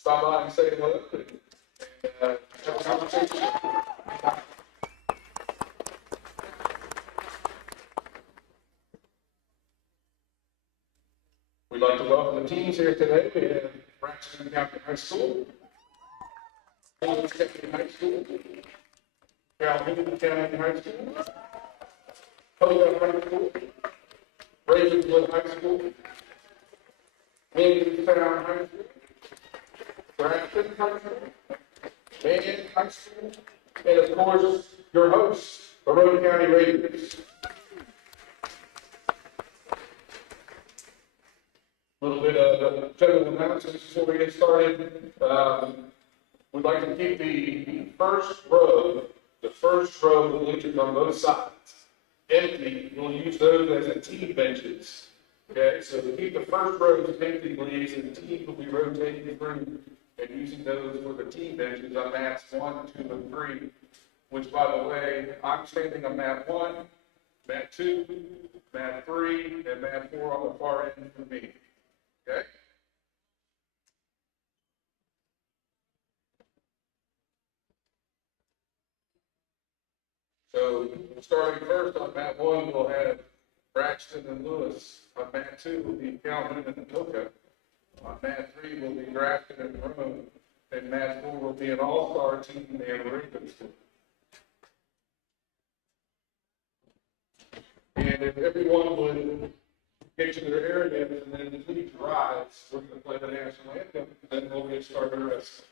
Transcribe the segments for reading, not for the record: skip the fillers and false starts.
stop by and say hello and have a conversation. We'd like to welcome the teams here today. We have Braxton County High School, Hogan County High School, Calhoun County High School, Hogan High School, Ravenswood High School, Invitational High School, Braxton High School, Roane High School, and of course, your hosts, the Roane County Raiders. A little bit of general announcements before we get started. We'd like to keep the first row of the bleachers on both sides empty. We'll use those as team benches. Okay, so to keep the first rows empty, please, and the team will be rotating through and using those for the team benches on mats 1, 2, and 3, which, by the way, I'm standing on mat 1, mat 2, mat 3, and mat 4 on the far end for me. Okay? So, starting first on mat 1, we'll have Braxton and Lewis. On mat 2 will be Calhoun and Atoka. On mat 3 will be Grafton and Roane. And mat 4 will be an all-star team and Ravenswood. And if everyone would get to their area and then please rise, we're going to play the national anthem, then we'll get started the rest.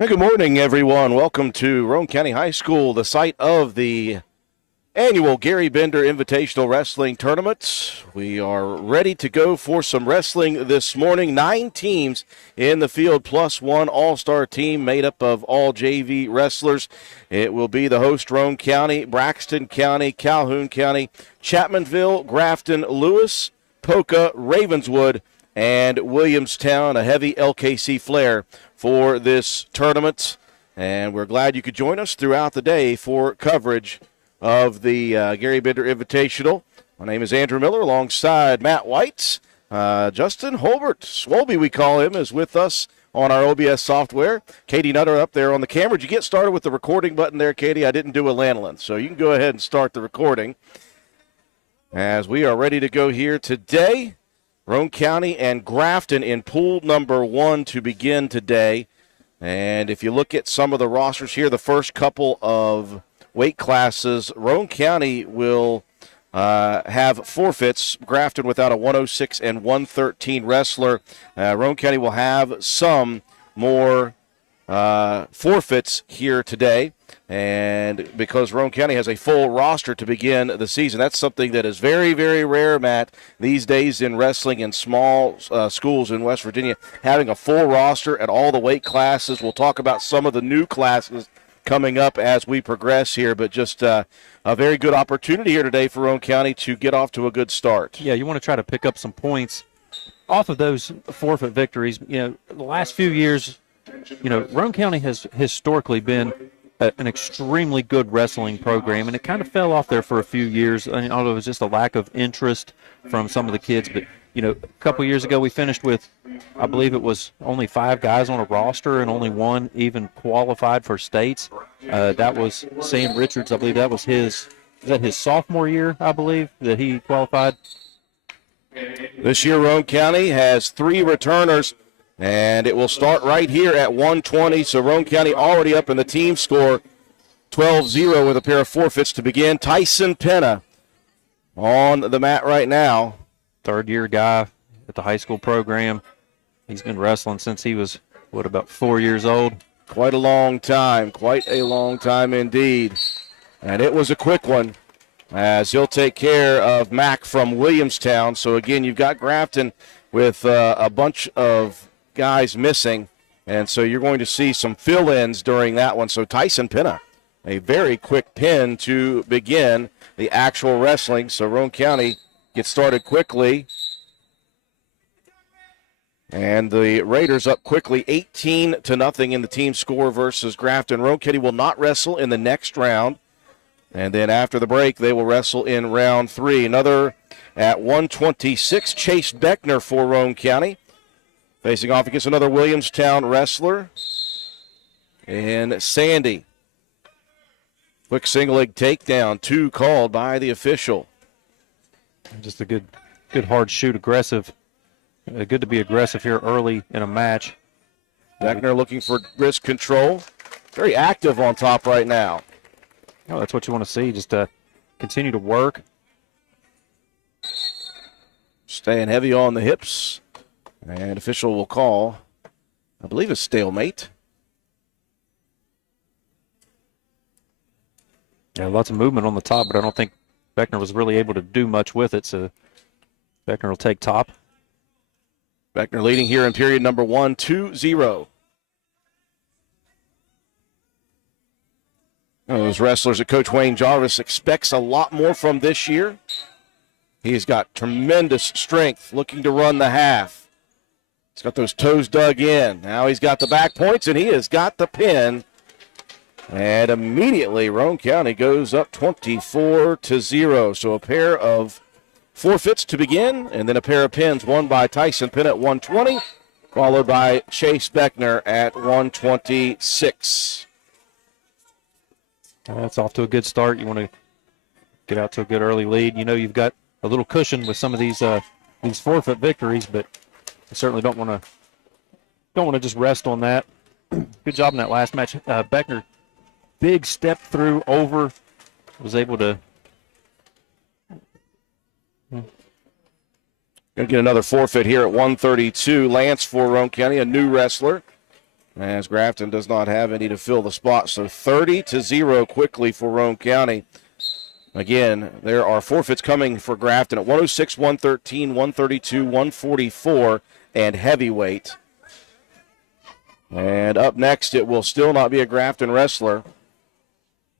Hey, good morning, everyone. Welcome to Roane County High School, the site of the annual Garry Bender Invitational Wrestling Tournament. We are ready to go for some wrestling this morning. 9 teams in the field, plus 1 all-star team made up of all JV wrestlers. It will be the host Roane County, Braxton County, Calhoun County, Chapmanville, Grafton, Lewis, Poca, Ravenswood, and Williamstown, a heavy LKC flair for this tournament. And we're glad you could join us throughout the day for coverage of the Gary Bender Invitational. My name is Andrew Miller alongside Matt White. Justin Holbert, Swolby we call him, is with us on our OBS software. Katie Nutter up there on the camera. Did you get started with the recording button there, Katie? I didn't do a lanolin, so you can go ahead and start the recording. As we are ready to go here today, Roane County and Grafton in pool number 1 to begin today. And if you look at some of the rosters here, the first couple of weight classes, Roane County will have forfeits. Grafton without a 106 and 113 wrestler. Roane County will have some more forfeits here today. And because Roane County has a full roster to begin the season, that's something that is very, very rare, Matt, these days in wrestling in small schools in West Virginia, having a full roster at all the weight classes. We'll talk about some of the new classes coming up as we progress here, but just a very good opportunity here today for Roane County to get off to a good start. Yeah, you want to try to pick up some points off of those forfeit victories. You know, the last few years, you know, Roane County has historically been an extremely good wrestling program, and it kind of fell off there for a few years, although it was just a lack of interest from some of the kids. But, you know, a couple years ago we finished with, I believe it was only 5 guys on a roster and only 1 even qualified for states. That was Sam Richards. I believe that was his sophomore year, I believe, that he qualified. This year Roane County has 3 returners. And it will start right here at 120. So Roane County already up in the team score, 12-0 with a pair of forfeits to begin. Tyson Penna on the mat right now. Third-year guy at the high school program. He's been wrestling since he was, about 4 years old? Quite a long time indeed. And it was a quick one as he'll take care of Mack from Williamstown. So, again, you've got Grafton with a bunch of guys missing, and so you're going to see some fill-ins during that one. So Tyson Penna, a very quick pin to begin the actual wrestling. So Roane County gets started quickly, and the Raiders up quickly, 18-0 in the team score versus Grafton. Roane County will not wrestle in the next round, and then after the break they will wrestle in round 3. Another at 126, Chase Beckner for Roane County, facing off against another Williamstown wrestler. And Sandy. Quick single leg takedown, 2 called by the official. Just a good hard shoot, aggressive. Good to be aggressive here early in a match. Beckner looking for wrist control. Very active on top right now. Oh, that's what you want to see, just continue to work. Staying heavy on the hips. And official will call, I believe, a stalemate. Yeah, lots of movement on the top, but I don't think Beckner was really able to do much with it, so Beckner will take top. Beckner leading here in period number 1, 2-0. Those wrestlers that Coach Wayne Jarvis expects a lot more from this year. He's got tremendous strength, looking to run the half. He's got those toes dug in. Now he's got the back points, and he has got the pin. And immediately Roane County goes up 24-0. So a pair of forfeits to begin, and then a pair of pins, one by Tyson Penn at 120, followed by Chase Beckner at 126. That's off to a good start. You want to get out to a good early lead. You know you've got a little cushion with some of these forfeit victories, but you certainly don't want to just rest on that. Good job in that last match. Beckner, big step through over, was able to. Going to get another forfeit here at 132. Lance for Roane County, a new wrestler, as Grafton does not have any to fill the spot. So 30-0 quickly for Roane County. Again, there are forfeits coming for Grafton at 106, 113, 132, 144, and heavyweight. And up next, it will still not be a Grafton wrestler.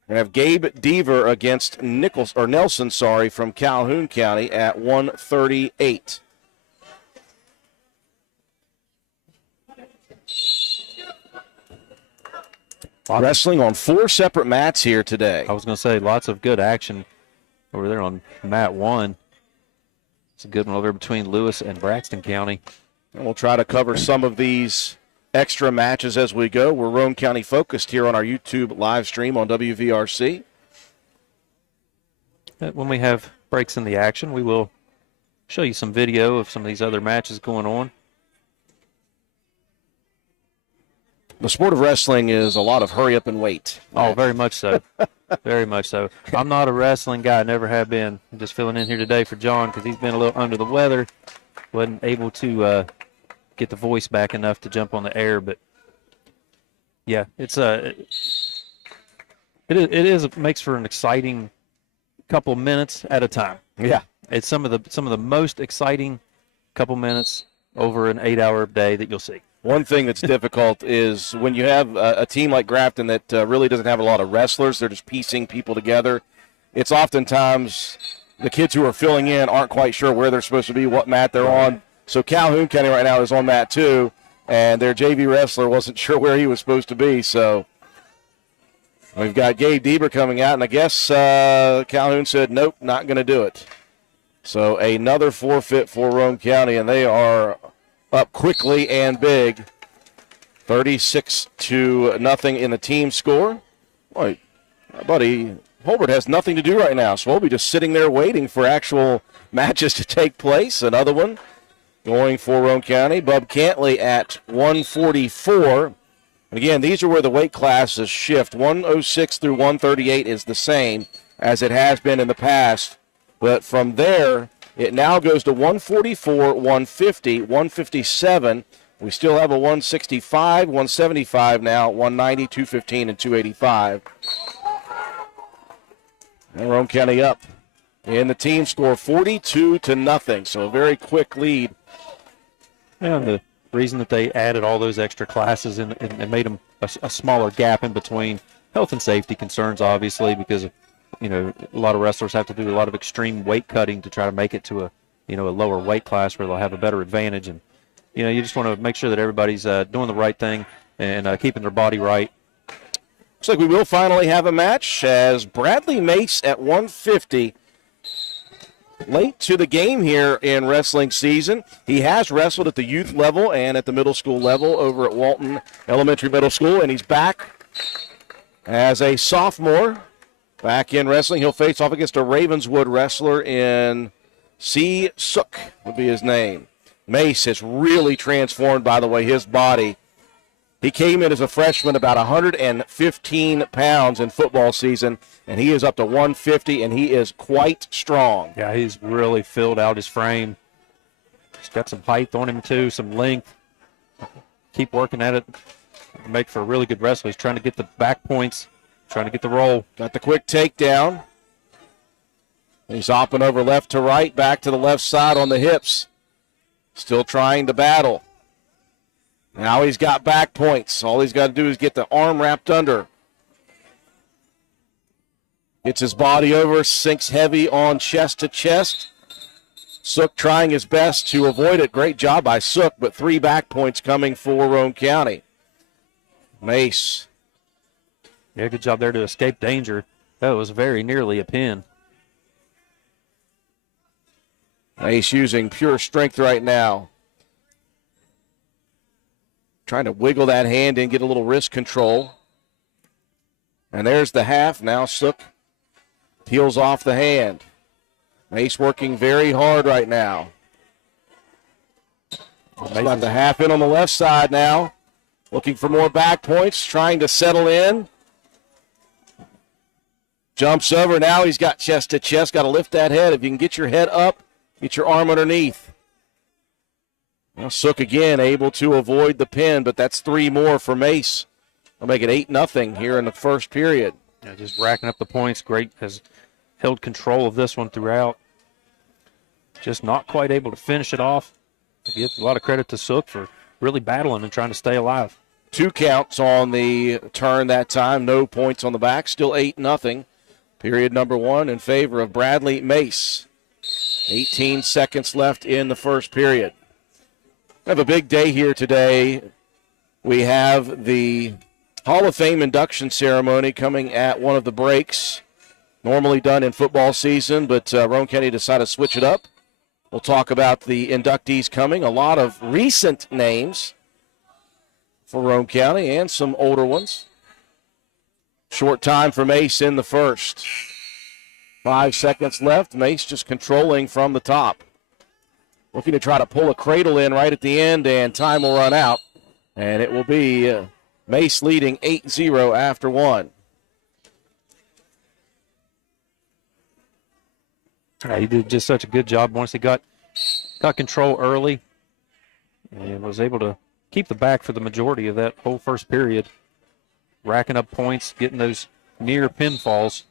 We have Gabe Deaver against Nelson from Calhoun County at 138. Wrestling on 4 separate mats here today. I was going to say lots of good action over there on mat 1. It's a good one over between Lewis and Braxton County. And we'll try to cover some of these extra matches as we go. We're Roane County focused here on our YouTube live stream on WVRC. When we have breaks in the action, we will show you some video of some of these other matches going on. The sport of wrestling is a lot of hurry up and wait. Oh, very much so. Very much so. I'm not a wrestling guy, never have been. I'm just filling in here today for John because he's been a little under the weather. Wasn't able to get the voice back enough to jump on the air, but yeah, it makes for an exciting couple minutes at a time. Yeah. It's some of the most exciting couple minutes over an 8-hour day that you'll see. One thing that's difficult is when you have a team like Grafton that really doesn't have a lot of wrestlers, they're just piecing people together. It's oftentimes the kids who are filling in aren't quite sure where they're supposed to be, what mat they're on. So Calhoun County right now is on mat 2, and their JV wrestler wasn't sure where he was supposed to be. So we've got Gabe Deeber coming out, and I guess Calhoun said, nope, not going to do it. So another forfeit for Roane County, and they are up quickly and big, 36-0 in the team score. Boy, my buddy Holbert has nothing to do right now, so we'll be just sitting there waiting for actual matches to take place. Another one going for Roane County. Bub Cantley at 144. And again, these are where the weight classes shift. 106 through 138 is the same as it has been in the past, but from there, it now goes to 144, 150, 157. We still have a 165, 175 now, 190, 215, and 285. And Roane County up in the team score 42-0. So a very quick lead. And the reason that they added all those extra classes and made them a smaller gap in between health and safety concerns, obviously, because a lot of wrestlers have to do a lot of extreme weight cutting to try to make it to a lower weight class where they'll have a better advantage. And, you just want to make sure that everybody's doing the right thing and keeping their body right. Looks like we will finally have a match as Bradley Mace at 150. Late to the game here in wrestling season. He has wrestled at the youth level and at the middle school level over at Walton Elementary Middle School, and he's back as a sophomore. Back in wrestling, he'll face off against a Ravenswood wrestler in C. Sook would be his name. Mace has really transformed, by the way, his body. He came in as a freshman about 115 pounds in football season, and he is up to 150, and he is quite strong. Yeah, he's really filled out his frame. He's got some height on him, too, some length. Keep working at it. Make for a really good wrestler. He's trying to get the back points. Trying to get the roll. Got the quick takedown. He's hopping over left to right, back to the left side on the hips. Still trying to battle. Now he's got back points. All he's got to do is get the arm wrapped under. Gets his body over, sinks heavy on chest to chest. Sook trying his best to avoid it. Great job by Sook, but 3 back points coming for Roane County. Mace. Yeah, good job there to escape danger. That was very nearly a pin. Mace using pure strength right now. Trying to wiggle that hand in, get a little wrist control. And there's the half. Now Sook peels off the hand. Mace working very hard right now. Got the half in on the left side now. Looking for more back points, trying to settle in. Jumps over. Now he's got chest to chest. Got to lift that head. If you can get your head up, get your arm underneath. Well, Sook again able to avoid the pin, but that's 3 more for Mace. They'll make it 8-0 here in the first period. Yeah, just racking up the points. Great has held control of this one throughout. Just not quite able to finish it off. Give a lot of credit to Sook for really battling and trying to stay alive. 2 counts on the turn that time. No points on the back. Still 8-0. Period number 1 in favor of Bradley Mace. 18 seconds left in the first period. We have a big day here today. We have the Hall of Fame induction ceremony coming at one of the breaks, normally done in football season, but Roane County decided to switch it up. We'll talk about the inductees coming. A lot of recent names for Roane County and some older ones. Short time for Mace in the first. 5 seconds left. Mace just controlling from the top. Looking to try to pull a cradle in right at the end, and time will run out. And it will be Mace leading 8-0 after one. He did just such a good job once he got control early and was able to keep the back for the majority of that whole first period, racking up points, getting those near pinfalls.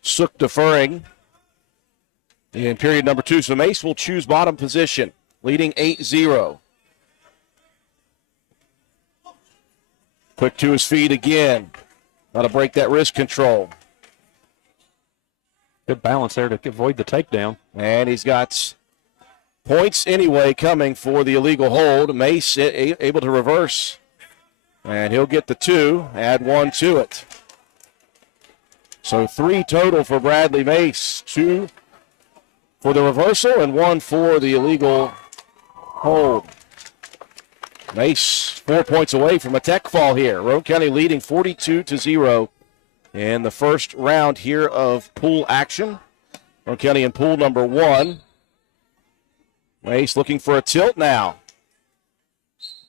Sook deferring in period number 2. So Mace will choose bottom position, leading 8-0. Quick to his feet again. Got to break that wrist control. Good balance there to avoid the takedown. And he's got points anyway coming for the illegal hold. Mace able to reverse. And he'll get the 2, add 1 to it. So 3 total for Bradley Mace. 2 for the reversal and 1 for the illegal hold. Mace 4 points away from a tech fall here. Roane County leading 42-0 in the first round here of pool action. Roane County in pool number 1. Mace looking for a tilt now.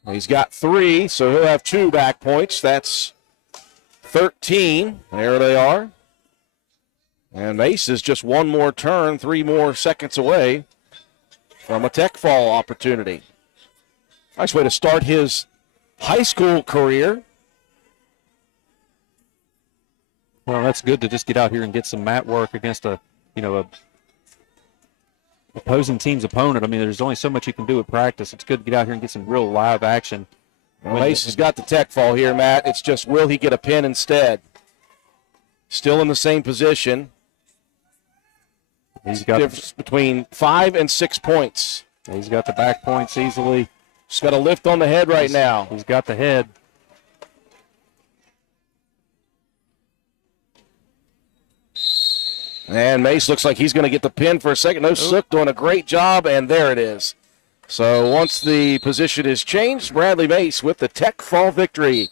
He's got 3, so he'll have 2 back points. That's 13. There they are. And Mace is just 1 more turn, 3 more seconds away from a tech fall opportunity. Nice way to start his high school career. Well, that's good to just get out here and get some mat work against a opposing team's opponent. I mean, there's only so much you can do at practice. It's good to get out here and get some real live action. Well, Mace has got the tech fall here, Matt. It's just, will he get a pin instead? Still in the same position. He's got difference between 5 and 6 points. He's got the back points easily. He's got a lift on the head right now. He's got the head. And Mace looks like he's going to get the pin for a second. No, Sook doing a great job, and there it is. So once the position is changed, Bradley Mace with the tech fall victory.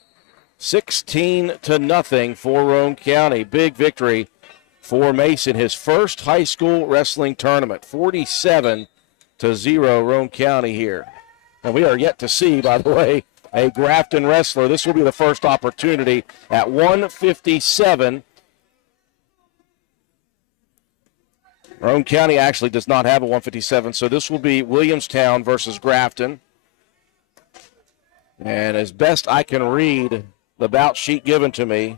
16-0 for Roane County. Big victory for Mace in his first high school wrestling tournament. 47-0 Roane County here. And we are yet to see, by the way, a Grafton wrestler. This will be the first opportunity at 157. Roane County actually does not have a 157, so this will be Williamstown versus Grafton. And as best I can read the bout sheet given to me,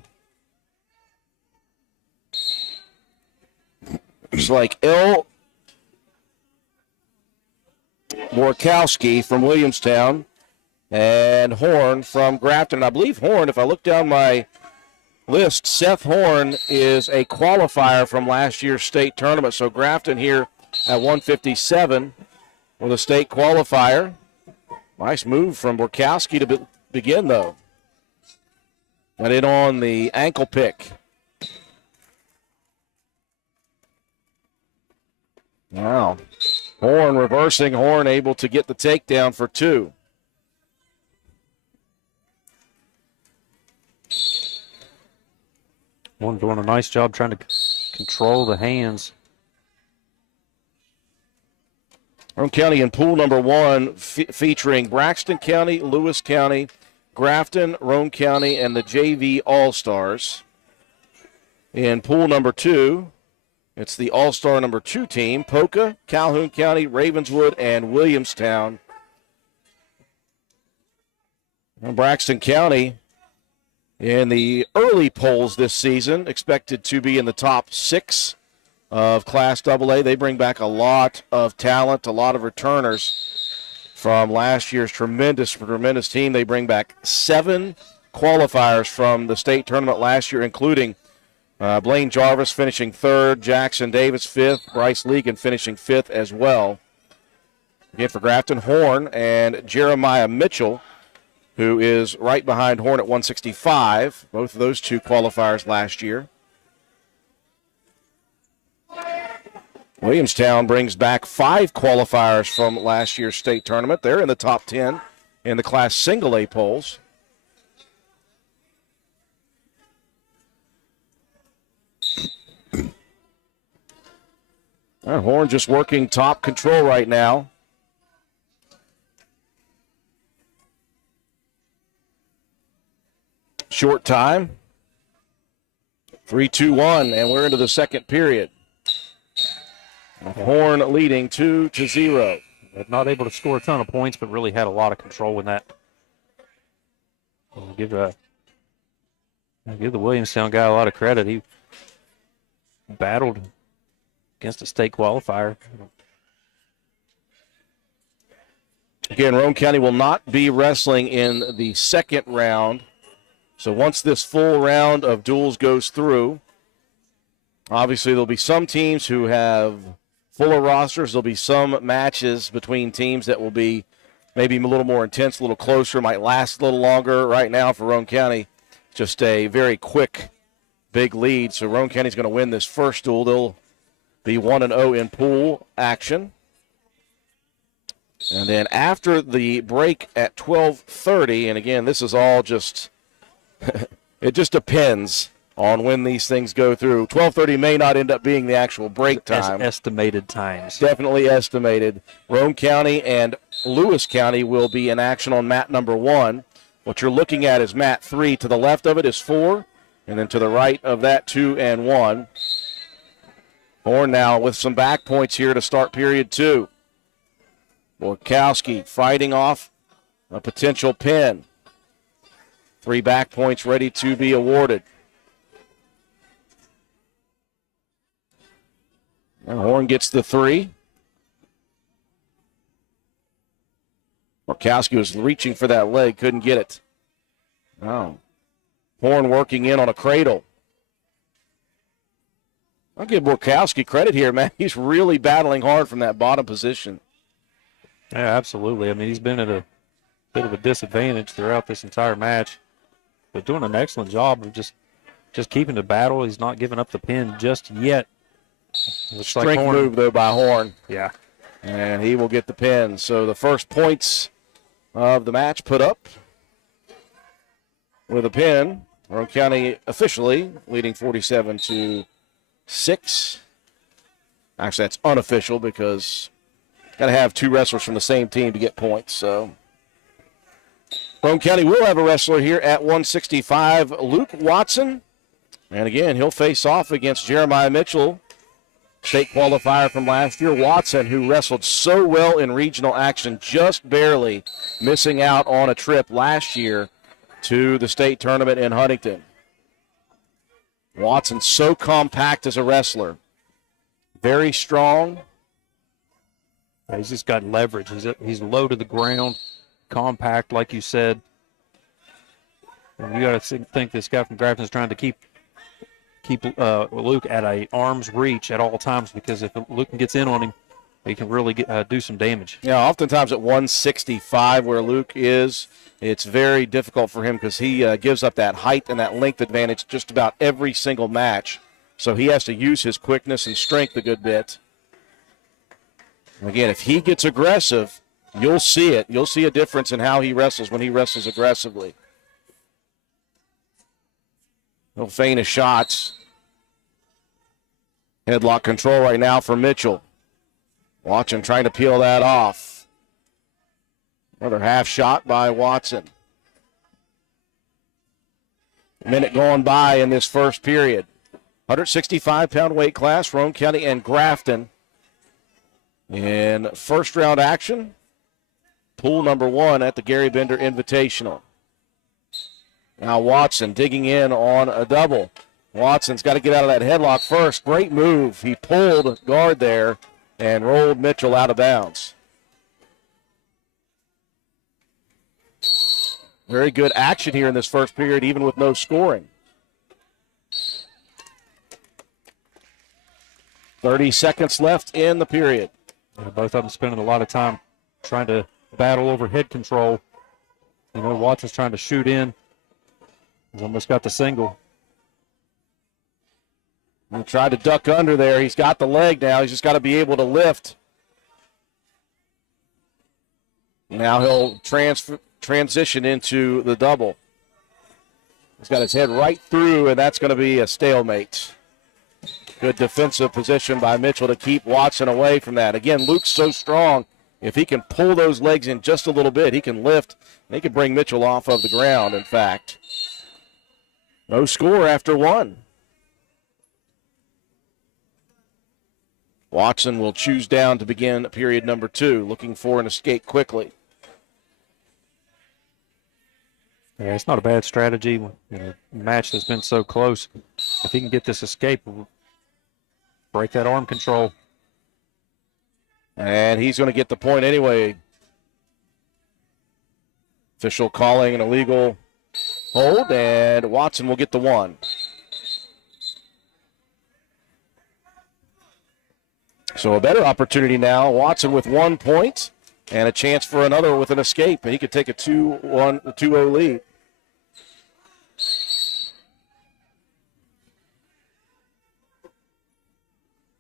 it's like L. Borkowski from Williamstown and Horn from Grafton. I believe Horn, if I look down my list, Seth Horn is a qualifier from last year's state tournament. So Grafton here at 157 with a state qualifier. Nice move from Borkowski to begin, though. Got in on the ankle pick. Wow. Horn reversing. Horn able to get the takedown for 2. Horn doing a nice job trying to control the hands. Roane County in pool number 1 featuring Braxton County, Lewis County, Grafton, Roane County, and the JV All-Stars. In pool number 2, it's the All-Star number 2 team, Poca, Calhoun County, Ravenswood, and Williamstown. And Braxton County in the early polls this season, expected to be in the top 6 of Class AA. They bring back a lot of talent, a lot of returners from last year's tremendous team. They bring back 7 qualifiers from the state tournament last year, including Blaine Jarvis finishing 3rd, Jackson Davis 5th, Bryce Legan finishing 5th as well. Again, for Grafton, Horn and Jeremiah Mitchell who is right behind Horn at 165. Both of those two qualifiers last year. Williamstown brings back 5 qualifiers from last year's state tournament. They're in the top 10 in the Class Single A polls. Horn just working top control right now. Short time. 3-2-1, and we're into the second period. Horn leading 2-0. Not able to score a ton of points, but really had a lot of control in that. I'll give the Williamstown guy a lot of credit. He battled against a state qualifier. Again, Roane County will not be wrestling in the second round. So once this full round of duels goes through, obviously there'll be some teams who have fuller rosters. There'll be some matches between teams that will be maybe a little more intense, a little closer, might last a little longer. Right now for Roane County, just a very quick, big lead. So Roane County's going to win this first duel. They'll be 1-0 in pool action. And then after the break at 12:30, and again, this is all just, it just depends on when these things go through. 12:30 may not end up being the actual break time. Estimated times. Definitely estimated. Roane County and Lewis County will be in action on mat number 1. What you're looking at is mat 3. To the left of it is 4, and then to the right of that 2 and 1. Horn now with some back points here to start period 2. Borkowski fighting off a potential pin. 3 back points ready to be awarded. And Horn gets the 3. Borkowski was reaching for that leg, couldn't get it. Oh. Horn working in on a cradle. I'll give Borkowski credit here, man. He's really battling hard from that bottom position. Yeah, absolutely. I mean, he's been at a bit of a disadvantage throughout this entire match, but doing an excellent job of just keeping the battle. He's not giving up the pin just yet. Strength move, though, by Horn. Yeah. And he will get the pin. So the first points of the match put up with a pin. Roane County officially leading 47-6. Actually, that's unofficial because got to have 2 wrestlers from the same team to get points. So Roane County will have a wrestler here at 165, Luke Watson. And again, he'll face off against Jeremiah Mitchell, state qualifier from last year. Watson, who wrestled so well in regional action, just barely missing out on a trip last year to the state tournament in Huntington. Watson so compact as a wrestler. Very strong. He's just got leverage. He's low to the ground, compact, like you said. And you got to think this guy from Grafton is trying to keep Luke at a arm's reach at all times, because if Luke gets in on him, he can really do some damage. Yeah, oftentimes at 165 where Luke is, it's very difficult for him because he gives up that height and that length advantage just about every single match. So he has to use his quickness and strength a good bit. Again, if he gets aggressive, you'll see it. You'll see a difference in how he wrestles when he wrestles aggressively. He'll feint his shots. Headlock control right now for Mitchell. Watson trying to peel that off. Another half shot by Watson. A minute going by in this first period. 165-pound weight class, Roane County and Grafton. In first round action, pool number 1 at the Garry Bender Invitational. Now Watson digging in on a double. Watson's got to get out of that headlock first. Great move. He pulled guard there and rolled Mitchell out of bounds. Very good action here in this first period, even with no scoring. 30 seconds left in the period. Both of them spending a lot of time trying to battle over head control. Watson's trying to shoot in. He's almost got the single. He tried to duck under there. He's got the leg now. He's just got to be able to lift. Now he'll transition into the double. He's got his head right through, and that's going to be a stalemate. Good defensive position by Mitchell to keep Watson away from that. Again, Luke's so strong. If he can pull those legs in just a little bit, he can lift. They can bring Mitchell off of the ground, in fact. No score after one. Watson will choose down to begin period number 2, looking for an escape quickly. Yeah, it's not a bad strategy. A match that's been so close. If he can get this escape, break that arm control. And he's going to get the point anyway. Official calling an illegal hold, and Watson will get the one. So a better opportunity now. Watson with 1 point and a chance for another with an escape. And he could take a 2-0 lead.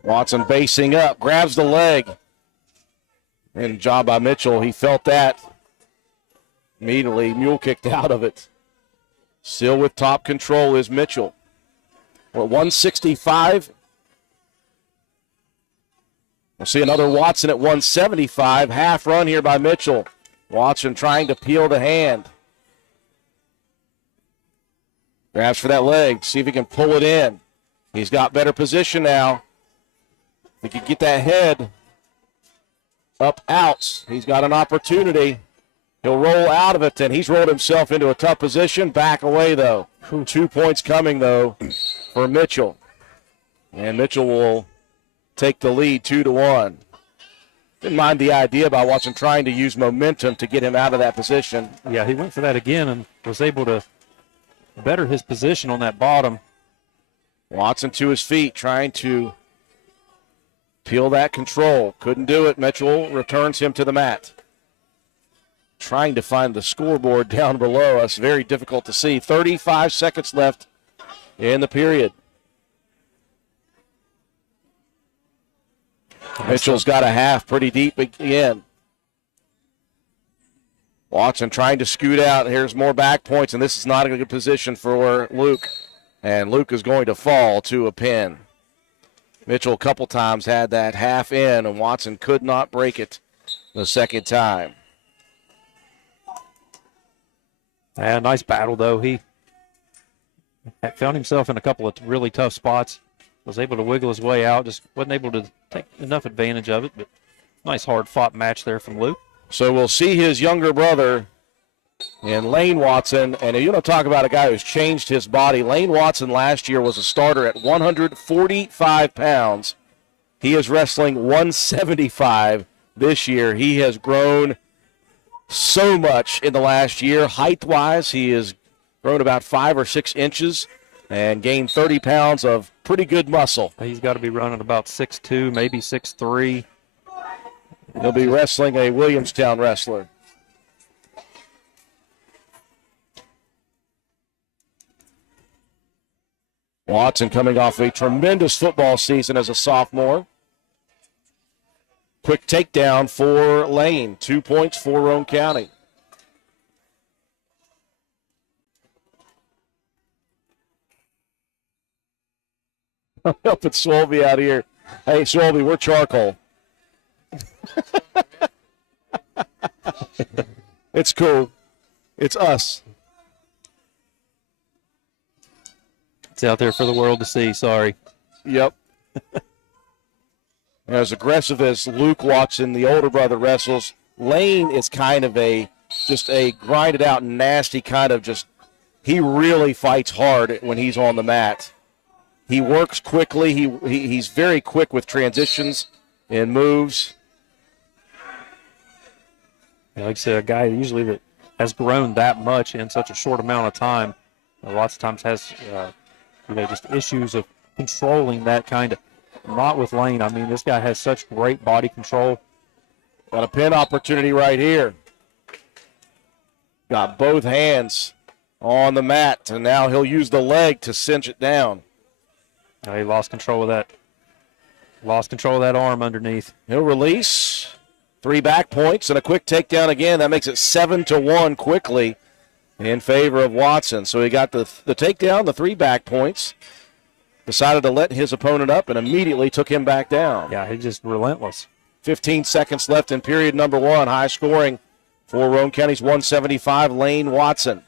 Watson basing up, grabs the leg. And job by Mitchell. He felt that. Immediately mule kicked out of it. Still with top control is Mitchell. We're at 165. We'll see another Watson at 175. Half run here by Mitchell. Watson trying to peel the hand. Grabs for that leg. See if he can pull it in. He's got better position now. If he can get that head up out, he's got an opportunity. He'll roll out of it, and he's rolled himself into a tough position. Back away, though. 2 points coming, though, for Mitchell. And Mitchell will take the lead 2-1. Didn't mind the idea by Watson trying to use momentum to get him out of that position. Yeah, he went for that again and was able to better his position on that bottom. Watson to his feet, trying to peel that control. Couldn't do it. Mitchell returns him to the mat. Trying to find the scoreboard down below us. Very difficult to see. 35 seconds left in the period. Mitchell's got a half pretty deep again. Watson trying to scoot out. Here's more back points, and this is not a good position for Luke. And Luke is going to fall to a pin. Mitchell a couple times had that half in, and Watson could not break it the second time. Yeah, nice battle, though. He found himself in a couple of really tough spots. Was able to wiggle his way out. Just wasn't able to take enough advantage of it. But nice hard-fought match there from Luke. So we'll see his younger brother in Lane Watson. And you don't talk about a guy who's changed his body. Lane Watson last year was a starter at 145 pounds. He is wrestling 175 this year. He has grown so much in the last year. Height-wise, he has grown about 5 or 6 inches and gained 30 pounds of pretty good muscle. He's got to be running about 6'2", maybe 6'3". He'll be wrestling a Williamstown wrestler. Watson coming off a tremendous football season as a sophomore. Quick takedown for Lane. 2 points for Roane County. I'm helping Swolby out here. Hey, Swolby, we're charcoal. It's cool. It's us. It's out there for the world to see. Sorry. Yep. As aggressive as Luke Watson, the older brother, wrestles, Lane is kind of just a grinded out, nasty kind of he really fights hard when he's on the mat. He works quickly. He's very quick with transitions and moves. Like I said, a guy usually that has grown that much in such a short amount of time, lots of times has just issues of controlling that kind of. Not with Lane. I mean, this guy has such great body control. Got a pin opportunity right here. got both hands on the mat, and now he'll use the leg to cinch it down. Oh, he lost control of that. Lost control of that arm underneath. He'll release. 3 back points and a quick takedown again. That makes it 7-1 quickly in favor of Watson. So he got the takedown, the 3 back points, decided to let his opponent up, and immediately took him back down. Yeah, he's just relentless. 15 seconds left in period number 1. High scoring for Roane County's 175, Lane Watson.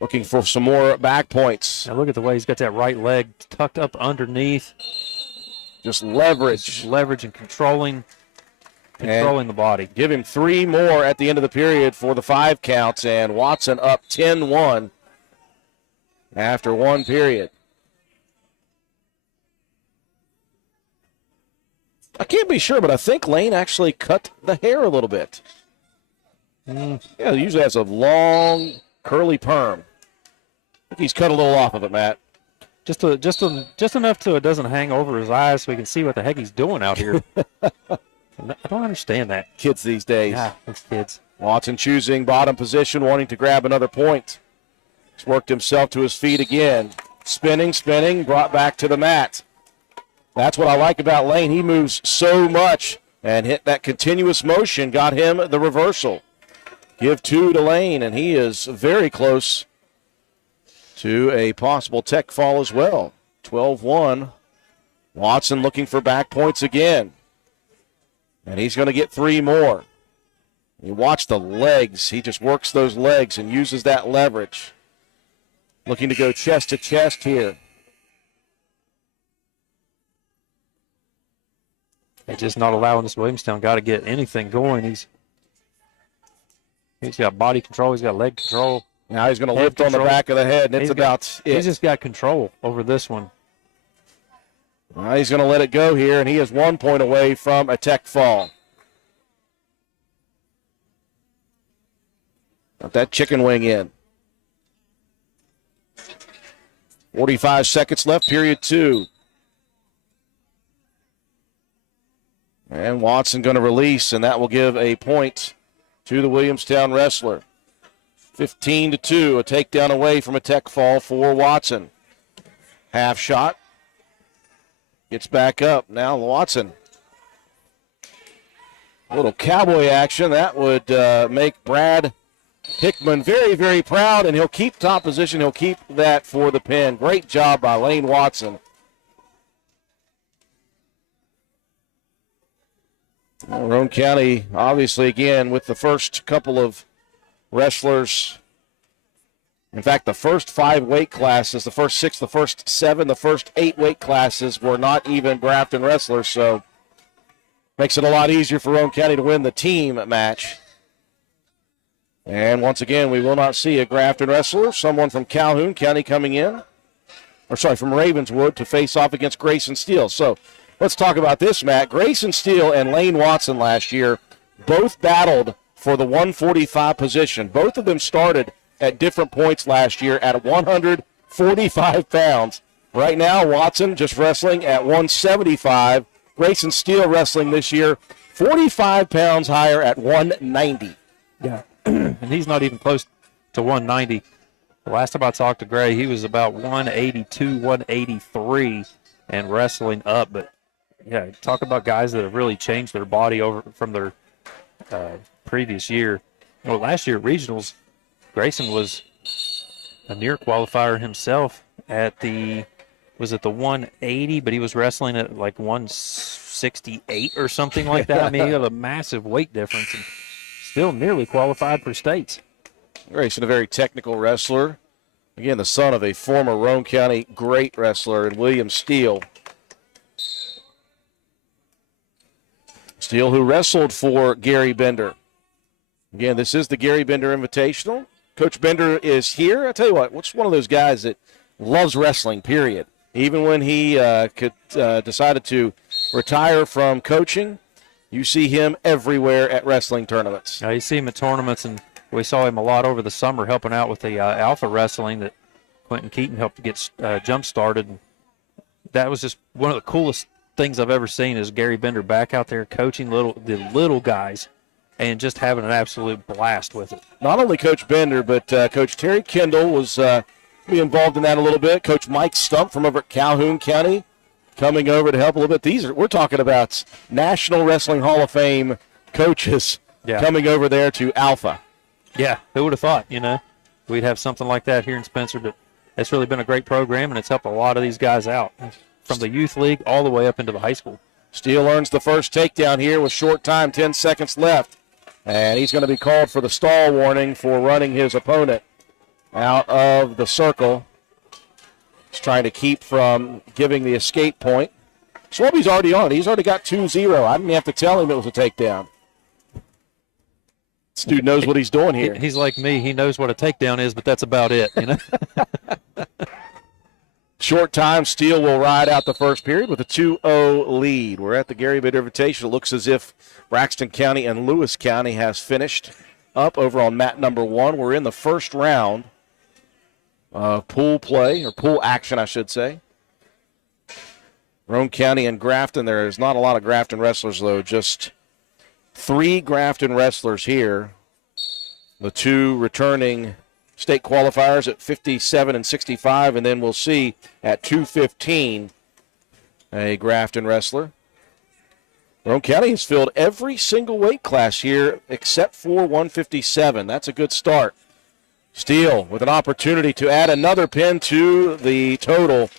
Looking for some more back points. Now look at the way he's got that right leg tucked up underneath. Just leverage. Just leverage and controlling the body. Give him 3 more at the end of the period for the 5 counts, and Watson up 10-1 after 1 period. I can't be sure, but I think Lane actually cut the hair a little bit. Yeah, he usually has a long, curly perm. I think he's cut a little off of it, Matt. Just enough so it doesn't hang over his eyes so he can see what the heck he's doing out here. I don't understand that. Kids these days. Yeah, it's kids. Watson choosing bottom position, wanting to grab another point. He's worked himself to his feet again. Spinning, brought back to the mat. That's what I like about Lane. He moves so much, and hit that continuous motion got him the reversal. Give 2 to Lane, and he is very close to a possible tech fall as well. 12-1. Watson looking for back points again. And he's going to get 3 more. You watch the legs. He just works those legs and uses that leverage. Looking to go chest to chest here. They're just not allowing this Williamstown guy to get anything going. He's got body control. He's got leg control. Now he's going to lift on the back of the head, and it's about it. He's just got control over this one. Well, he's going to let it go here, and he is 1 point away from a tech fall. Got that chicken wing in. 45 seconds left, period 2. And Watson going to release, and that will give a point to the Williamstown wrestler. 15-2, a takedown away from a tech fall for Watson. Half shot. Gets back up. Now Watson. A little cowboy action. That would make Brad Hickman very, very proud, and he'll keep top position. He'll keep that for the pin. Great job by Lane Watson. Well, Roane County, obviously, again, with the first couple of wrestlers. In fact, the first 5 weight classes, the first 6, the first 7, the first 8 weight classes were not even Grafton wrestlers, so makes it a lot easier for Roane County to win the team match. And once again, we will not see a Grafton wrestler, someone from Calhoun County coming in, from Ravenswood to face off against Grayson Steele. So let's talk about this, Matt. Grayson Steele and Lane Watson last year both battled for the 145 position. Both of them started at different points last year at 145 pounds. Right now, Watson just wrestling at 175. Grayson Steele wrestling this year 45 pounds higher at 190. Yeah, and he's not even close to 190. The last time I talked to Gray, he was about 182, 183 and wrestling up. But, yeah, talk about guys that have really changed their body over from their previous year. Well, last year at regionals, Grayson was a near qualifier himself at the 180, but he was wrestling at like 168 or something like that. I mean, he had a massive weight difference and still nearly qualified for states. Grayson, a very technical wrestler. Again, the son of a former Roane County great wrestler in William Steele. Steele, who wrestled for Garry Bender. Again, this is the Garry Bender Invitational. Coach Bender is here. I tell you what, what's one of those guys that loves wrestling, period. Even when he decided to retire from coaching, you see him everywhere at wrestling tournaments. You see him at tournaments, and we saw him a lot over the summer helping out with the alpha wrestling that Quentin Keaton helped get jump-started. That was just one of the coolest things I've ever seen is Garry Bender back out there coaching the little guys and just having an absolute blast with it. Not only Coach Bender, but Coach Terry Kendall was be involved in that a little bit. Coach Mike Stump from over at Calhoun County coming over to help a little bit. We're talking about National Wrestling Hall of Fame coaches coming over there to Alpha. Yeah, who would have thought, we'd have something like that here in Spencer, but it's really been a great program, and it's helped a lot of these guys out from the youth league all the way up into the high school. Steele earns the first takedown here with short time, 10 seconds left, and he's going to be called for the stall warning for running his opponent out of the circle. He's trying to keep from giving the escape point. Swaby's already on. He's already got 2-0. I didn't have to tell him it was a takedown. This dude knows what he's doing here. He's like me. He knows what a takedown is, but that's about it, Short time, Steele will ride out the first period with a 2-0 lead. We're at the Garry Bender Invitational. It looks as if Braxton County and Lewis County has finished up over on mat number 1. We're in the first round of pool play, or pool action, I should say. Roane County and Grafton. There is not a lot of Grafton wrestlers, though. Just 3 Grafton wrestlers here. The 2 returning state qualifiers at 57 and 65, and then we'll see at 215 a Grafton wrestler. Roane County has filled every single weight class here except for 157. That's a good start. Steele with an opportunity to add another pin to the total.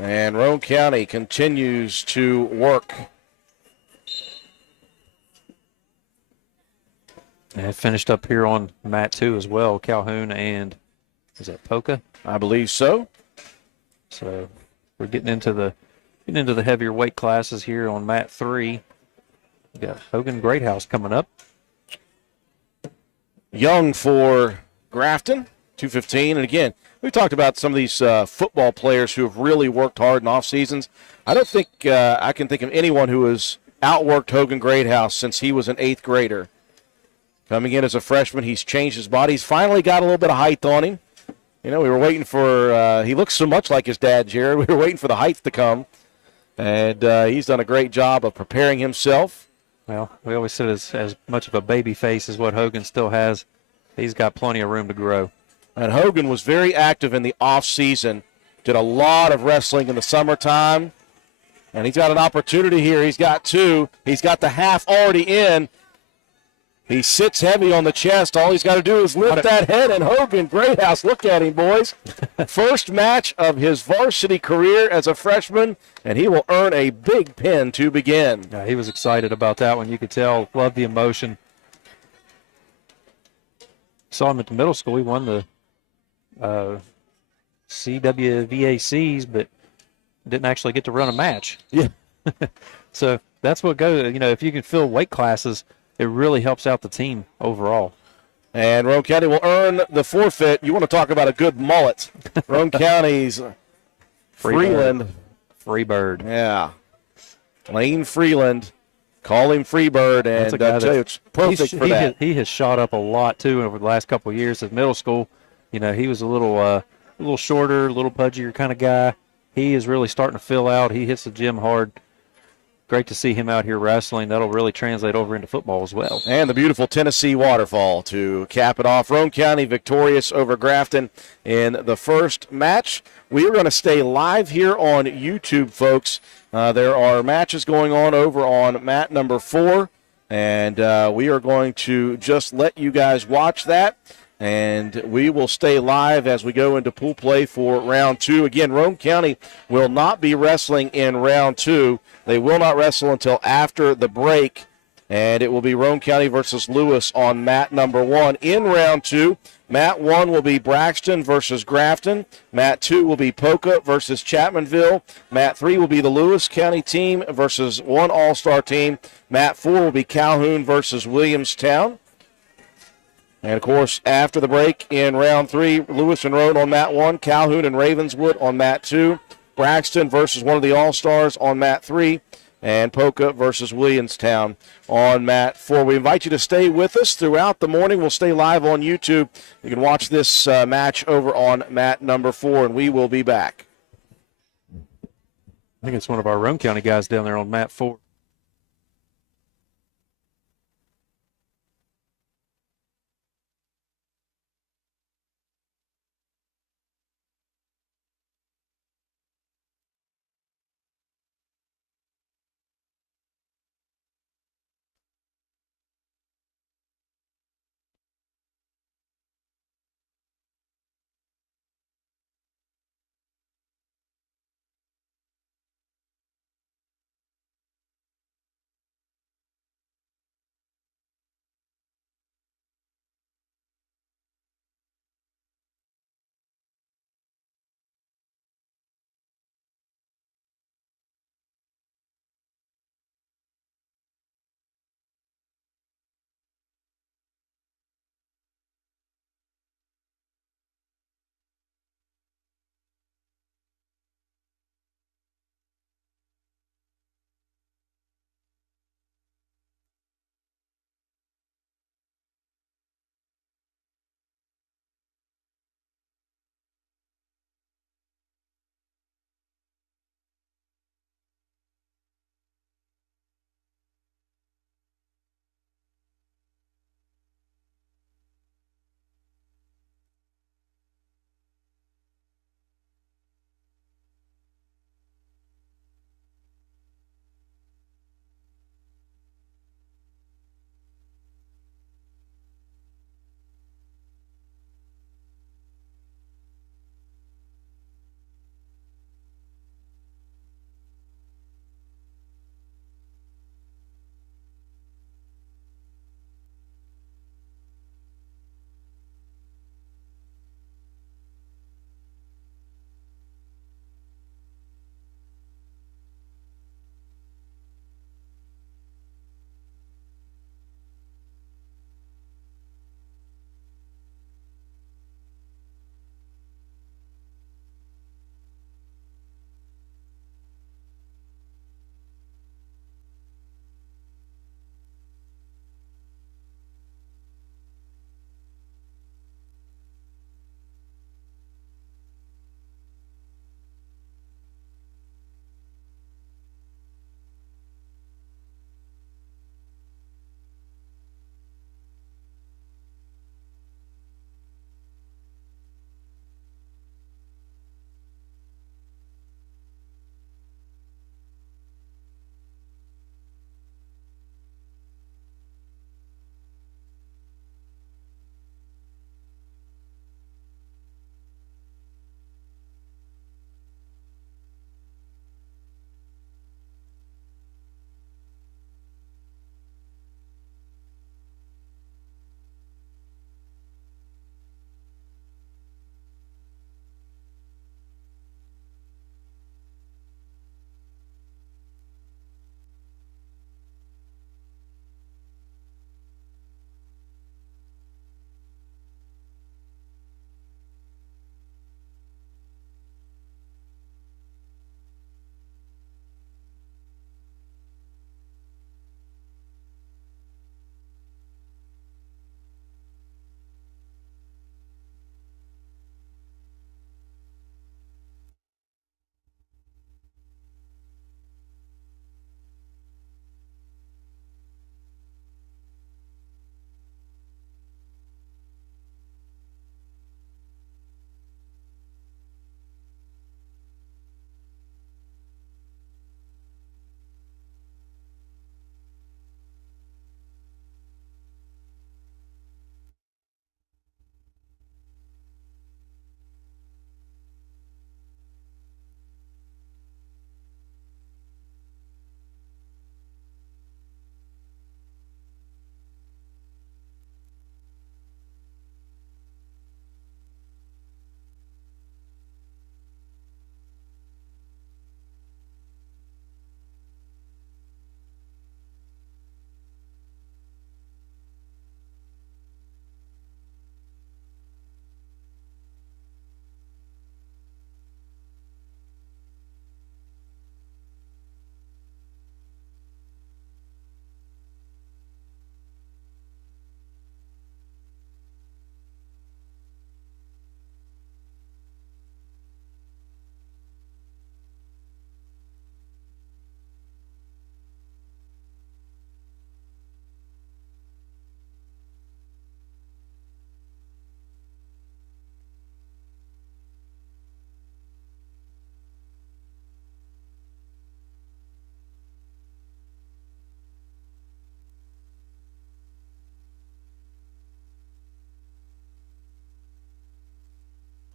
And Roane County continues to work. And it finished up here on mat 2 as well, Calhoun and, is that Polka? I believe so. So we're getting into the heavier weight classes here on mat 3. We got Hogan Greathouse coming up. Young for Grafton, 215. And again, we talked about some of these football players who have really worked hard in off seasons. I don't think I can think of anyone who has outworked Hogan Greathouse since he was an 8th grader. Coming in as a freshman, he's changed his body. He's finally got a little bit of height on him. We were waiting for he looks so much like his dad, Jared. We were waiting for the height to come. And he's done a great job of preparing himself. Well, we always said as much of a baby face as what Hogan still has. He's got plenty of room to grow. And Hogan was very active in the off-season, did a lot of wrestling in the summertime, and he's got an opportunity here. He's got 2. He's got the half already in. He sits heavy on the chest. All he's got to do is lift that head, and Hogan Greathouse, look at him, boys. First match of his varsity career as a freshman, and he will earn a big pin to begin. Yeah, he was excited about that one. You could tell, loved the emotion. Saw him at the middle school. He won the CWVACs, but didn't actually get to run a match. Yeah. So that's what goes. If you can fill weight classes, it really helps out the team overall. And Roane County will earn the forfeit. You want to talk about a good mullet. Roane County's Freeland. Freebird. Yeah. Lane Freeland. Call him Freebird, and I tell you, it's perfect for that. He has shot up a lot, too, over the last couple of years. At middle school, he was a little shorter, a little pudgier kind of guy. He is really starting to fill out. He hits the gym hard. Great to see him out here wrestling. That'll really translate over into football as well. And the beautiful Tennessee waterfall to cap it off. Roane County victorious over Grafton in the first match. We are going to stay live here on YouTube, folks. There are matches going on over on mat number 4, and we are going to just let you guys watch that. And we will stay live as we go into pool play for round 2. Again, Roane County will not be wrestling in round 2. They will not wrestle until after the break, and it will be Roane County versus Lewis on mat number 1. In round 2, mat 1 will be Braxton versus Grafton. Mat 2 will be Polka versus Chapmanville. Mat 3 will be the Lewis County team versus one all-star team. Mat 4 will be Calhoun versus Williamstown. And, of course, after the break in round 3, Lewis and Roane on mat 1, Calhoun and Ravenswood on mat 2, Braxton versus one of the All-Stars on mat 3, and Polka versus Williamstown on mat 4. We invite you to stay with us throughout the morning. We'll stay live on YouTube. You can watch this match over on mat number 4, and we will be back. I think it's one of our Roane County guys down there on mat 4.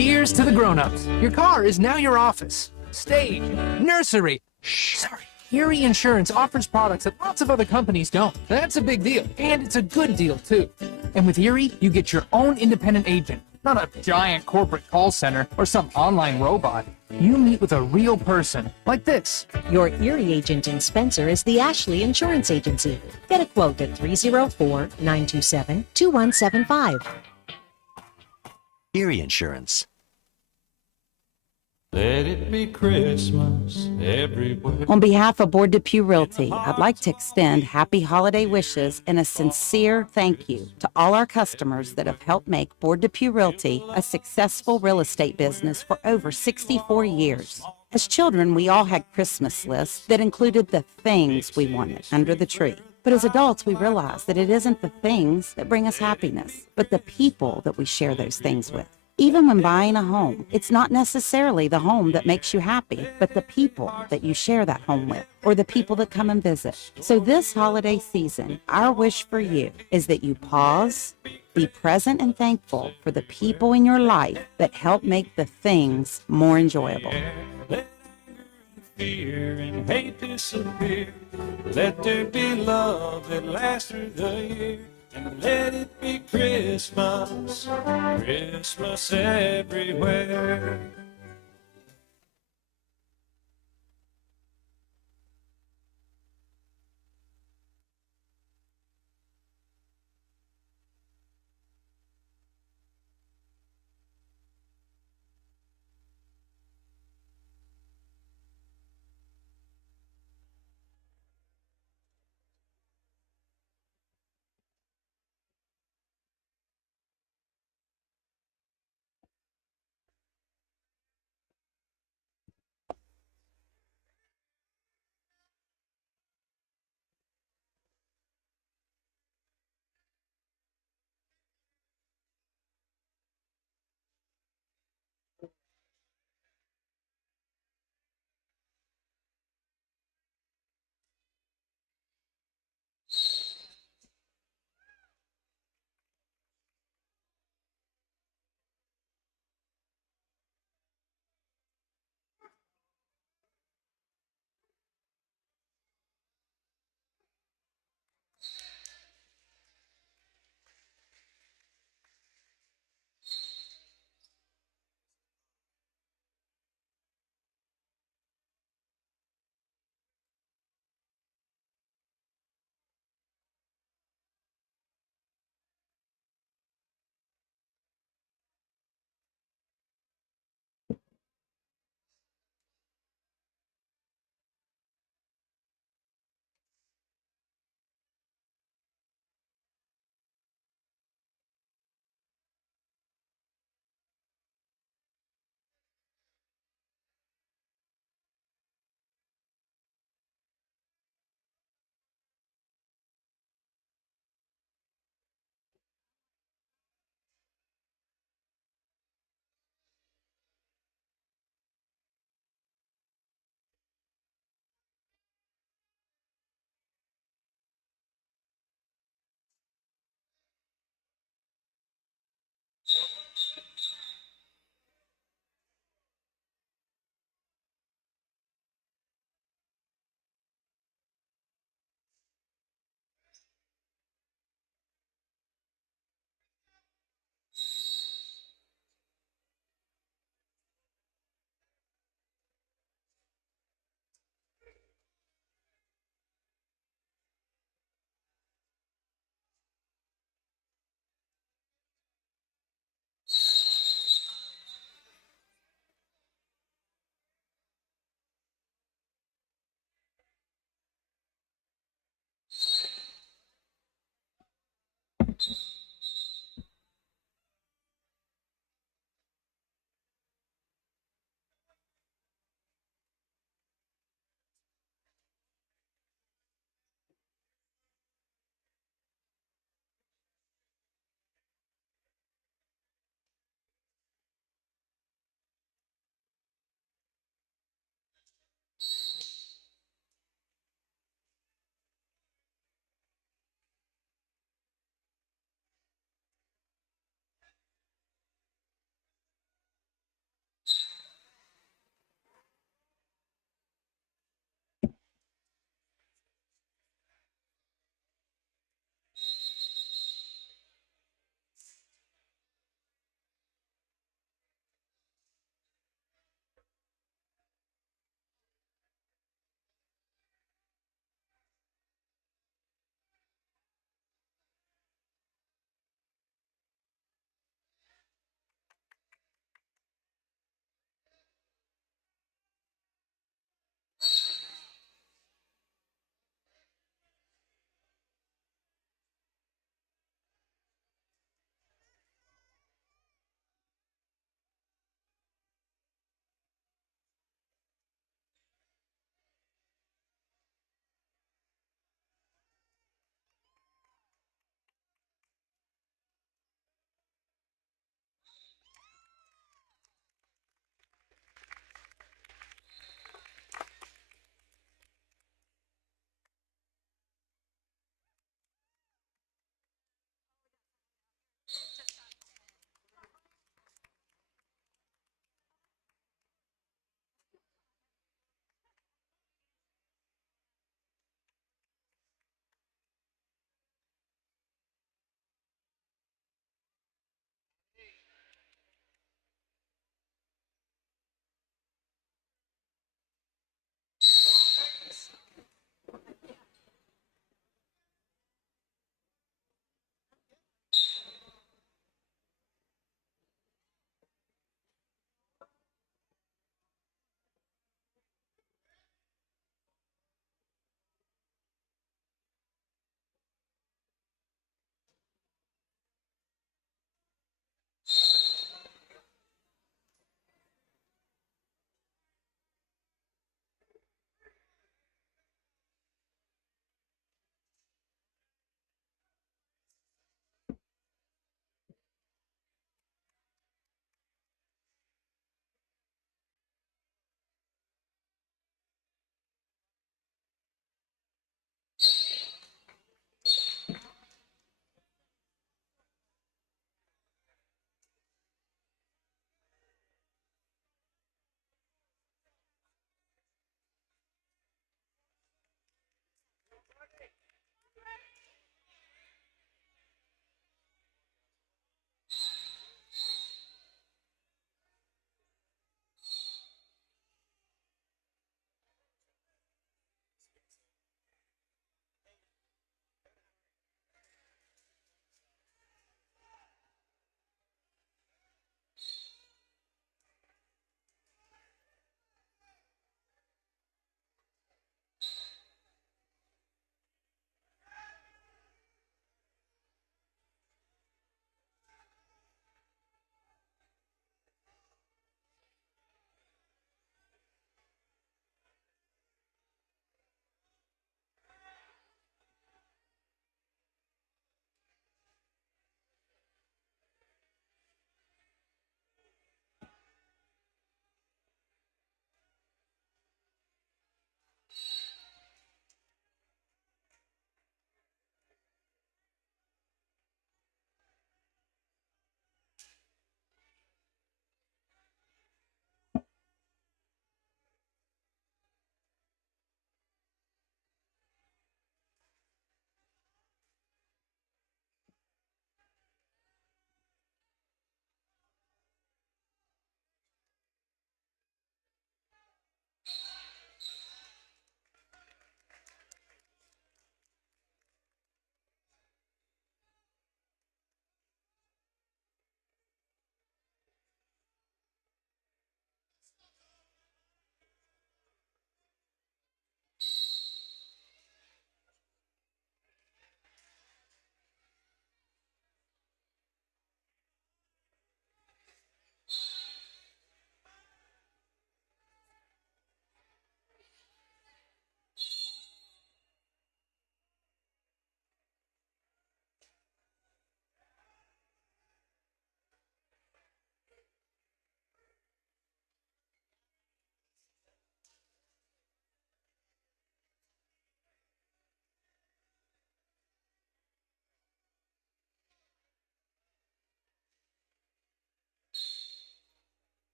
Here's to the grown-ups. Your car is now your office, stage, nursery. Shh, sorry. Erie Insurance offers products that lots of other companies don't. That's a big deal, and it's a good deal, too. And with Erie, you get your own independent agent, not a giant corporate call center or some online robot. You meet with a real person, like this. Your Erie agent in Spencer is the Ashley Insurance Agency. Get a quote at 304-927-2175. Erie Insurance. Let it be Christmas everywhere. On behalf of Board Depew Realty, I'd like to extend happy holiday wishes and a sincere thank you to all our customers that have helped make Board Depew Realty a successful real estate business for over 64 years. As children, we all had Christmas lists that included the things we wanted under the tree. But as adults, we realize that it isn't the things that bring us happiness, but the people that we share those things with. Even when buying a home, it's not necessarily the home that makes you happy, but the people that you share that home with, or the people that come and visit. So this holiday season, our wish for you is that you pause, be present and thankful for the people in your life that help make the things more enjoyable. Let fear and hate disappear. Let there be love that lasts through the year. And let it be Christmas, Christmas everywhere.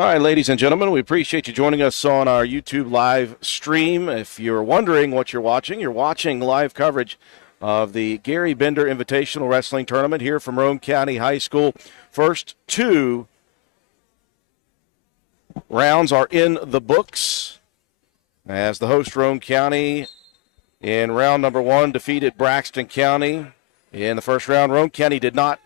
All right, ladies and gentlemen, we appreciate you joining us on our YouTube live stream. If you're wondering what you're watching live coverage of the Garry Bender Invitational Wrestling Tournament here from Roane County High School. First two rounds are in the books as the host Roane County in round number 1 defeated Braxton County in the first round. Roane County did not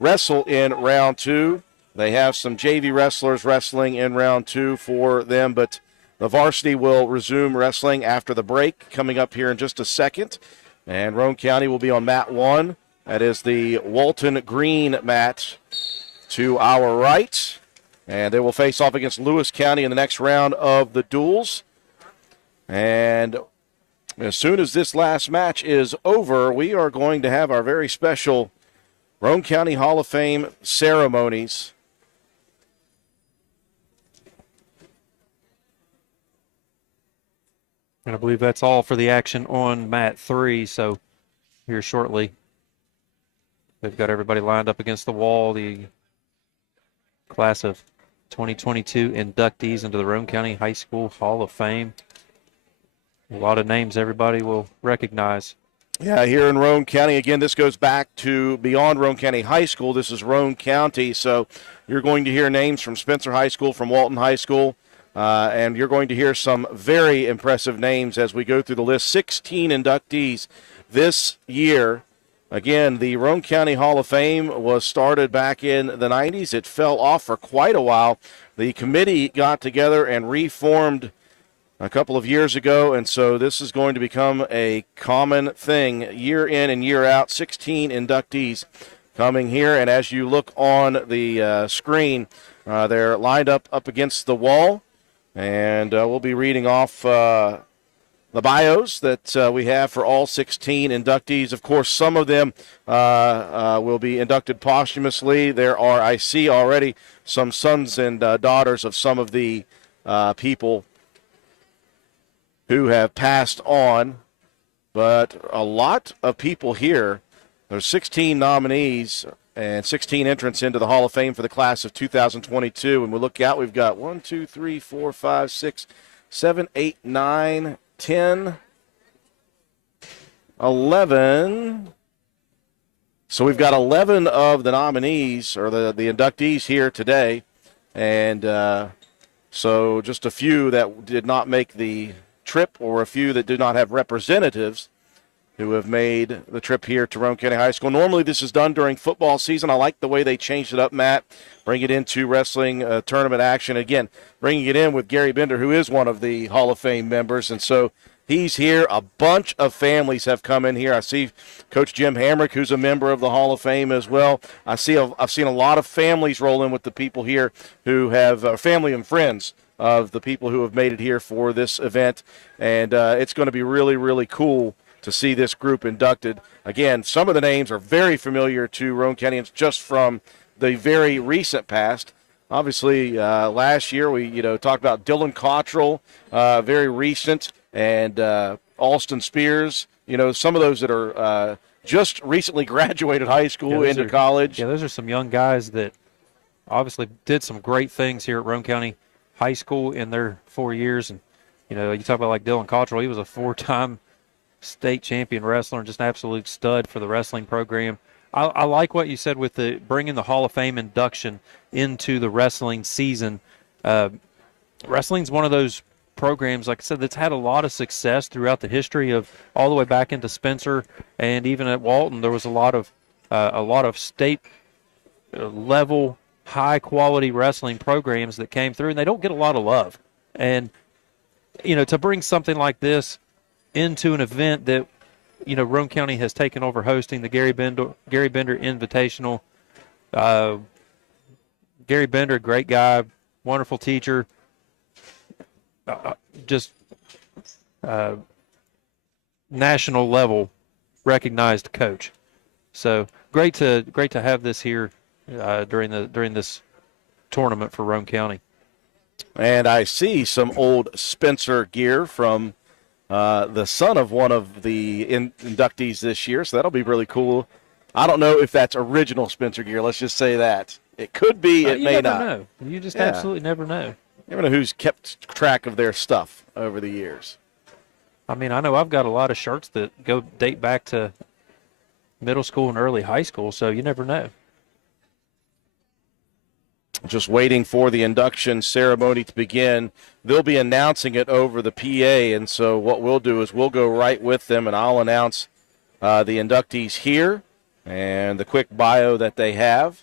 wrestle in round 2. They have some JV wrestlers wrestling in round 2 for them, but the varsity will resume wrestling after the break coming up here in just a second. And Roane County will be on mat 1. That is the Walton Green mat to our right. And they will face off against Lewis County in the next round of the duels. And as soon as this last match is over, we are going to have our very special Roane County Hall of Fame ceremonies. And I believe that's all for the action on mat 3. So here shortly, we've got everybody lined up against the wall. The class of 2022 inductees into the Roane County High School Hall of Fame. A lot of names everybody will recognize. Yeah, here in Roane County, again, this goes back to beyond Roane County High School. This is Roane County, so you're going to hear names from Spencer High School, from Walton High School, and you're going to hear some very impressive names as we go through the list. 16 inductees this year. Again, the Roane County Hall of Fame was started back in the 90s. It fell off for quite a while. The committee got together and reformed a couple of years ago, and so this is going to become a common thing year in and year out. 16 inductees coming here, and as you look on the screen, they're lined up against the wall, and we'll be reading off the bios that we have for all 16 inductees. Of course, some of them will be inducted posthumously. There are, I see already, some sons and daughters of some of the people who have passed on, but a lot of people here. There's 16 nominees and 16 entrants into the Hall of Fame for the class of 2022. And we look out, we've got 1, 2, 3, 4, 5, 6, 7, 8, 9, 10, 11. So we've got 11 of the nominees, or the inductees here today. And so just a few that did not make the trip, or a few that do not have representatives who have made the trip here to Roane County High School. Normally this is done during football season. I like the way they changed it up, Matt, bring it into wrestling tournament action. Again, bringing it in with Garry Bender, who is one of the Hall of Fame members, and so he's here. A bunch of families have come in here. I see Coach Jim Hamrick, who's a member of the Hall of Fame as well. I've seen a lot of families roll in with the people here who have family and friends of the people who have made it here for this event. And it's going to be really, really cool to see this group inducted. Again, some of the names are very familiar to Roane Countyans just from the very recent past. Obviously, last year we talked about Dylan Cottrell, very recent, and Alston Spears. Some of those that are just recently graduated high school into college. Yeah, those are some young guys that obviously did some great things here at Roane County High School in their 4 years. And, you talk about like Dylan Cottrell, he was a 4-time state champion wrestler and just an absolute stud for the wrestling program. I like what you said with bringing the Hall of Fame induction into the wrestling season. Wrestling's one of those programs, like I said, that's had a lot of success throughout the history of all the way back into Spencer, and even at Walton there was a lot of state level high quality wrestling programs that came through, and they don't get a lot of love. And to bring something like this into an event that Roane County has taken over hosting, the Garry Bender Invitational. Garry Bender, great guy, wonderful teacher, just national level recognized coach. So great to have this here during this tournament for Roane County. And I see some old Spencer gear from the son of one of the inductees this year, so that'll be really cool. I don't know if that's original Spencer gear. Let's just say that. It could be, it you may never not. know. You just Yeah. absolutely never know. You never know who's kept track of their stuff over the years. I mean, I know I've got a lot of shirts that date back to middle school and early high school, so you never know. Just waiting for the induction ceremony to begin. They'll be announcing it over the PA, and so what we'll do is we'll go right with them, and I'll announce the inductees here and the quick bio that they have.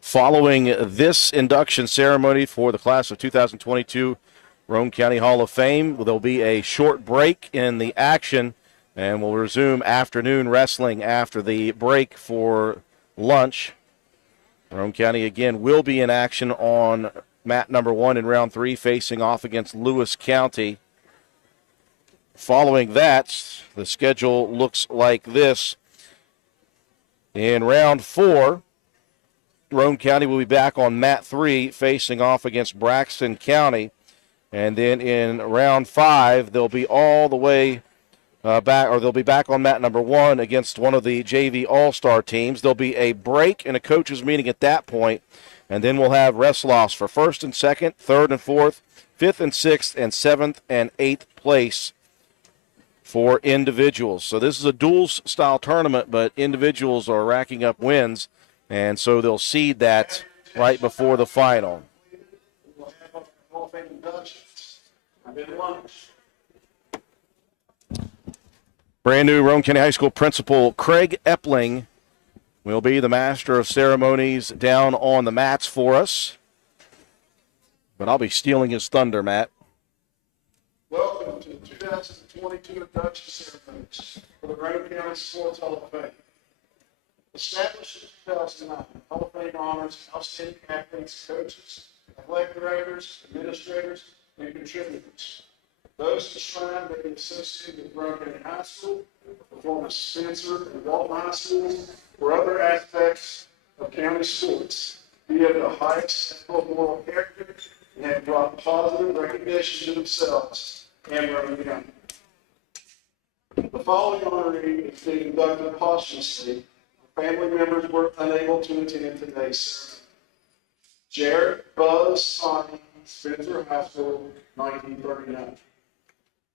Following this induction ceremony for the class of 2022 Roane County Hall of Fame, there'll be a short break in the action, and we'll resume afternoon wrestling after the break for lunch. Roane County, again, will be in action on mat number 1 in round 3, facing off against Lewis County. Following that, the schedule looks like this. In round 4, Roane County will be back on mat 3 facing off against Braxton County. And then in round 5, they'll be all the way back, or they'll be back on mat number 1 against one of the JV All-Star teams. There'll be a break and a coaches meeting at that point, and then we'll have wrestle-offs for 1st and 2nd, 3rd and 4th, 5th and 6th, and 7th and 8th place for individuals. So this is a duels-style tournament, but individuals are racking up wins. And so they'll seed that right before the final. Brand new Roane County High School principal Craig Epling will be the master of ceremonies down on the mats for us. But I'll be stealing his thunder, Matt. Welcome to the 2022 induction ceremonies for the Roane County Sports Hall of Fame. Established in 2009, Hall of Fame honors outstanding athletes, coaches, athletic directors, administrators, and contributors. Those enshrined may be associated with Roane County High School, the former Spencer and Walton High Schools, or other aspects of county sports, be of the highest ethical moral character, and have brought positive recognition to themselves and Roane County. The following honoree is being inducted posthumously. Family members were unable to attend today's ceremony. Jared Buzz Sonny, Spencer High School, 1939.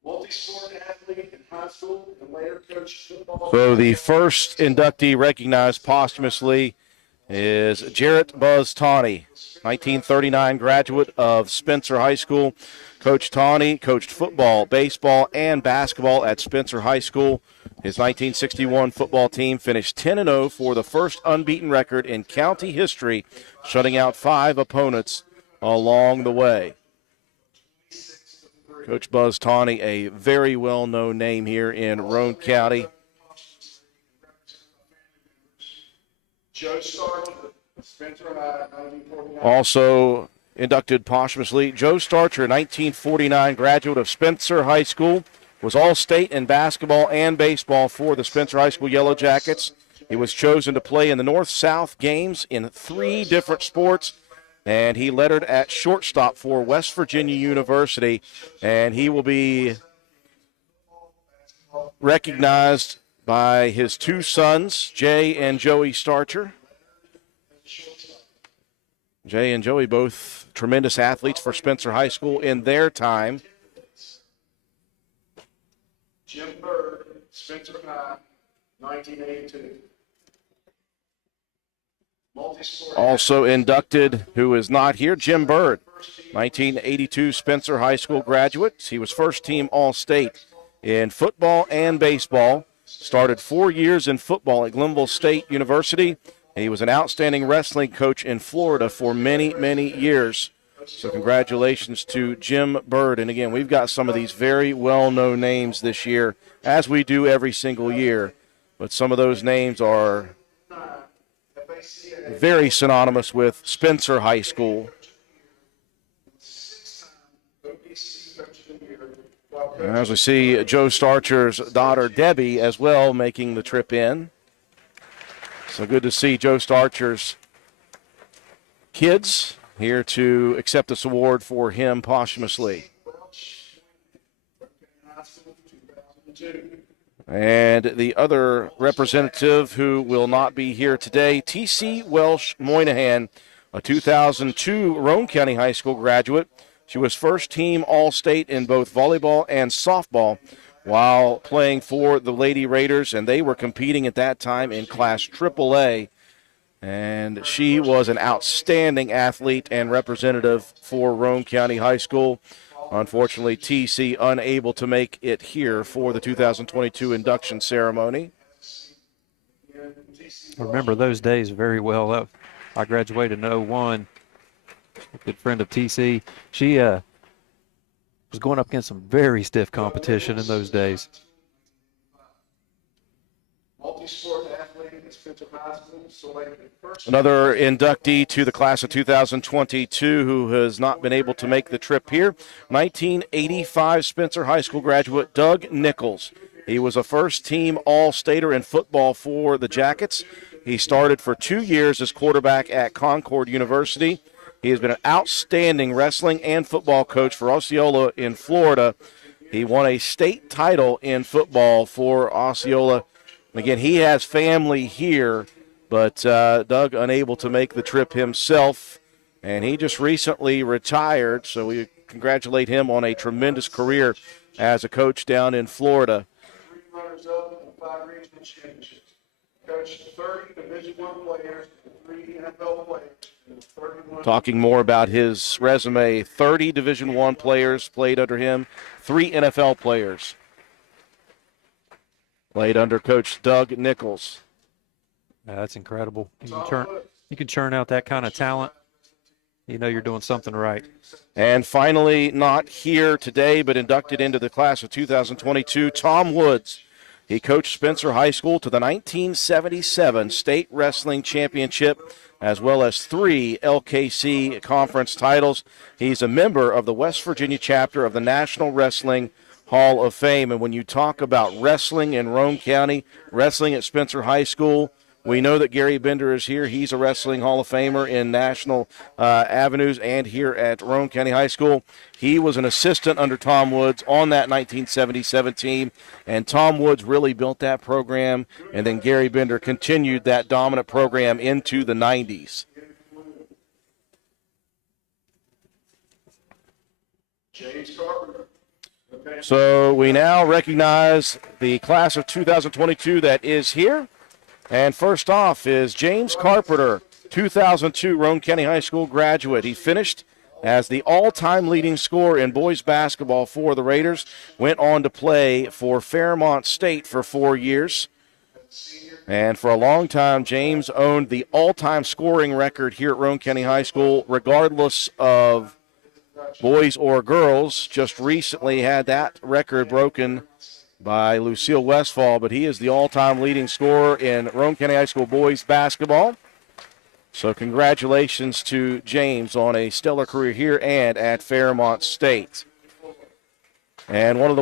Multi-sport athlete in high school and later coached football. So the first inductee recognized posthumously is Jarrett Buzz Tawney, 1939 graduate of Spencer High School. Coach Tawney coached football, baseball, and basketball at Spencer High School. His 1961 football team finished 10-0 for the first unbeaten record in county history, shutting out 5 opponents along the way. Coach Buzz Tawney, a very well-known name here in Roane County. Joe Starcher, Spencer High, 1949. Also inducted posthumously, Joe Starcher, 1949 graduate of Spencer High School, was All-State in basketball and baseball for the Spencer High School Yellow Jackets. He was chosen to play in the North-South games in 3 different sports, and he lettered at shortstop for West Virginia University, and he will be recognized by his 2 sons, Jay and Joey Starcher. Jay and Joey, both tremendous athletes for Spencer High School in their time. Jim Bird, Spencer High, 1982. Also inducted, who is not here, Jim Bird, 1982 Spencer High School graduate. He was first-team All-State in football and baseball. Started 4 years in football at Glenville State University. And he was an outstanding wrestling coach in Florida for many, many years. So congratulations to Jim Bird. And again, we've got some of these very well-known names this year, as we do every single year. But some of those names are very synonymous with Spencer High School. As we see Joe Starcher's daughter, Debbie, as well, making the trip in. So good to see Joe Starcher's kids here to accept this award for him posthumously. And the other representative who will not be here today, T.C. Welsh Moynihan, a 2002 Roane County High School graduate. She was first team All-State in both volleyball and softball while playing for the Lady Raiders, and they were competing at that time in Class AAA. And she was an outstanding athlete and representative for Roane County High School. Unfortunately, TC unable to make it here for the 2022 induction ceremony. I remember those days very well. I graduated in 01. A good friend of TC. She was going up against some very stiff competition in those days. Another inductee to the class of 2022 who has not been able to make the trip here, 1985 Spencer High School graduate Doug Nichols. He was a first-team All-Stater in football for the Jackets. He started for 2 years as quarterback at Concord University. He has been an outstanding wrestling and football coach for Osceola in Florida. He won a state title in football for Osceola. Again, he has family here, but Doug unable to make the trip himself, and he just recently retired, so we congratulate him on a tremendous career as a coach down in Florida. 3 runners-up and 5 regional championships. Coached 30 Division I players and 3 NFL players. Talking more about his resume, 30 Division I players played under him, 3 NFL players played under Coach Doug Nichols. Yeah, that's incredible. You can churn out that kind of talent. You know you're doing something right. And finally, not here today, but inducted into the class of 2022, Tom Woods. He coached Spencer High School to the 1977 State Wrestling Championship, as well as 3 LKC conference titles. He's a member of the West Virginia chapter of the National Wrestling Hall of Fame. And when you talk about wrestling in Roane County, wrestling at Spencer High School, we know that Garry Bender is here. He's a Wrestling Hall of Famer in National Avenues and here at Roane County High School. He was an assistant under Tom Woods on that 1977 team, and Tom Woods really built that program, and then Garry Bender continued that dominant program into the 90s. So we now recognize the class of 2022 that is here. And first off is James Carpenter, 2002 Roane County High School graduate. He finished as the all-time leading scorer in boys basketball for the Raiders, went on to play for Fairmont State for 4 years. And for a long time, James owned the all-time scoring record here at Roane County High School, regardless of boys or girls. Just recently had that record broken by Lucille Westfall, but he is the all-time leading scorer in Roane County High School boys basketball. So congratulations to James on a stellar career here and at Fairmont State. And one of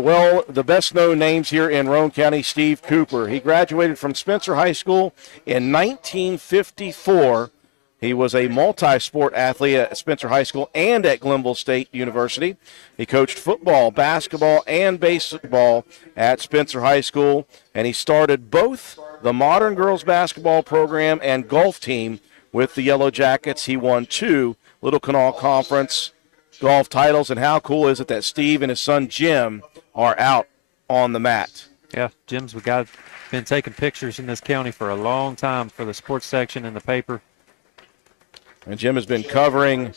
the best-known names here in Roane County, Steve Cooper. He graduated from Spencer High School in 1954. He was a multi-sport athlete at Spencer High School and at Glenville State University. He coached football, basketball, and baseball at Spencer High School, and he started both the modern girls basketball program and golf team with the Yellow Jackets. He won 2 Little Canal Conference golf titles, and how cool is it that Steve and his son Jim are out on the mat? Yeah, Jim's been taking pictures in this county for a long time for the sports section in the paper. And Jim has been covering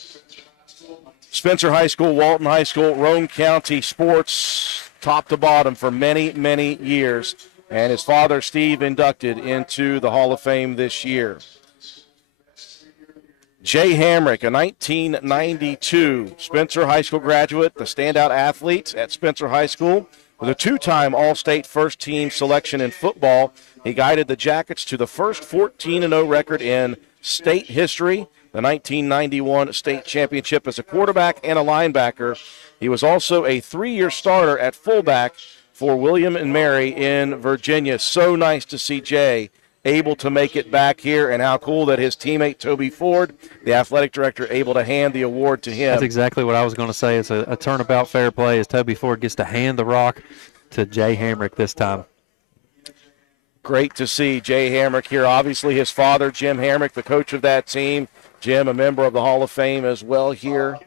Spencer High School, Walton High School, Roane County sports top to bottom for many, many years. And his father, Steve, inducted into the Hall of Fame this year. Jay Hamrick, a 1992 Spencer High School graduate, the standout athlete at Spencer High School, with a 2-time All-State first-team selection in football. He guided the Jackets to the first 14-0 record in state history. the 1991 state championship as a quarterback and a linebacker. He was also a 3-year starter at fullback for William and Mary in Virginia. So nice to see Jay able to make it back here, and how cool that his teammate Toby Ford, the athletic director, able to hand the award to him. That's exactly what I was going to say. It's a turnabout fair play as Toby Ford gets to hand the rock to Jay Hamrick this time. Great to see Jay Hamrick here. Obviously his father, Jim Hamrick, the coach of that team. Jim, a member of the Hall of Fame as well here.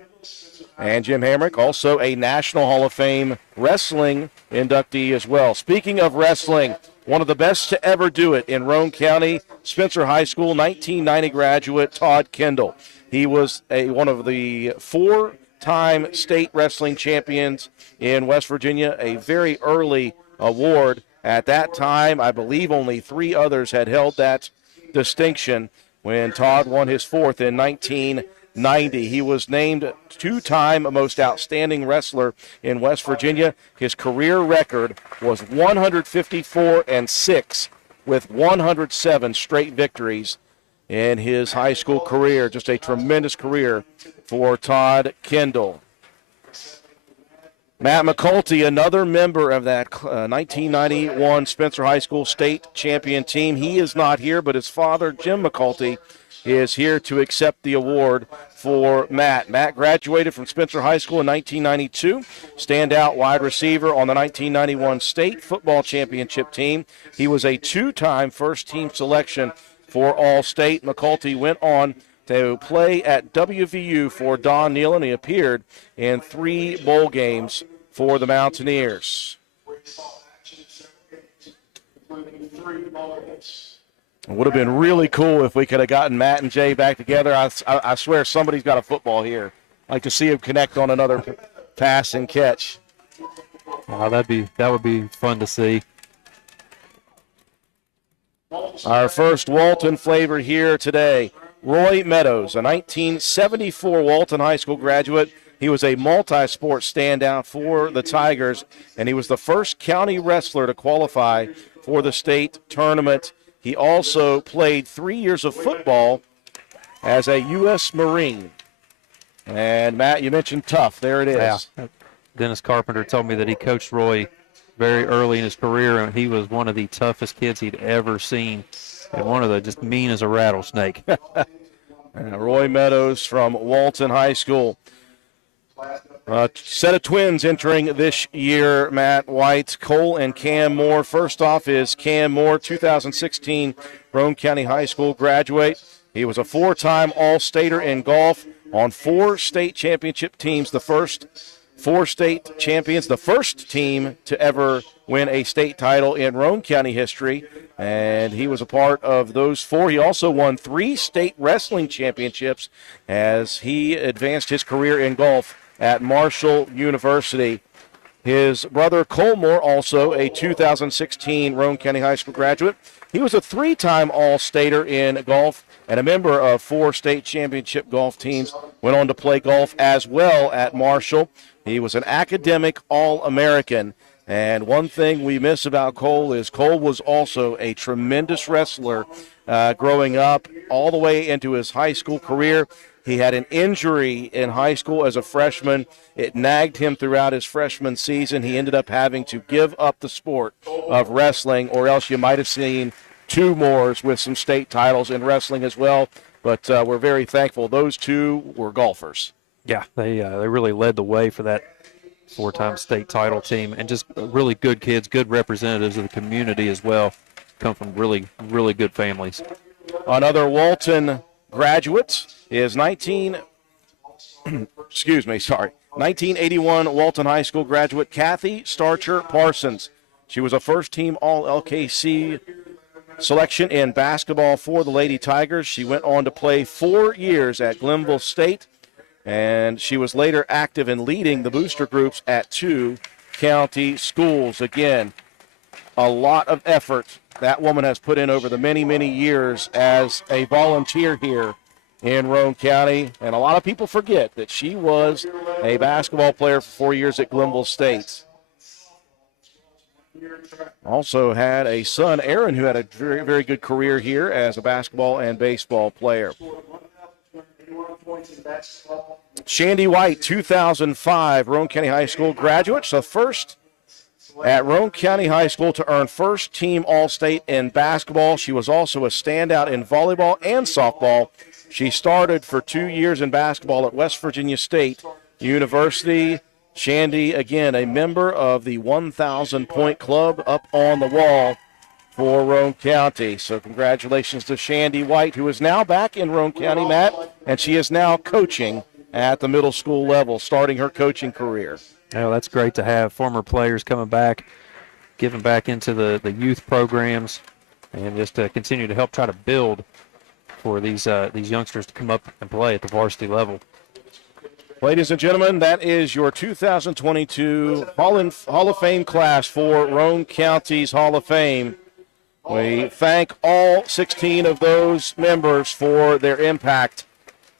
And Jim Hamrick, also a National Hall of Fame wrestling inductee as well. Speaking of wrestling, one of the best to ever do it in Roane County, Spencer High School, 1990 graduate Todd Kendall. He was one of the 4-time state wrestling champions in West Virginia, a very early award. At that time, I believe only 3 others had held that distinction when Todd won his 4th in 1990. He was named 2-time most outstanding wrestler in West Virginia. His career record was 154-6 with 107 straight victories in his high school career. Just a tremendous career for Todd Kendall. Matt McCulty, another member of that 1991 Spencer High School state champion team. He is not here, but his father, Jim McCulty, is here to accept the award for Matt. Matt graduated from Spencer High School in 1992, standout wide receiver on the 1991 state football championship team. He was a 2-time first-team selection for All-State. McCulty went on to play at WVU for Don Nealon. He appeared in 3 bowl games for the Mountaineers. It would have been really cool if we could have gotten Matt and Jay back together. I swear somebody's got a football here. I'd like to see him connect on another pass and catch. Wow, that would be fun to see. Our first Walton flavor here today. Roy Meadows, a 1974 Walton High School graduate. He was a multi-sport standout for the Tigers, and he was the first county wrestler to qualify for the state tournament. He also played 3 years of football as a U.S. Marine. And, Matt, you mentioned tough. There it is. Yeah. Dennis Carpenter told me that he coached Roy very early in his career, and he was one of the toughest kids he'd ever seen. And one of the just mean as a rattlesnake. Roy Meadows from Walton High School. Set of twins entering this year, Matt White, Cole and Cam Moore. First off is Cam Moore, 2016 Roane County High School graduate. He was a 4-time All-Stater in golf on 4 state championship teams, the first 4 state champions, the first team to ever win a state title in Roane County history. And he was a part of those 4. He also won 3 state wrestling championships as he advanced his career in golf at Marshall University. His brother Cole Moore, also a 2016 Roane County High School graduate. He was a 3-time All-Stater in golf and a member of 4 state championship golf teams. Went on to play golf as well at Marshall. He was an academic All-American. And one thing we miss about Cole is Cole was also a tremendous wrestler growing up all the way into his high school career. He had an injury in high school as a freshman. It nagged him throughout his freshman season. He ended up having to give up the sport of wrestling, or else you might have seen 2 more with some state titles in wrestling as well. But we're very thankful. Those 2 were golfers. Yeah, they really led the way for that 4-time state title team, and just really good kids, good representatives of the community as well. Come from really, really good families. Another Walton graduate is 1981 Walton High School graduate Kathy Starcher Parsons. She was a first-team All-LKC selection in basketball for the Lady Tigers. She went on to play 4 years at Glenville State, and she was later active in leading the booster groups at 2 county schools. Again, a lot of effort that woman has put in over the many, many years as a volunteer here in Roane County. And a lot of people forget that she was a basketball player for 4 years at Glenville State. Also had a son, Aaron, who had a very, very good career here as a basketball and baseball player. Shandy White, 2005 Roane County High School graduate, so first at Roane County High School to earn first team All-State in basketball. She was also a standout in volleyball and softball. She started for 2 years in basketball at West Virginia State University. Shandy, again, a member of the 1,000-point club up on the wall for Roane County. So congratulations to Shandy White, who is now back in Roane County, Matt, and she is now coaching at the middle school level, starting her coaching career. Oh, that's great to have former players coming back, giving back into the youth programs, and just to continue to help try to build for these youngsters to come up and play at the varsity level. Ladies and gentlemen, that is your 2022 Hall of Fame class for Roane County's Hall of Fame. We thank all 16 of those members for their impact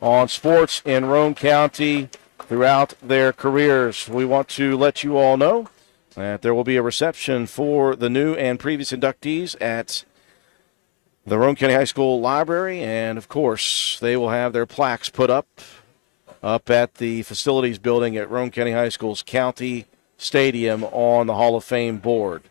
on sports in Roane County throughout their careers. We want to let you all know that there will be a reception for the new and previous inductees at the Roane County High School Library, and of course they will have their plaques put up at the facilities building at Roane County High School's County Stadium on the Hall of Fame board.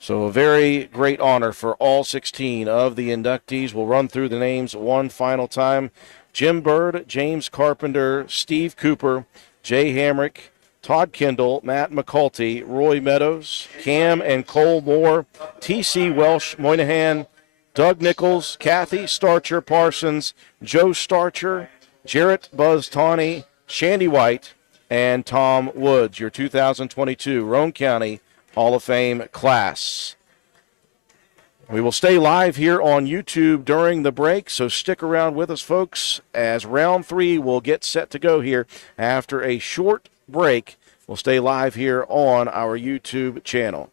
So a very great honor for all 16 of the inductees. We'll run through the names one final time. Jim Bird, James Carpenter, Steve Cooper, Jay Hamrick, Todd Kendall, Matt McCulty, Roy Meadows, Cam and Cole Moore, T.C. Welsh Moynihan, Doug Nichols, Kathy Starcher Parsons, Joe Starcher, Jarrett Buzz Tawney, Shandy White, and Tom Woods, your 2022 Roane County Hall of Fame class. We will stay live here on YouTube during the break, so stick around with us, folks, as round 3 will get set to go here after a short break. We'll stay live here on our YouTube channel.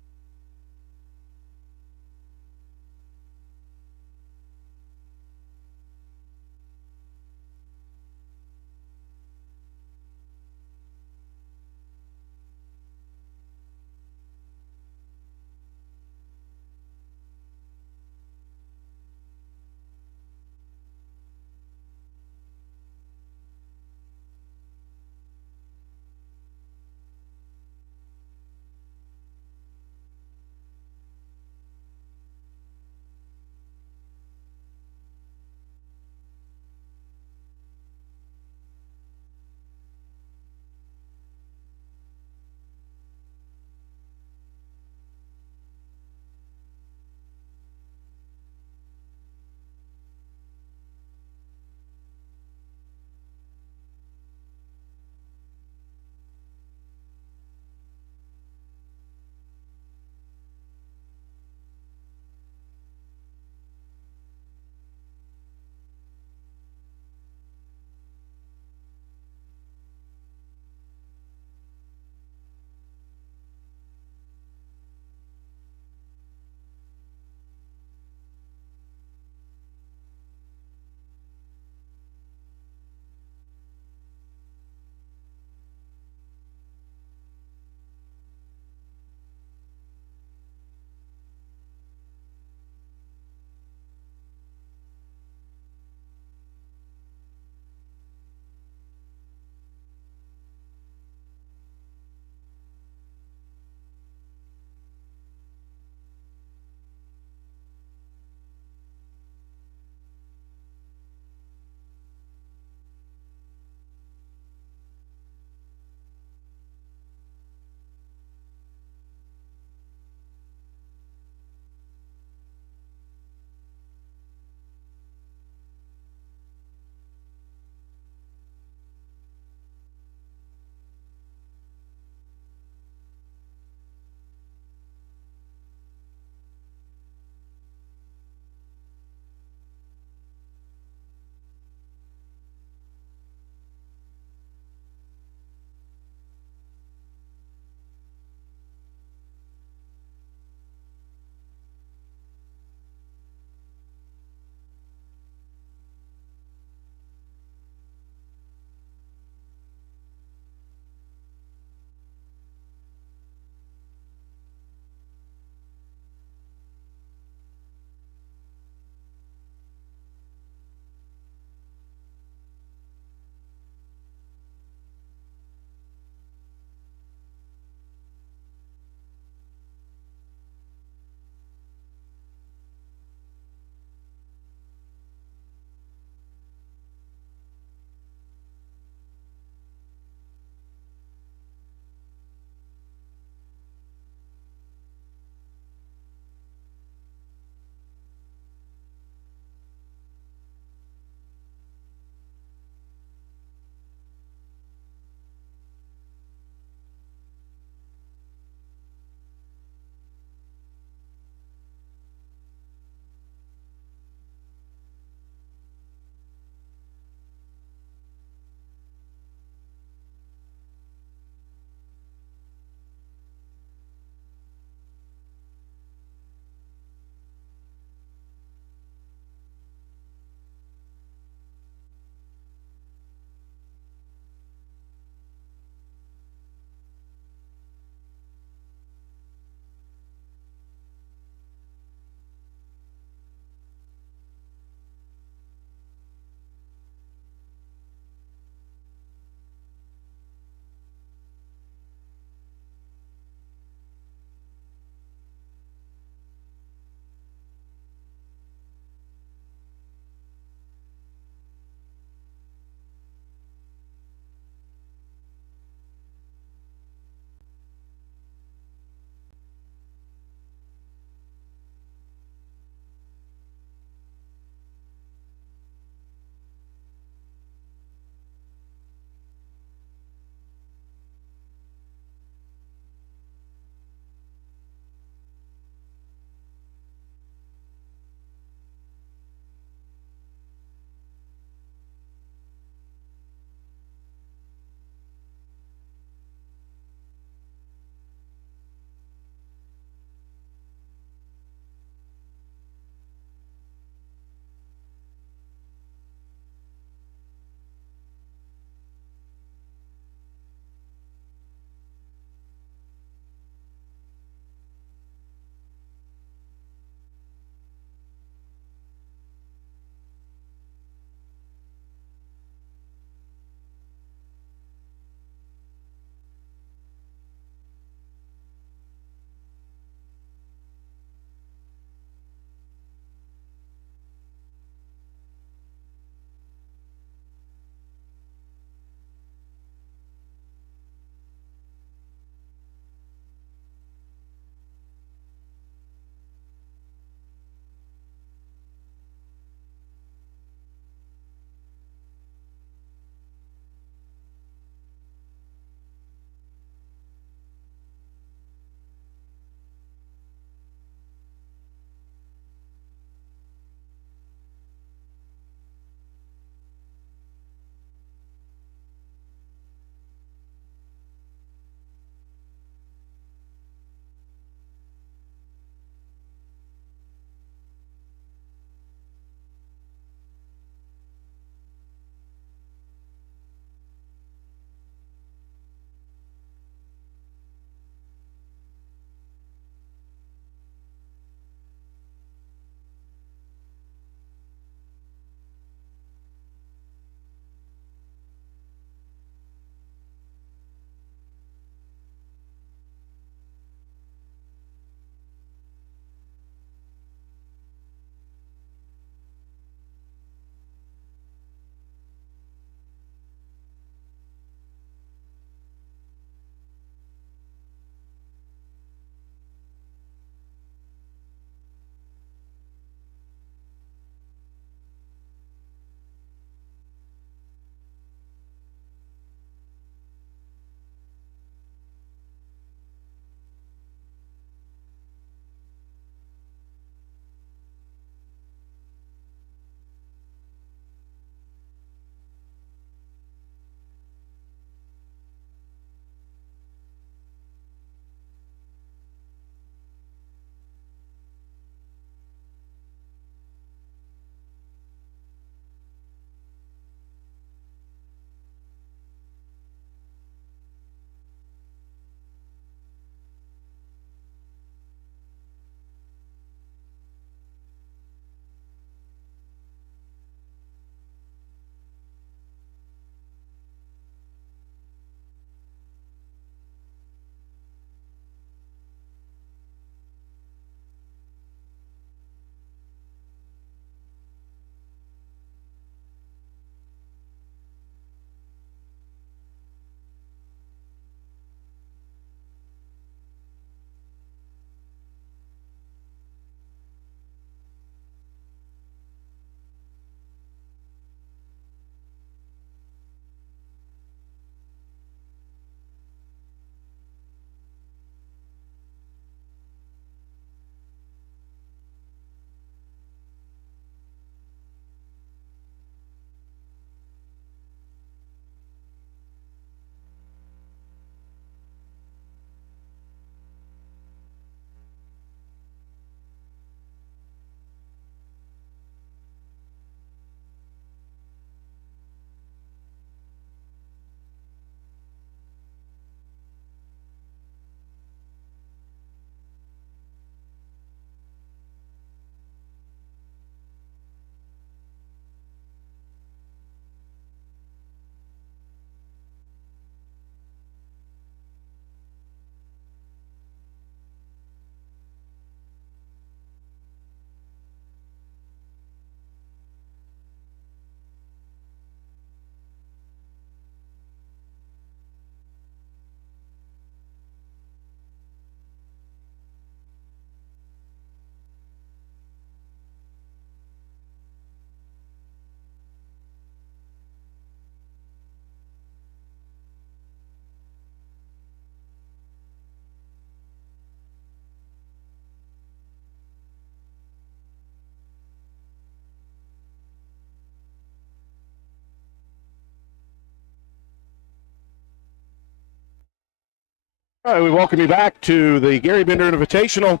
All right, we welcome you back to the Garry Bender Invitational.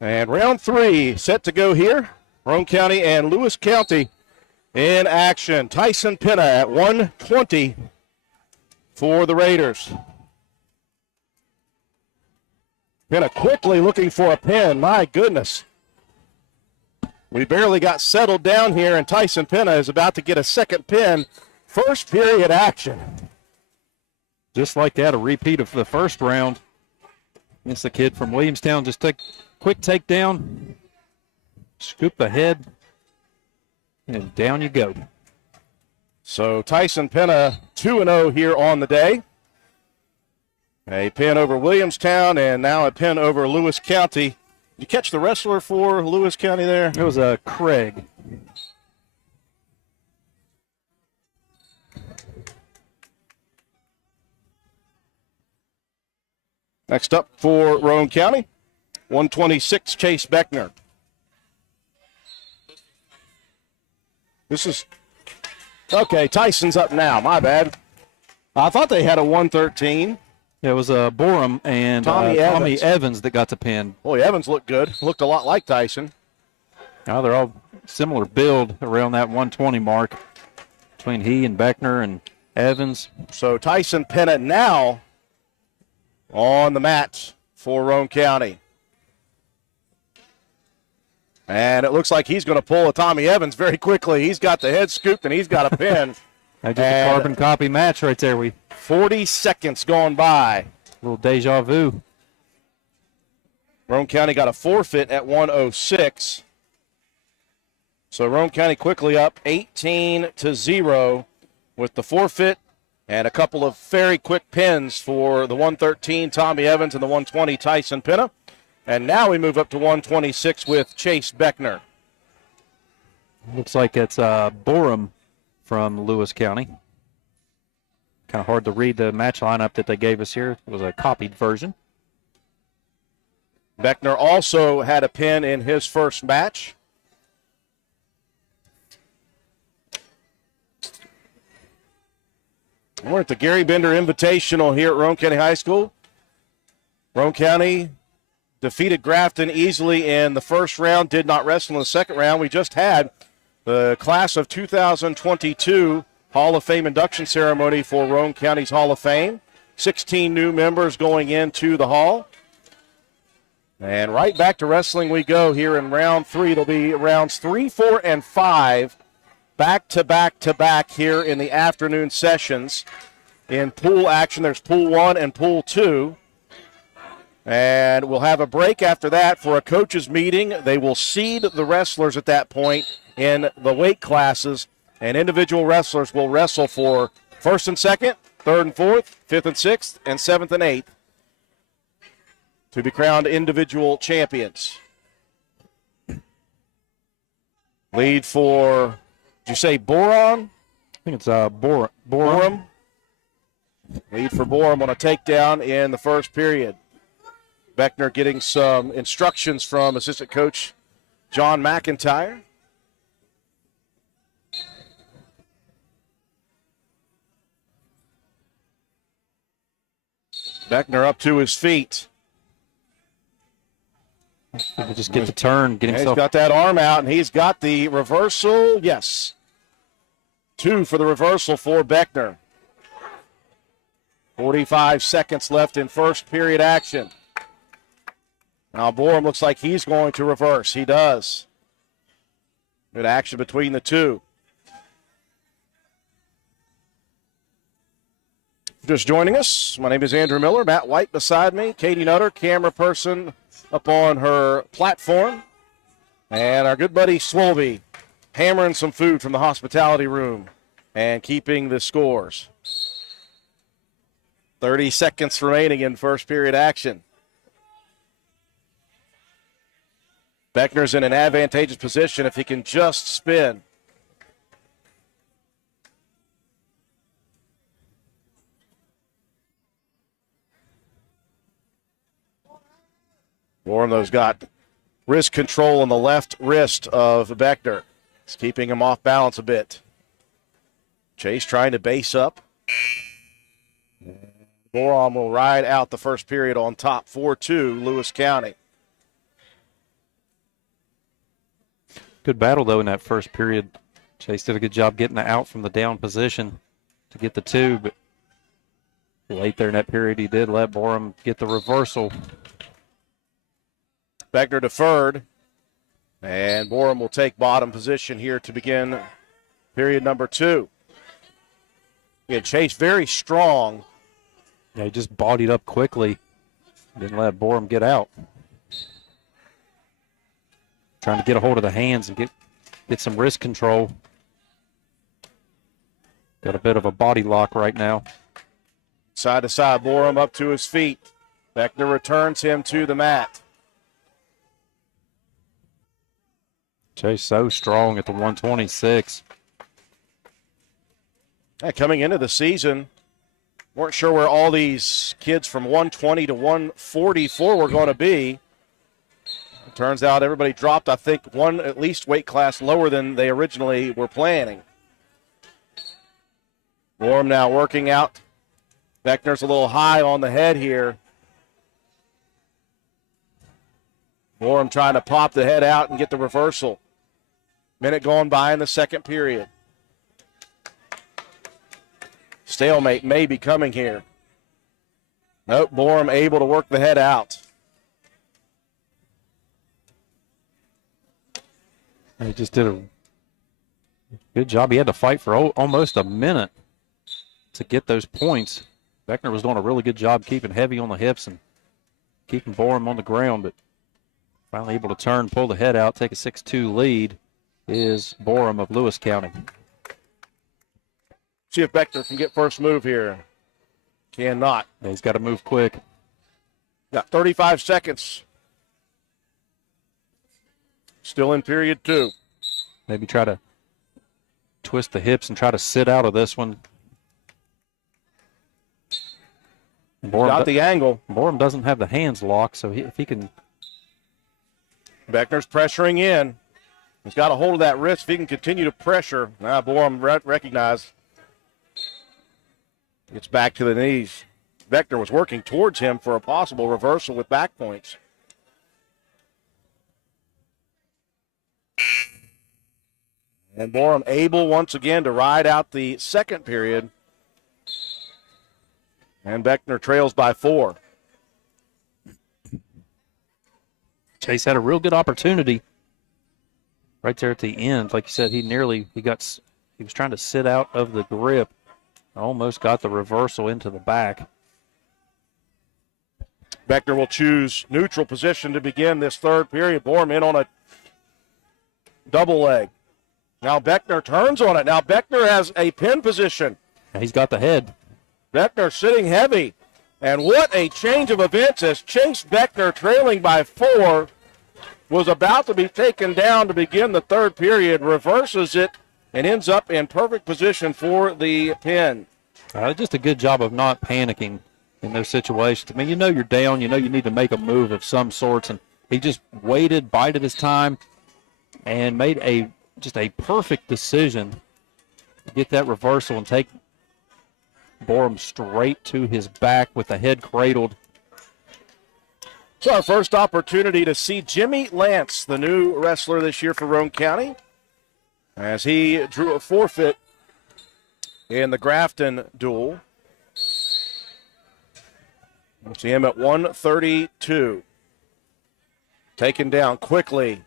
And round 3 set to go here. Roane County and Lewis County in action. Tyson Penna at 120 for the Raiders. Penna quickly looking for a pin. My goodness. We barely got settled down here, and Tyson Penna is about to get a second pin. First period action. Just like that, a repeat of the first round. Against the kid from Williamstown. Just take quick takedown, scoop ahead, and down you go. So Tyson Penna 2-0 here on the day. A pin over Williamstown, and now a pin over Lewis County. Did you catch the wrestler for Lewis County there? It was Craig. Next up for Roane County, 126, Chase Beckner. This is, okay, Tyson's up now, my bad. I thought they had a 113. It was Borum and Tommy Evans that got the pin. Boy, Evans looked good. Looked a lot like Tyson. Now they're all similar build around that 120 mark between he and Beckner and Evans. So Tyson Penna now on the mat for Roane County. And it looks like he's going to pull a Tommy Evans very quickly. He's got the head scooped and he's got a pin. Just a carbon copy match right there. 40 seconds gone by. A little deja vu. Roane County got a forfeit at 106. So Roane County quickly up 18-0 with the forfeit and a couple of very quick pins for the 113 Tommy Evans and the 120 Tyson Penna. And now we move up to 126 with Chase Beckner. Looks like it's Borum from Lewis County. Kind of hard to read the match lineup that they gave us here. It was a copied version. Beckner also had a pin in his first match. We're at the Garry Bender Invitational here at Roane County High School. Roane County defeated Grafton easily in the first round, did not wrestle in the second round. We just had the class of 2022 Hall of Fame induction ceremony for Roane County's Hall of Fame. 16 new members going into the Hall. And right back to wrestling we go here in round 3. It'll be rounds 3, 4, and 5 back to back here in the afternoon sessions. In pool action, there's pool 1 and pool 2. And we'll have a break after that for a coaches meeting. They will seed the wrestlers at that point in the weight classes, and individual wrestlers will wrestle for first and second, third and fourth, fifth and sixth, and seventh and eighth to be crowned individual champions. Lead for, did you say Boron? I think it's Borum. Borum. Lead for Borum on a takedown in the first period. Beckner getting some instructions from assistant coach John McIntyre. Beckner up to his feet. He'll just get the turn, get himself. He's got that arm out, and he's got the reversal. Yes. 2 for the reversal for Beckner. 45 seconds left in first period action. Now Borum looks like he's going to reverse. He does. Good action between the two. Just joining us, my name is Andrew Miller. Matt White beside me. Katie Nutter, camera person up on her platform. And our good buddy Swolby hammering some food from the hospitality room and keeping the scores. 30 seconds remaining in first period action. Beckner's in an advantageous position if he can just spin. Borum, though's got wrist control on the left wrist of Beckner. It's keeping him off balance a bit. Chase trying to base up. Boron will ride out the first period on top, 4-2, Lewis County. Good battle, though, in that first period. Chase did a good job getting out from the down position to get the 2, but late there in that period, he did let Borum get the reversal. Beckner deferred, and Borum will take bottom position here to begin period number 2. Yeah, Chase very strong. Yeah, he just bodied up quickly. Didn't let Borum get out. Trying to get a hold of the hands and get some wrist control. Got a bit of a body lock right now. Side to side, Borum up to his feet. Beckner returns him to the mat. Chase so strong at the 126. Coming into the season, weren't sure where all these kids from 120 to 144 were going to be. It turns out everybody dropped, I think, one at least weight class lower than they originally were planning. Borum now working out. Beckner's a little high on the head here. Borum trying to pop the head out and get the reversal. Minute going by in the second period. Stalemate may be coming here. Nope, Borum able to work the head out. He just did a good job. He had to fight for almost a minute to get those points. Beckner was doing a really good job keeping heavy on the hips and keeping Borum on the ground, but finally able to turn, pull the head out, take a 6-2 lead is Borum of Lewis County. See if Beckner can get first move here. Cannot. Yeah, he's got to move quick. Got 35 seconds. Still in period 2. Maybe try to twist the hips and try to sit out of this one. Got the angle. Borum doesn't have the hands locked, so if he can. Beckner's pressuring in. He's got a hold of that wrist. If he can continue to pressure. Now Borum recognized. Gets back to the knees. Beckner was working towards him for a possible reversal with back points. And Borum able once again to ride out the second period. And Beckner trails by 4. Chase had a real good opportunity right there at the end. Like you said, he was trying to sit out of the grip. Almost got the reversal into the back. Beckner will choose neutral position to begin this third period. Borum in on a double leg. Now Beckner turns on it. Now Beckner has a pin position. He's got the head. Beckner sitting heavy. And what a change of events as Chase Beckner, trailing by 4, was about to be taken down to begin the third period, reverses it, and ends up in perfect position for the pin. Just a good job of not panicking in those situations. I mean, you know you're down. You know you need to make a move of some sorts, and he just waited, bided his time, and made just a perfect decision to get that reversal and take Borum straight to his back with the head cradled. So our first opportunity to see Jimmy Lance, the new wrestler this year for Roane County, as he drew a forfeit in the Grafton duel. We'll see him at 132. Taken down quickly.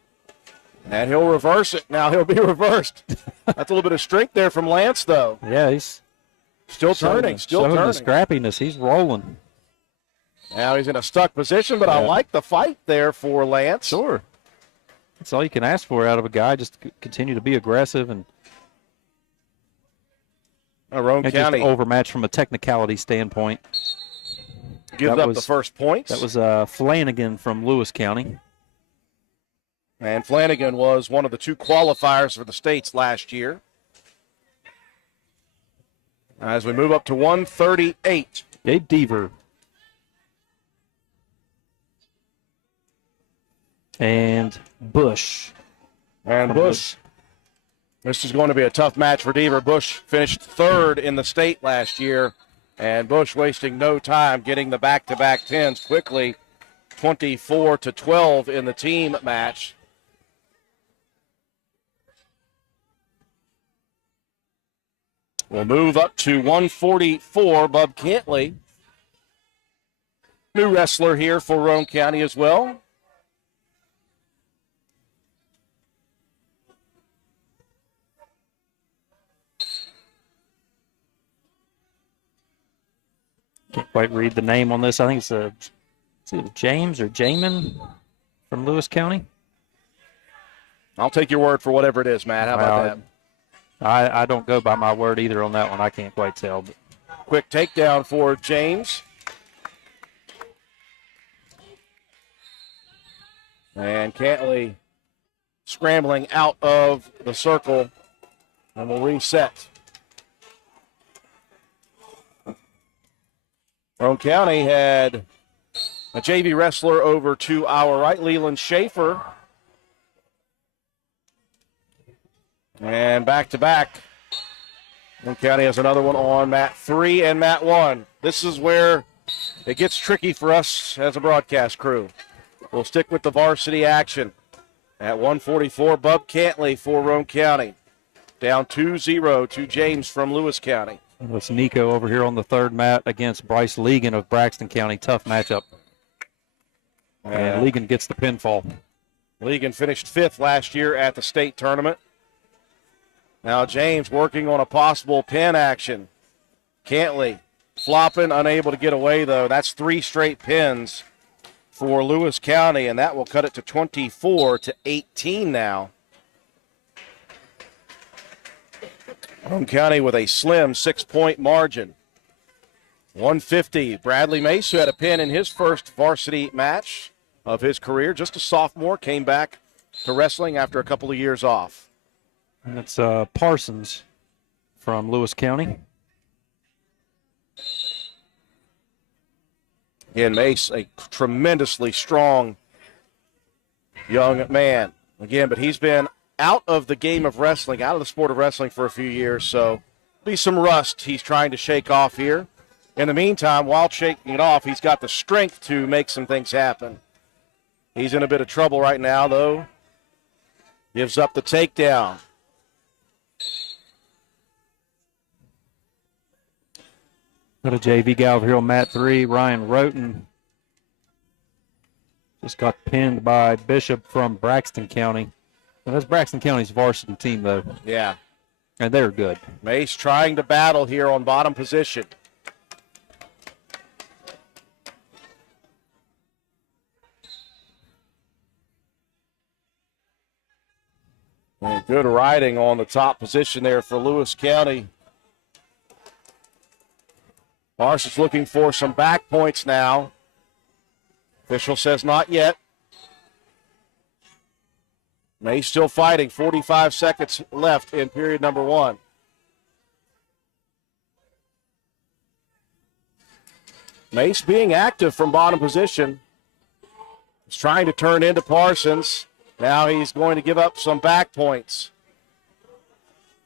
And he'll reverse it. Now he'll be reversed. That's a little bit of strength there from Lance, though. Yeah, he's still turning. Showing the scrappiness. He's rolling. Now he's in a stuck position, but I like the fight there for Lance. Sure. That's all you can ask for out of a guy, just to continue to be aggressive and Roane County just overmatched from a technicality standpoint. Gives up the first points. That was Flanagan from Lewis County. And Flanagan was one of the 2 qualifiers for the states last year. As we move up to 138. Gabe Deaver. And Bush. And Bush. This is going to be a tough match for Deaver. Bush finished 3rd in the state last year. And Bush wasting no time getting the back-to-back pins quickly. 24-12 in the team match. We'll move up to 144, Bub Cantley. New wrestler here for Roane County as well. Can't quite read the name on this. I think it's either James or Jamin from Lewis County. I'll take your word for whatever it is, Matt. How about that? I don't go by my word either on that one. I can't quite tell. But. Quick takedown for James. And Cantley scrambling out of the circle. And we'll reset. Roane County had a JV wrestler over to our right, Leland Schaefer. And back-to-back. Roane County has another one on mat 3 and mat 1. This is where it gets tricky for us as a broadcast crew. We'll stick with the varsity action. At 144, Bub Cantley for Roane County. Down 2-0 to James from Lewis County. It's Nico over here on the third mat against Bryce Legan of Braxton County. Tough matchup. And Legan gets the pinfall. Legan finished 5th last year at the state tournament. Now James working on a possible pin action. Cantley flopping, unable to get away though. That's 3 straight pins for Lewis County, and that will cut it to 24-18 now. Roane County with a slim 6-point margin. 150, Bradley Mace, who had a pin in his first varsity match of his career, just a sophomore, came back to wrestling after a couple of years off. And it's Parsons from Lewis County. Again, Mace, a tremendously strong young man. Again, but he's been out of the game of wrestling, out of the sport of wrestling for a few years, so be some rust he's trying to shake off here. In the meantime, while shaking it off, he's got the strength to make some things happen. He's in a bit of trouble right now, though. Gives up the takedown. Got a JV guy over here on mat 3, Ryan Roten. Just got pinned by Bishop from Braxton County. And that's Braxton County's varsity team, though. Yeah. And they're good. Mace trying to battle here on bottom position. And good riding on the top position there for Lewis County. Parsons looking for some back points now. Official says not yet. Mace still fighting. 45 seconds left in period number 1. Mace being active from bottom position. He's trying to turn into Parsons. Now he's going to give up some back points.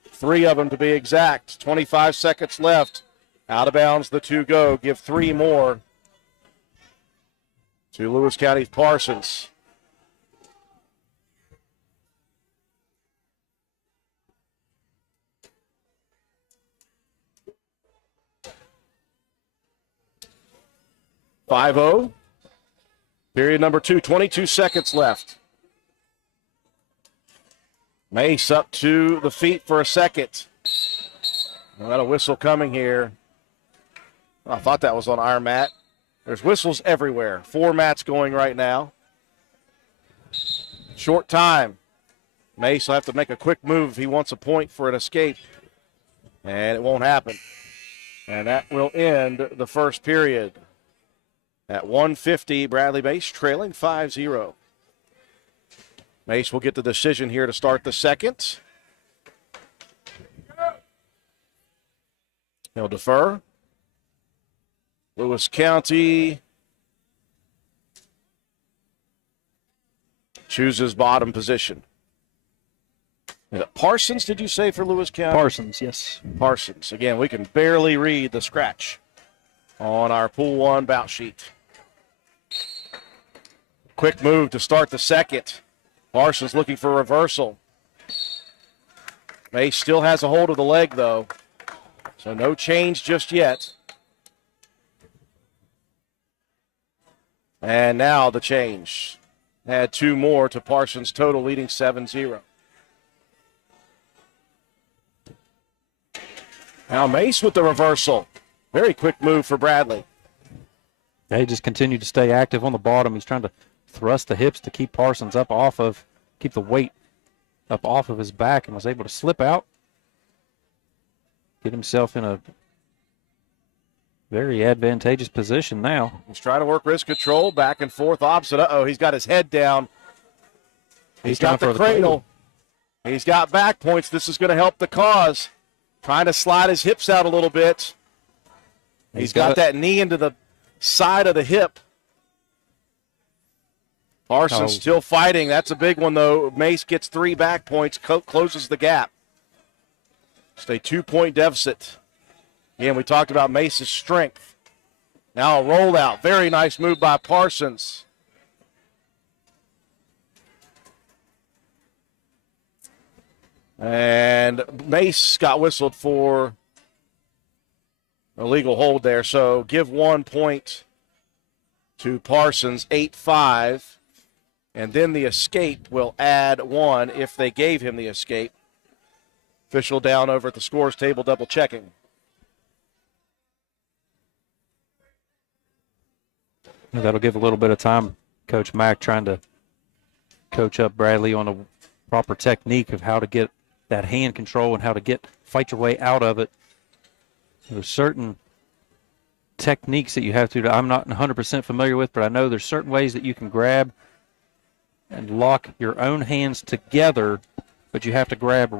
3 of them to be exact. 25 seconds left. Out of bounds, the 2 go. Give 3 more to Lewis County's Parsons. .50. Period number 2, 22 seconds left. Mace up to the feet for a second. Got a whistle coming here. I thought that was on our mat. There's whistles everywhere. 4 mats going right now. Short time. Mace will have to make a quick move if he wants a point for an escape. And it won't happen. And that will end the first period. At 150, Bradley Mace trailing 5-0. Mace will get the decision here to start the second. He'll defer. Lewis County chooses bottom position. Is it Parsons, did you say, for Lewis County? Parsons, yes. Parsons. Again, we can barely read the scratch. on our Pool 1 bout sheet. Quick move to start the second. Parsons looking for a reversal. Mace still has a hold of the leg, though, so no change just yet. And now the change. Add 2 more to Parsons' total, leading 7-0. Now Mace with the reversal. Very quick move for Bradley. Yeah, he just continued to stay active on the bottom. He's trying to thrust the hips to keep Parsons keep the weight up off of his back, and was able to slip out, get himself in a very advantageous position now. He's trying to work wrist control, back and forth opposite. Uh-oh, he's got his head down. He's got the cradle. He's got back points. This is going to help the cause. Trying to slide his hips out a little bit. He's got that knee into the side of the hip. Parsons still fighting. That's a big one, though. Mace gets 3 back points, closes the gap. Just a 2-point deficit. Again, we talked about Mace's strength. Now a rollout. Very nice move by Parsons. And Mace got whistled for a legal hold there. So give 1 point to Parsons, 8-5. And then the escape will add 1 if they gave him the escape. Official down over at the scores table, double checking. That'll give a little bit of time. Coach Mack trying to coach up Bradley on a proper technique of how to get that hand control and how to fight your way out of it. There's certain techniques that you have to, I'm not 100% familiar with, but I know there's certain ways that you can grab and lock your own hands together, but you have to grab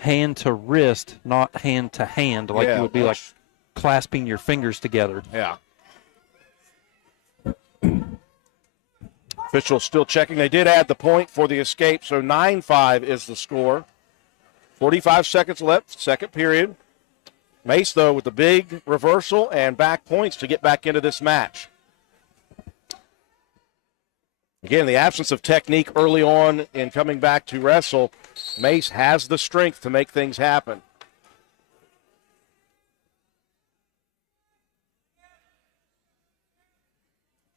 hand to wrist, not hand to hand, like you would be like clasping your fingers together. Yeah. Officials still checking. They did add the point for the escape, so 9-5 is the score. 45 seconds left, second period. Mace, though, with the big reversal and back points to get back into this match. Again, the absence of technique early on in coming back to wrestle, Mace has the strength to make things happen.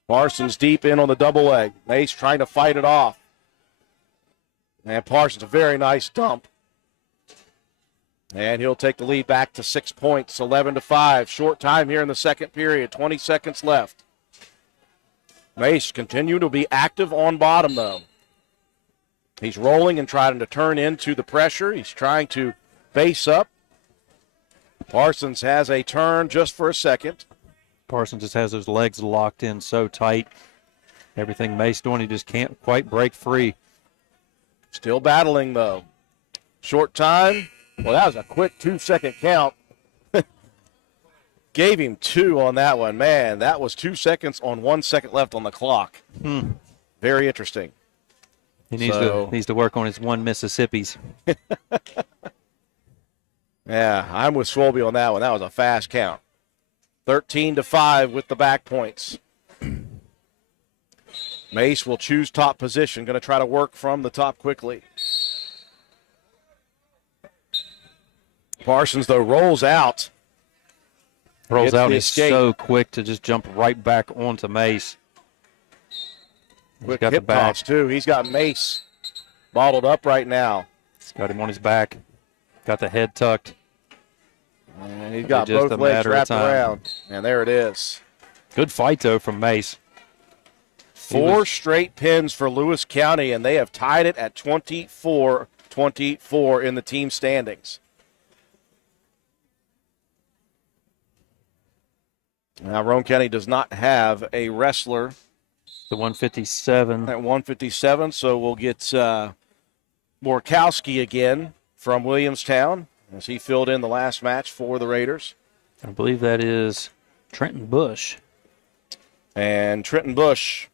Parsons deep in on the double leg. Mace trying to fight it off. And Parsons, a very nice dump. And he'll take the lead back to 6 points, 11-5. Short time here in the second period, 20 seconds left. Mace continue to be active on bottom, though. He's rolling and trying to turn into the pressure. He's trying to base up. Parsons has a turn just for a second. Parsons just has those legs locked in so tight. Everything Mace doing, he just can't quite break free. Still battling, though. Short time. Well, that was a quick 2-second count. Gave him 2 on that one. Man, that was 2 seconds on 1 second left on the clock. Very interesting. He needs to work on his 1 Mississippi's. Yeah, I'm with Swolby on that one. That was a fast count. 13-5 with the back points. Mace will choose top position. Going to try to work from the top quickly. Parsons, though, rolls out. Rolls out. He's so quick to just jump right back onto Mace. Quick hip toss, too. He's got Mace bottled up right now. He's got him on his back. Got the head tucked. And he's got both legs wrapped around. And there it is. Good fight, though, from Mace. 4 straight pins for Lewis County, and they have tied it at 24-24 in the team standings. Now, Roane County does not have a wrestler. The 157. At 157, so we'll get Morkowski again from Williamstown as he filled in the last match for the Raiders. I believe that is Trenton Bush. And Trenton Bush,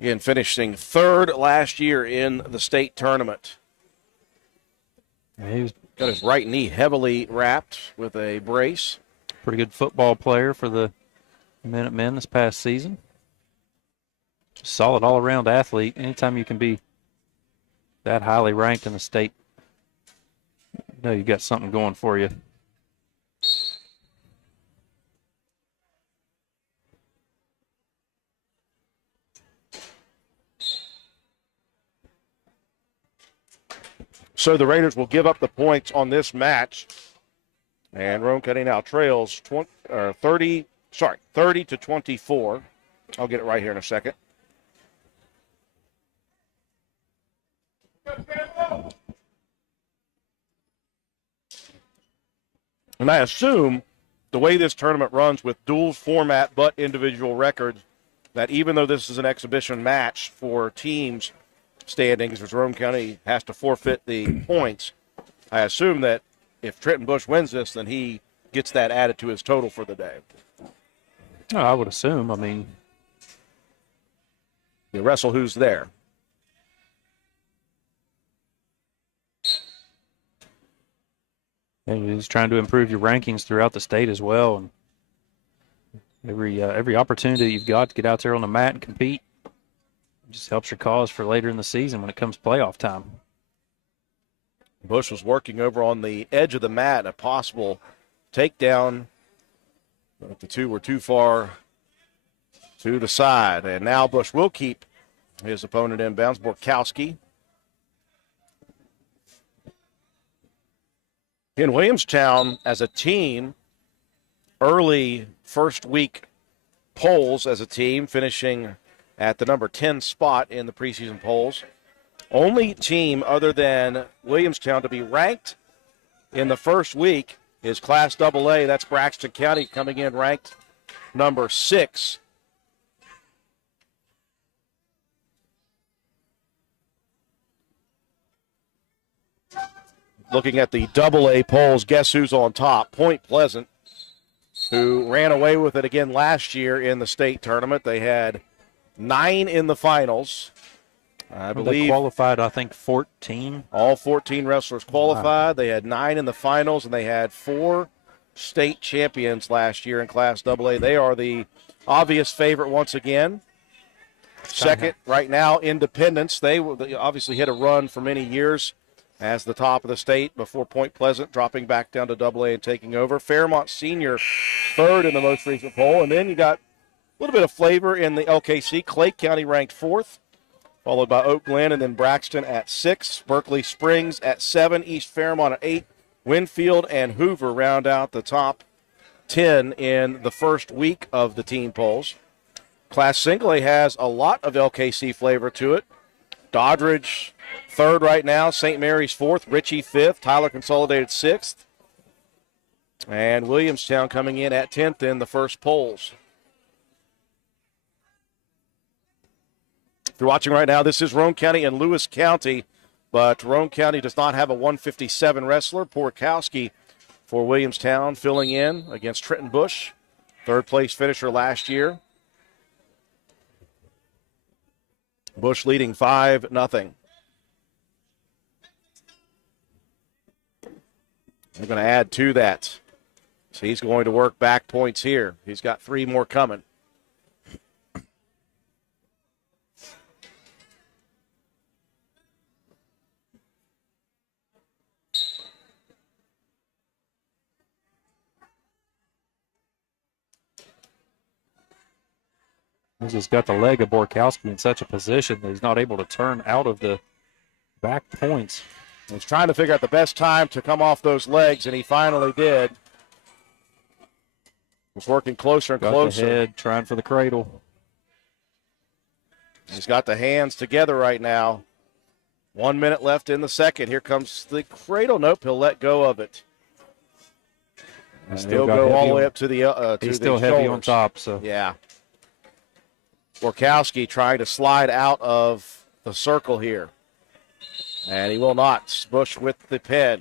again, finishing 3rd last year in the state tournament. He was Got his right knee heavily wrapped with a brace. Pretty good football player for the Minutemen this past season. Solid all-around athlete. Anytime you can be that highly ranked in the state, you know you got something going for you. So the Raiders will give up the points on this match. And Roane County now trails 30 to 24. I'll get it right here in a second. And I assume the way this tournament runs with dual format but individual records, that even though this is an exhibition match for teams standings, as Roane County has to forfeit the points, I assume that if Trenton Bush wins this, then he gets that added to his total for the day. Oh, I would assume. I mean, you wrestle who's there. and he's trying to improve your rankings throughout the state as well. And every opportunity you've got to get out there on the mat and compete just helps your cause for later in the season when it comes playoff time. Bush was working over on the edge of the mat, a possible takedown, but the two were too far to the side. And now Bush will keep his opponent in bounds, Borkowski. In Williamstown, as a team, early first week polls as a team, finishing at the number 10 spot in the preseason polls. Only team other than Williamstown to be ranked in the first week is Class AA. That's Braxton County coming in ranked number 6. Looking at the AA polls, guess who's on top? Point Pleasant, who ran away with it again last year in the state tournament. They had 9 in the finals. I believe they qualified, I think, 14. All 14 wrestlers qualified. Wow. They had 9 in the finals, and they had 4 state champions last year in Class AA. They are the obvious favorite once again. Second, right now, Independence. They obviously hit a run for many years as the top of the state before Point Pleasant dropping back down to AA and taking over. Fairmont Senior third in the most recent poll. And then you got a little bit of flavor in the LKC. Clay County ranked 4th. Followed by Oak Glen and then Braxton at 6. Berkeley Springs at 7. East Fairmont at 8. Winfield and Hoover round out the top 10 in the first week of the team polls. Class Single A has a lot of LKC flavor to it. Doddridge 3rd right now. St. Mary's 4th. Ritchie 5th. Tyler Consolidated 6th. And Williamstown coming in at 10th in the first polls. If you're watching right now, this is Roane County and Lewis County, but Roane County does not have a 157 wrestler. Borkowski for Williamstown filling in against Trenton Bush, 3rd place finisher last year. Bush leading 5-0. They're going to add to that. So he's going to work back points here. He's got 3 more coming. He's just got the leg of Borkowski in such a position that he's not able to turn out of the back points. He's trying to figure out the best time to come off those legs, and he finally did. He's working closer and closer. Got the head, trying for the cradle. He's got the hands together right now. 1 minute left in the second. Here comes the cradle. Nope, he'll let go of it. And still go all the way up to the he's still heavy on top, so. Yeah. Borkowski trying to slide out of the circle here. And he will not. Bush with the pin.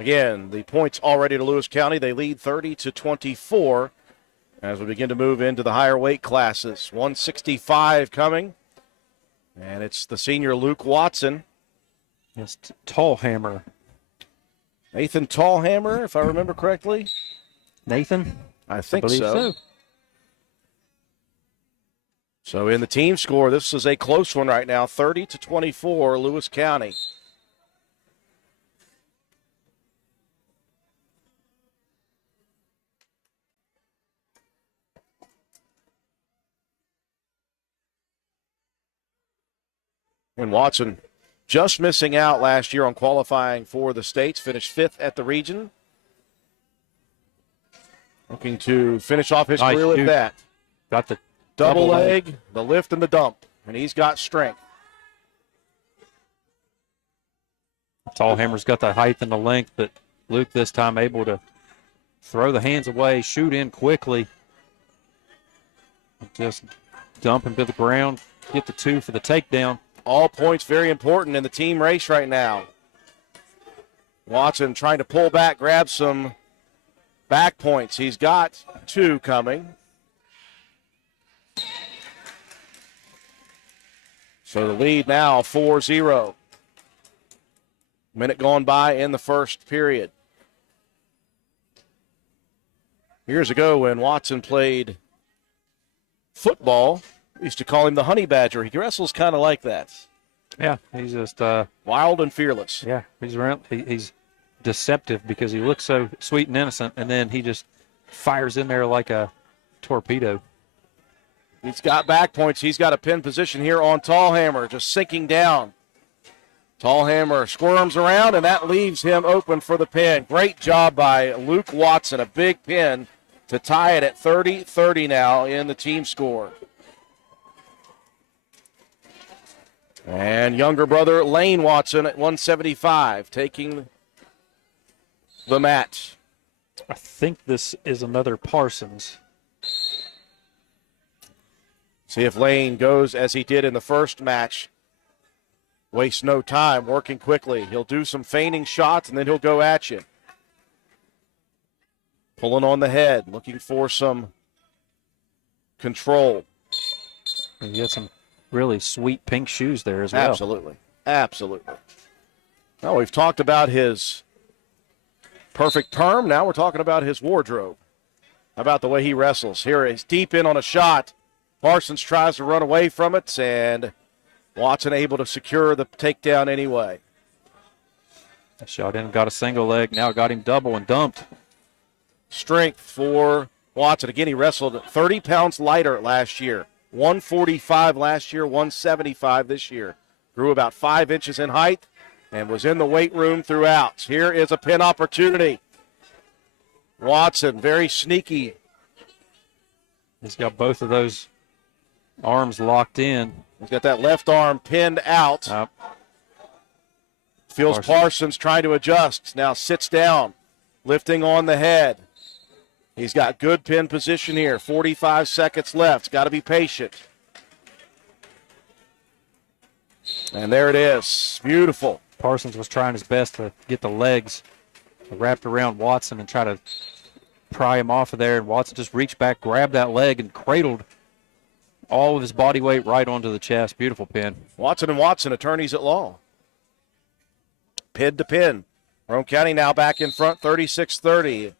Again, the points already to Lewis County. They lead 30-24 as we begin to move into the higher weight classes. 165 coming. And it's the senior Luke Watson. It's tall hammer. Nathan Tallhammer, if I remember correctly. Nathan? I think believe so. So in the team score, this is a close one right now, 30-24, Lewis County. And Watson just missing out last year on qualifying for the states, finished 5th at the region. Looking to finish off his career with that. Got the double leg, the lift and the dump, and he's got strength. Tallhammer's got the height and the length, but Luke this time able to throw the hands away, shoot in quickly. Just dump him to the ground, get the 2 for the takedown. All points very important in the team race right now. Watson trying to pull back, grab some back points. He's got 2 coming. So the lead now 4-0. Minute gone by in the first period. Years ago when Watson played football, we used to call him the Honey Badger. He wrestles kind of like that. Yeah, he's just wild and fearless. Yeah, he's deceptive because he looks so sweet and innocent, and then he just fires in there like a torpedo. He's got back points. He's got a pin position here on Tallhammer, just sinking down. Tallhammer squirms around, and that leaves him open for the pin. Great job by Luke Watson, a big pin to tie it at 30-30 now in the team score. And younger brother Lane Watson at 175 taking the mat. I think this is another Parsons. See if Lane goes as he did in the first match. Waste no time, working quickly. He'll do some feigning shots, and then he'll go at you. Pulling on the head, looking for some control. And you got some really sweet pink shoes there as well. Absolutely. Absolutely. Now, we've talked about his perfect perm. Now we're talking about his wardrobe. How about the way he wrestles? Here he's deep in on a shot. Parsons tries to run away from it, and Watson able to secure the takedown anyway. Shot in, got a single leg. Now got him double and dumped. Strength for Watson. Again, he wrestled 30 pounds lighter last year. 145 last year, 175 this year. Grew about 5 inches in height and was in the weight room throughout. Here is a pin opportunity. Watson, very sneaky. He's got both of those arms locked in. He's got that left arm pinned out. Feels Parsons trying to adjust. Now sits down, lifting on the head. He's got good pin position here. 45 seconds left. Got to be patient. And there it is. Beautiful. Parsons was trying his best to get the legs wrapped around Watson and try to pry him off of there. And Watson just reached back, grabbed that leg, and cradled all of his body weight right onto the chest. Beautiful pin. Watson and Watson, attorneys at law. Pin to pin. Roane County now back in front, 36-30.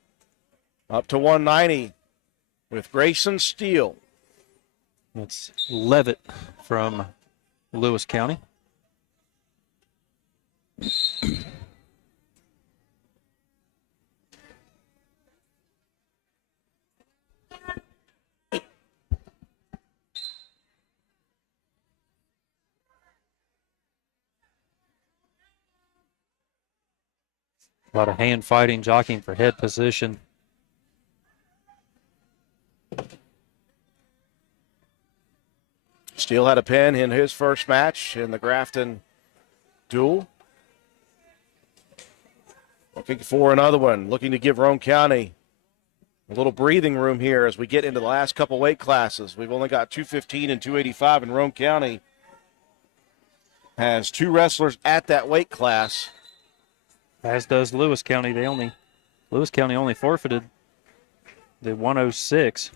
Up to 190 with Grayson Steele. It's Levitt from Lewis County. A lot of hand fighting, jockeying for head position. Steele had a pin in his first match in the Grafton duel. Looking for another one. Looking to give Roane County a little breathing room here as we get into the last couple weight classes. We've only got 215 and 285, and Roane County has 2 wrestlers at that weight class. As does Lewis County. Lewis County only forfeited the 106.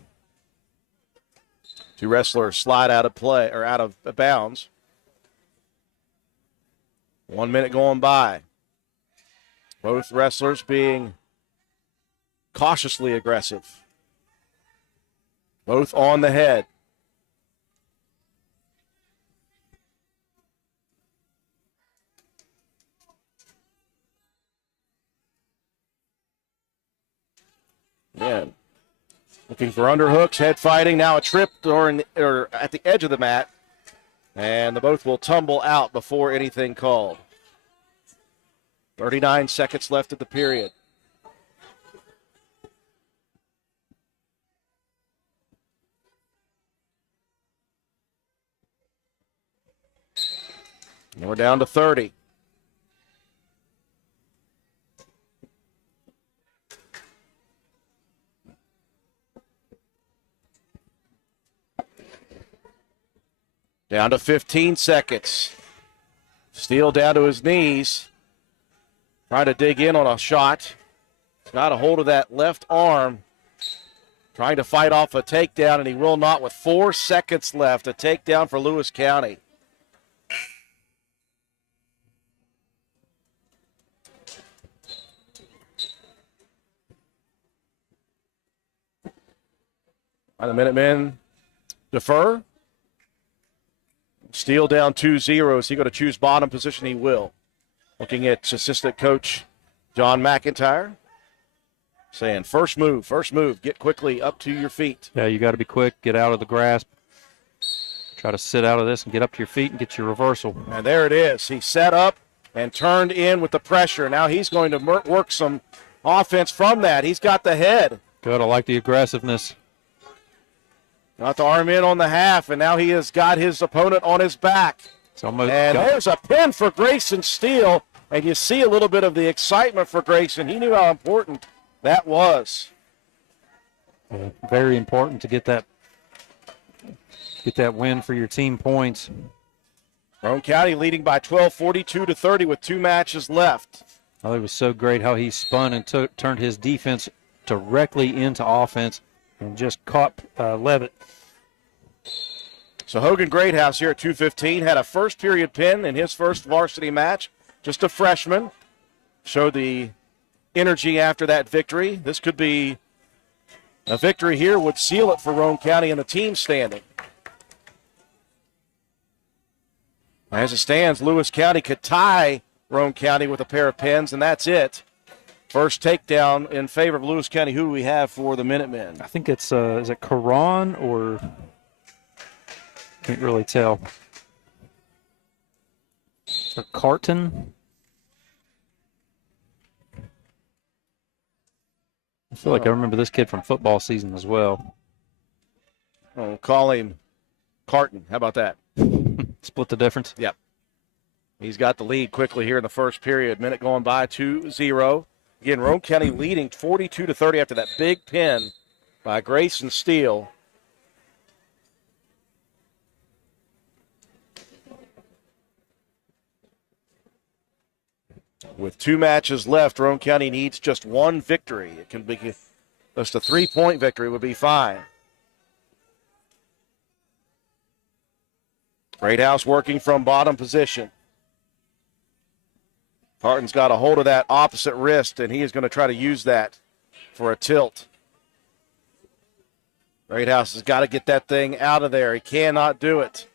2 wrestlers slide out of play or out of bounds. 1 minute going by. Both wrestlers being cautiously aggressive. Both on the head. Yeah. Looking for underhooks, head fighting. Now a trip or at the edge of the mat. And the both will tumble out before anything called. 39 seconds left of the period. And we're down to 30. Down to 15 seconds. Steele down to his knees. Trying to dig in on a shot. He's got a hold of that left arm. Trying to fight off a takedown, and he will not with 4 seconds left. A takedown for Lewis County. The Minutemen defer. Steele down 2-0. Is he going to choose bottom position? He will. Looking at assistant coach John McIntyre. Saying, first move, get quickly up to your feet. Yeah, you got to be quick, get out of the grasp. Try to sit out of this and get up to your feet and get your reversal. And there it is. He set up and turned in with the pressure. Now he's going to work some offense from that. He's got the head. Good, I like the aggressiveness. Got the arm in on the half, and now he has got his opponent on his back. It's almost there's a pin for Grayson Steele, and you see a little bit of the excitement for Grayson. He knew how important that was. Very important to get that win for your team points. Roane County leading by 12, 42-30 with 2 matches left. Oh, it was so great how he spun and turned his defense directly into offense and just caught Levitt. So Hogan Greathouse here at 2:15 had a first period pin in his first varsity match. Just a freshman. Showed the energy after that victory. This could be a victory here, would seal it for Roane County in the team standing. As it stands, Lewis County could tie Roane County with a pair of pins, and that's it. First takedown in favor of Lewis County. Who do we have for the Minutemen? I think it's, is it Karan or can't really tell. Or Carton? I feel like I remember this kid from football season as well. We'll call him Carton. How about that? Split the difference? Yep. He's got the lead quickly here in the first period. Minute going by, 2-0. Again, Roane County leading 42-30 after that big pin by Grayson Steele. With 2 matches left, Roane County needs just 1 victory. It can be just a 3-point victory would be fine. Greathouse working from bottom position. Harton's got a hold of that opposite wrist, and he is going to try to use that for a tilt. Greathouse has got to get that thing out of there. He cannot do it.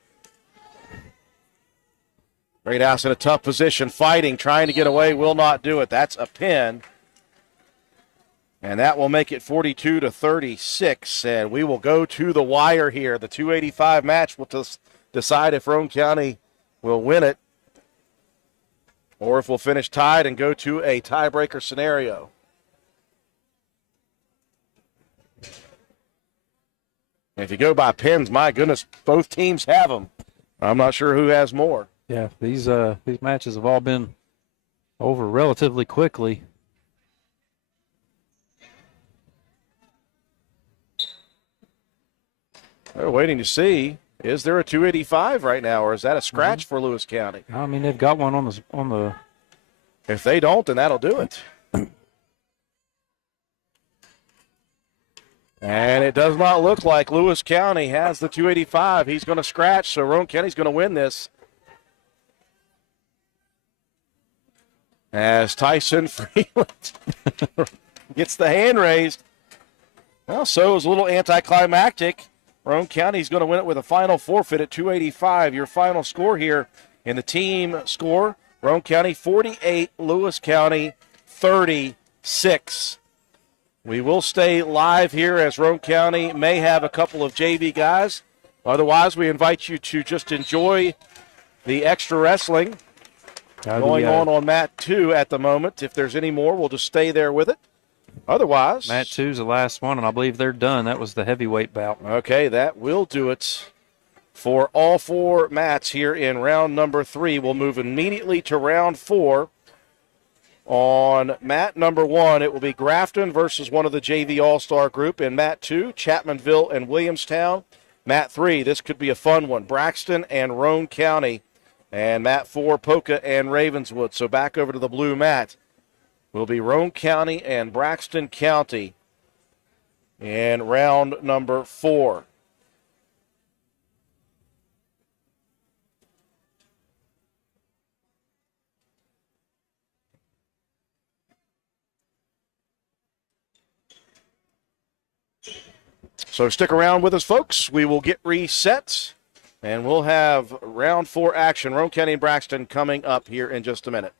Greathouse in a tough position, fighting, trying to get away, will not do it. That's a pin. And that will make it 42-36, and we will go to the wire here. The 285 match will decide if Roane County will win it or if we'll finish tied and go to a tiebreaker scenario. If you go by pins, my goodness, both teams have them. I'm not sure who has more. Yeah, these matches have all been over relatively quickly. They're waiting to see, is there a 285 right now, or is that a scratch for Lewis County? I mean, they've got one on the. If they don't, then that'll do it. And it does not look like Lewis County has the 285. He's going to scratch, so Roane County's going to win this. as Tyson Freeland gets the hand raised. Well, so it was a little anticlimactic. Roane County's going to win it with a final forfeit at 285. Your final score here in the team score, Roane County 48, Lewis County 36. We will stay live here as Roane County may have a couple of JV guys. Otherwise, we invite you to just enjoy the extra wrestling going on mat 2 at the moment. If there's any more, we'll just stay there with it. Otherwise, Mat 2's the last one, and I believe they're done. That was the heavyweight bout. Okay, that will do it for all 4 mats here in round number 3. We'll move immediately to round 4. On mat number 1, it will be Grafton versus one of the JV All-Star group. In mat 2, Chapmanville and Williamstown. Mat 3, this could be a fun one, Braxton and Roane County. And mat 4, Poca and Ravenswood. So back over to the blue mat will be Roane County and Braxton County in round number 4. So stick around with us, folks. We will get reset, and we'll have round 4 action. Roane County and Braxton coming up here in just a minute.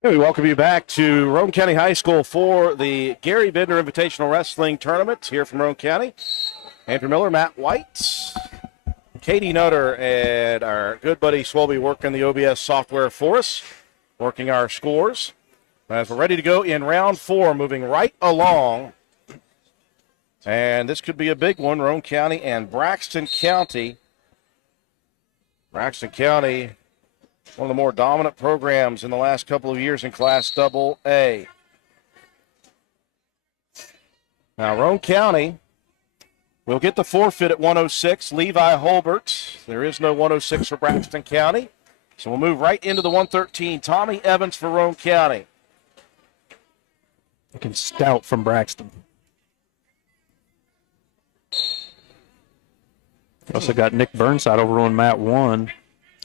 Hey, we welcome you back to Roane County High School for the Garry Bender Invitational Wrestling Tournament here from Roane County. Andrew Miller, Matt White, Katie Nutter, and our good buddy Swolby working the OBS software for us, working our scores. As we're ready to go in round 4, moving right along. And this could be a big one, Roane County and Braxton County. Braxton County, one of the more dominant programs in the last couple of years in Class AA. Now, Roane County will get the forfeit at 106. Levi Holbert. There is no 106 for Braxton County. So we'll move right into the 113. Tommy Evans for Roane County. Looking stout from Braxton. Also got Nick Burnside over on mat 1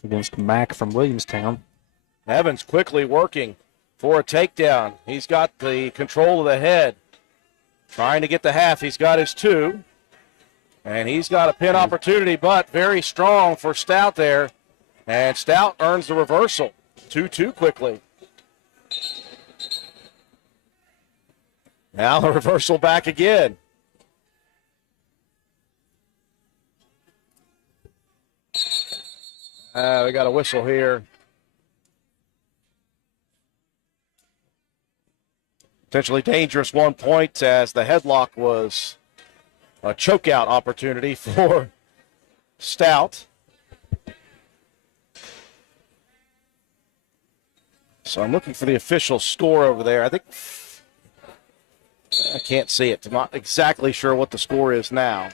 against Mack from Williamstown. Evans quickly working for a takedown. He's got the control of the head. Trying to get the half. He's got his 2. And he's got a pin opportunity, but very strong for Stout there. And Stout earns the reversal. 2-2 quickly. Now the reversal back again. We got a whistle here. Potentially dangerous 1 point as the headlock was a chokeout opportunity for Stout. So I'm looking for the official score over there. I think I can't see it. I'm not exactly sure what the score is now.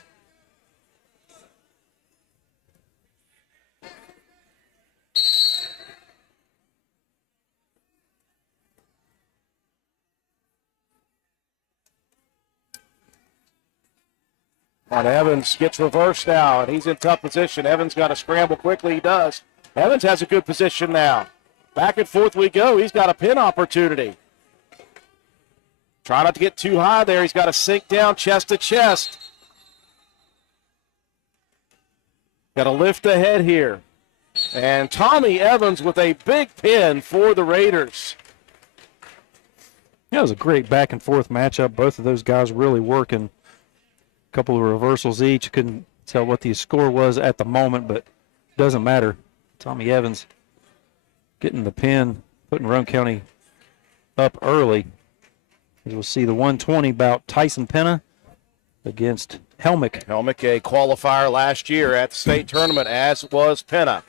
And Evans gets reversed now, and he's in tough position. Evans got to scramble quickly. He does. Evans has a good position now. Back and forth we go. He's got a pin opportunity. Try not to get too high there. He's got to sink down chest to chest. Got to lift ahead here. And Tommy Evans with a big pin for the Raiders. Yeah, it was a great back and forth matchup. Both of those guys really working. A couple of reversals each. Couldn't tell what the score was at the moment, but it doesn't matter. Tommy Evans getting the pin, putting Roane County up early. As we'll see the 120 bout, Tyson Penna against Helmick. Helmick, a qualifier last year at the state tournament, as was Penna.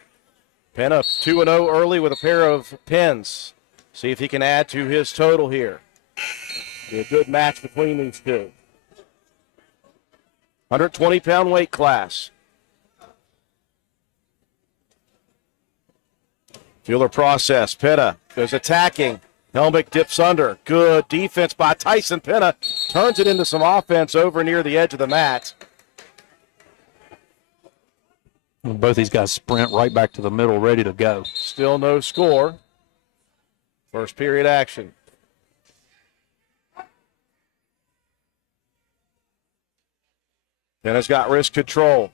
Penna 2-0 early with a pair of pins. See if he can add to his total here. Be a good match between these two. 120-pound weight class. Feeler process. Penna goes attacking. Helmick dips under. Good defense by Tyson Penna. Turns it into some offense over near the edge of the mat. And both these guys sprint right back to the middle, ready to go. Still no score. First period action. Penna's got wrist control.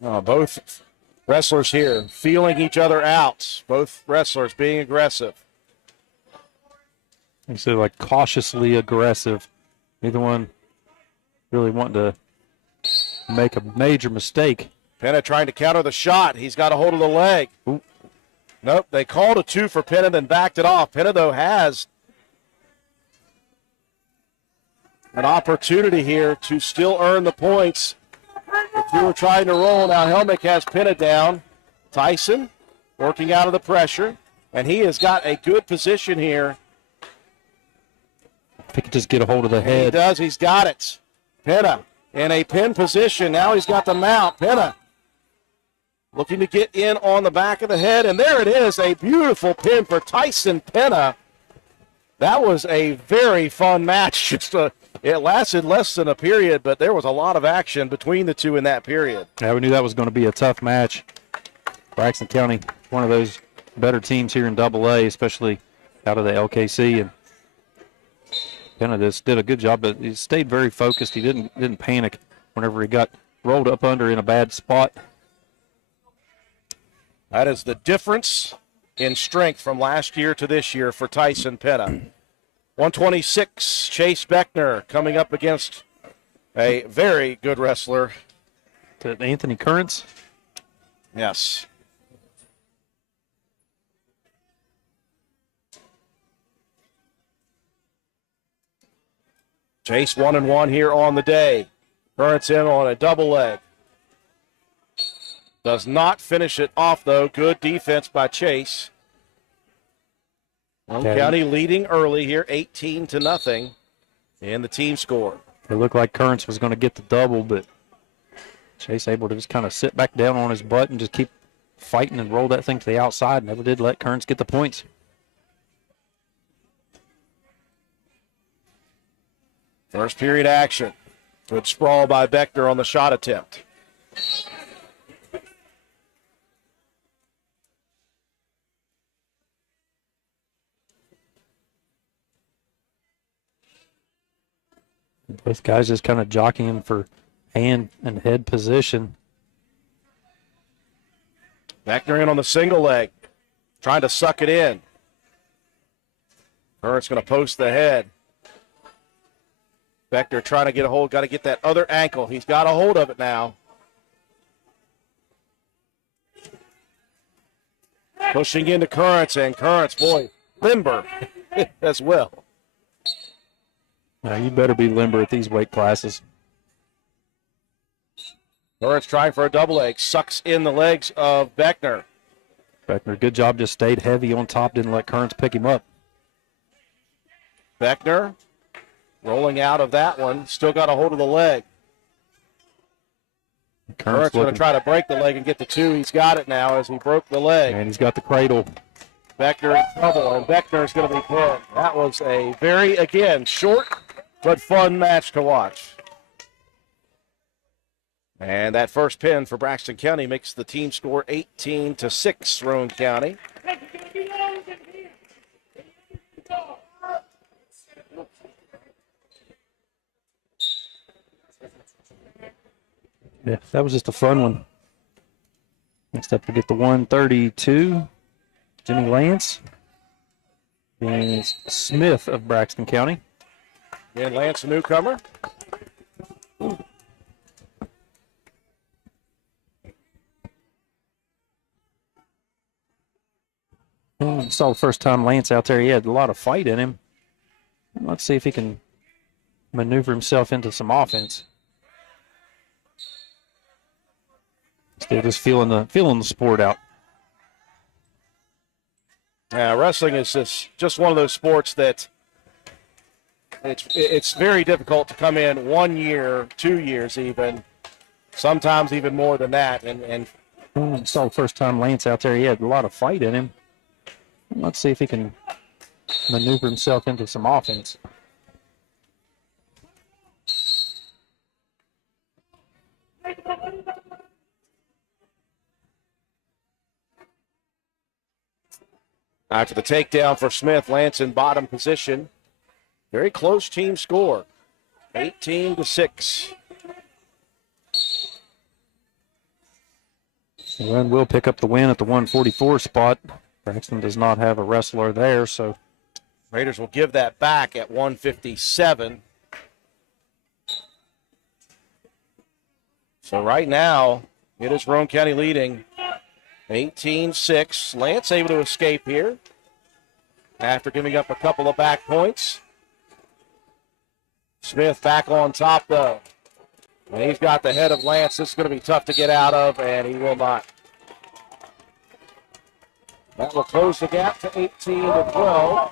Both wrestlers here feeling each other out. Both wrestlers being aggressive. You say like cautiously aggressive. Neither one really wanting to make a major mistake. Penna trying to counter the shot. He's got a hold of the leg. Ooh. Nope, they called a 2 for Penna, then backed it off. Penna, though, has an opportunity here to still earn the points. If you were trying to roll, now Helmick has Penna down. Tyson working out of the pressure, and he has got a good position here. If he could just get a hold of the head. He does, he's got it. Penna in a pin position. Now he's got the mount. Penna looking to get in on the back of the head, and there it is, a beautiful pin for Tyson Penna. That was a very fun match. It lasted less than a period, but there was a lot of action between the two in that period. Yeah, we knew that was going to be a tough match. Braxton County, one of those better teams here in AA, especially out of the LKC, and Penna just did a good job, but he stayed very focused. He didn't panic whenever he got rolled up under in a bad spot. That is the difference in strength from last year to this year for Tyson Penna. 126, Chase Beckner coming up against a very good wrestler. To Anthony Currents. Yes. Chase 1-1 here on the day. Currents in on a double leg. Does not finish it off, though. Good defense by Chase. Roane County leading early here, 18-0 in the team score. It looked like Currents was going to get the double, but Chase able to just kind of sit back down on his butt and just keep fighting and roll that thing to the outside. Never did let Currents get the points. First period action. Good sprawl by Beckner on the shot attempt. Both guys just kind of jockeying for hand and head position. Beckner in on the single leg, trying to suck it in. Current's going to post the head. Beckner trying to get a hold, got to get that other ankle. He's got a hold of it now. Pushing into Currents, and Currents, boy, limber as well. Now you better be limber at these weight classes. Currents trying for a double leg, sucks in the legs of Beckner. Beckner, good job, just stayed heavy on top, didn't let Currents pick him up. Beckner rolling out of that one, still got a hold of the leg. Currents going to try to break the leg and get the two. He's got it now as he broke the leg. And he's got the cradle. Beckner in trouble, and Beckner is going to be pinned. That was a very, again, short but fun match to watch. And that first pin for Braxton County makes the team score 18-6, Roane County. Yeah, that was just a fun one. Next up, we get the 132, Jimmy Lance. And Smith of Braxton County. And Lance, a newcomer. Saw the first time Lance out there. He had a lot of fight in him. Let's see if he can maneuver himself into some offense. Still just feeling the sport out. Yeah, wrestling is just one of those sports that it's very difficult to come in 1 year, 2 years even, sometimes even more than that. And saw the first time Lance out there. He had a lot of fight in him. Let's see if he can maneuver himself into some offense. After the takedown for Smith, Lance in bottom position. Very close team score, 18-6. And will pick up the win at the 144 spot. Braxton does not have a wrestler there, so Raiders will give that back at 157. So right now, it is Roane County leading 18-6. Lance able to escape here after giving up a couple of back points. Smith back on top, though. And he's got the head of Lance. This is going to be tough to get out of, and he will not. That will close the gap to 18-12.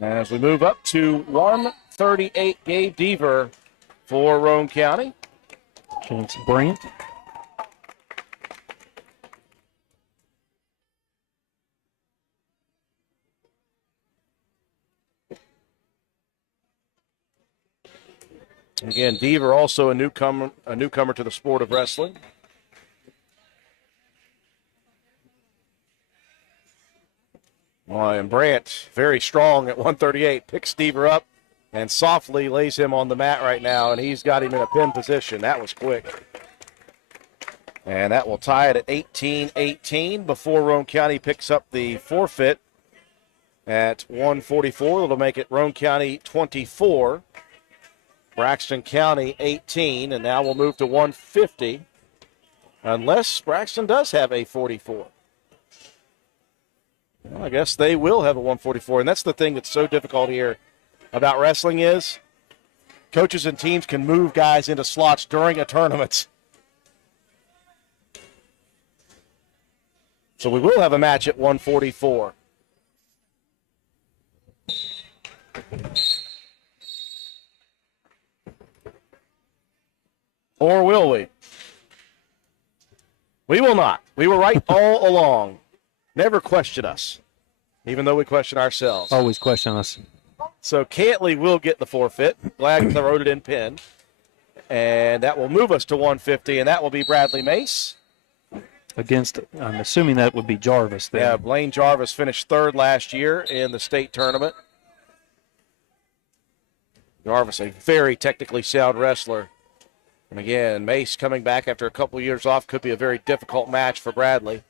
As we move up to 138, Gabe Deaver for Roane County. Chance Brandt. Again, Deaver also a newcomer to the sport of wrestling. And Brandt, very strong at 138, picks Deaver up and softly lays him on the mat right now, and he's got him in a pin position. That was quick. And that will tie it at 18-18 before Roane County picks up the forfeit at 1:44. It'll make it Roane County 24, Braxton County 18, and now we'll move to 150 unless Braxton does have a 44. Well, I guess they will have a 144, and that's the thing that's so difficult here about wrestling is coaches and teams can move guys into slots during a tournament. So we will have a match at 144. Or will we? We will not. We were right all along. Never question us, even though we question ourselves. Always question us. So Cantley will get the forfeit. Glad wrote it in pin. And that will move us to 150, and that will be Bradley Mace. Against, I'm assuming that would be Jarvis there. Yeah, Blaine Jarvis finished third last year in the state tournament. Jarvis, a very technically sound wrestler. And again, Mace coming back after a couple of years off could be a very difficult match for Bradley.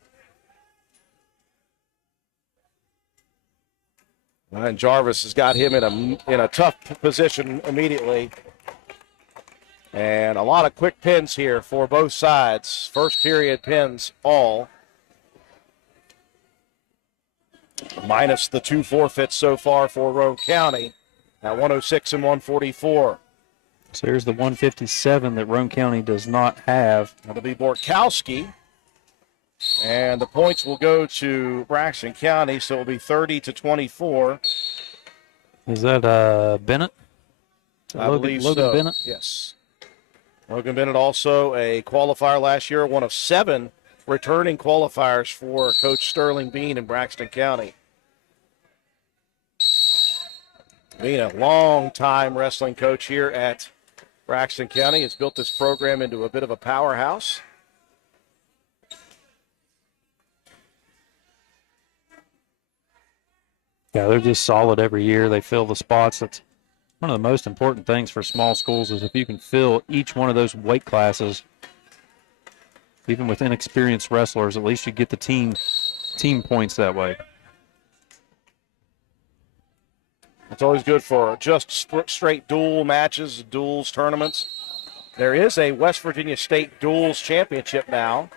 And Jarvis has got him in a tough position immediately. And a lot of quick pins here for both sides. First period pins all. Minus the 2 forfeits so far for Roane County at 106 and 144. So here's the 157 that Roane County does not have. That'll be Borkowski. And the points will go to Braxton County, so it'll be 30-24. Is that Bennett? I believe Logan so. Bennett? Yes. Logan Bennett also a qualifier last year, one of 7 returning qualifiers for Coach Sterling Bean in Braxton County. Being a long-time wrestling coach here at Braxton County has built this program into a bit of a powerhouse. Yeah, they're just solid every year. They fill the spots. That's one of the most important things for small schools is if you can fill each one of those weight classes, even with inexperienced wrestlers, at least you get the team points that way. It's always good for just straight dual matches, duals tournaments. There is a West Virginia State Duals Championship now,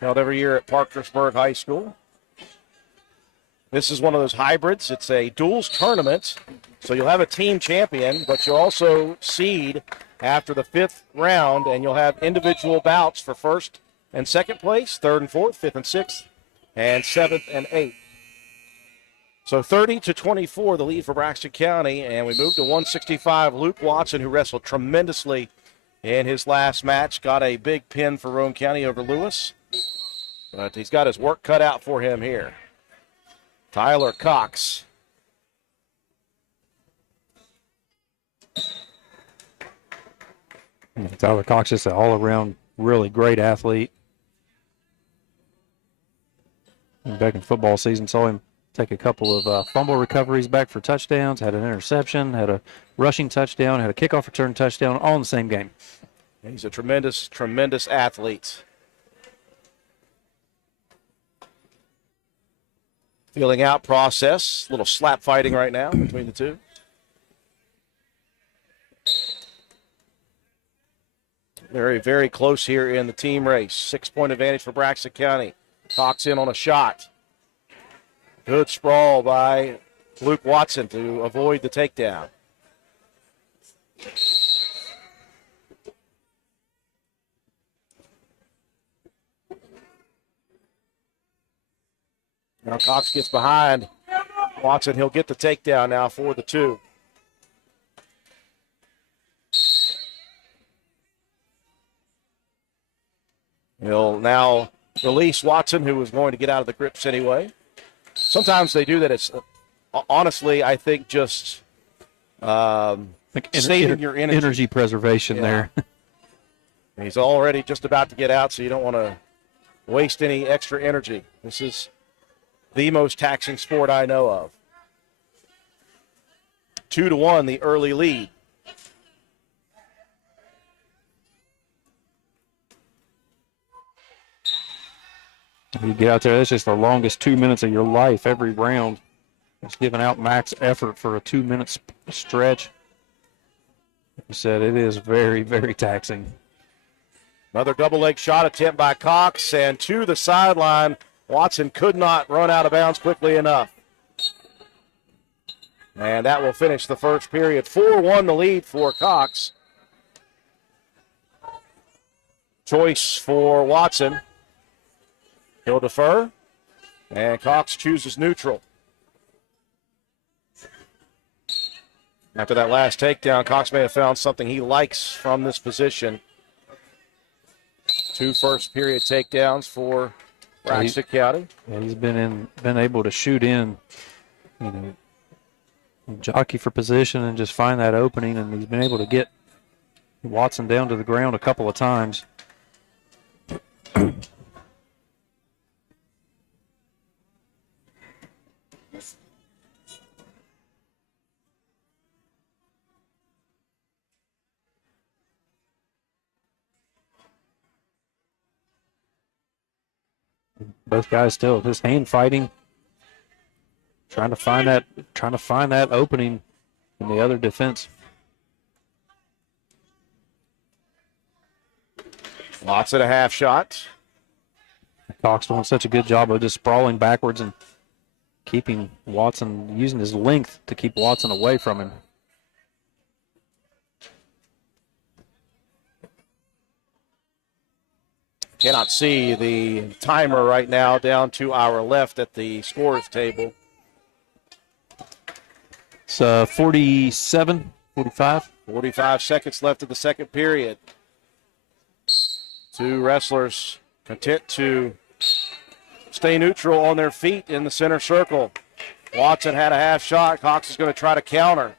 held every year at Parkersburg High School. This is one of those hybrids. It's a duals tournament, so you'll have a team champion, but you'll also seed after the 5th round, and you'll have individual bouts for 1st and 2nd place, 3rd and 4th, 5th and 6th, and 7th and 8th. So 30-24, the lead for Braxton County, and we move to 165. Luke Watson, who wrestled tremendously in his last match, got a big pin for Roane County over Lewis, but he's got his work cut out for him here. Tyler Cox. Tyler Cox is an all-around really great athlete. Back in football season, saw him take a couple of fumble recoveries back for touchdowns, had an interception, had a rushing touchdown, had a kickoff return touchdown, all in the same game. He's a tremendous, tremendous athlete. Feeling out process. A little slap fighting right now between the two. Very, very close here in the team race. 6-point advantage for Braxton County. Cox in on a shot. Good sprawl by Luke Watson to avoid the takedown. Now Cox gets behind Watson. He'll get the takedown now for the 2. He'll now release Watson, who was going to get out of the grips anyway. Sometimes they do that. It's honestly, I think, just saving your energy. Energy preservation there. He's already just about to get out, so you don't want to waste any extra energy. This is the most taxing sport I know of. 2-1, the early lead. You get out there, that's just the longest 2 minutes of your life every round. Just giving out max effort for a 2-minute stretch. Like you said, it is very, very taxing. Another double leg shot attempt by Cox, and to the sideline. Watson could not run out of bounds quickly enough. And that will finish the first period. 4-1 the lead for Cox. Choice for Watson. He'll defer, and Cox chooses neutral. After that last takedown, Cox may have found something he likes from this position. 2 first period takedowns for Braxton County. Yeah, he's been able to shoot in, jockey for position and just find that opening, and he's been able to get Watson down to the ground a couple of times. Both guys still just hand fighting, trying to find that opening in the other defense. Watson a half shot. Cox doing such a good job of just sprawling backwards and keeping Watson, using his length to keep Watson away from him. Cannot see the timer right now down to our left at the scores table. It's 47, 45. 45 seconds left of the second period. 2 wrestlers content to stay neutral on their feet in the center circle. Watson had a half shot. Cox is going to try to counter.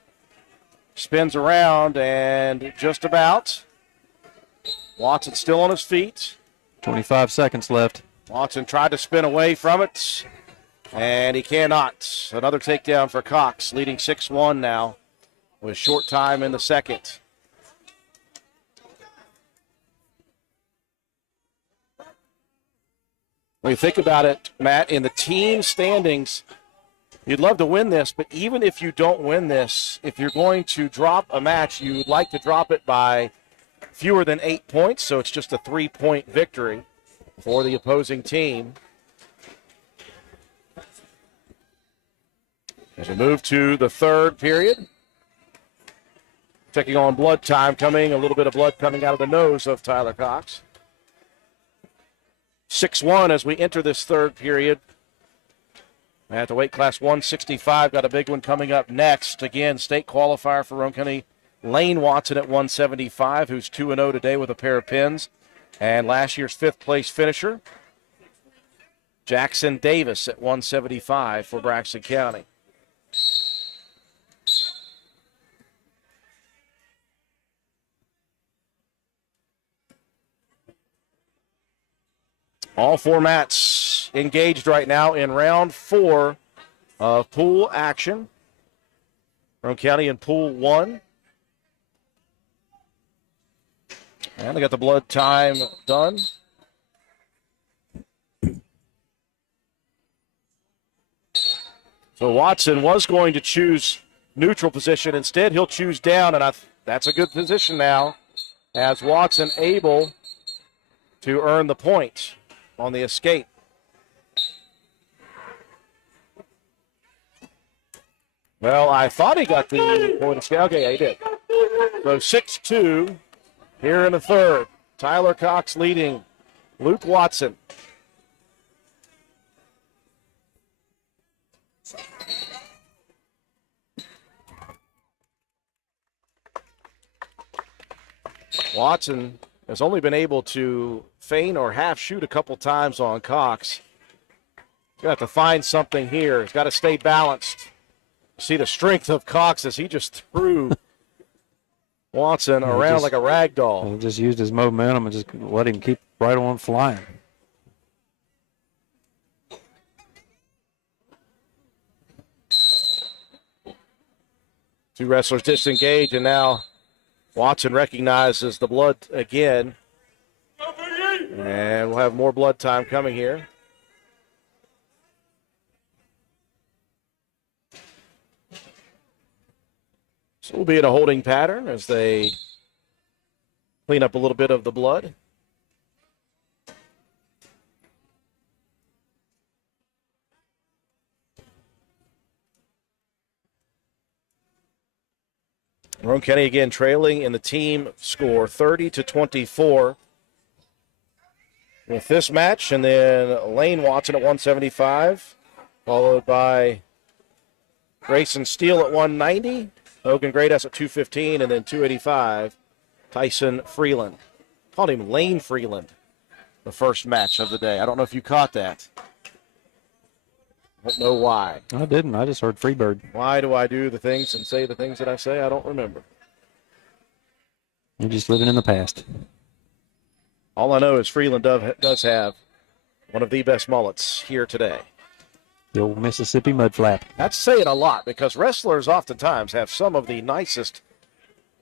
Spins around and just about. Watson still on his feet. 25 seconds left. Watson tried to spin away from it, and he cannot. Another takedown for Cox, leading 6-1 now with short time in the second. When you think about it, Matt, in the team standings, you'd love to win this, but even if you don't win this, if you're going to drop a match, you'd like to drop it by fewer than 8 points, so it's just a 3-point victory for the opposing team. As we move to the third period, checking on blood time coming, a little bit of blood coming out of the nose of Tyler Cox. 6-1 as we enter this third period. At the weight class 165, got a big one coming up next. Again, state qualifier for Roane County, Lane Watson at 175, who's 2-0 today with a pair of pins. And last year's 5th place finisher, Jackson Davis at 175 for Braxton County. All formats engaged right now in round 4 of pool action. Roane County in pool 1. And they got the blood time done. So Watson was going to choose neutral position. Instead, he'll choose down, and that's a good position now as Watson able to earn the point on the escape. Well, I thought he got the point escape. Okay, yeah, he did. So 6-2 here in the third. Tyler Cox leading Luke Watson. Watson has only been able to feign or half shoot a couple times on Cox. He's got to find something here. He's got to stay balanced. See the strength of Cox as he just threw Watson around like a rag doll. He just used his momentum and just let him keep right on flying. Two wrestlers disengage, and now Watson recognizes the blood again. And we'll have more blood time coming here. So we'll be in a holding pattern as they clean up a little bit of the blood. Roane County again trailing in the team score 30-24 with this match, and then Lane Watson at 175, followed by Grayson Steele at 190, Hogan Greathouse at 215, and then 285, Tyson Freeland. Called him Lane Freeland the first match of the day. I don't know if you caught that. I don't know why. I didn't. I just heard Freebird. Why do I do the things and say the things that I say? I don't remember. You're just living in the past. All I know is Freeland does have one of the best mullets here today. The old Mississippi mud flap. That's saying a lot because wrestlers oftentimes have some of the nicest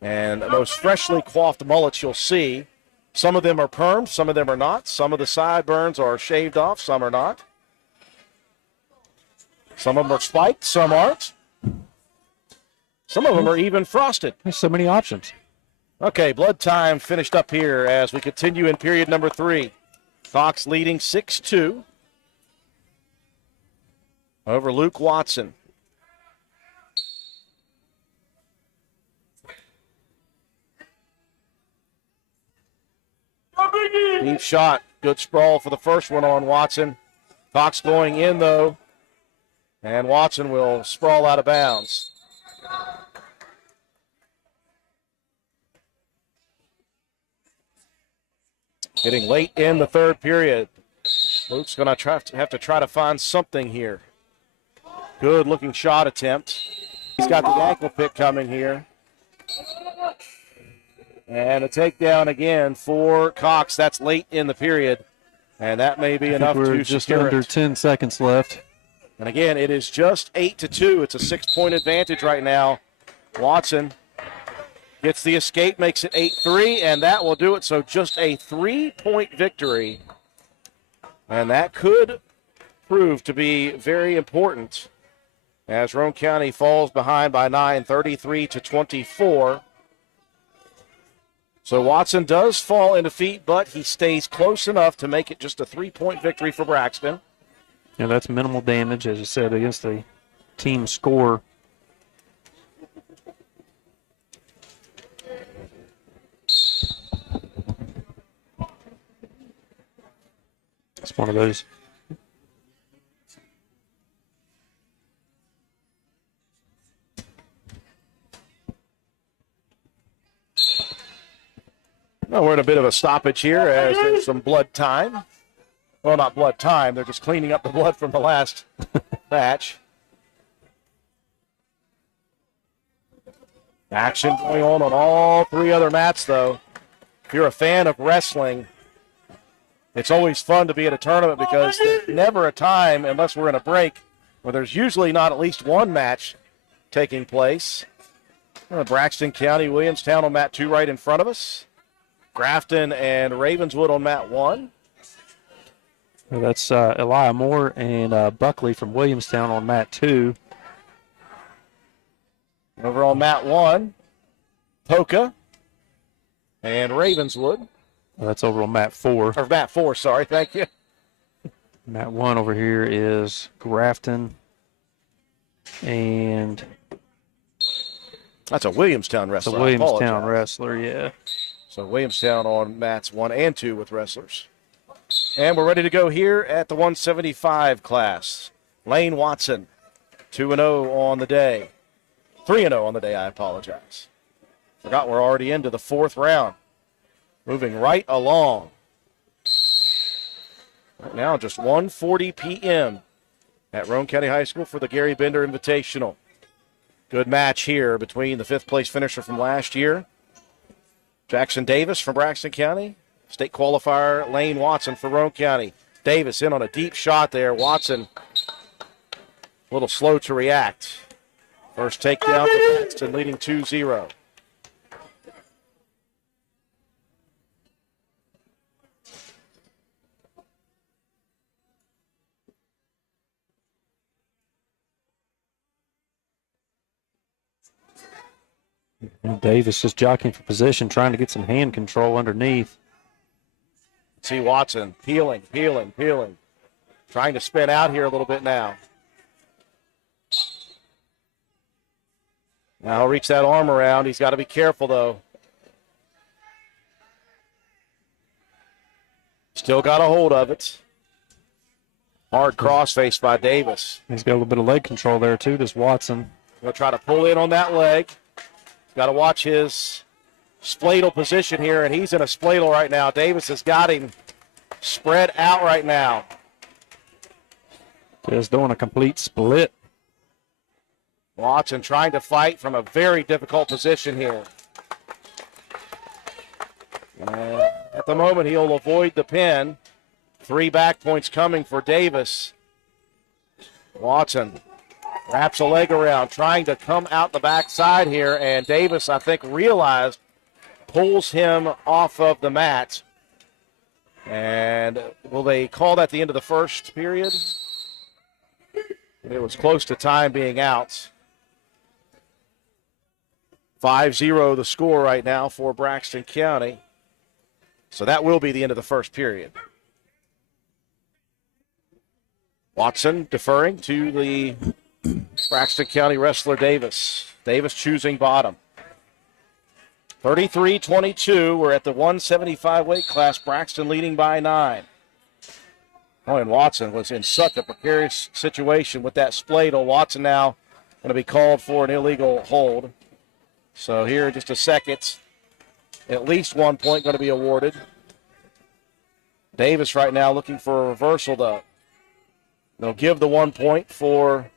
and most freshly coiffed mullets you'll see. Some of them are permed, some of them are not. Some of the sideburns are shaved off, some are not. Some of them are spiked, some aren't. Some of them are even frosted. There's so many options. Okay, blood time finished up here as we continue in period number 3. Cox leading 6-2 over Luke Watson. Deep shot. Good sprawl for the first one on Watson. Cox going in, though. And Watson will sprawl out of bounds. Getting late in the third period. Luke's going to have to try to find something here. Good looking shot attempt. He's got the ankle pick coming here. And a takedown again for Cox. That's late in the period. And that may be enough to We're just secure under it. 10 seconds left. And again, it is just 8-2. It's a 6-point advantage right now. Watson gets the escape, makes it 8-3, and that will do it. So just a 3-point victory. And that could prove to be very important as Roane County falls behind by 9, 33-24. So Watson does fall in defeat, but he stays close enough to make it just a 3-point victory for Braxton. Yeah, that's minimal damage, as you said, against the team score. It's one of those. Well, we're in a bit of a stoppage here as there's some blood time. Well, not blood time. They're just cleaning up the blood from the last match. Action going on all 3 other mats, though. If you're a fan of wrestling, it's always fun to be at a tournament because there's never a time, unless we're in a break, where there's usually not at least one match taking place. Braxton County, Williamstown on mat 2 right in front of us. Grafton and Ravenswood on mat 1. Well, that's Elijah Moore and Buckley from Williamstown on mat 2. Over on mat 1, Polka and Ravenswood. Well, that's over on mat 4. Or mat 4, sorry, thank you. Mat 1 over here is Grafton and That's a Williamstown the wrestler. Williamstown wrestler, yeah. So Williamstown on mats 1 and 2 with wrestlers. And we're ready to go here at the 175 class. Lane Watson, 2-0 on the day. 3-0 on the day, I apologize. Forgot we're already into the 4th round. Moving right along. Right now, just 1:40 p.m. at Roane County High School for the Garry Bender Invitational. Good match here between the 5th place finisher from last year, Jackson Davis from Braxton County, state qualifier Lane Watson for Roane County. Davis in on a deep shot there. Watson a little slow to react. First takedown for Braxton, leading 2-0. And Davis just jockeying for position, trying to get some hand control underneath. See Watson peeling. Trying to spin out here a little bit now. Now he'll reach that arm around. He's got to be careful, though. Still got a hold of it. Hard crossface by Davis. He's got a little bit of leg control there, too, does Watson. He'll try to pull in on that leg. He's got to watch his spladle position here, and he's in a spladle right now. Davis has got him spread out right now. Just doing a complete split. Watson trying to fight from a very difficult position here. And at the moment, he'll avoid the pin. 3 back points coming for Davis. Watson wraps a leg around, trying to come out the backside here, and Davis, I think, realized, pulls him off of the mat. And will they call that the end of the first period? It was close to time being out. 5-0 the score right now for Braxton County. So that will be the end of the first period. Watson deferring to the Braxton County wrestler Davis. Davis choosing bottom. 33-22. We're at the 175 weight class. Braxton leading by 9. Oh, and Watson was in such a precarious situation with that spladle. Watson now going to be called for an illegal hold. So here in just a second, at least 1 point going to be awarded. Davis right now looking for a reversal, though. They'll give the 1 point for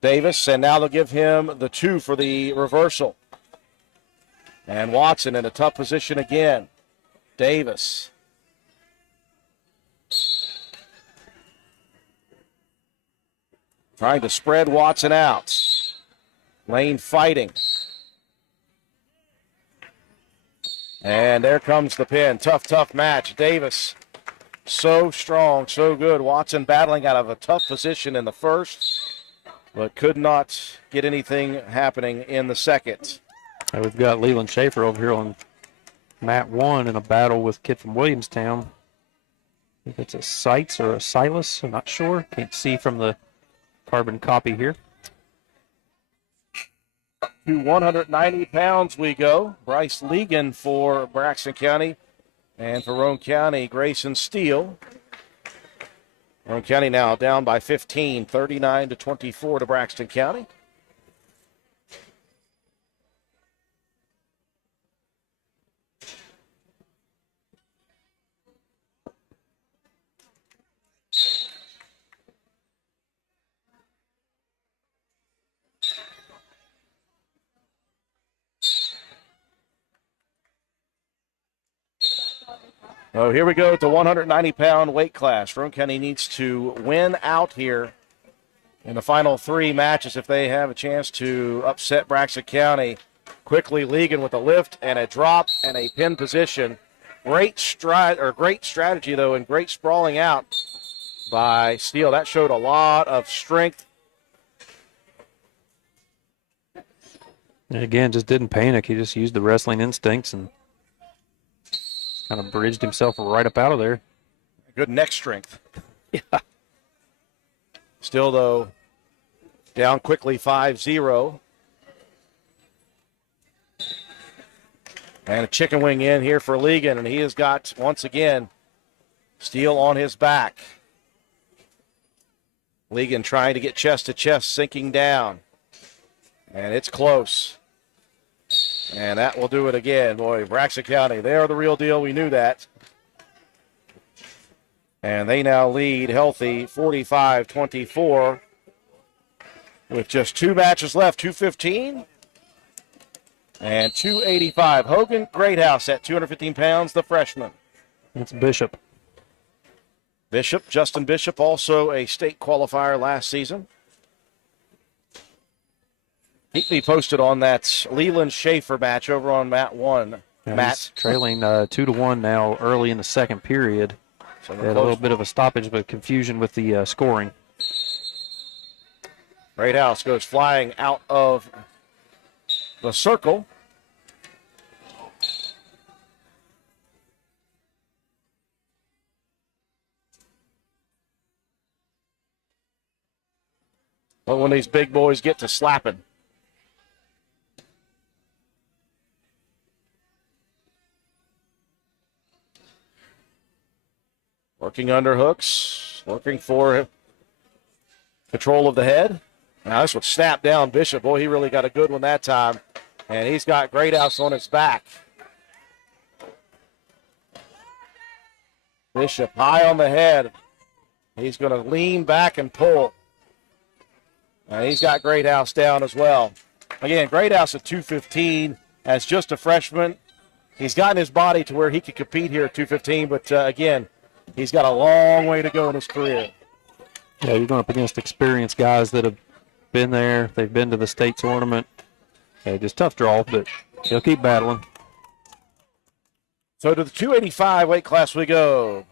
Davis, and now they'll give him the 2 for the reversal. And Watson in a tough position again. Davis. Trying to spread Watson out. Lane fighting. And there comes the pin. Tough match. Davis, so strong, so good. Watson battling out of a tough position in the first, but could not get anything happening in the second. And we've got Leland Schaefer over here on mat 1 in a battle with kid from Williamstown. I think it's a Sites or a Silas, I'm not sure. Can't see from the carbon copy here. To 190 pounds we go. Bryce Legan for Braxton County, and for Roane County, Grayson Steele. Roane County now down by 15, 39-24 to Braxton County. Oh, here we go at the 190-pound weight class. Roane County needs to win out here in the final 3 matches if they have a chance to upset Braxton County. Quickly, Legan with a lift and a drop and a pin position. Great strategy, though, and great sprawling out by Steele. That showed a lot of strength. And again, just didn't panic. He just used the wrestling instincts and kind of bridged himself right up out of there. Good neck strength. Yeah. Still, though, down quickly 5-0. And a chicken wing in here for Legan, and he has got, once again, Steele on his back. Legan trying to get chest to chest, sinking down. And it's close. And that will do it again. Boy, Braxton County, they are the real deal. We knew that. And they now lead healthy 45-24 with just 2 matches left, 215 and 285. Hogan Greathouse at 215 pounds, the freshman. It's Bishop. Justin Bishop, also a state qualifier last season. Keep me posted on that Leland Schaefer match over on Mat 1. Yeah, Matt. he's trailing 2-1 now early in the second period. So They had a little bit of a stoppage, but confusion with the scoring. Greathouse goes flying out of the circle. But when these big boys get to slapping. Working underhooks, looking for control of the head. Now this would snap down Bishop. Boy, he really got a good one that time. And he's got Greathouse on his back. Bishop high on the head. He's going to lean back and pull. And he's got Greathouse down as well. Again, Greathouse at 215 as just a freshman. He's gotten his body to where he could compete here at 215, but again, he's got a long way to go in his career. Yeah, you're going up against experienced guys that have been there. They've been to the state tournament. Yeah, just tough draw, but he'll keep battling. So to the 285 weight class we go.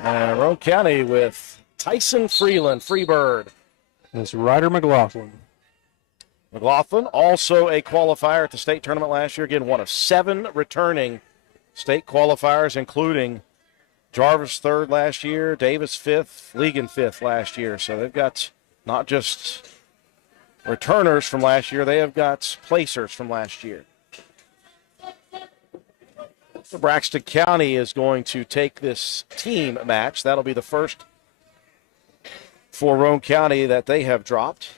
And Roane County with Tyson Freeland, Freebird. It's Ryder McLaughlin. McLaughlin, also a qualifier at the state tournament last year. Again, one of 7 returning state qualifiers, including Jarvis 3rd last year, Davis 5th, Legan 5th last year. So they've got not just returners from last year, they have got placers from last year. So Braxton County is going to take this team match. That'll be the first for Roane County that they have dropped.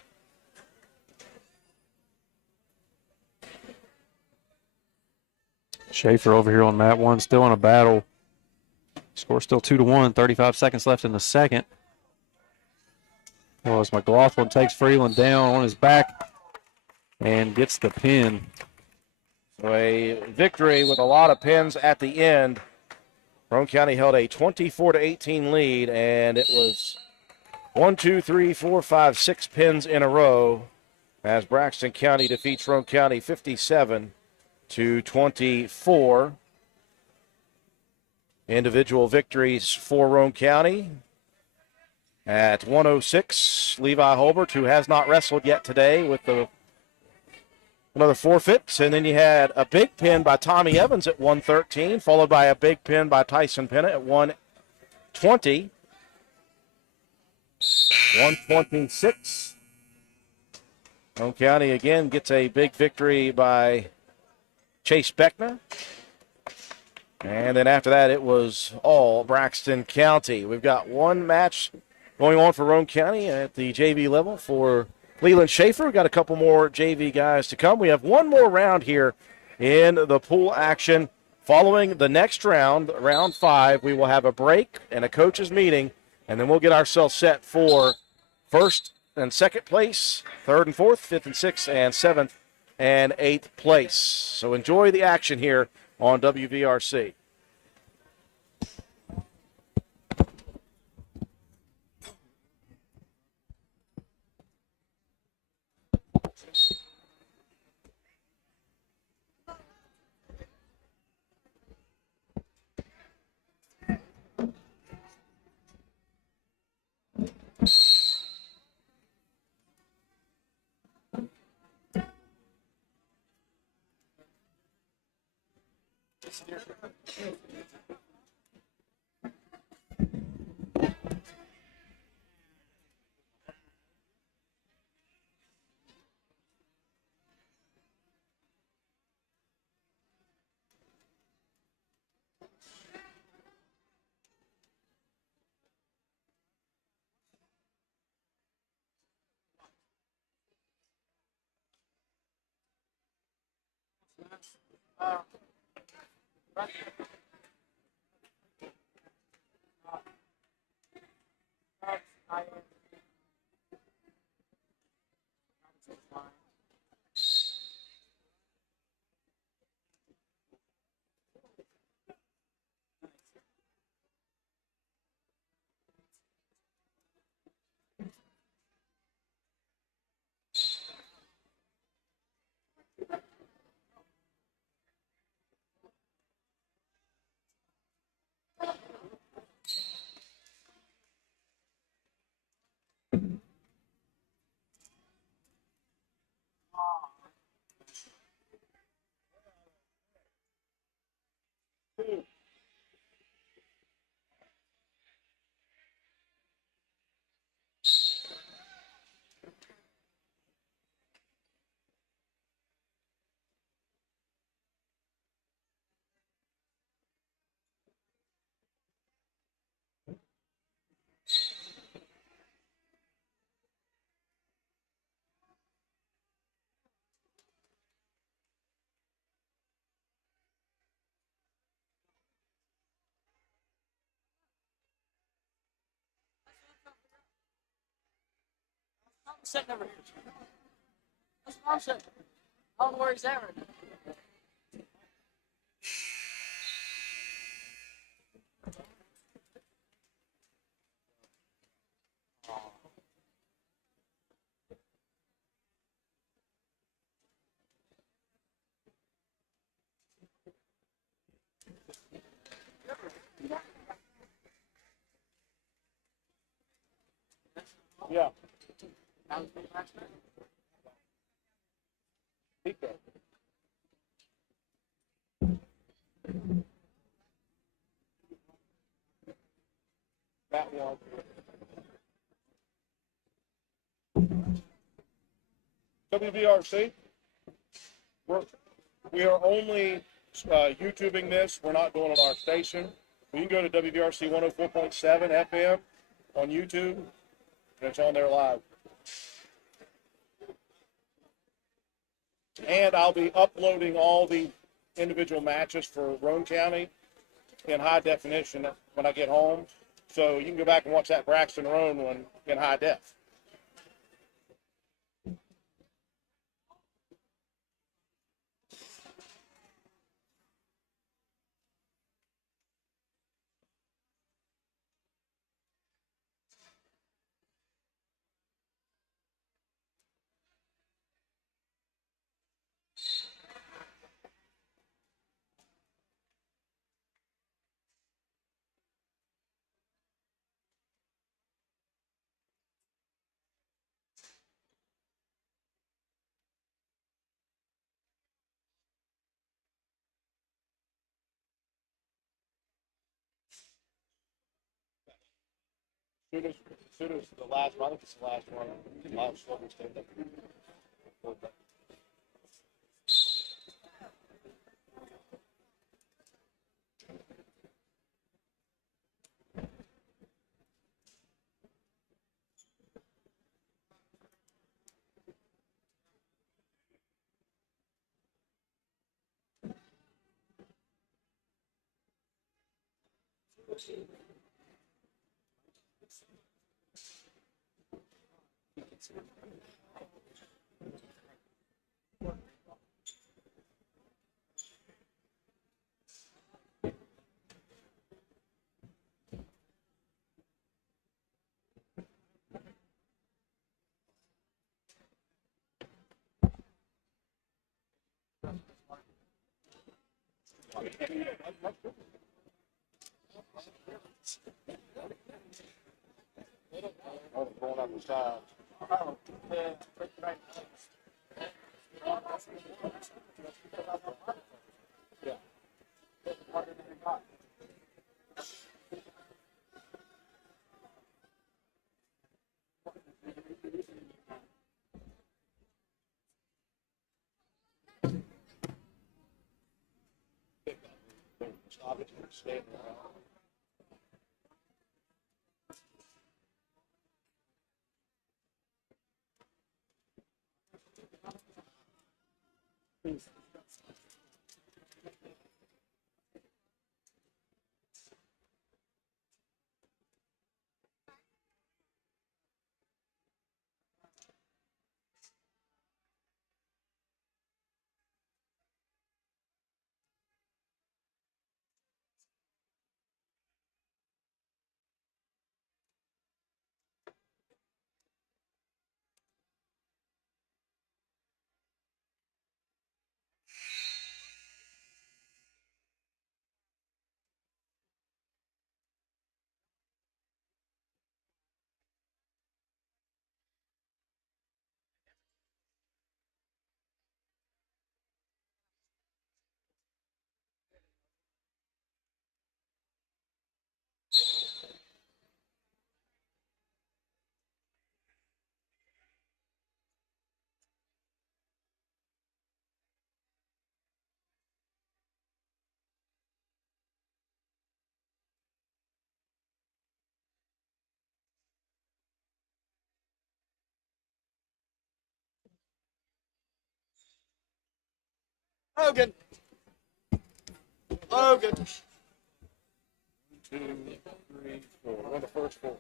Schaefer over here on mat 1, still in a battle. Score still 2-1, 35 seconds left in the second. Well, as McLaughlin takes Freeland down on his back and gets the pin. So a victory with a lot of pins at the end. Roane County held a 24-18 lead, and it was 1, 2, 3, 4, 5, 6 pins in a row as Braxton County defeats Roane County 57-24. Individual victories for Roane County. At 106, Levi Holbert, who has not wrestled yet today, with another forfeit. And then you had a big pin by Tommy Evans at 113, followed by a big pin by Tyson Pennant at 120. 126. Roane County again gets a big victory by Chase Beckner. And then after that, it was all Braxton County. We've got one match going on for Roane County at the JV level for Leland Schaefer. We've got a couple more JV guys to come. We have one more round here in the pool action. Following the next round, round 5, we will have a break and a coaches meeting, and then we'll get ourselves set for first and second place, third and fourth, fifth and sixth, and seventh and eighth place. So enjoy the action here on WVRC. I'm sitting over here. That's what I'm saying. I don't know where he's at right now. Yeah. That one. WVRC. We are only YouTubing this. We're not doing it on our station. You can go to WVRC 104.7 FM on YouTube, and it's on there live. And I'll be uploading all the individual matches for Roane County in high definition when I get home. So you can go back and watch that Braxton Roane one in high def. Soon as the last one, I think it's the last one. I'll slowly stand up. Going up the side. Yeah. Stop it. Stay in there. Hogan. Hogan. 1, 2, 3, 4. We're the first 4.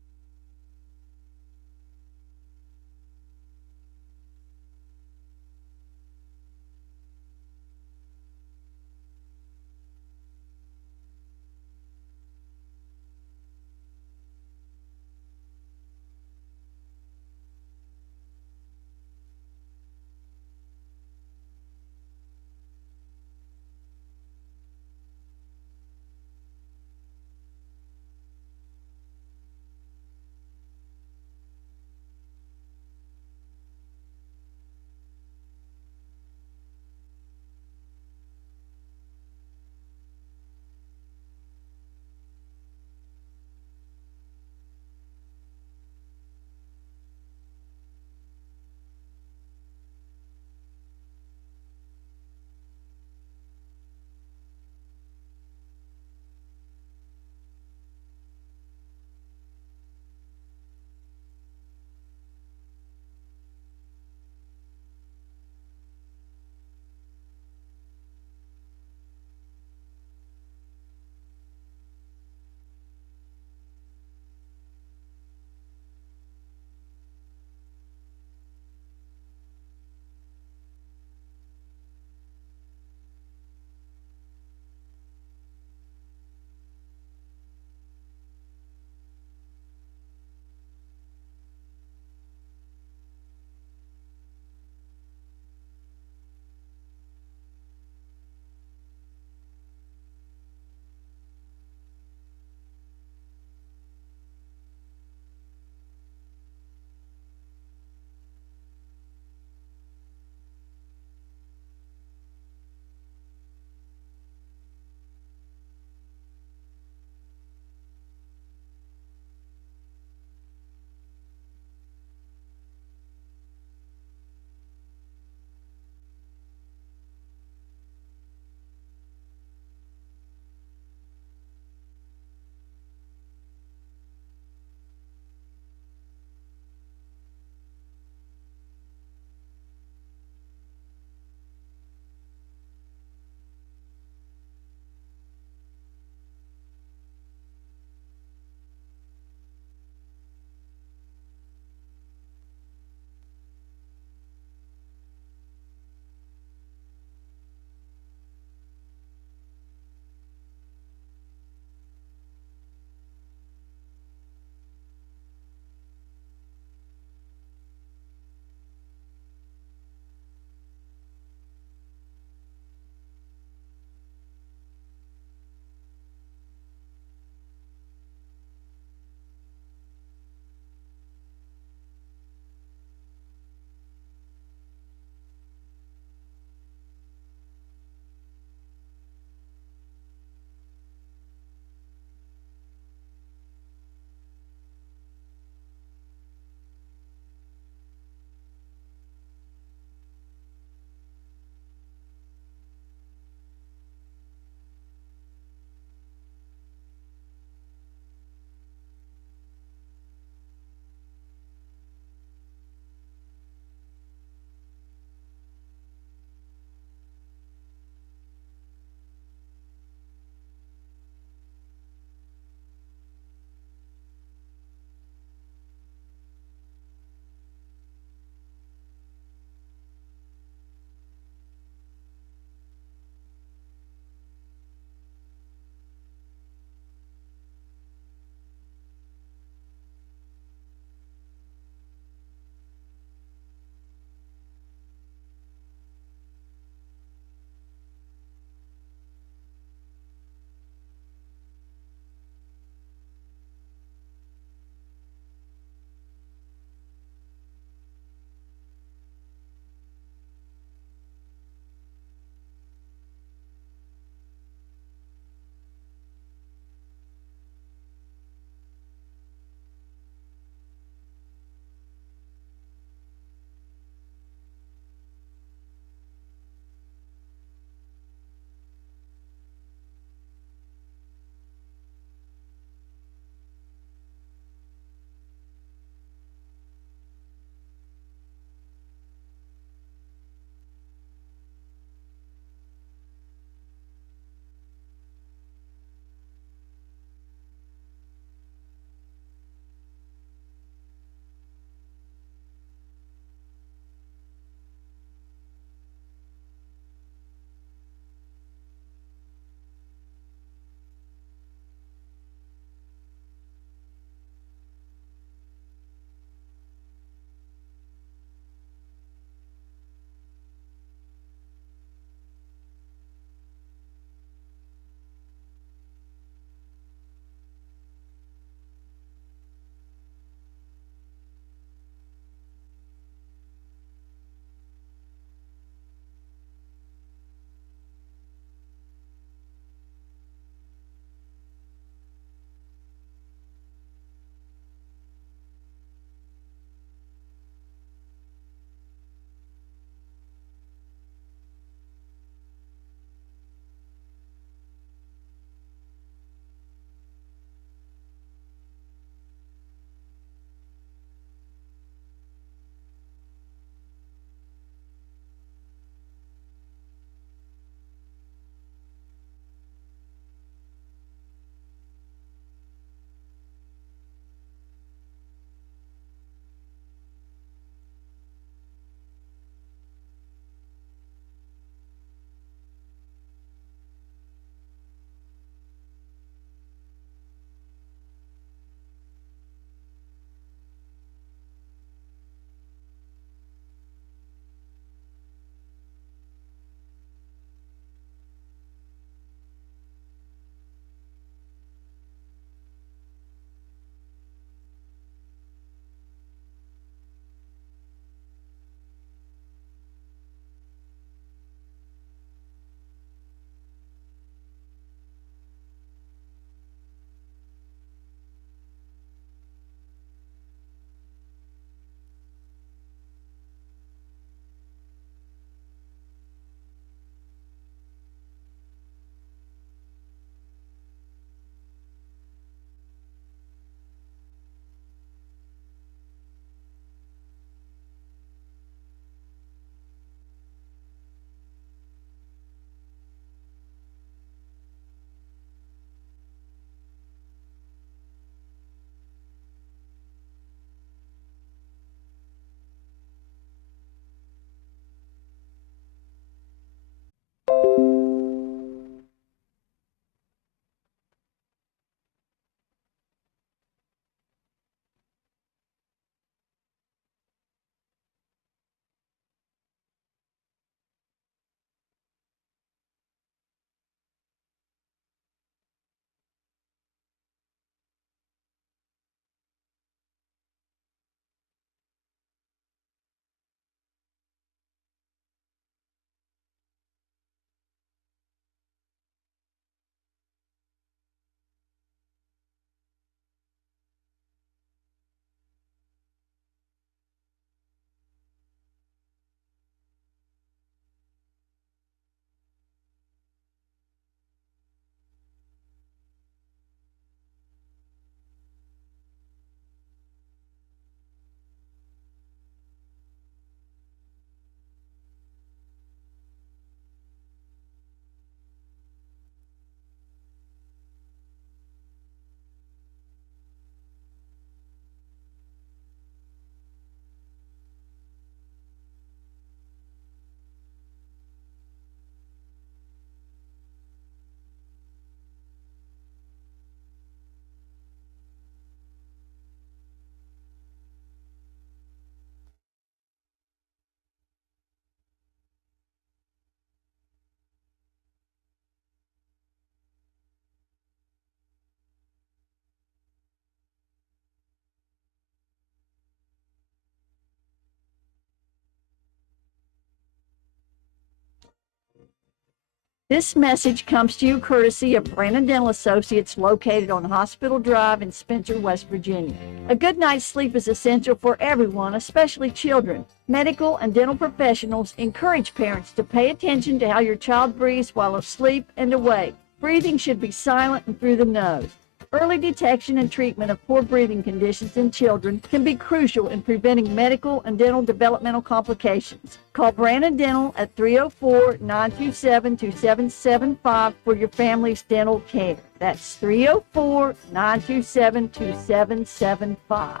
This message comes to you courtesy of Brandon Dental Associates located on Hospital Drive in Spencer, West Virginia. A good night's sleep is essential for everyone, especially children. Medical and dental professionals encourage parents to pay attention to how your child breathes while asleep and awake. Breathing should be silent and through the nose. Early detection and treatment of poor breathing conditions in children can be crucial in preventing medical and dental developmental complications. Call Brandon Dental at 304-927-2775 for your family's dental care. That's 304-927-2775.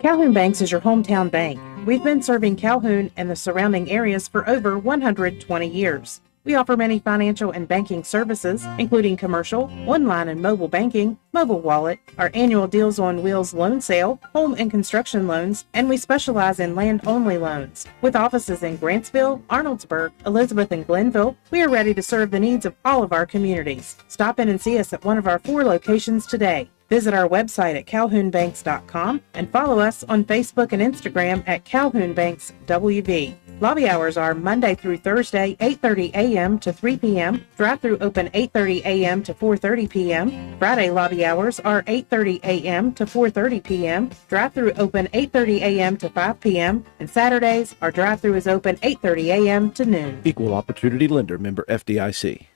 Calhoun Banks is your hometown bank. We've been serving Calhoun and the surrounding areas for over 120 years. We offer many financial and banking services, including commercial, online and mobile banking, mobile wallet, our annual Deals on Wheels loan sale, home and construction loans, and we specialize in land-only loans. With offices in Grantsville, Arnoldsburg, Elizabeth, and Glenville, we are ready to serve the needs of all of our communities. Stop in and see us at one of our 4 locations today. Visit our website at calhounbanks.com and follow us on Facebook and Instagram at calhounbankswv. Lobby hours are Monday through Thursday, 8:30 a.m. to 3 p.m. Drive-through open 8:30 a.m. to 4:30 p.m. Friday lobby hours are 8:30 a.m. to 4:30 p.m. Drive-through open 8:30 a.m. to 5 p.m. And Saturdays, our drive-through is open 8:30 a.m. to noon. Equal Opportunity Lender, member FDIC.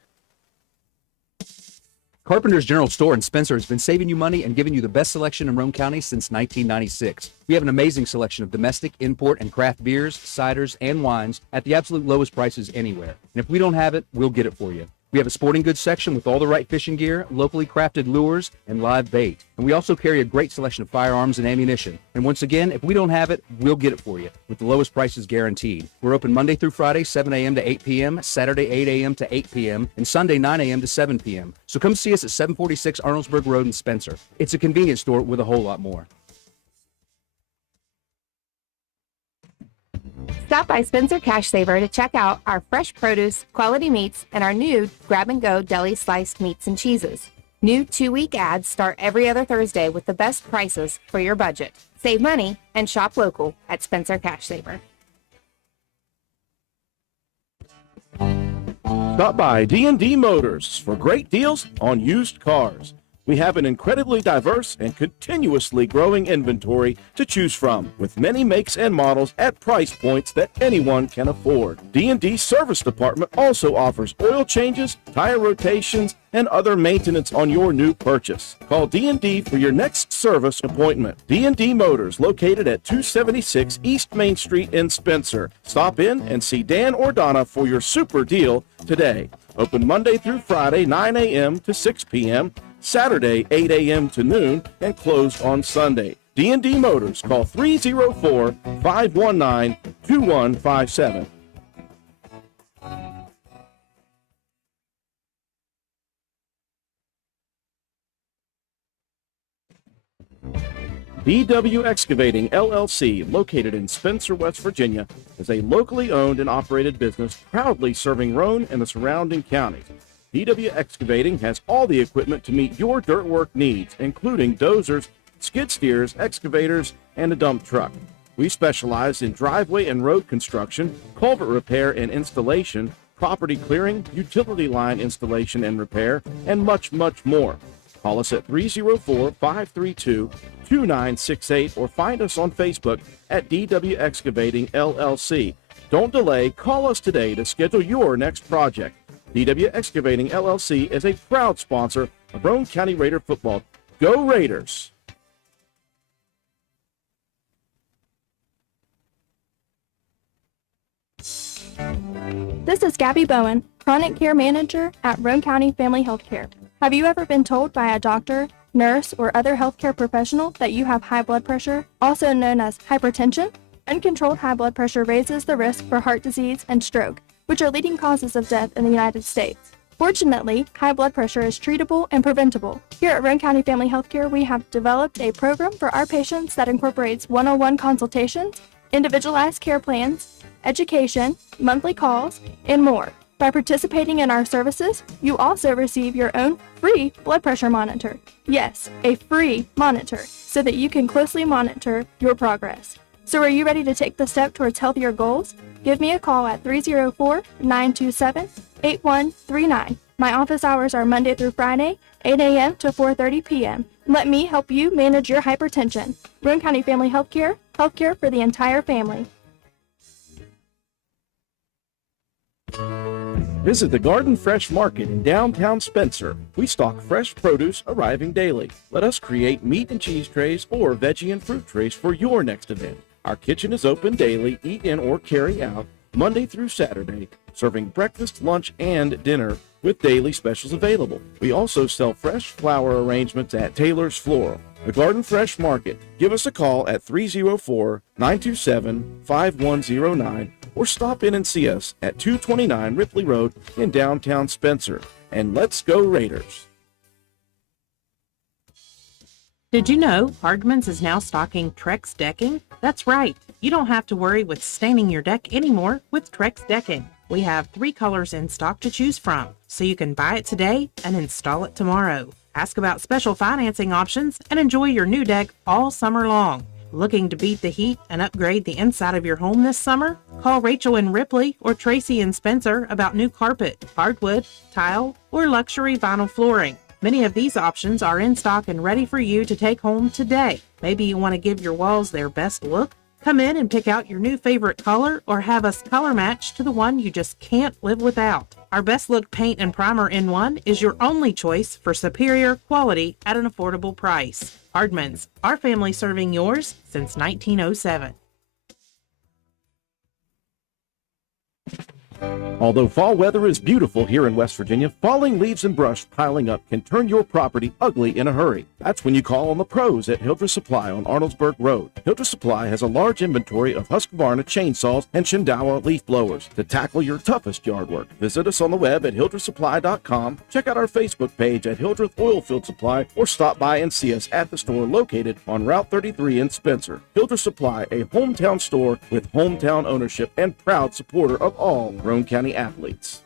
Carpenter's General Store in Spencer has been saving you money and giving you the best selection in Roane County since 1996. We have an amazing selection of domestic, import, and craft beers, ciders, and wines at the absolute lowest prices anywhere. And if we don't have it, we'll get it for you. We have a sporting goods section with all the right fishing gear, locally crafted lures, and live bait. And we also carry a great selection of firearms and ammunition. And once again, if we don't have it, we'll get it for you with the lowest prices guaranteed. We're open Monday through Friday, 7 a.m. to 8 p.m., Saturday, 8 a.m. to 8 p.m., and Sunday, 9 a.m. to 7 p.m. So come see us at 746 Arnoldsburg Road in Spencer. It's a convenience store with a whole lot more. Stop by Spencer Cash Saver to check out our fresh produce, quality meats, and our new grab-and-go deli sliced meats and cheeses. New 2-week ads start every other Thursday with the best prices for your budget. Save money and shop local at Spencer Cash Saver. Stop by D&D Motors for great deals on used cars. We have an incredibly diverse and continuously growing inventory to choose from, with many makes and models at price points that anyone can afford. D&D Service Department also offers oil changes, tire rotations, and other maintenance on your new purchase. Call D&D for your next service appointment. D&D Motors, located at 276 East Main Street in Spencer. Stop in and see Dan or Donna for your super deal today. Open Monday through Friday, 9 a.m. to 6 p.m., Saturday, 8 a.m. to noon, and closed on Sunday. D&D Motors, call 304-519-2157. DW Excavating, LLC, located in Spencer, West Virginia, is a locally owned and operated business proudly serving Roane and the surrounding counties. DW Excavating has all the equipment to meet your dirt work needs, including dozers, skid steers, excavators, and a dump truck. We specialize in driveway and road construction, culvert repair and installation, property clearing, utility line installation and repair, and much, much more. Call us at 304-532-2968 or find us on Facebook at DW Excavating LLC. Don't delay, call us today to schedule your next project. DW Excavating LLC is a proud sponsor of Roane County Raider football. Go Raiders! This is Gabby Bowen, Chronic Care Manager at Roane County Family Healthcare. Have you ever been told by a doctor, nurse, or other healthcare professional that you have high blood pressure, also known as hypertension? Uncontrolled high blood pressure raises the risk for heart disease and stroke, which are leading causes of death in the United States. Fortunately, high blood pressure is treatable and preventable. Here at Roane County Family Healthcare, we have developed a program for our patients that incorporates one-on-one consultations, individualized care plans, education, monthly calls, and more. By participating in our services, you also receive your own free blood pressure monitor. Yes, a free monitor, so that you can closely monitor your progress. So are you ready to take the step towards healthier goals? Give me a call at 304-927-8139. My office hours are Monday through Friday, 8 a.m. to 4:30 p.m. Let me help you manage your hypertension. Roane County Family Healthcare, healthcare for the entire family. Visit the Garden Fresh Market in downtown Spencer. We stock fresh produce arriving daily. Let us create meat and cheese trays or veggie and fruit trays for your next event. Our kitchen is open daily, eat in or carry out, Monday through Saturday, serving breakfast, lunch, and dinner with daily specials available. We also sell fresh flower arrangements at Taylor's Floral. The Garden Fresh Market. Give us a call at 304-927-5109 or stop in and see us at 229 Ripley Road in downtown Spencer. And let's go Raiders! Did you know Hardman's is now stocking Trex decking? That's right. You don't have to worry with staining your deck anymore with Trex decking. We have 3 colors in stock to choose from, so you can buy it today and install it tomorrow. Ask about special financing options and enjoy your new deck all summer long. Looking to beat the heat and upgrade the inside of your home this summer? Call Rachel in Ripley or Tracy in Spencer about new carpet, hardwood, tile, or luxury vinyl flooring. Many of these options are in stock and ready for you to take home today. Maybe you want to give your walls their best look? Come in and pick out your new favorite color or have us color match to the one you just can't live without. Our Best Look Paint and Primer in One is your only choice for superior quality at an affordable price. Hardman's, our family serving yours since 1907. Although fall weather is beautiful here in West Virginia, falling leaves and brush piling up can turn your property ugly in a hurry. That's when you call on the pros at Hildreth Supply on Arnoldsburg Road. Hildreth Supply has a large inventory of Husqvarna chainsaws and Shindawa leaf blowers to tackle your toughest yard work. Visit us on the web at hildrethsupply.com, check out our Facebook page at Hildreth Oilfield Supply, or stop by and see us at the store located on Route 33 in Spencer. Hildreth Supply, a hometown store with hometown ownership and proud supporter of all Roane County athletes.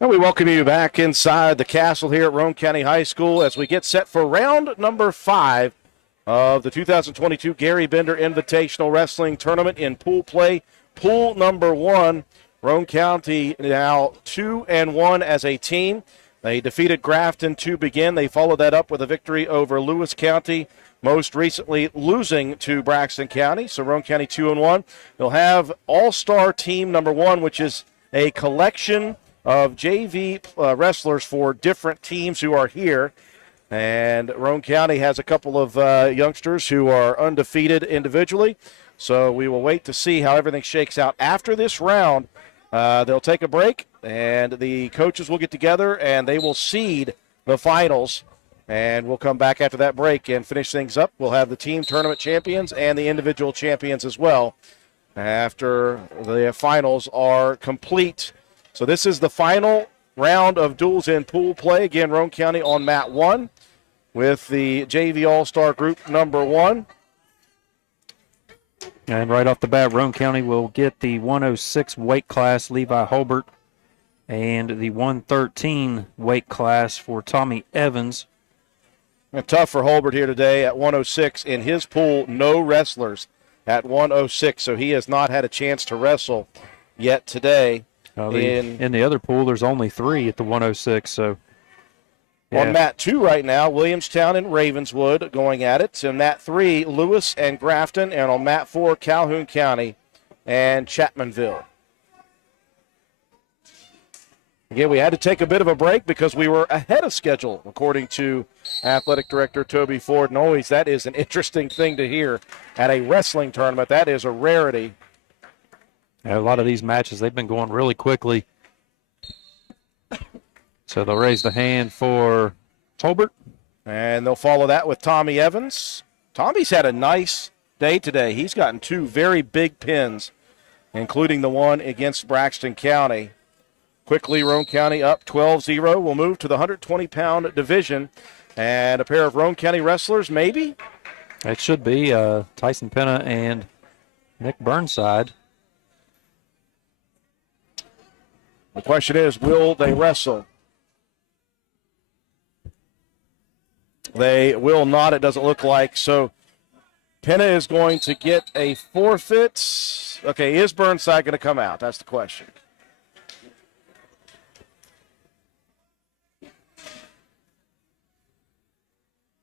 And we welcome you back inside the castle here at Roane County High School as we get set for round number 5 of the 2022 Garry Bender Invitational Wrestling Tournament in pool play. Pool number 1, Roane County now 2-1 as a team. They defeated Grafton to begin. They followed that up with a victory over Lewis County, most recently losing to Braxton County. So Roane County 2-1. They'll have all-star team number 1, which is a collection of JV wrestlers for different teams who are here. And Roane County has a couple of youngsters who are undefeated individually. So we will wait to see how everything shakes out. After this round, they'll take a break, and the coaches will get together, and they will seed the finals. And we'll come back after that break and finish things up. We'll have the team tournament champions and the individual champions as well after the finals are complete. So this is the final round of duels in pool play. Again, Roane County on mat 1 with the JV All-Star group number 1. And right off the bat, Roane County will get the 106 weight class, Levi Holbert, and the 113 weight class for Tommy Evans. And tough for Holbert here today at 106. In his pool, no wrestlers at 106, so he has not had a chance to wrestle yet today. In the other pool, there's only 3 at the 106. So on mat 2 right now, Williamstown and Ravenswood going at it. In mat 3, Lewis and Grafton. And on mat 4, Calhoun County and Chapmanville. Again, we had to take a bit of a break because we were ahead of schedule, according to Athletic Director Toby Ford. And always that is an interesting thing to hear at a wrestling tournament. That is a rarity. Yeah, a lot of these matches, they've been going really quickly. So they'll raise the hand for Holbert. And they'll follow that with Tommy Evans. Tommy's had a nice day today. He's gotten 2 very big pins, including the one against Braxton County. Quickly, Roane County up 12-0. We'll move to the 120-pound division. And a pair of Roane County wrestlers, maybe? It should be Tyson Penna and Nick Burnside. The question is, will they wrestle? They will not, it doesn't look like. So Penna is going to get a forfeit. Okay, is Burnside going to come out? That's the question.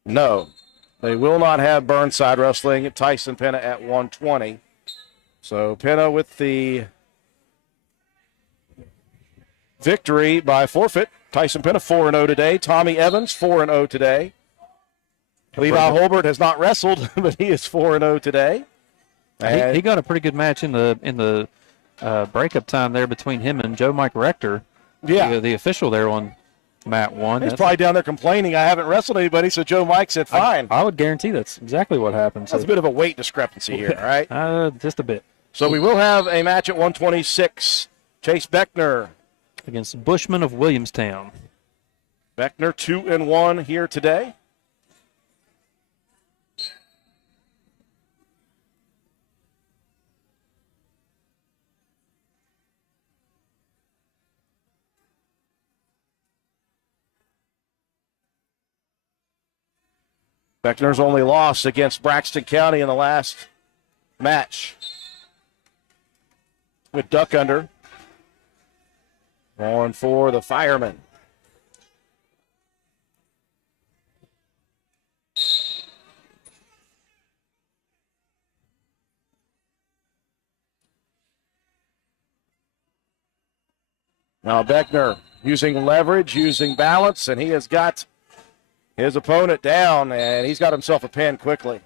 No, they will not have Burnside wrestling. Tyson Penna at 120. So Penna with the victory by forfeit. Tyson Penna 4-0 today. Tommy Evans 4-0 today. Levi Holbert has not wrestled, but he is 4-0 today. He got a pretty good match in the breakup time there between him and Joe Mike Rector. Yeah, the official there on Mat 1. He's probably down there complaining, I haven't wrestled anybody, so Joe Mike said fine. I would guarantee that's exactly what happened. That's a bit of a weight discrepancy here, right? Just a bit. So we will have a match at 126. Chase Beckner against Bushman of Williamstown. Beckner 2-1 here today. Beckner's only loss against Braxton County in the last match. With duck under. Going for the fireman. Now Beckner using leverage, using balance, and he has got his opponent down, and he's got himself a pin quickly.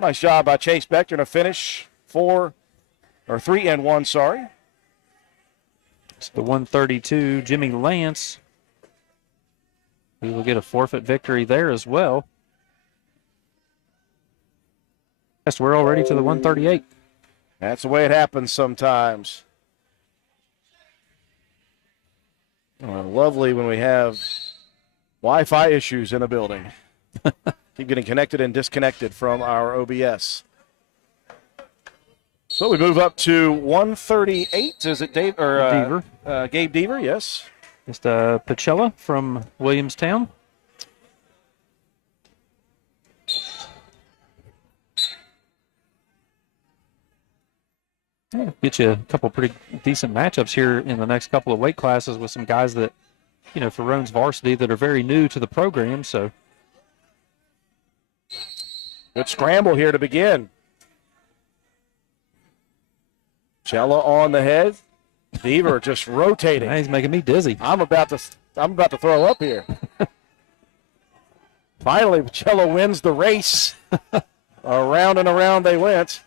Nice job by Chase Beckner to finish 3-1, sorry. It's the 132, Jimmy Lance. He will get a forfeit victory there as well. Yes, we're already to the 138. That's the way it happens sometimes. Lovely when we have Wi-Fi issues in a building. Keep getting connected and disconnected from our OBS. So we move up to 138. Is it Dave or Deaver? Gabe Deaver? Yes. Just Pacella from Williamstown. Yeah, get you a couple pretty decent matchups here in the next couple of weight classes with some guys that, for Roane's varsity that are very new to the program. So good scramble here to begin. Cella on the head. Deaver just rotating. He's making me dizzy. I'm about to throw up here. Finally, Cella wins the race. Around and around they went.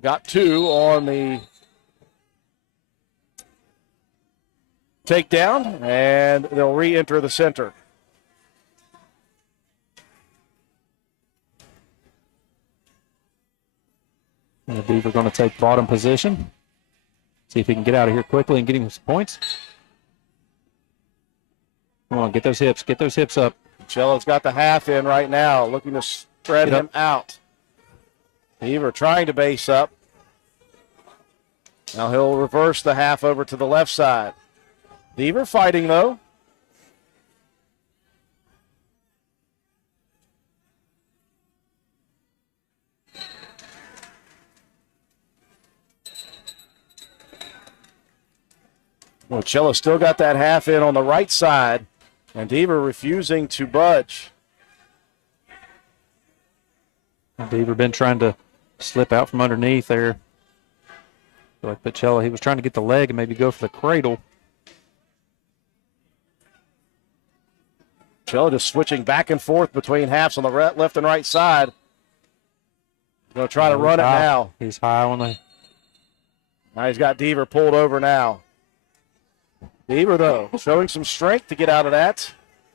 Got 2 on the takedown, and they'll re-enter the center. And the Beaver going to take bottom position. See if he can get out of here quickly and get him some points. Come on, get those hips up. Cello's got the half in right now, looking to spread him out. Beaver trying to base up. Now he'll reverse the half over to the left side. Beaver fighting, though. Well, Cello still got that half in on the right side, and Deaver refusing to budge. Deaver been trying to slip out from underneath there. Like Pachella, he was trying to get the leg and maybe go for the cradle. Pachella just switching back and forth between halves on the left and right side. Going to try to run it now. He's high on the. Now he's got Deaver pulled over now. Deaver, though, showing some strength to get out of that.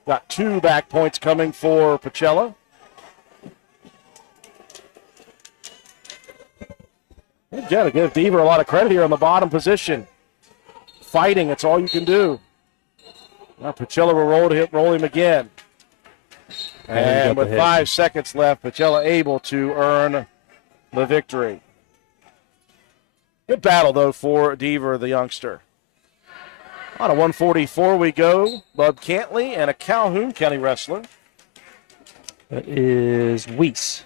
Got 2 back points coming for Pachella. You've got to give Deaver a lot of credit here on the bottom position. Fighting, it's all you can do. Now Pachella will roll him again. And with 5 seconds left, Pachella able to earn the victory. Good battle, though, for Deaver, the youngster. On a 144 we go. Bud Cantley and a Calhoun County wrestler. That is Weiss.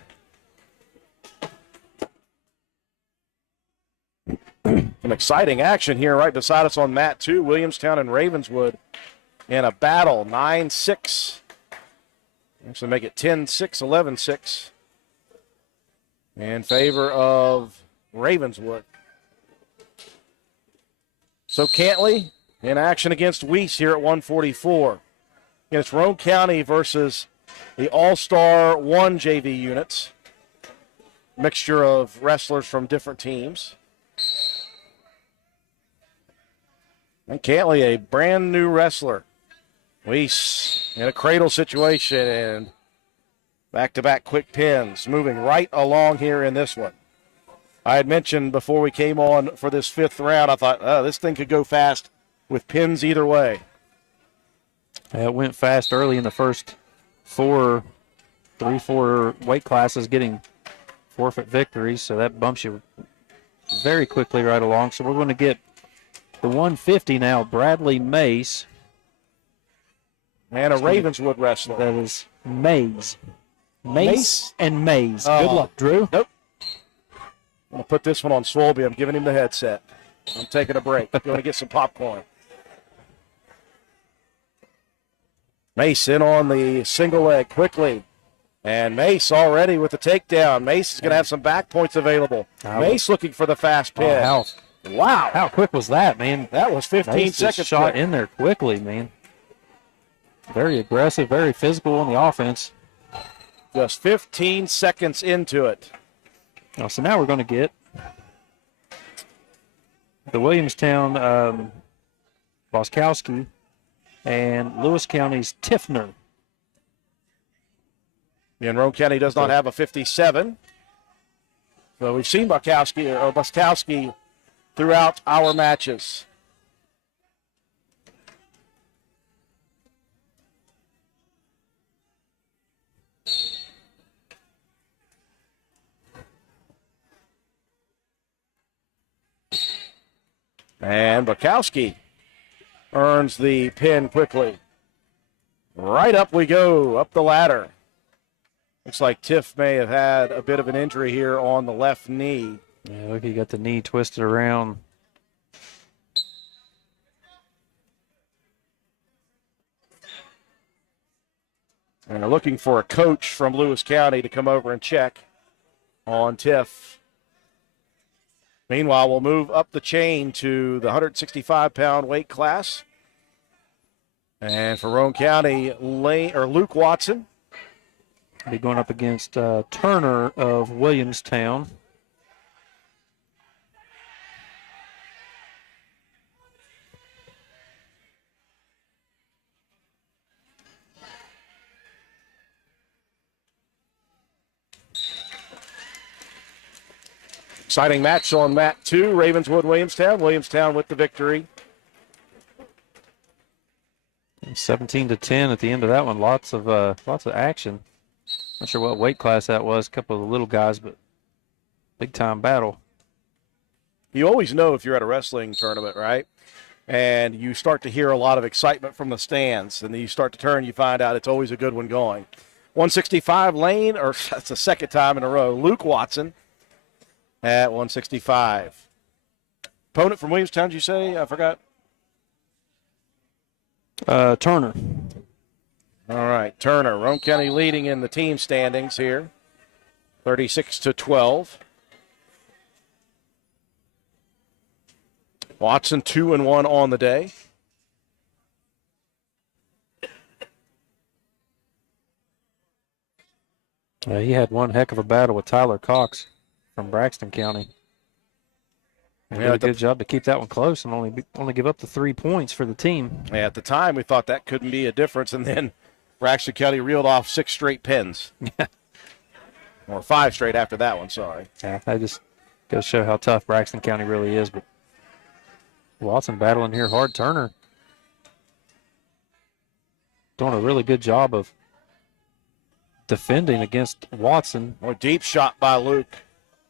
Some exciting action here right beside us on mat 2. Williamstown and Ravenswood in a battle, 9-6. Actually make it 10-6, 11-6 in favor of Ravenswood. So Cantley in action against Weiss here at 144. It's Roane County versus the All-Star 1 JV units. Mixture of wrestlers from different teams. And Cantley, a brand new wrestler. Weiss in a cradle situation and back-to-back quick pins. Moving right along here in this one. I had mentioned before we came on for this 5th round, I thought, this thing could go fast with pins either way. It went fast early in the first 4 weight classes, getting forfeit victories, so that bumps you very quickly right along. So we're going to get the 150 now, Bradley Mace. And a Ravenswood wrestler. That is Mace. Mace and Maze. Good luck, Drew. Nope. I'm going to put this one on Swolby. I'm giving him the headset. I'm taking a break. Going to get some popcorn. Mace in on the single leg quickly. And Mace already with the takedown. Mace is going to have some back points available. Mace looking for the fast pin. Wow. How quick was that, man? That was 15 Mace seconds. Shot in there quickly, man. Very aggressive, very physical on the offense. Just 15 seconds into it. So now we're going to get the Williamstown Boskowski and Lewis County's Tiffner. And Roane County does not have a 57. So we've seen Boskowski throughout our matches. And Bukowski earns the pin quickly. Right up we go, up the ladder. Looks like Tiff may have had a bit of an injury here on the left knee. Yeah, look, he got the knee twisted around. And they're looking for a coach from Lewis County to come over and check on Tiff. Meanwhile, we'll move up the chain to the 165-pound weight class. And for Roane County, Luke Watson. Be going up against Turner of Williamstown. Exciting match on mat 2, Ravenswood, Williamstown. Williamstown with the victory. 17-10 at the end of that one. Lots of action. Not sure what weight class that was. A couple of little guys, but big time battle. You always know if you're at a wrestling tournament, right? And you start to hear a lot of excitement from the stands, and then you start to turn, you find out it's always a good one going. 165 lane, or that's the second time in a row. Luke Watson at 165. Opponent from Williamstown, did you say? I forgot. Turner. All right, Turner. Roane County leading in the team standings here, 36-12. Watson 2-1 on the day. He had one heck of a battle with Tyler Cox from Braxton County. He did a good job to keep that one close and only give up the 3 points for the team. Yeah, at the time, we thought that couldn't be a difference, and then Braxton County reeled off 6 straight pins. Or 5 straight after that one, sorry. Yeah, that just goes to show how tough Braxton County really is. But Watson battling here hard. Turner doing a really good job of defending against Watson. A deep shot by Luke.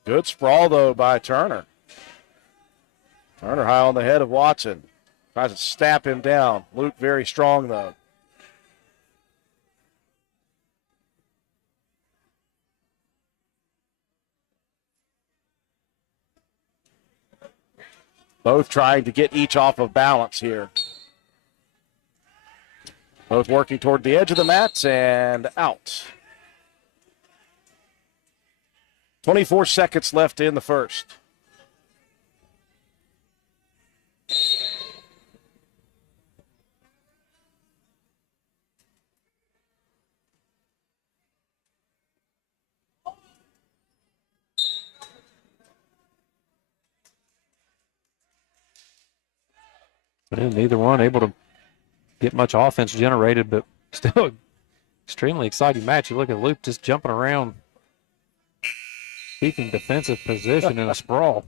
Good sprawl, though, by Turner. Turner high on the head of Watson. Tries to snap him down. Luke very strong, though. Both trying to get each off of balance here. Both working toward the edge of the mats and out. 24 seconds left in the first. And neither one able to get much offense generated, but still an extremely exciting match. You look at Luke just jumping around, keeping defensive position in a sprawl.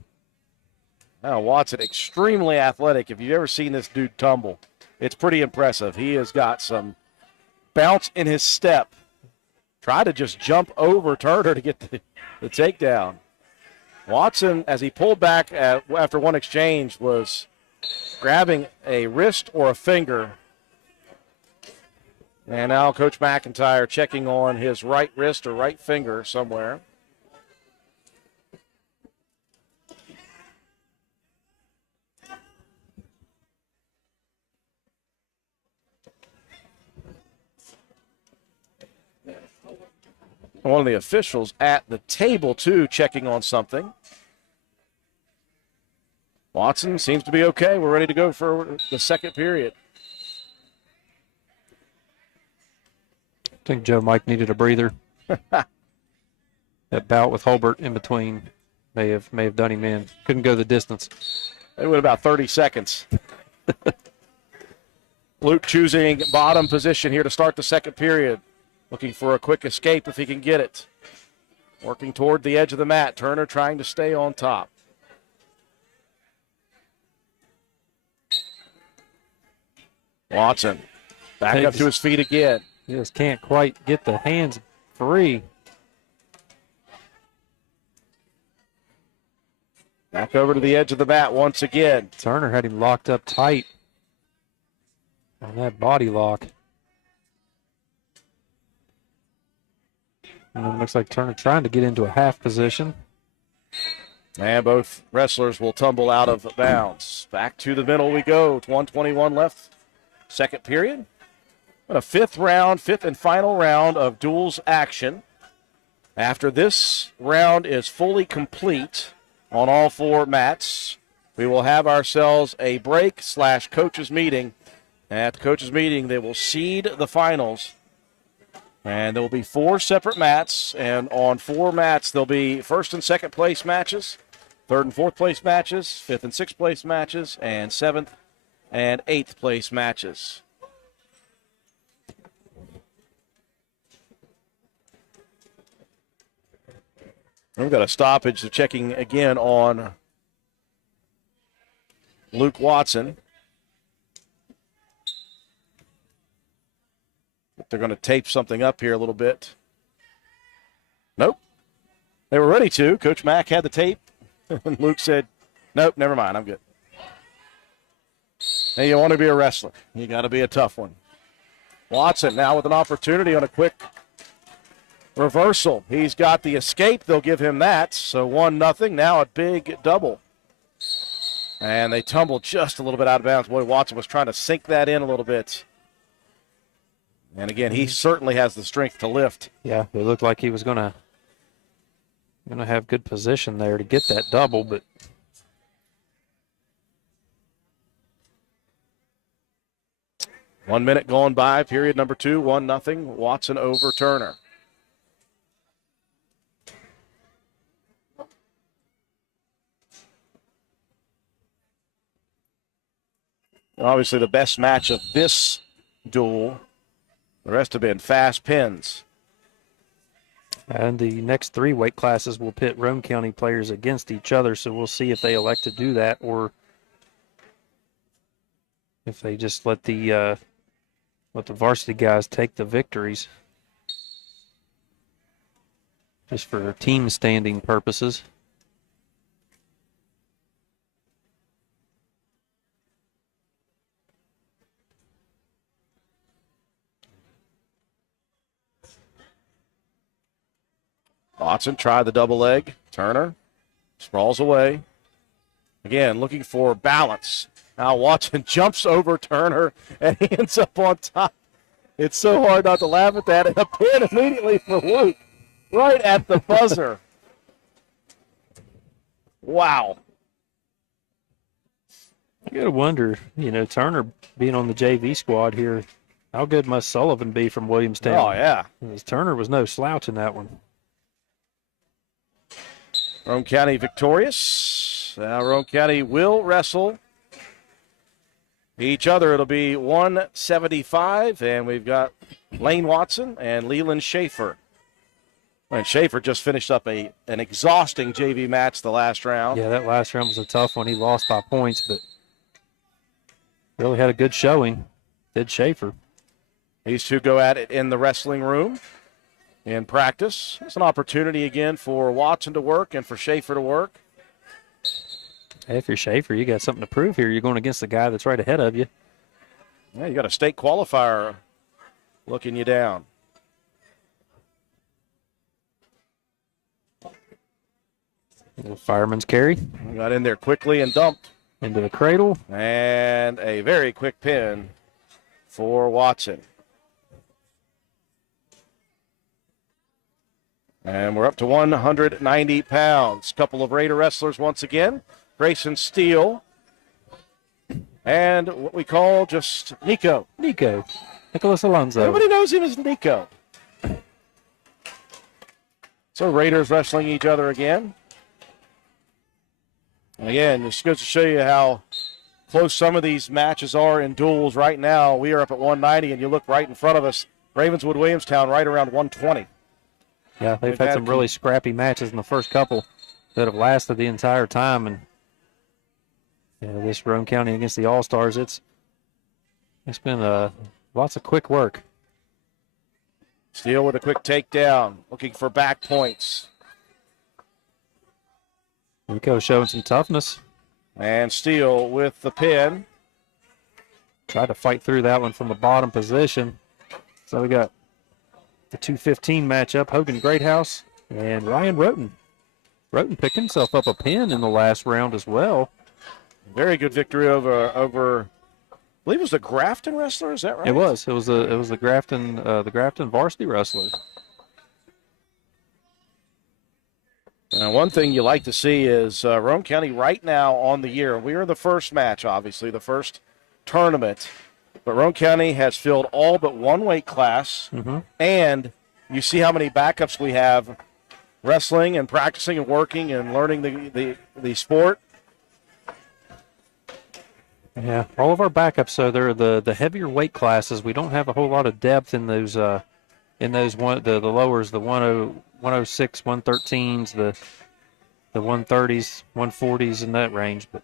Now Watson, extremely athletic. If you've ever seen this dude tumble, it's pretty impressive. He has got some bounce in his step. Try to just jump over Turner to get the takedown. Watson, as he pulled back after one exchange, was grabbing a wrist or a finger. And now Coach McIntyre checking on his right wrist or right finger somewhere. One of the officials at the table, too, checking on something. Watson seems to be okay. We're ready to go for the second period. I think Joe Mike needed a breather. That bout with Holbert in between may have done him in. Couldn't go the distance. It went about 30 seconds. Luke choosing bottom position here to start the second period. Looking for a quick escape if he can get it. Working toward the edge of the mat. Turner trying to stay on top. Watson back up to his feet again. He just can't quite get the hands free. Back over to the edge of the mat once again. Turner had him locked up tight on that body lock. And it looks like Turner trying to get into a half position. And both wrestlers will tumble out of bounds. Back to the middle we go. It's 1:21 left. Second period. And a fifth and final round of duels action. After this round is fully complete on all 4 mats, we will have ourselves a break / coaches meeting. At the coaches meeting, they will seed the finals. And there will be 4 separate mats. And on 4 mats, there'll be first and second place matches, third and fourth place matches, fifth and sixth place matches, and 7th and 8th place matches. We've got a stoppage of checking again on Luke Watson. They're going to tape something up here a little bit. Nope. They were ready to. Coach Mack had the tape. And Luke said, nope, never mind, I'm good. Hey, you want to be a wrestler. You got to be a tough one. Watson now with an opportunity on a quick reversal. He's got the escape. They'll give him that. So 1-0. Now a big double. And they tumbled just a little bit out of bounds. Boy, Watson was trying to sink that in a little bit. And again, he certainly has the strength to lift. Yeah, it looked like he was gonna have good position there to get that double, but 1 minute going by, period number 2, 1-0. Watson over Turner. Obviously the best match of this duel. The rest have been fast pins. And the next 3 weight classes will pit Roane County players against each other, so we'll see if they elect to do that or if they just let the varsity guys take the victories just for team standing purposes. Watson tried the double leg. Turner sprawls away. Again, looking for balance. Now Watson jumps over Turner and he ends up on top. It's so hard not to laugh at that. And a pin immediately for Luke, right at the buzzer. Wow. You got to wonder, Turner being on the JV squad here, how good must Sullivan be from Williamstown? Oh, yeah. Because Turner was no slouch in that one. Roane County victorious. Now Roane County will wrestle each other. It'll be 175, and we've got Lane Watson and Leland Schaefer. And Schaefer just finished up an exhausting JV match the last round. Yeah, that last round was a tough one. He lost by points, but really had a good showing. Did Schaefer. These two go at it in the wrestling room in practice. It's an opportunity again for Watson to work and for Schaefer to work. Hey, if you're Schaefer, you got something to prove here. You're going against the guy that's right ahead of you. Yeah, you got a state qualifier looking you down. Little fireman's carry. Got in there quickly and dumped. Into the cradle. And a very quick pin for Watson. And we're up to 190 pounds. Couple of Raider wrestlers once again. Grayson Steele. And what we call just Nico. Nicholas Alonso. Everybody knows him as Nico. So Raiders wrestling each other again. And again, this goes to show you how close some of these matches are in duels. Right now, we are up at 190, and you look right in front of us, Ravenswood Williamstown right around 120. Yeah, they've had some really scrappy matches in the first couple that have lasted the entire time. And this Roane County against the All-Stars, it's been lots of quick work. Steele with a quick takedown, looking for back points. Nico showing some toughness. And Steele with the pin. Tried to fight through that one from the bottom position. So we got the 215 matchup, Hogan Greathouse and Ryan Roane. Roane picked himself up a pin in the last round as well. Very good victory over I believe it was the Grafton wrestler, is that right? It was the Grafton varsity wrestler. Now, one thing you like to see is Roane County right now on the year. We are the first match, obviously, the first tournament. But Roane County has filled all but one weight class. Mm-hmm. And you see how many backups we have wrestling and practicing and working and learning the sport. Yeah, all of our backups, so they're the heavier weight classes. We don't have a whole lot of depth in those the lowers, the 106, 113s, the 130s, 140s in that range. But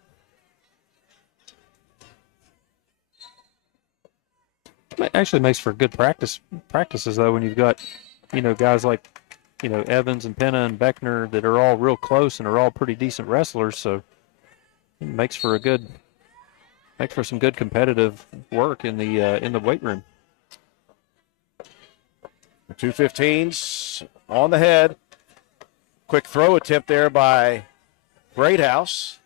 it actually makes for good practices though when you've got guys like Evans and Penna and Beckner that are all real close and are all pretty decent wrestlers. So it makes for some good competitive work in the weight room. The 215s on the head. Quick throw attempt there by Greathouse.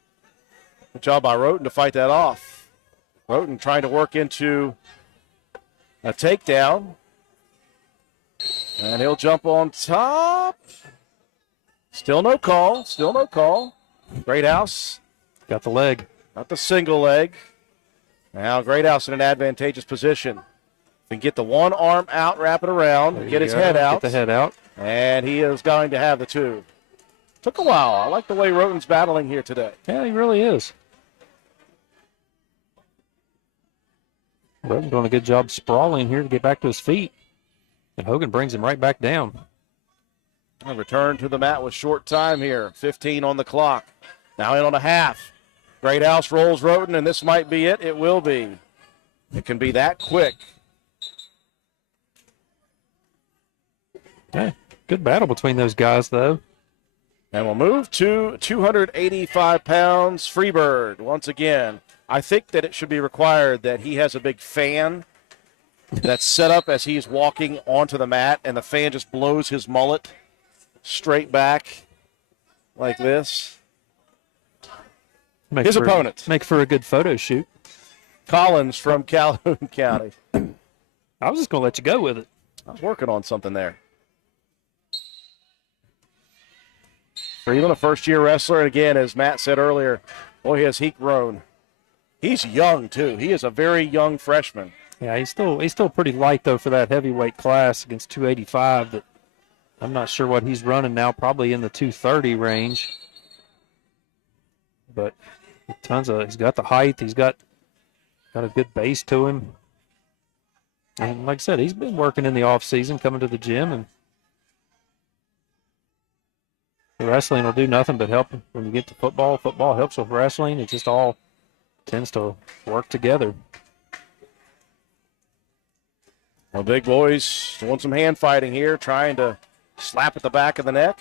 Good job by Roane to fight that off. Roane trying to work into a takedown. And he'll jump on top. Still no call. Greathouse got the leg. Got the single leg. Now Greathouse in an advantageous position. If he can get the one arm out, wrap it around, get his head out. Get the head out. And he is going to have the two. Took a while. I like the way Roten's battling here today. Yeah, he really is. Roten doing a good job sprawling here to get back to his feet. And Hogan brings him right back down. And return to the mat with short time here. 15 on the clock. Now in on a half. Greathouse rolls Roten, and this might be it. It will be. It can be that quick. Okay. Good battle between those guys, though. And we'll move to 285 pounds, Freebird. Once again, I think that it should be required that he has a big fan that's set up as he's walking onto the mat, and the fan just blows his mullet straight back like this. His opponent. Make for a good photo shoot. Collins from Calhoun County. I was just going to let you go with it. I was working on something there. Freeland, a first-year wrestler, and again, as Matt said earlier, boy, he has Roane. He's young, too. He is a very young freshman. Yeah, he's still pretty light, though, for that heavyweight class against 285. That I'm not sure what he's running now, probably in the 230 range. But he's got the height. He's got a good base to him. And like I said, he's been working in the off-season, coming to the gym, and the wrestling will do nothing but help when you get to football. Football helps with wrestling. It just all tends to work together. Well, big boys doing some hand fighting here, trying to slap at the back of the neck.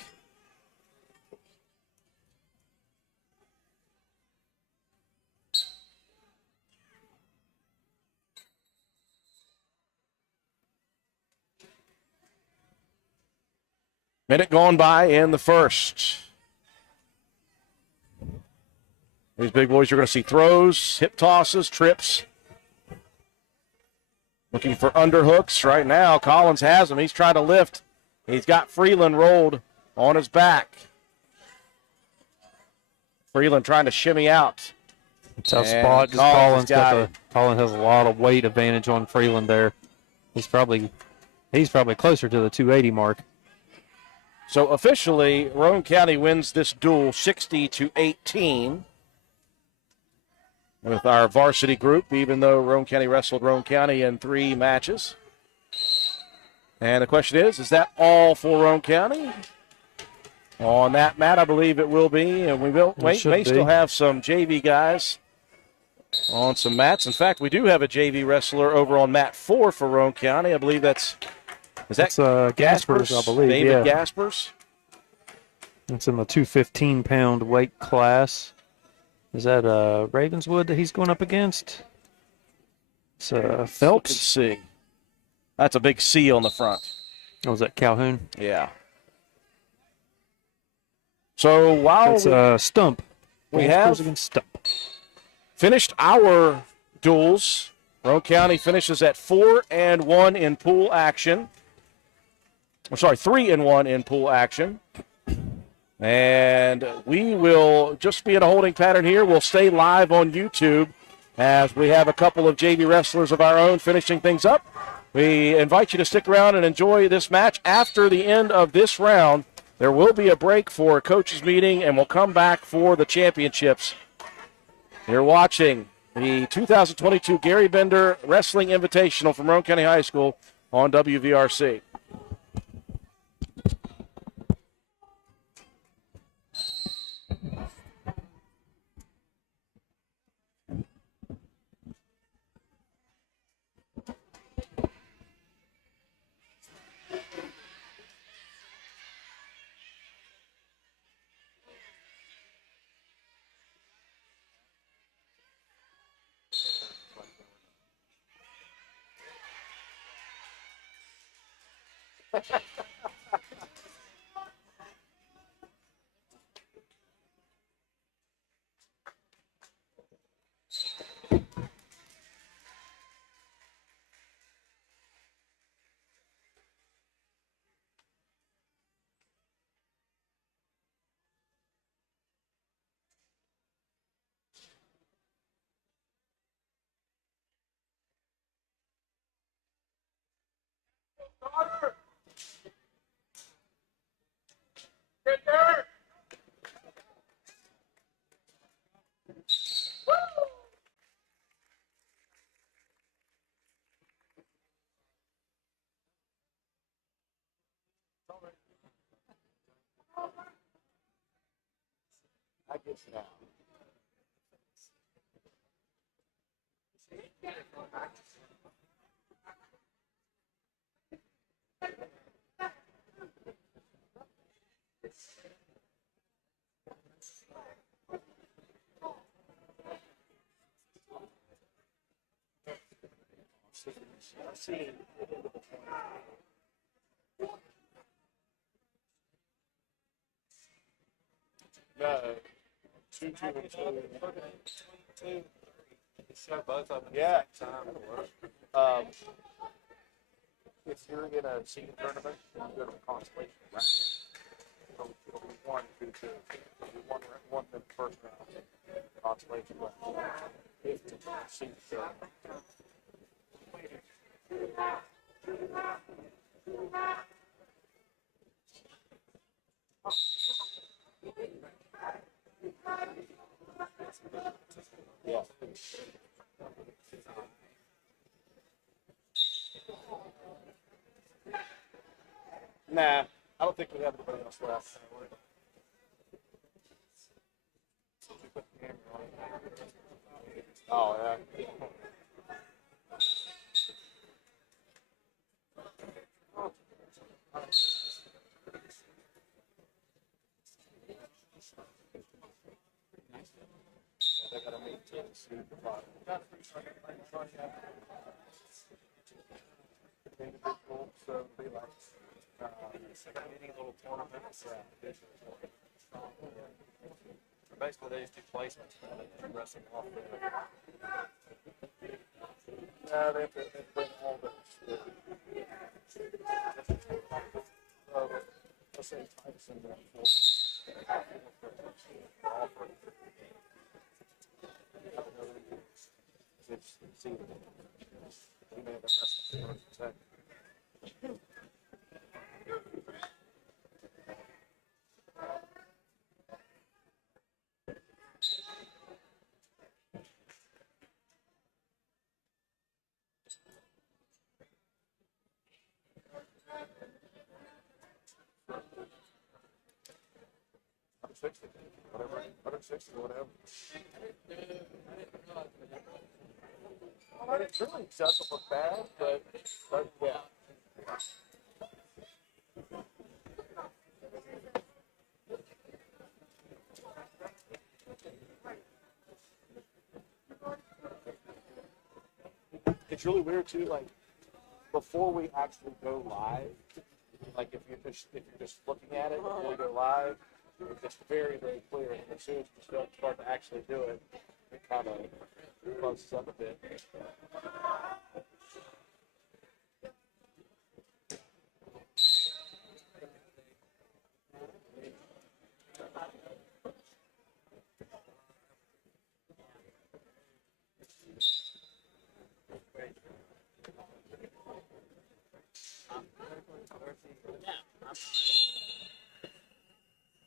Minute gone by in the first. These big boys, you're going to see throws, hip tosses, trips. Looking for underhooks right now. Collins has him. He's trying to lift. He's got Freeland rolled on his back. Freeland trying to shimmy out. Tough spot. Collins has a lot of weight advantage on Freeland there. He's probably closer to the 280 mark. So officially, Roane County wins this duel 60-18 with our varsity group, even though Roane County wrestled Roane County in 3 matches. And the question is that all for Roane County? On that mat, I believe it will be, and we may still have some JV guys on some mats. In fact, we do have a JV wrestler over on mat 4 for Roane County. I believe that's Gaspers, I believe. David Gaspers. It's in the 215-pound weight class. Is that Ravenswood that he's going up against? It's Phelps. Let's see. That's a big C on the front. Oh, was that Calhoun? Yeah. So while it's Stump. We have against Stump. Finished our duels. Roane County finishes at 4-1 in pool action. 3-1 in pool action. And we will just be in a holding pattern here. We'll stay live on YouTube as we have a couple of JV wrestlers of our own finishing things up. We invite you to stick around and enjoy this match. After the end of this round, there will be a break for a coaches meeting, and we'll come back for the championships. You're watching the 2022 Garry Bender Wrestling Invitational from Roane County High School on WVRC. No. Two, two, and two. Show both of them at the same time. If you're in a senior tournament, you go to a constellation bracket. So it'll be 1, 2, 2. One in the first round. Constellation bracket. If it's a senior tournament. Yeah. Nah, I don't think we have anybody else left. Oh, yeah. They gotta maintain the suit. Individual, so they like any little tournaments. Basically, they just do placements and wrestling off there. Yeah, they have to bring all the. Let's say Tyson there for. See, we may have the rest of the first. Whatever, 160, whatever. It really doesn't look bad, but yeah. It's really weird too. Like before we actually go live, like if you're just looking at it before we go live, it's very clear. And as soon as you start to actually do it, it kind of closes up a bit.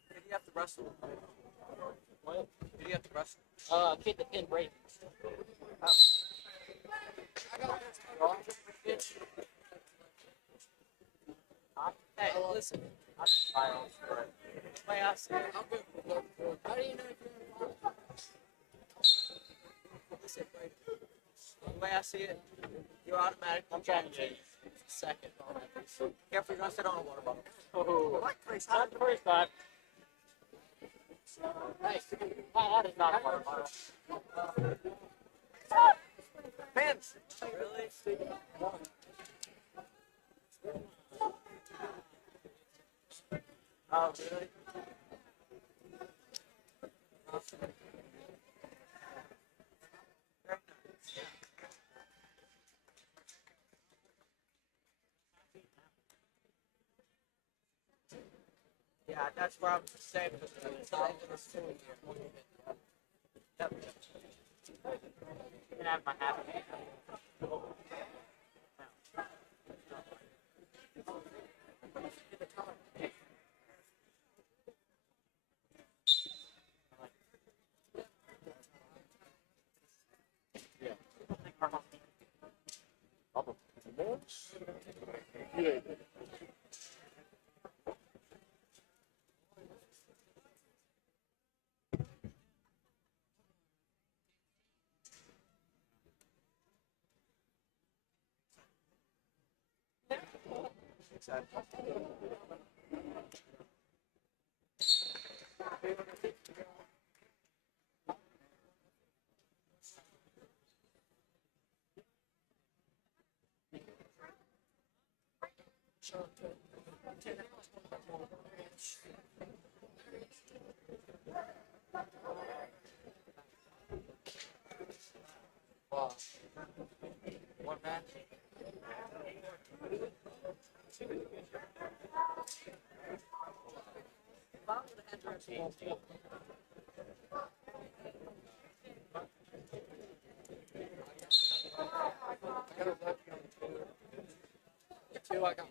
Did you have to wrestle? What? Did you have to wrestle? Kick the pin break. Oh. Hey, listen. I'm way I see it. How do you know if you're involved? Listen, the way I see it, you're automatic. I'm trying to change second on that. So careful, you're going to sit on a water bottle. Oh, not the first time. Hey, that is not a water bottle. Pins! Really? Oh, really? Yeah, that's where I'm saying it's not even a school year. Yep. You can have my happy. One match. Two, I got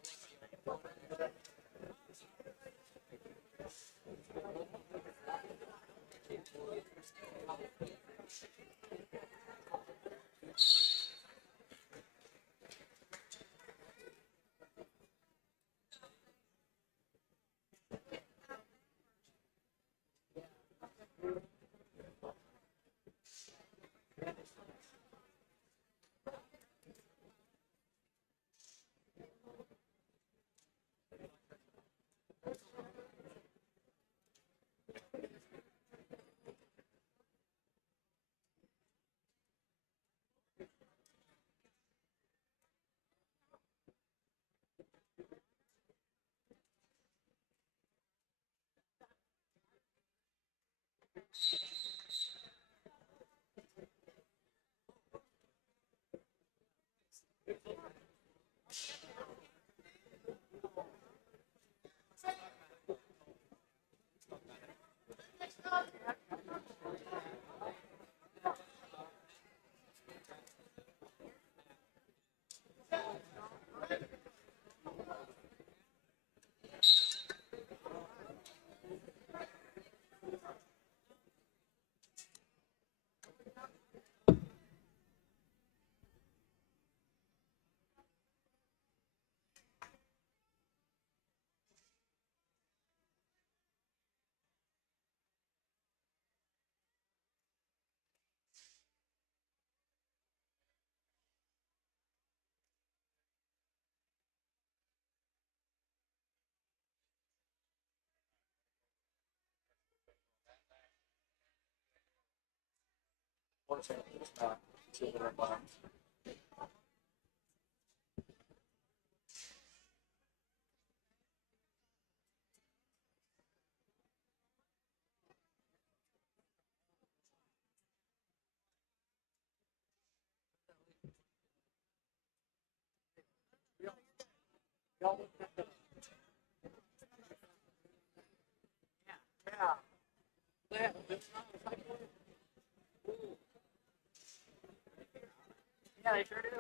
Yeah, they sure do.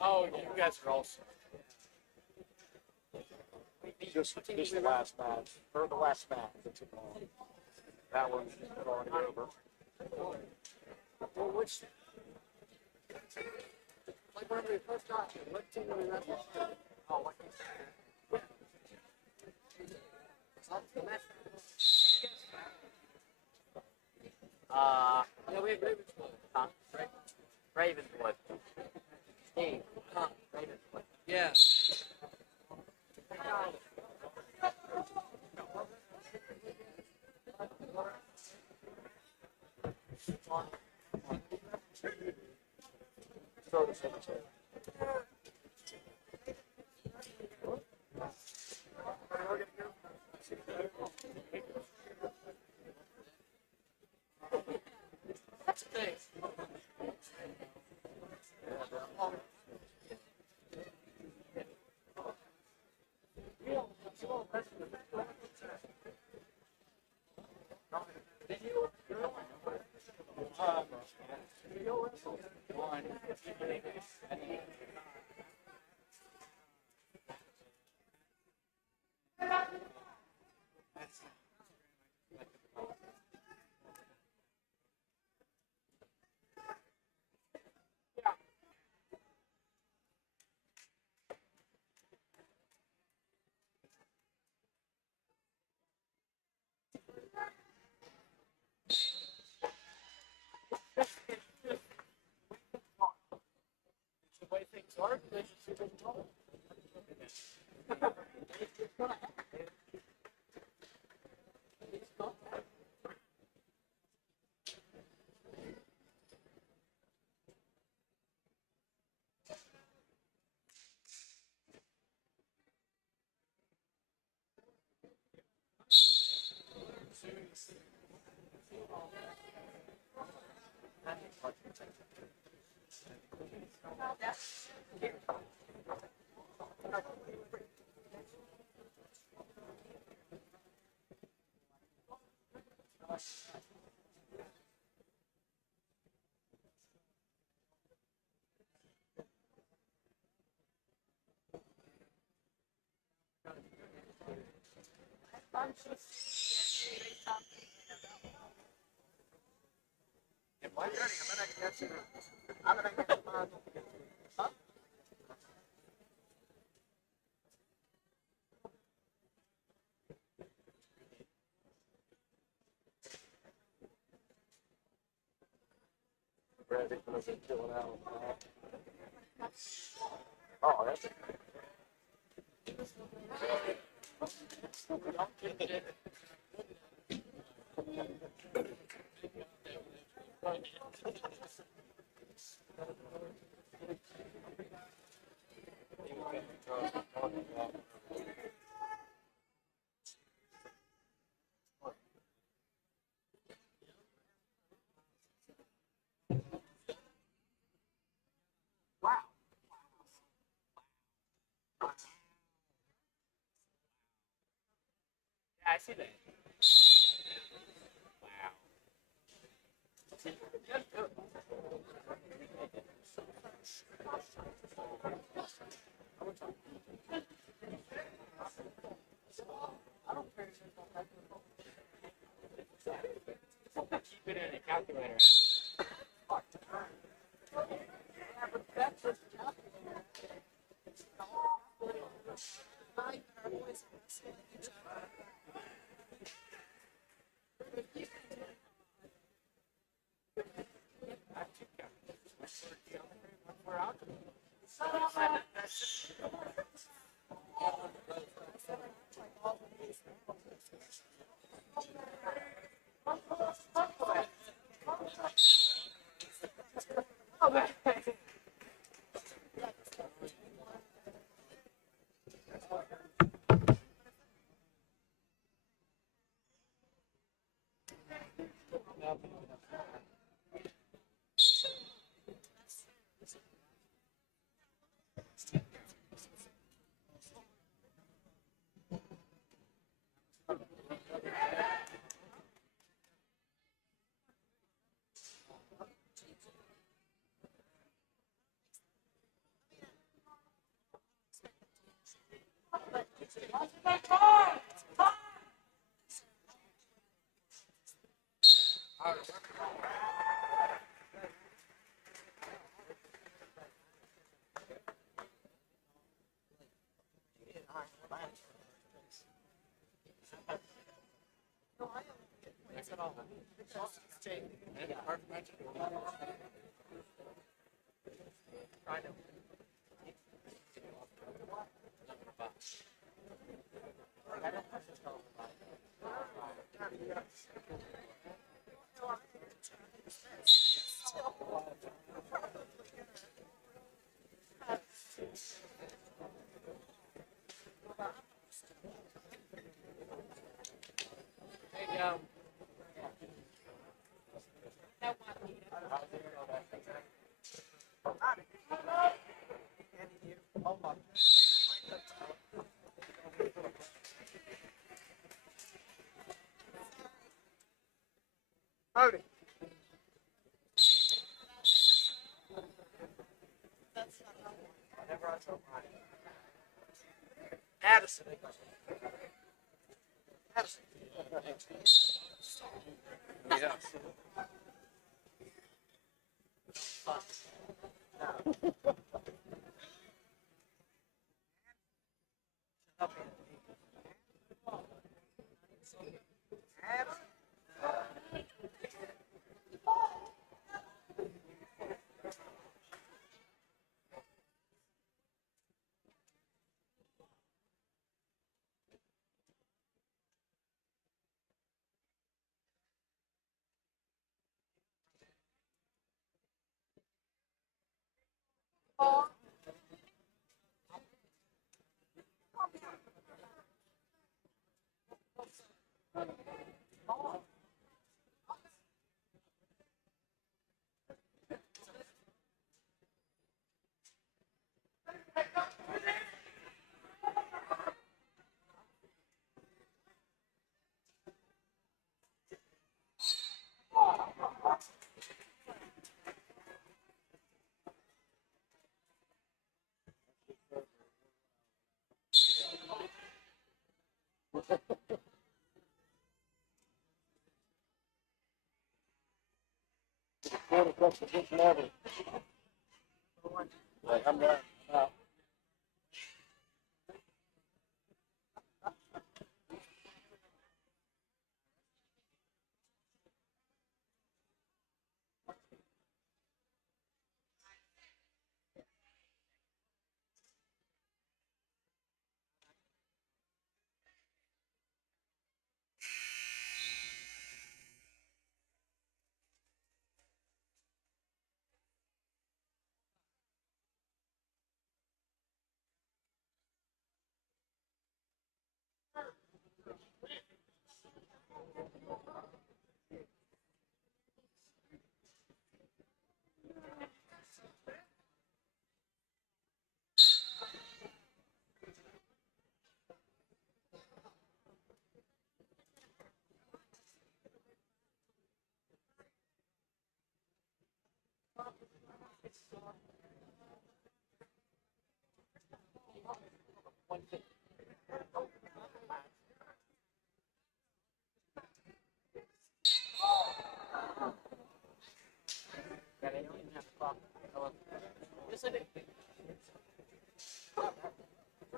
Oh, you guys are awesome. Just the last match, or the last match. That one's already over. Well, which, like when we first got here, what team were we wrestling? Oh, what team? The match. Yeah, we had Ravenswood. Huh? Ravenswood. Steve. Huh? Ravenswood. Yeah. I see that. Keep it in a calculator. whenever I tell mine. Addison. Addison. Yeah. I'm not.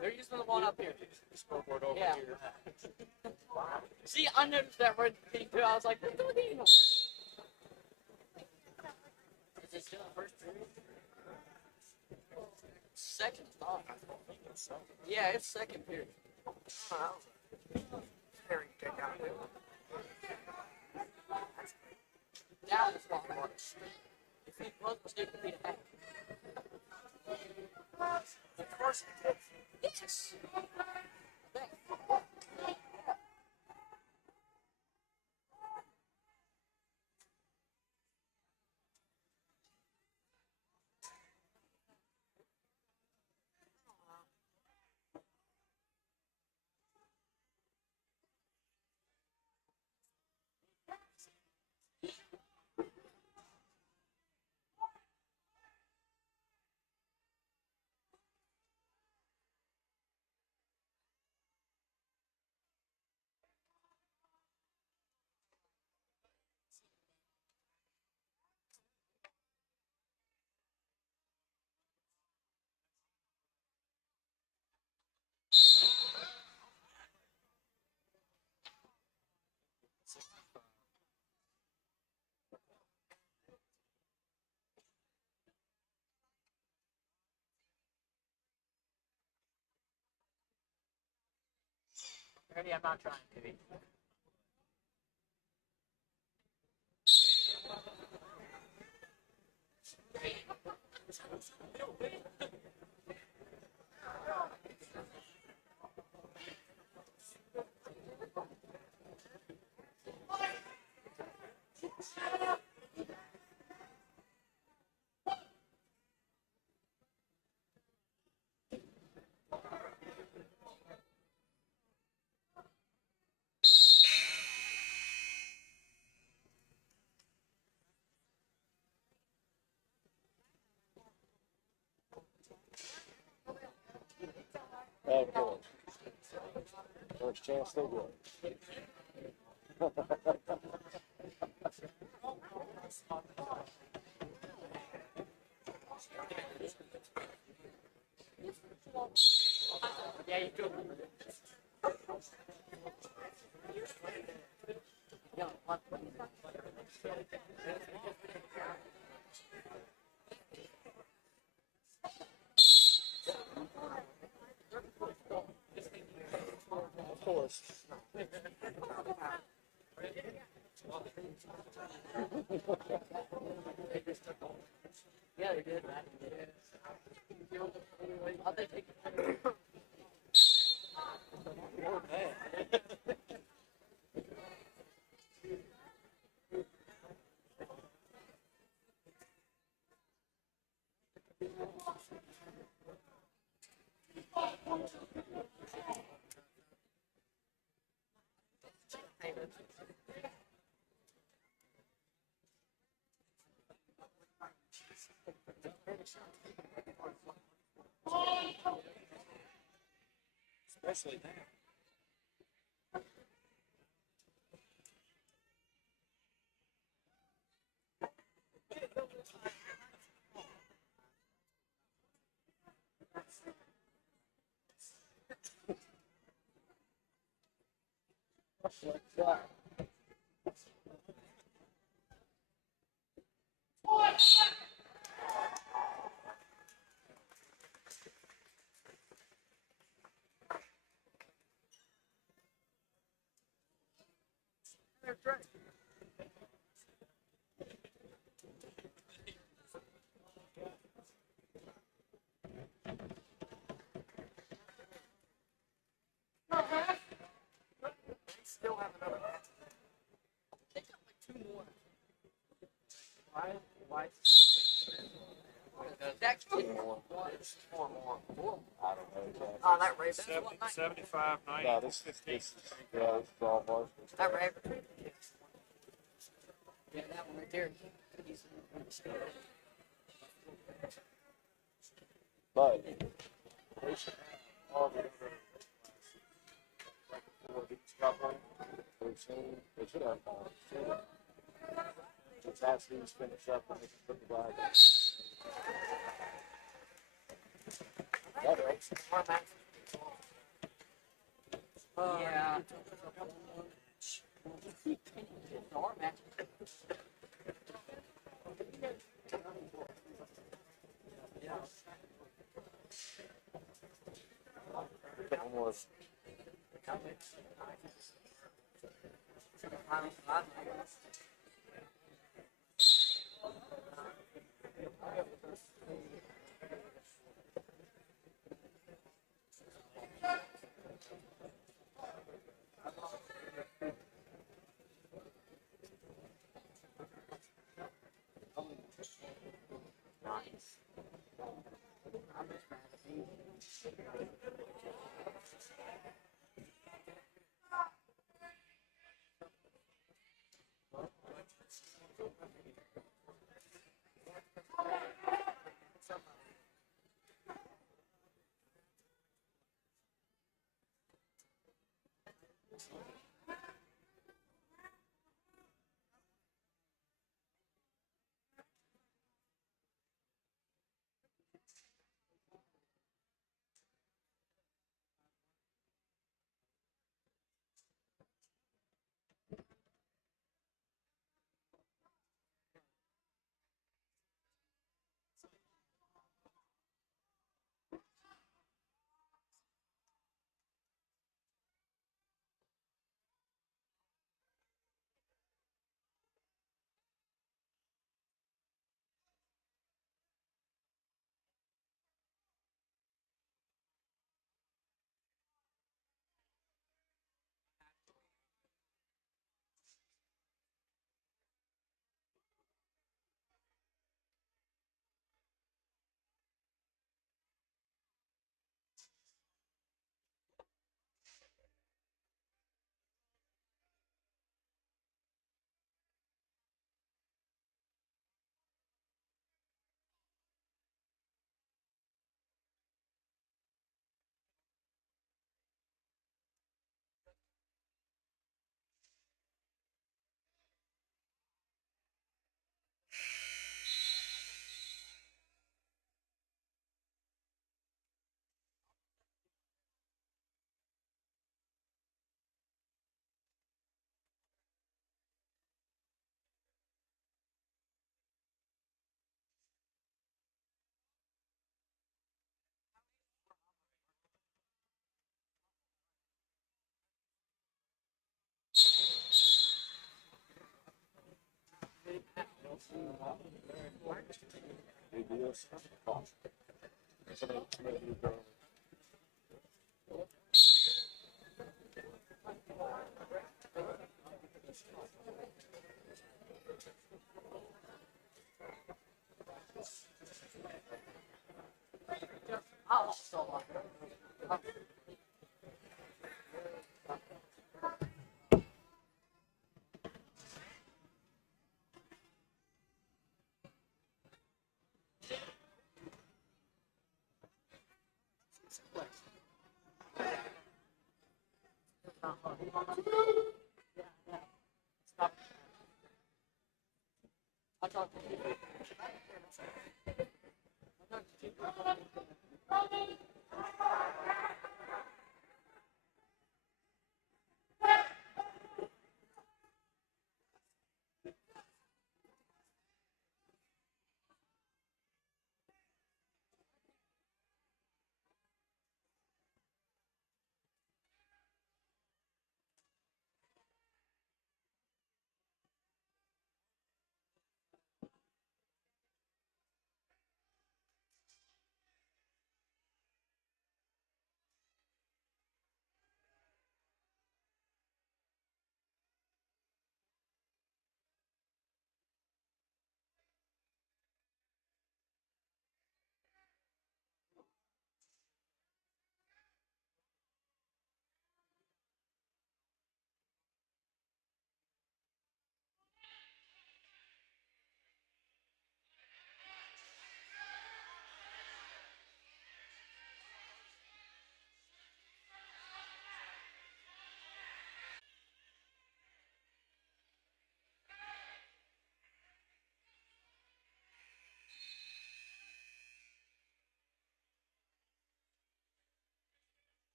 They're using the one up here. Scoreboard over here. See, I noticed that right thing too. I was like, what do they even? Is it still the first period? Second thought. Yeah, it's second period. Now it's long one. If he was mistake would be a hack. Of course he did. Yes. Ready? I'm not trying to be. Of course. First chance they get. Of course. Yeah, they did, man. How'd they take it? Oh, man. Especially now. Still have another match. They got like 2 more. Why? That's 4 more. I don't know. Oh, that Ray. 75, 90. No, this is all varsity. That Ray. Yeah, that one right there. But they should have all the other like before each couple. They should have all three. Just ask these finish up and they can put the guy down. That helps. Yeah. Couple more.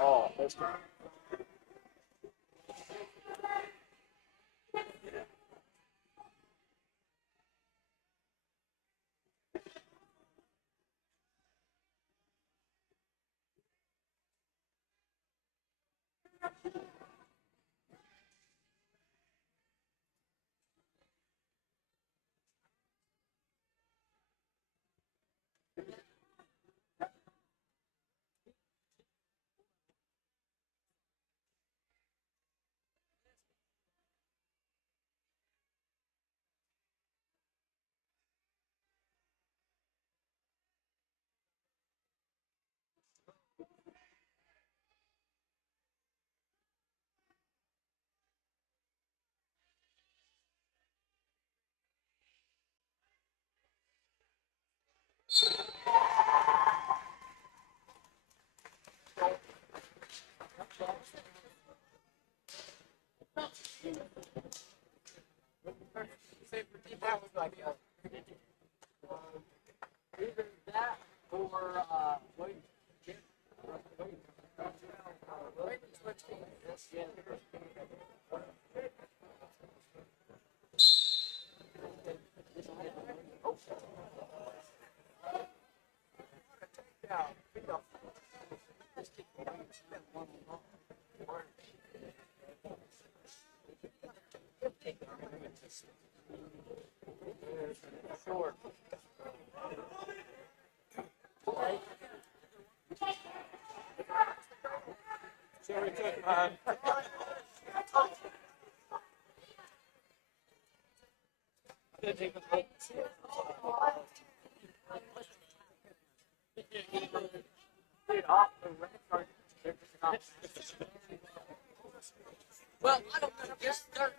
Oh, that's good. Either that or Sure. Sorry, took mine. Well, I don't know, just start.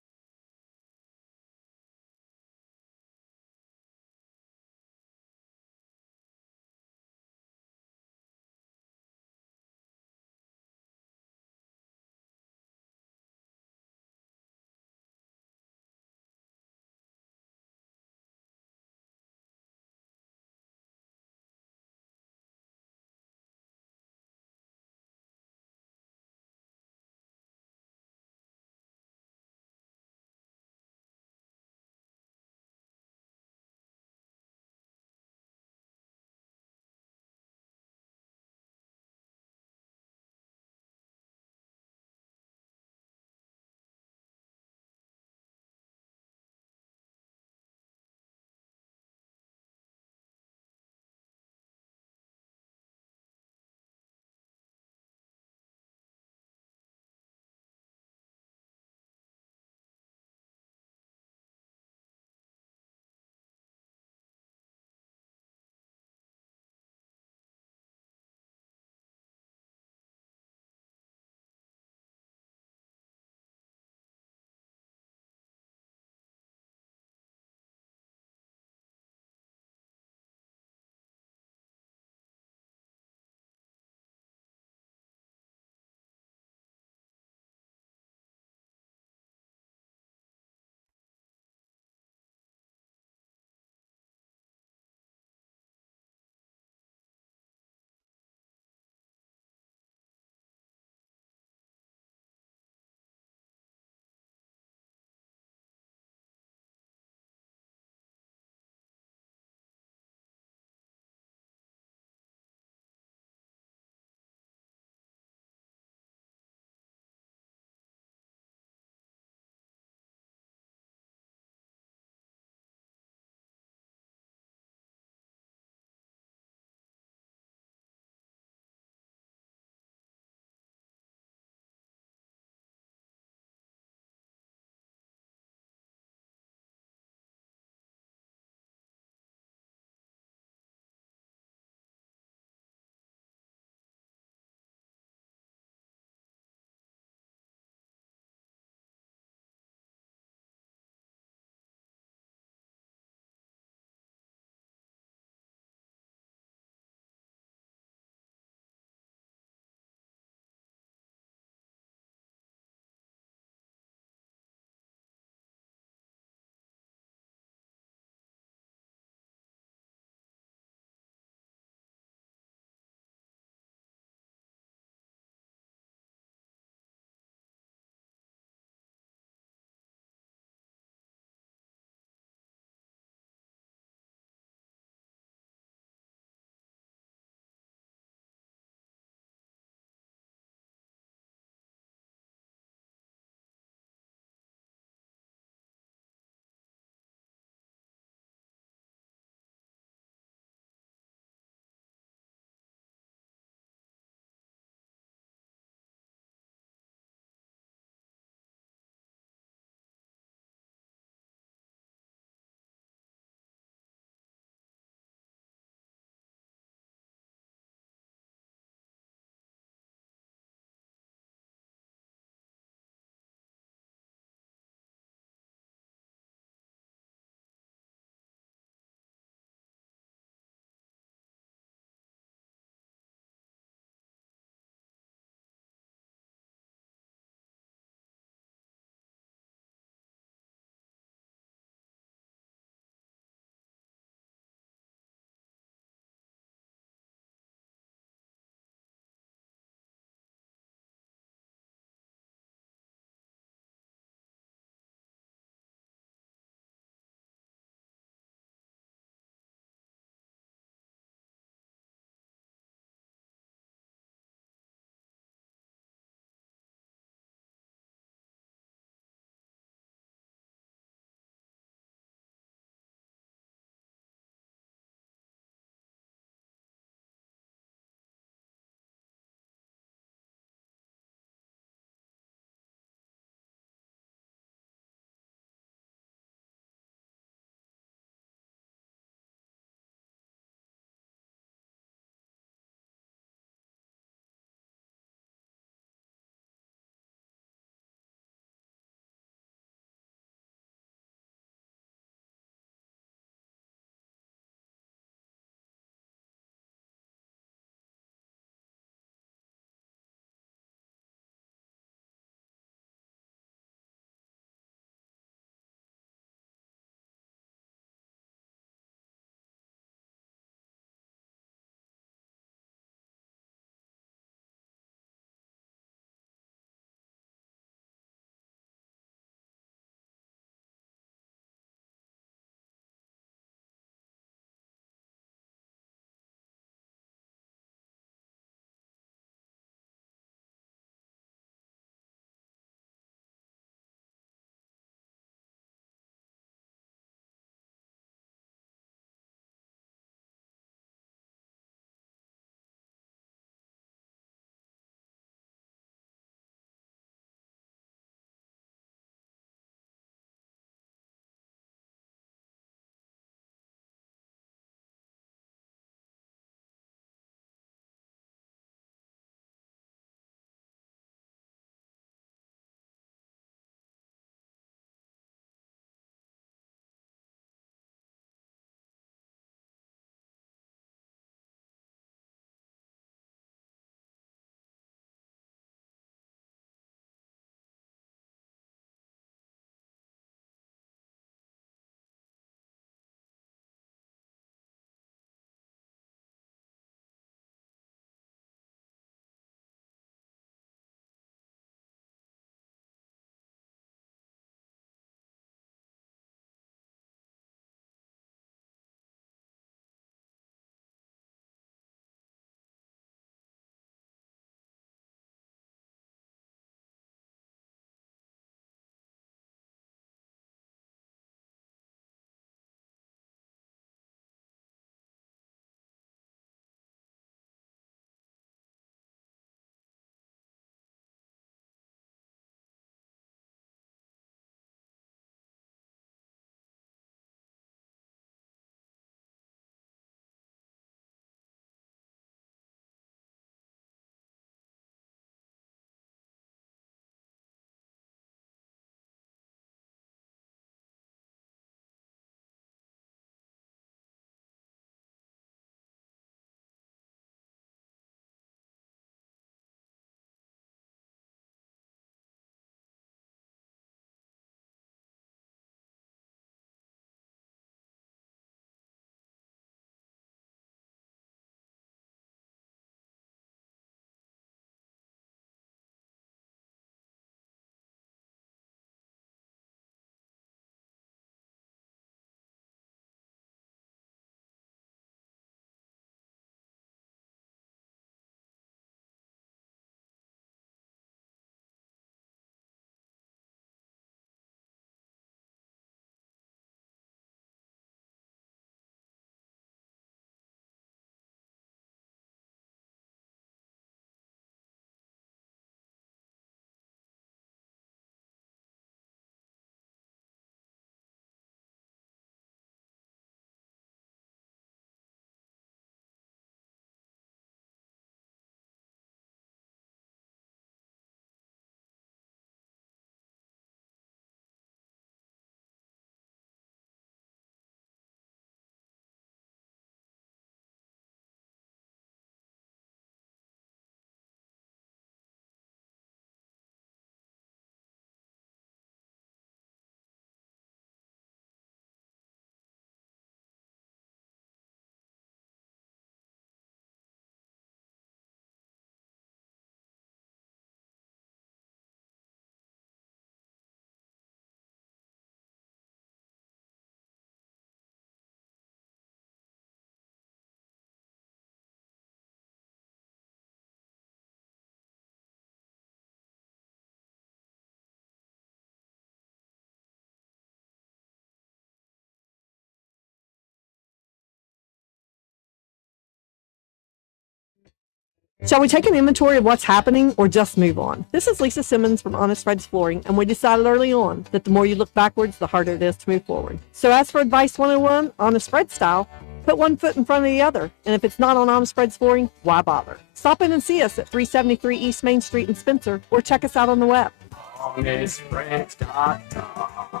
Shall we take an inventory of what's happening or just move on? This is Lisa Simmons from Honest Fred's Flooring, and we decided early on that the more you look backwards, the harder it is to move forward. So as for Advice 101, Honest Fred style, put one foot in front of the other, and if it's not on Honest Fred's Flooring, why bother? Stop in and see us at 373 East Main Street in Spencer, or check us out on the web. HonestFreds.com.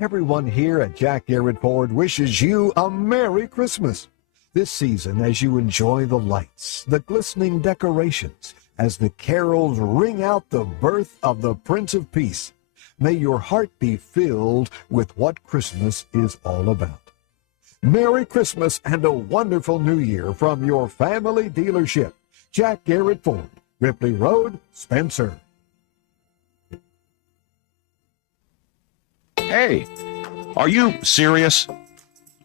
Everyone here at Jack Garrett Ford wishes you a Merry Christmas. This season, as you enjoy the lights, the glistening decorations, as the carols ring out the birth of the Prince of Peace, may your heart be filled with what Christmas is all about. Merry Christmas and a wonderful New Year from your family dealership, Jack Garrett Ford, Ripley Road, Spencer. Hey, are you serious?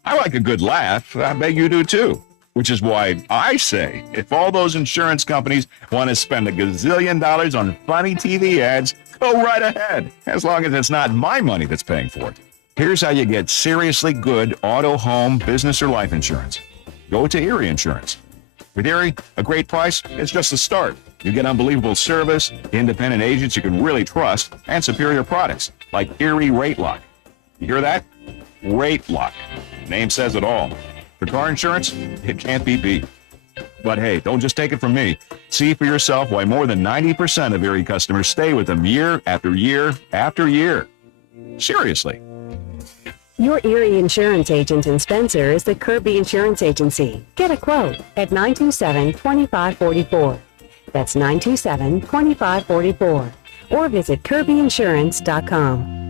I like a good laugh. I bet you do too. Which is why I say, if all those insurance companies want to spend $1 gazillion on funny TV ads, go right ahead, as long as it's not my money that's paying for it. Here's how you get seriously good auto, home, business, or life insurance. Go to Erie Insurance. With Erie, a great price is just the start. You get unbelievable service, independent agents you can really trust, and superior products like Erie Rate Lock. You hear that? Rate Lock. Name says it all. For car insurance, it can't be beat. But hey, don't just take it from me. See for yourself why more than 90% of Erie customers stay with them year after year after year. Seriously. Your Erie insurance agent in Spencer is the Kirby Insurance Agency. Get a quote at 927-2544. That's 927-2544. Or visit kirbyinsurance.com.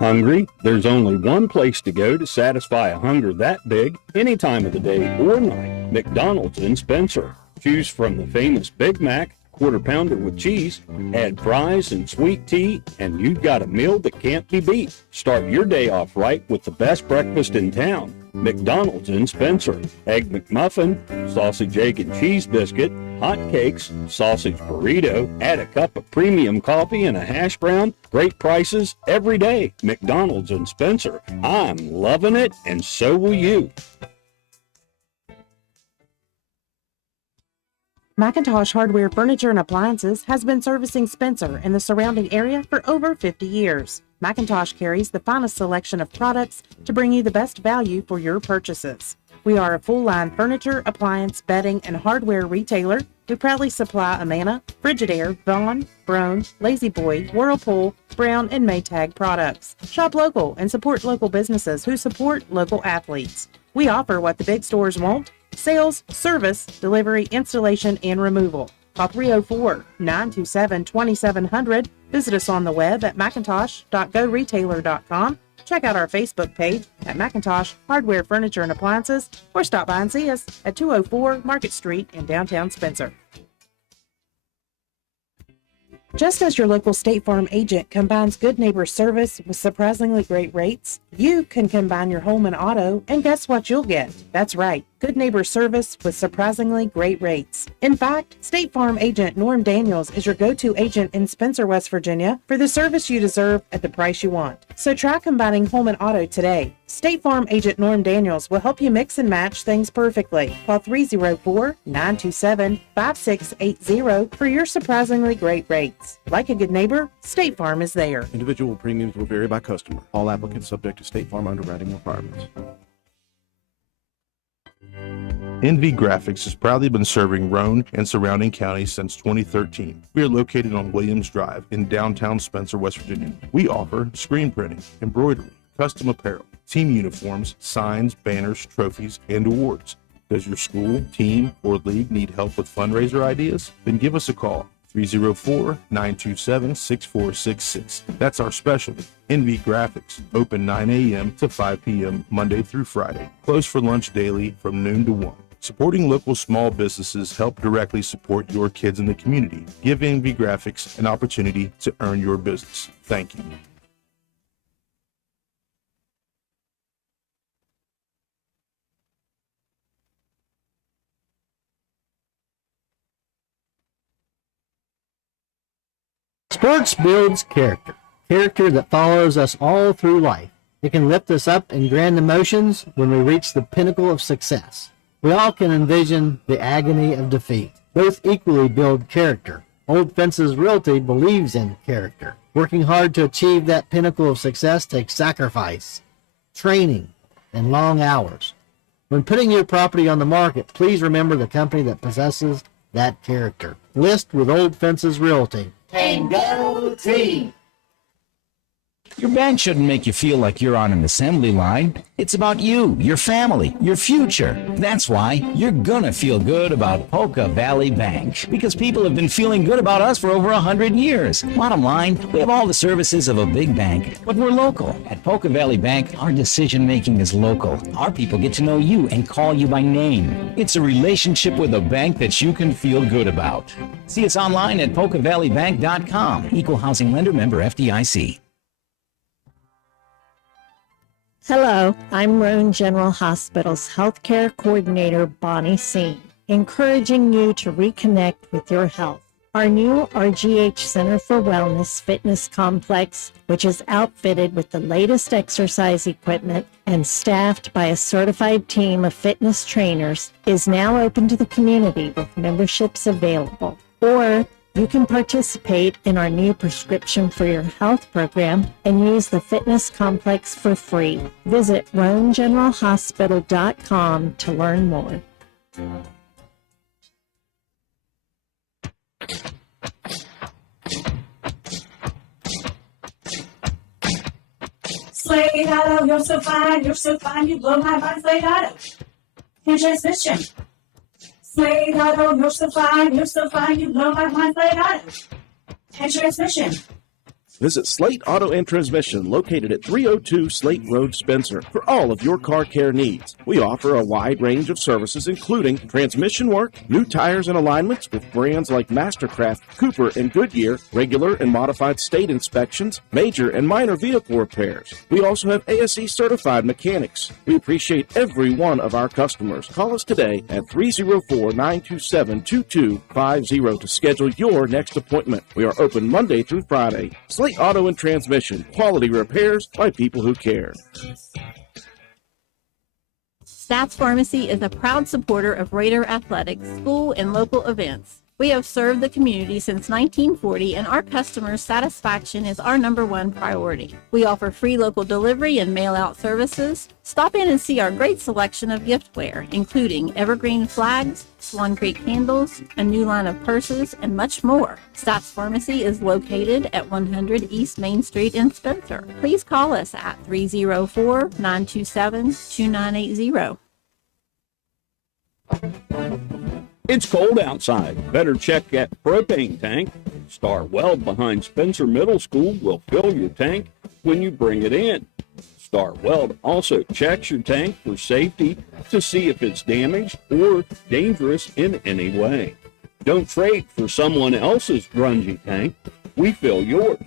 Hungry? There's only one place to go to satisfy a hunger that big, any time of the day or night. McDonald's in Spencer. Choose from the famous Big Mac, quarter pounder with cheese, add fries and sweet tea, and you've got a meal that can't be beat. Start your day off right with the best breakfast in town. McDonald's in Spencer. Egg McMuffin, sausage, egg, and cheese biscuit, hot cakes, sausage burrito, add a cup of premium coffee and a hash brown. Great prices every day. McDonald's in Spencer. I'm loving it, and so will you. McIntosh Hardware Furniture and Appliances has been servicing Spencer and the surrounding area for over 50 years. McIntosh carries the finest selection of products to bring you the best value for your purchases. We are a full-line furniture, appliance, bedding, and hardware retailer. We proudly supply Amana, Frigidaire, Vaughan, Brone, Lazy Boy, Whirlpool, Brown, and Maytag products. Shop local and support local businesses who support local athletes. We offer what the big stores won't: sales, service, delivery, installation, and removal. Call 304-927-2700. Visit us on the web at macintosh.goretailer.com. Check out our Facebook page at McIntosh Hardware Furniture and Appliances, or stop by and see us at 204 Market Street in downtown Spencer. Just as your local State Farm agent combines good neighbor service with surprisingly great rates, you can combine your home and auto, and guess what you'll get? That's right, good neighbor service with surprisingly great rates. In fact, State Farm agent Norm Daniels is your go-to agent in Spencer, West Virginia, for the service you deserve at the price you want. So try combining home and auto today. State Farm agent Norm Daniels will help you mix and match things perfectly. Call 304-927-5680 for your surprisingly great rates. Like a good neighbor, State Farm is there. Individual premiums will vary by customer. All applicants subject to State Farm underwriting requirements. NV Graphics has proudly been serving Roane and surrounding counties since 2013. We are located on Williams Drive in downtown Spencer, West Virginia. We offer screen printing, embroidery, custom apparel, team uniforms, signs, banners, trophies, and awards. Does your school, team, or league need help with fundraiser ideas? Then give us a call. 304-927-6466. That's our specialty. NV Graphics, open 9 a.m. to 5 p.m. Monday through Friday. Closed for lunch daily from noon to 1. Supporting local small businesses help directly support your kids in the community. Give NV Graphics an opportunity to earn your business. Thank you. Sports builds character. character that follows us all through life. It can lift us up in grand emotions when we reach the pinnacle of success. We all can envision the agony of defeat. Both equally build character. Old Fences Realty believes in character. Working hard to achieve that pinnacle of success takes sacrifice, training, and long hours. When putting your property on the market, please remember the company that possesses that character. List with Old Fences Realty. And go team! Your bank shouldn't make you feel like you're on an assembly line. It's about you, your family, your future. That's why you're gonna feel good about Polka Valley Bank, because people have been feeling good about us for over 100 years. Bottom line, we have all the services of a big bank, but we're local. At Polka Valley Bank, our decision making is local. Our people get to know you and call you by name. It's a relationship with a bank that you can feel good about. See us online at polkavalleybank.com. Equal housing lender, member FDIC. Hello, I'm Roane General Hospital's Healthcare Coordinator, Bonnie Seen, encouraging you to reconnect with your health. Our new RGH Center for Wellness Fitness Complex, which is outfitted with the latest exercise equipment and staffed by a certified team of fitness trainers, is now open to the community with memberships available. Or you can participate in our new Prescription for Your Health program and use the fitness complex for free. Visit RoaneGeneralHospital.com to learn more. Slade Auto, you're so fine, you blow my mind, Slade Auto. And transmission. Slade Auto, you're so fine, you blow my mind, Slade Auto. And transmission. Visit Slate Auto and Transmission, located at 302 Slate Road, Spencer, for all of your car care needs. We offer a wide range of services, including transmission work, new tires and alignments with brands like Mastercraft, Cooper, and Goodyear, regular and modified state inspections, major and minor vehicle repairs. We also have ASE certified mechanics. We appreciate every one of our customers. Call us today at 304-927-2250 to schedule your next appointment. We are open Monday through Friday. Slate Auto and Transmission, quality repairs by people who care. Stats Pharmacy is a proud supporter of Raider athletics, school, and local events. We have served the community since 1940, and our customers' satisfaction is our #1 priority. We offer free local delivery and mail-out services. Stop in and see our great selection of giftware, including evergreen flags, Swan Creek candles, a new line of purses, and much more. Stats Pharmacy is located at 100 East Main Street in Spencer. Please call us at 304-927-2980. It's cold outside. Better check that propane tank. Star Weld behind Spencer Middle School will fill your tank when you bring it in. Star Weld also checks your tank for safety to see if it's damaged or dangerous in any way. Don't trade for someone else's grungy tank. We fill yours.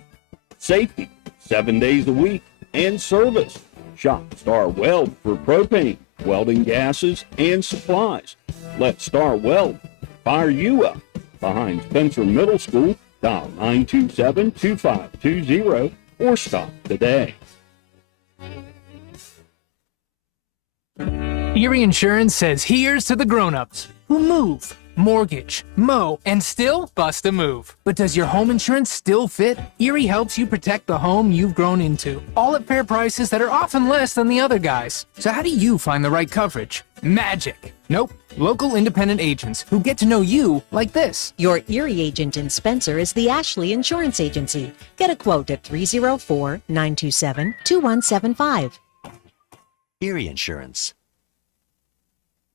Safety, 7 days a week, and service. Shop Star Weld for propane, welding gases, and supplies. Let Star Weld fire you up. Behind Spencer Middle School, dial 927-2520 or stop today. Erie Insurance says here's to the grown-ups who move, mortgage, mow, and still bust a move. But does your home insurance still fit? Erie helps you protect the home you've grown into, all at fair prices that are often less than the other guys. So how do you find the right coverage? Magic. Nope. Local independent agents who get to know you like this. Your Erie agent in Spencer is the Ashley Insurance Agency. Get a quote at 304-927-2175. Erie Insurance.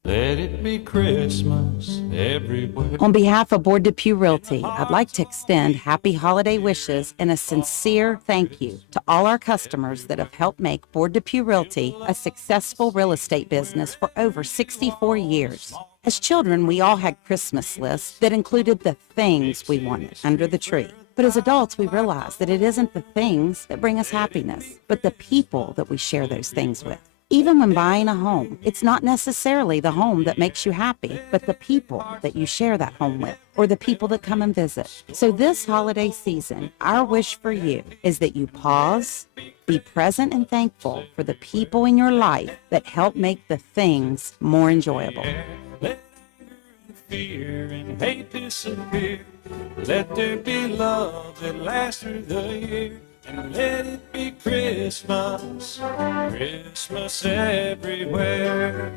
Let it be Christmas everywhere. On behalf of Board Depew Realty, I'd like to extend happy holiday wishes and a sincere thank you to all our customers that have helped make Board Depew Realty a successful real estate business for over 64 years. As children, we all had Christmas lists that included the things we wanted under the tree. But as adults, we realize that it isn't the things that bring us happiness, but the people that we share those things with. Even when buying a home, it's not necessarily the home that makes you happy, but the people that you share that home with, or the people that come and visit. So this holiday season, our wish for you is that you pause, be present and thankful for the people in your life that help make the things more enjoyable. Let fear and hate disappear. Let there be love that lasts through the year. And let it be Christmas, Christmas everywhere.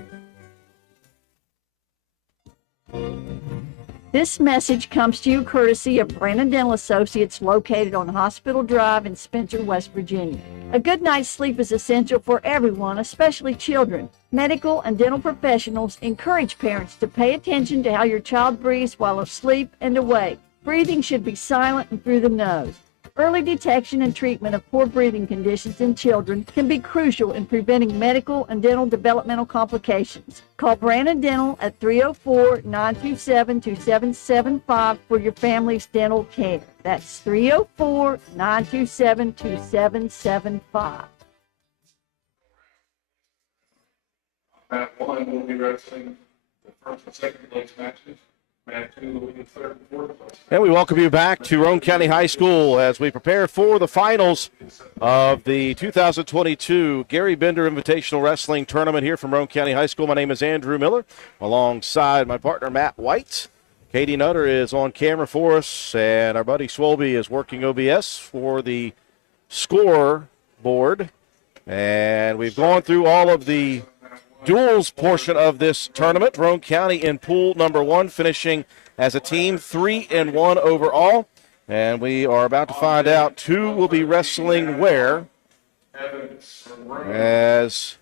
This message comes to you courtesy of Brandon Dental Associates located on Hospital Drive in Spencer, West Virginia. A good night's sleep is essential for everyone, especially children. Medical and dental professionals encourage parents to pay attention to how your child breathes while asleep and awake. Breathing should be silent and through the nose. Early detection and treatment of poor breathing conditions in children can be crucial in preventing medical and dental developmental complications. Call Brandon Dental at 304-927-2775 for your family's dental care. That's 304-927-2775. Mat 1 will be wrestling the first and second place matches. Mat 2 will be the third and fourth place. And we welcome you back to Roane County High School as we prepare for the finals of the 2022 Garry Bender Invitational Wrestling Tournament here from Roane County High School. My name is Andrew Miller, alongside my partner Matt White. Katie Nutter is on camera for us, and our buddy Swolby is working OBS for the score board. And we've gone through all of the duels portion of this tournament. Roane County in pool number 1, finishing as a team 3-1 overall. And we are about to find out who will be wrestling where. As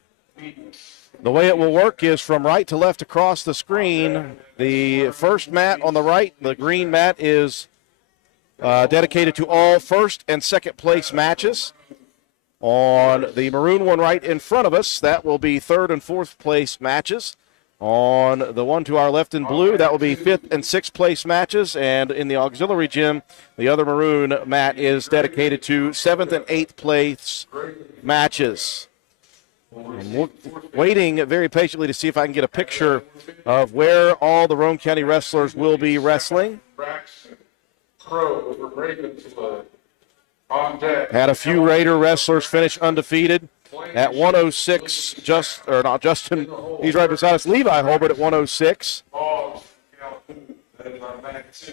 the way it will work is from right to left across the screen. The first mat on the right, the green mat, is dedicated to all first and second place matches. On the maroon one right in front of us, that will be third and fourth place matches. On the one to our left in blue, that will be fifth and sixth place matches. And in the auxiliary gym, the other maroon mat is dedicated to seventh and eighth place matches. I'm waiting very patiently to see if I can get a picture of where all the Roane County wrestlers will be wrestling. Braxton, Crow over Ravenswood. On deck. Had a few Raider wrestlers finish undefeated at 106. Justin, he's right beside us. Levi Holbert at 106,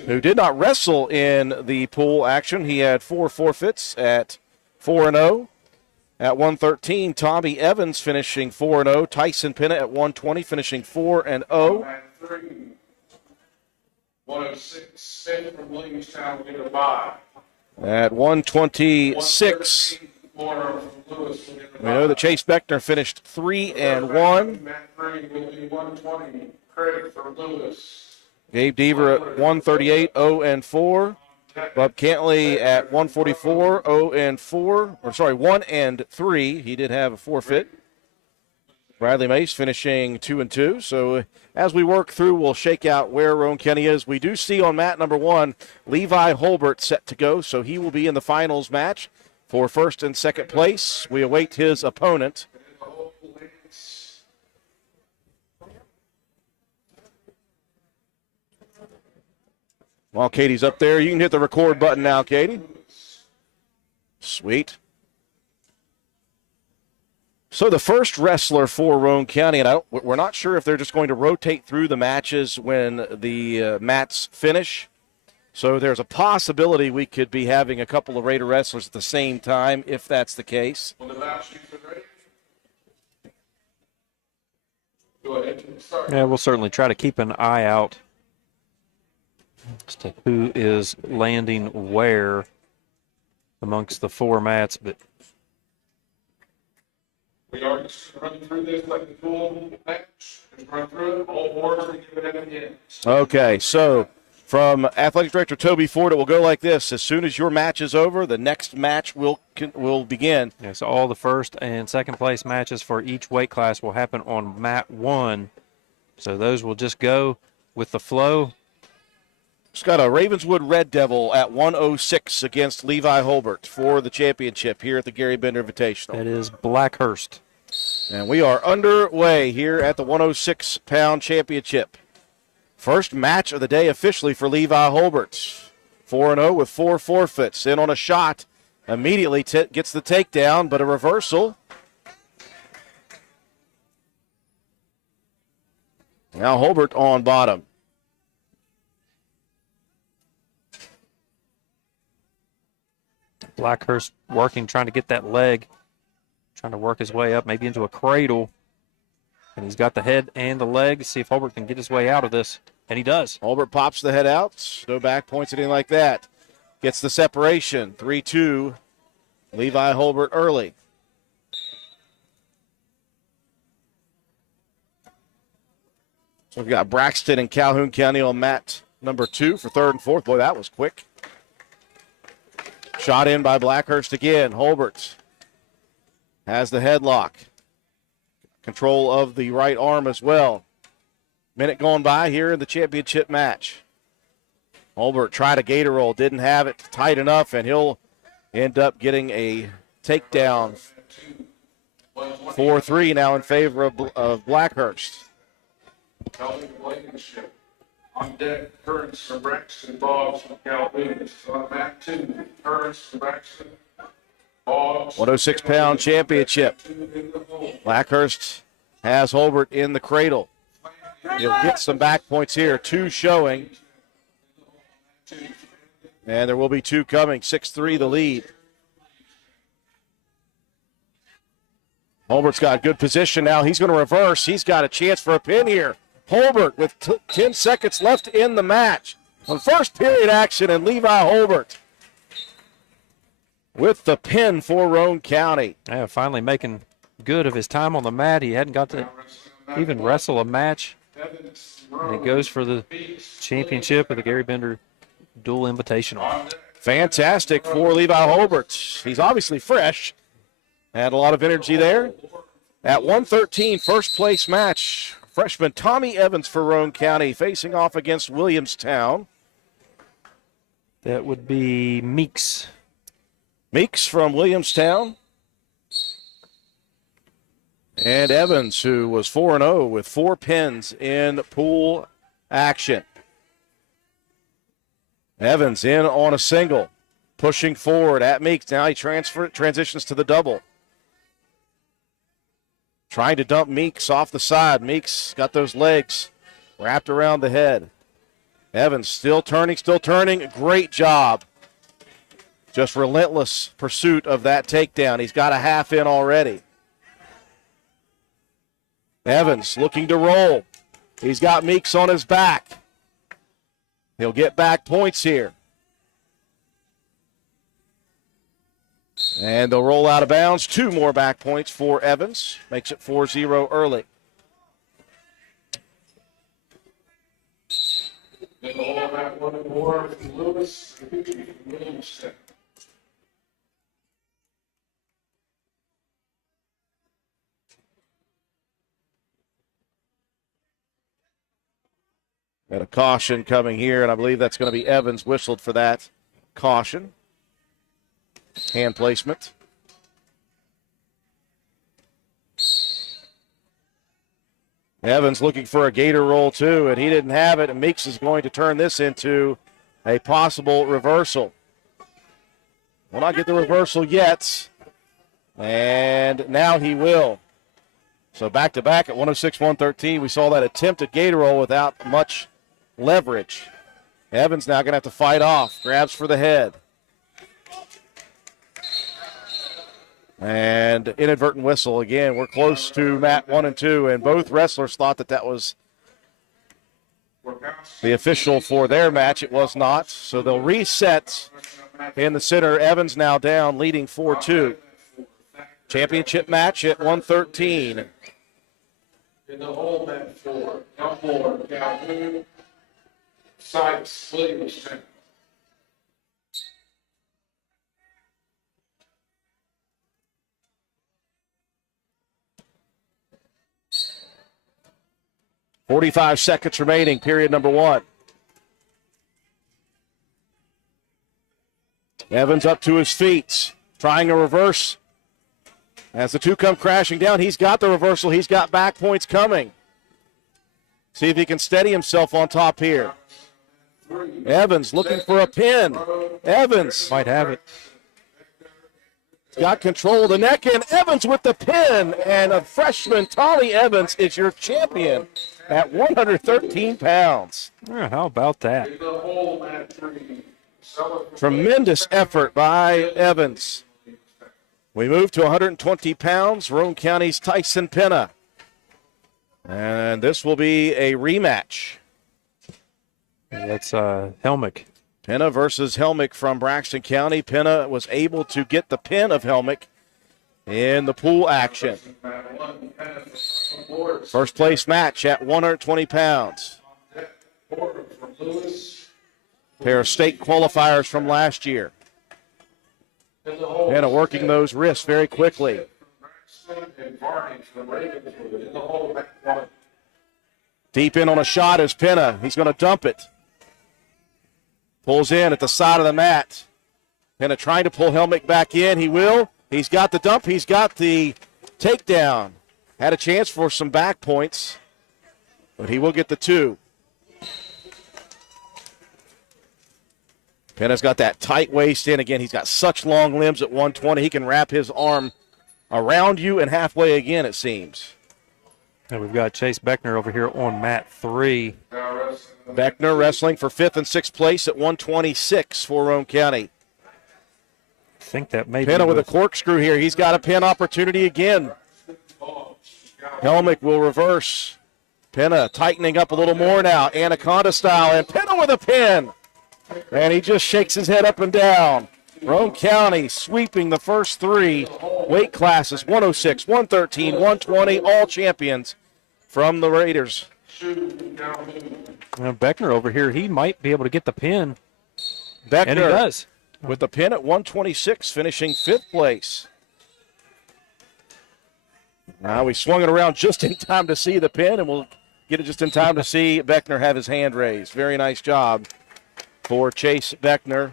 who did not wrestle in the pool action. He had 4 forfeits at 4-0. At 113, Tommy Evans finishing 4-0. Tyson Penna at 120 finishing 4-0. 106, Seth from Williamstown will get a bye. At 126, we know that Chase Beckner finished 3-1. Matt 3 will be 120. Craig from Lewis. Gabe Deaver at 138, 0-4. Bob Cantley at 144, 1-3. He did have a forfeit. Bradley Mace finishing 2-2. So as we work through, we'll shake out where Roane County is. We do see on mat number 1, Levi Holbert set to go, so he will be in the finals match for first and second place. We await his opponent. While Katie's up there, you can hit the record button now, Katie. Sweet. So the first wrestler for Roane County, and we're not sure if they're just going to rotate through the matches when the mats finish. So there's a possibility we could be having a couple of Raider wrestlers at the same time, if that's the case. Yeah, we'll certainly try to keep an eye out as to who is landing where amongst the 4 mats, but We are just running through this like the pool match. Just run through it. All boards and give it at the end. Okay, so from Athletic Director Toby Ford, it will go like this. As soon as your match is over, the next match will begin. yeah, so all the first and second place matches for each weight class will happen on mat 1. So those will just go with the flow. It's got a Ravenswood Red Devil at 106 against Levi Holbert for the championship here at the Garry Bender Invitational. That is Blackhurst. And we are underway here at the 106-pound championship. First match of the day officially for Levi Holbert. 4-0 with 4 forfeits. In on a shot. Immediately gets the takedown, but a reversal. Now Holbert on bottom. Blackhurst working, trying to get that leg, trying to work his way up, maybe into a cradle. And he's got the head and the leg. See if Holbert can get his way out of this. And he does. Holbert pops the head out. No back points, anything like that. Gets the separation. 3-2. Levi Holbert early. So we've got Braxton and Calhoun County on mat number 2 for 3rd and 4th. Boy, that was quick. Shot in by Blackhurst again. Holbert has the headlock. Control of the right arm as well. Minute going by here in the championship match. Holbert tried a gator roll, didn't have it tight enough, and he'll end up getting a takedown. 4-3 now in favor of Blackhurst. On deck, Curtis from Braxton, Boggs from Calhoun. On mat 2, Curtis from Braxton, Boggs. 106-pound championship. Blackhurst has Holbert in the cradle. He'll get some back points here. 2 showing. And there will be 2 coming. 6-3 the lead. Holbert's got good position now. He's going to reverse. He's got a chance for a pin here. Holbert with 10 seconds left in the match. On first period action, and Levi Holbert with the pin for Roane County. Yeah, finally making good of his time on the mat. He hadn't got to even wrestle a match. And he goes for the championship of the Garry Bender Dual Invitational. Fantastic for Levi Holbert. He's obviously fresh. Had a lot of energy there. At 113, first place match. Freshman Tommy Evans for Roane County facing off against Williamstown. That would be Meeks. Meeks from Williamstown. And Evans, who was 4-0 with 4 pins in pool action. Evans in on a single, pushing forward at Meeks. Now he transitions to the double. Trying to dump Meeks off the side. Meeks got those legs wrapped around the head. Evans still turning. Great job. Just relentless pursuit of that takedown. He's got a half in already. Evans looking to roll. He's got Meeks on his back. He'll get back points here. And they'll roll out of bounds. 2 more back points for Evans. Makes it 4-0 early. Got a caution coming here, and I believe that's going to be Evans whistled for that caution. Hand placement. Evans looking for a gator roll too, and he didn't have it, and Meeks is going to turn this into a possible reversal. Will not get the reversal yet, and now he will. So back-to-back at 106-113, we saw that attempted gator roll without much leverage. Evans now going to have to fight off. Grabs for the head. And inadvertent whistle again. We're close to mat 1 and 2, and both wrestlers thought that was the official for their match. It was not. So they'll reset in the center. Evans now down, leading 4-2. Championship match at 113. In the hole mat 4, Calhoun, Sykes, Williamstown. .45 seconds remaining, period number 1. Evans up to his feet, trying a reverse. As the two come crashing down, he's got the reversal. He's got back points coming. See if he can steady himself on top here. Evans looking for a pin. Evans might have it. Got control of the neck, and Evans with the pin. And a freshman, Tolly Evans, is your champion at 113 pounds. Yeah, how about that? Tremendous effort by Evans. We move to 120 pounds, Roane County's Tyson Penna. And this will be a rematch. That's Helmick. Penna versus Helmick from Braxton County. Penna was able to get the pin of Helmick in the pool action. First place match at 120 pounds. Pair of state qualifiers from last year. Penna working those wrists very quickly. Deep in on a shot is Penna. He's going to dump it. Pulls in at the side of the mat. Penna trying to pull Helmick back in. He will. He's got the dump. He's got the takedown. Had a chance for some back points, but he will get the two. Penna's got that tight waist in. Again, he's got such long limbs at 120. He can wrap his arm around you and halfway again, it seems. And we've got Chase Beckner over here on mat 3. Beckner wrestling for 5th and 6th place at 126 for Roane County. I think that may Penna be with a corkscrew here. He's got a pin opportunity again. Helmick will reverse. Penna tightening up a little more now, Anaconda style, and Penna with a pin. And he just shakes his head up and down. Roane County sweeping the first three weight classes, 106, 113, 120, all champions from the Raiders. Now Beckner over here, he might be able to get the pin. Beckner and he does. With the pin at 126, finishing 5th place. Now we swung it around just in time to see the pin, and we'll get it just in time to see Beckner have his hand raised. Very nice job for Chase Beckner.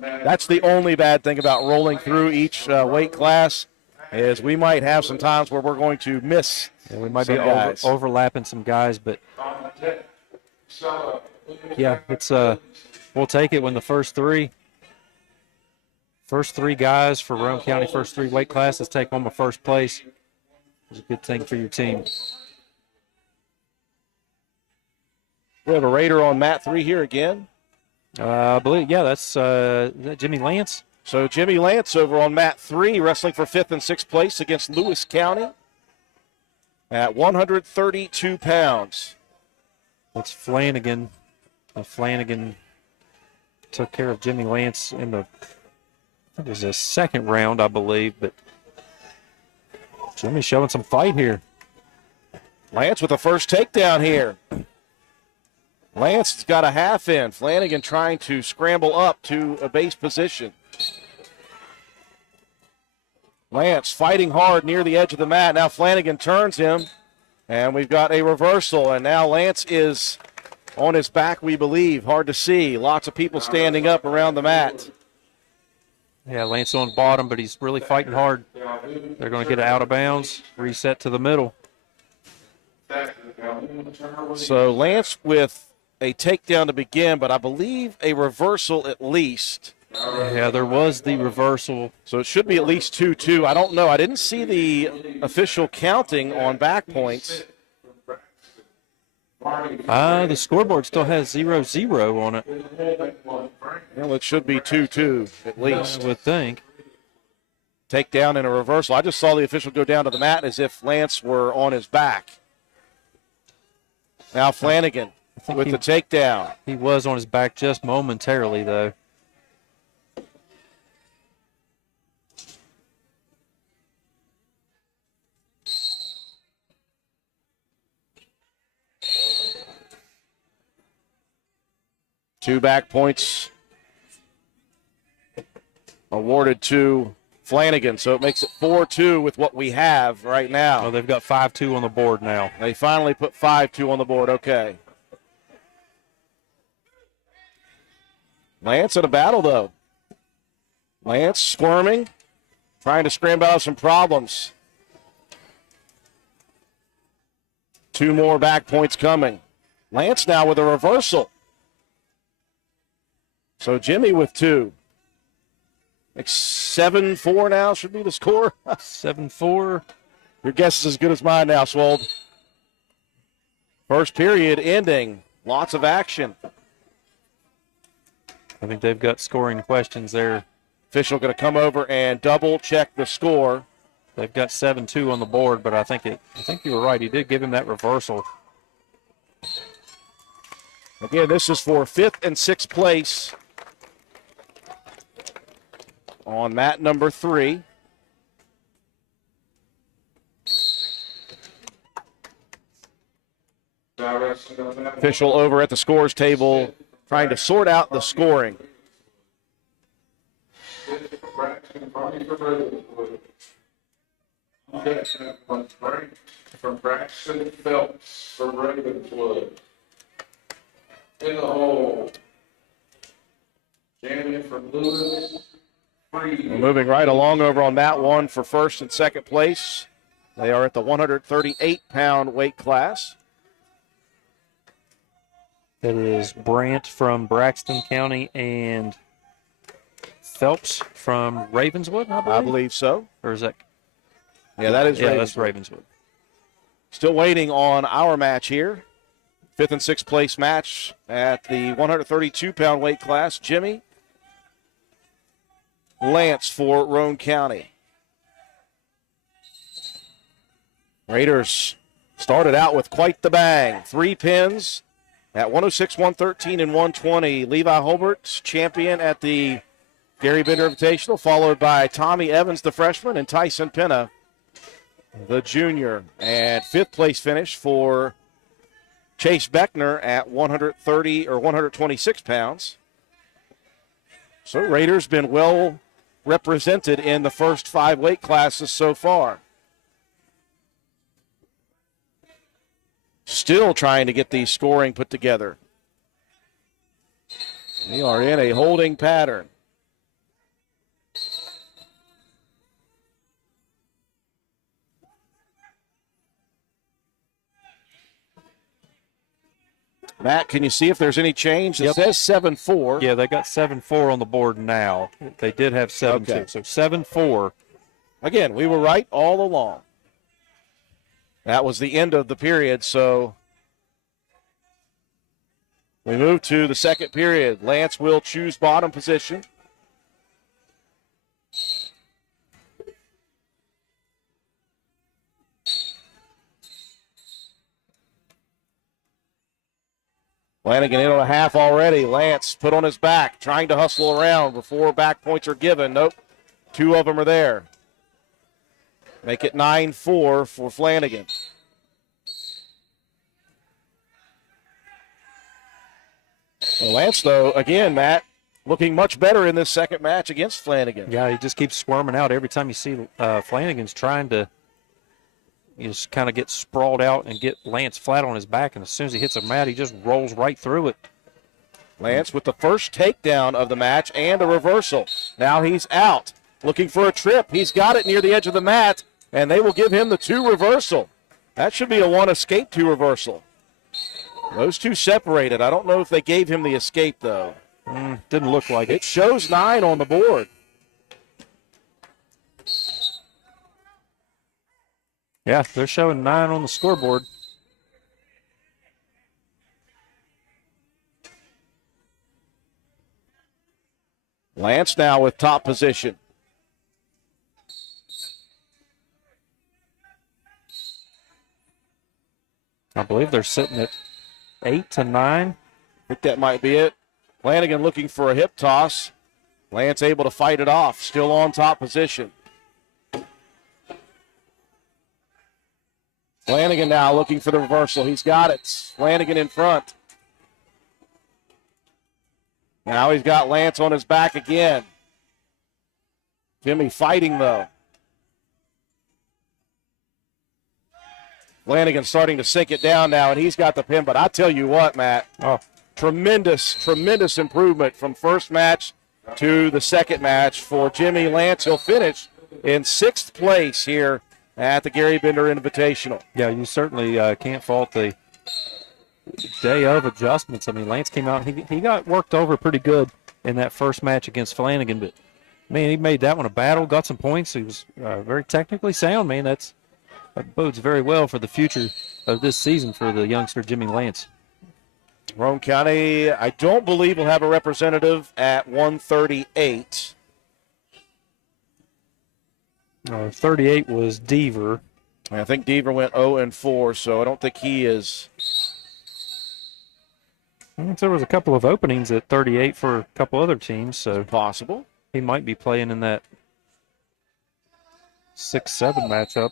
That's the only bad thing about rolling through each weight class is we might have some times where we're going to miss. Yeah, we might be overlapping some guys, but yeah, it's we'll take it when the first three guys for Roane County, first three weight classes take home a first place. It's a good thing for your team. We have a Raider on mat 3 here again. I believe, yeah, that's Jimmy Lance. So Jimmy Lance over on mat 3, wrestling for 5th and 6th place against Lewis County at 132 pounds. That's Flanagan. Flanagan took care of Jimmy Lance in the, it was the second round, I believe, but Jimmy's showing some fight here. Lance with the first takedown here. Lance has got a half in. Flanagan trying to scramble up to a base position. Lance fighting hard near the edge of the mat. Now Flanagan turns him, and we've got a reversal. And now Lance is on his back, we believe. Hard to see. Lots of people standing up around the mat. Yeah, Lance on bottom, but he's really fighting hard. They're going to get it out of bounds, reset to the middle. So Lance with a takedown to begin, but I believe a reversal at least. Yeah, there was the reversal. So it should be at least 2-2. I don't know. I didn't see the official counting on back points. The scoreboard still has 0-0 on it. Well, it should be 2-2 at least. I would think. Takedown and a reversal. I just saw the official go down to the mat as if Lance were on his back. Now Flanagan with the takedown. He was on his back just momentarily, though. Two back points awarded to Flanagan, so it makes it 4-2 with what we have right now. Oh, they've got 5-2 on the board now. They finally put 5-2 on the board. Okay. Lance in a battle, though. Lance squirming. trying to scramble out some problems. 2 more back points coming. Lance now with a reversal. So Jimmy with 2. Like 7-4 now should be the score. 7-4. Your guess is as good as mine now, Swold. First period ending. Lots of action. I think they've got scoring questions there. Official going to come over and double check the score. They've got 7-2 on the board, but I think you were right. He did give him that reversal. Again, this is for 5th and 6th place on mat number 3. Official over at the scores table trying to sort out the scoring. From Braxton Phelps for Ravenswood. In the hole. Jamie from Lewis. We're moving right along over on mat 1 for 1st and 2nd place. They are at the 138-pound weight class. That is Brandt from Braxton County and Phelps from Ravenswood, I believe so. Or is that? Yeah, that is Ravenswood. That's Ravenswood. Still waiting on our match here. 5th and 6th place match at the 132-pound weight class. Jimmy Lance for Roane County. Raiders started out with quite the bang. 3 pins at 106, 113, and 120. Levi Holbert, champion at the Garry Bender Invitational, followed by Tommy Evans, the freshman, and Tyson Penna, the junior. And 5th place finish for Chase Beckner at 130 or 126 pounds. So Raiders been well represented in the first 5 weight classes so far. Still trying to get the scoring put together. We are in a holding pattern. Matt, can you see if there's any change? It says 7-4. Yeah, they got 7-4 on the board now. They did have 7-2. Okay. So 7-4. Again, we were right all along. That was the end of the period, so we move to the 2nd period. Lance will choose bottom position. Flanagan in on a half already. Lance put on his back, trying to hustle around before back points are given. Nope, 2 of them are there. Make it 9-4 for Flanagan. Well, Lance, though, again, Matt, looking much better in this 2nd match against Flanagan. Yeah, he just keeps squirming out every time you see Flanagan's trying to just kind of get sprawled out and get Lance flat on his back, and as soon as he hits a mat, he just rolls right through it. Lance with the first takedown of the match and a reversal. Now he's out, looking for a trip. He's got it near the edge of the mat, and they will give him the 2 reversal. That should be a 1 escape 2 reversal. Those 2 separated. I don't know if they gave him the escape, though. Didn't look like it. It shows 9 on the board. Yeah, they're showing 9 on the scoreboard. Lance now with top position. I believe they're sitting at 8-9. I think that might be it. Flanagan looking for a hip toss. Lance able to fight it off. Still on top position. Flanagan now looking for the reversal. He's got it. Flanagan in front. Now he's got Lance on his back again. Jimmy fighting, though. Flanagan starting to sink it down now, and he's got the pin. But I tell you what, Matt, tremendous improvement from first match to the second match for Jimmy Lance. He'll finish in 6th place here at the Gary Bender Invitational. Yeah, you certainly can't fault the day of adjustments. I mean, Lance came out, he got worked over pretty good in that first match against Flanagan, but, man, he made that one a battle, got some points. He was very technically sound, man. That bodes very well for the future of this season for the youngster Jimmy Lance. Roane County, I don't believe, will have a representative at 138. 38 was Deaver. I think Deaver went 0-4, so I don't think he is. I think there was a couple of openings at 38 for a couple other teams, so possible. He might be playing in that 6-7 matchup.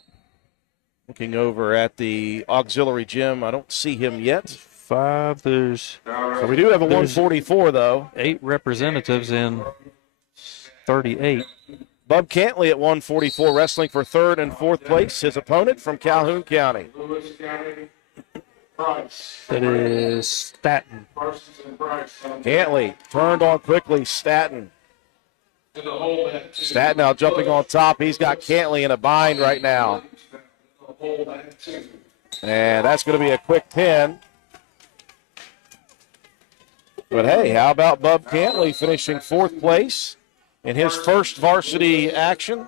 Looking over at the auxiliary gym, I don't see him yet. 5, there's... So we do have a 144, though. 8 representatives in 38. Bub Cantley at 144, wrestling for 3rd and 4th place. His opponent from Calhoun County. That is Staten. Cantley turned on quickly. Staten now jumping on top. He's got Cantley in a bind right now. And that's going to be a quick pin. But hey, how about Bub Cantley finishing 4th place in his first varsity action?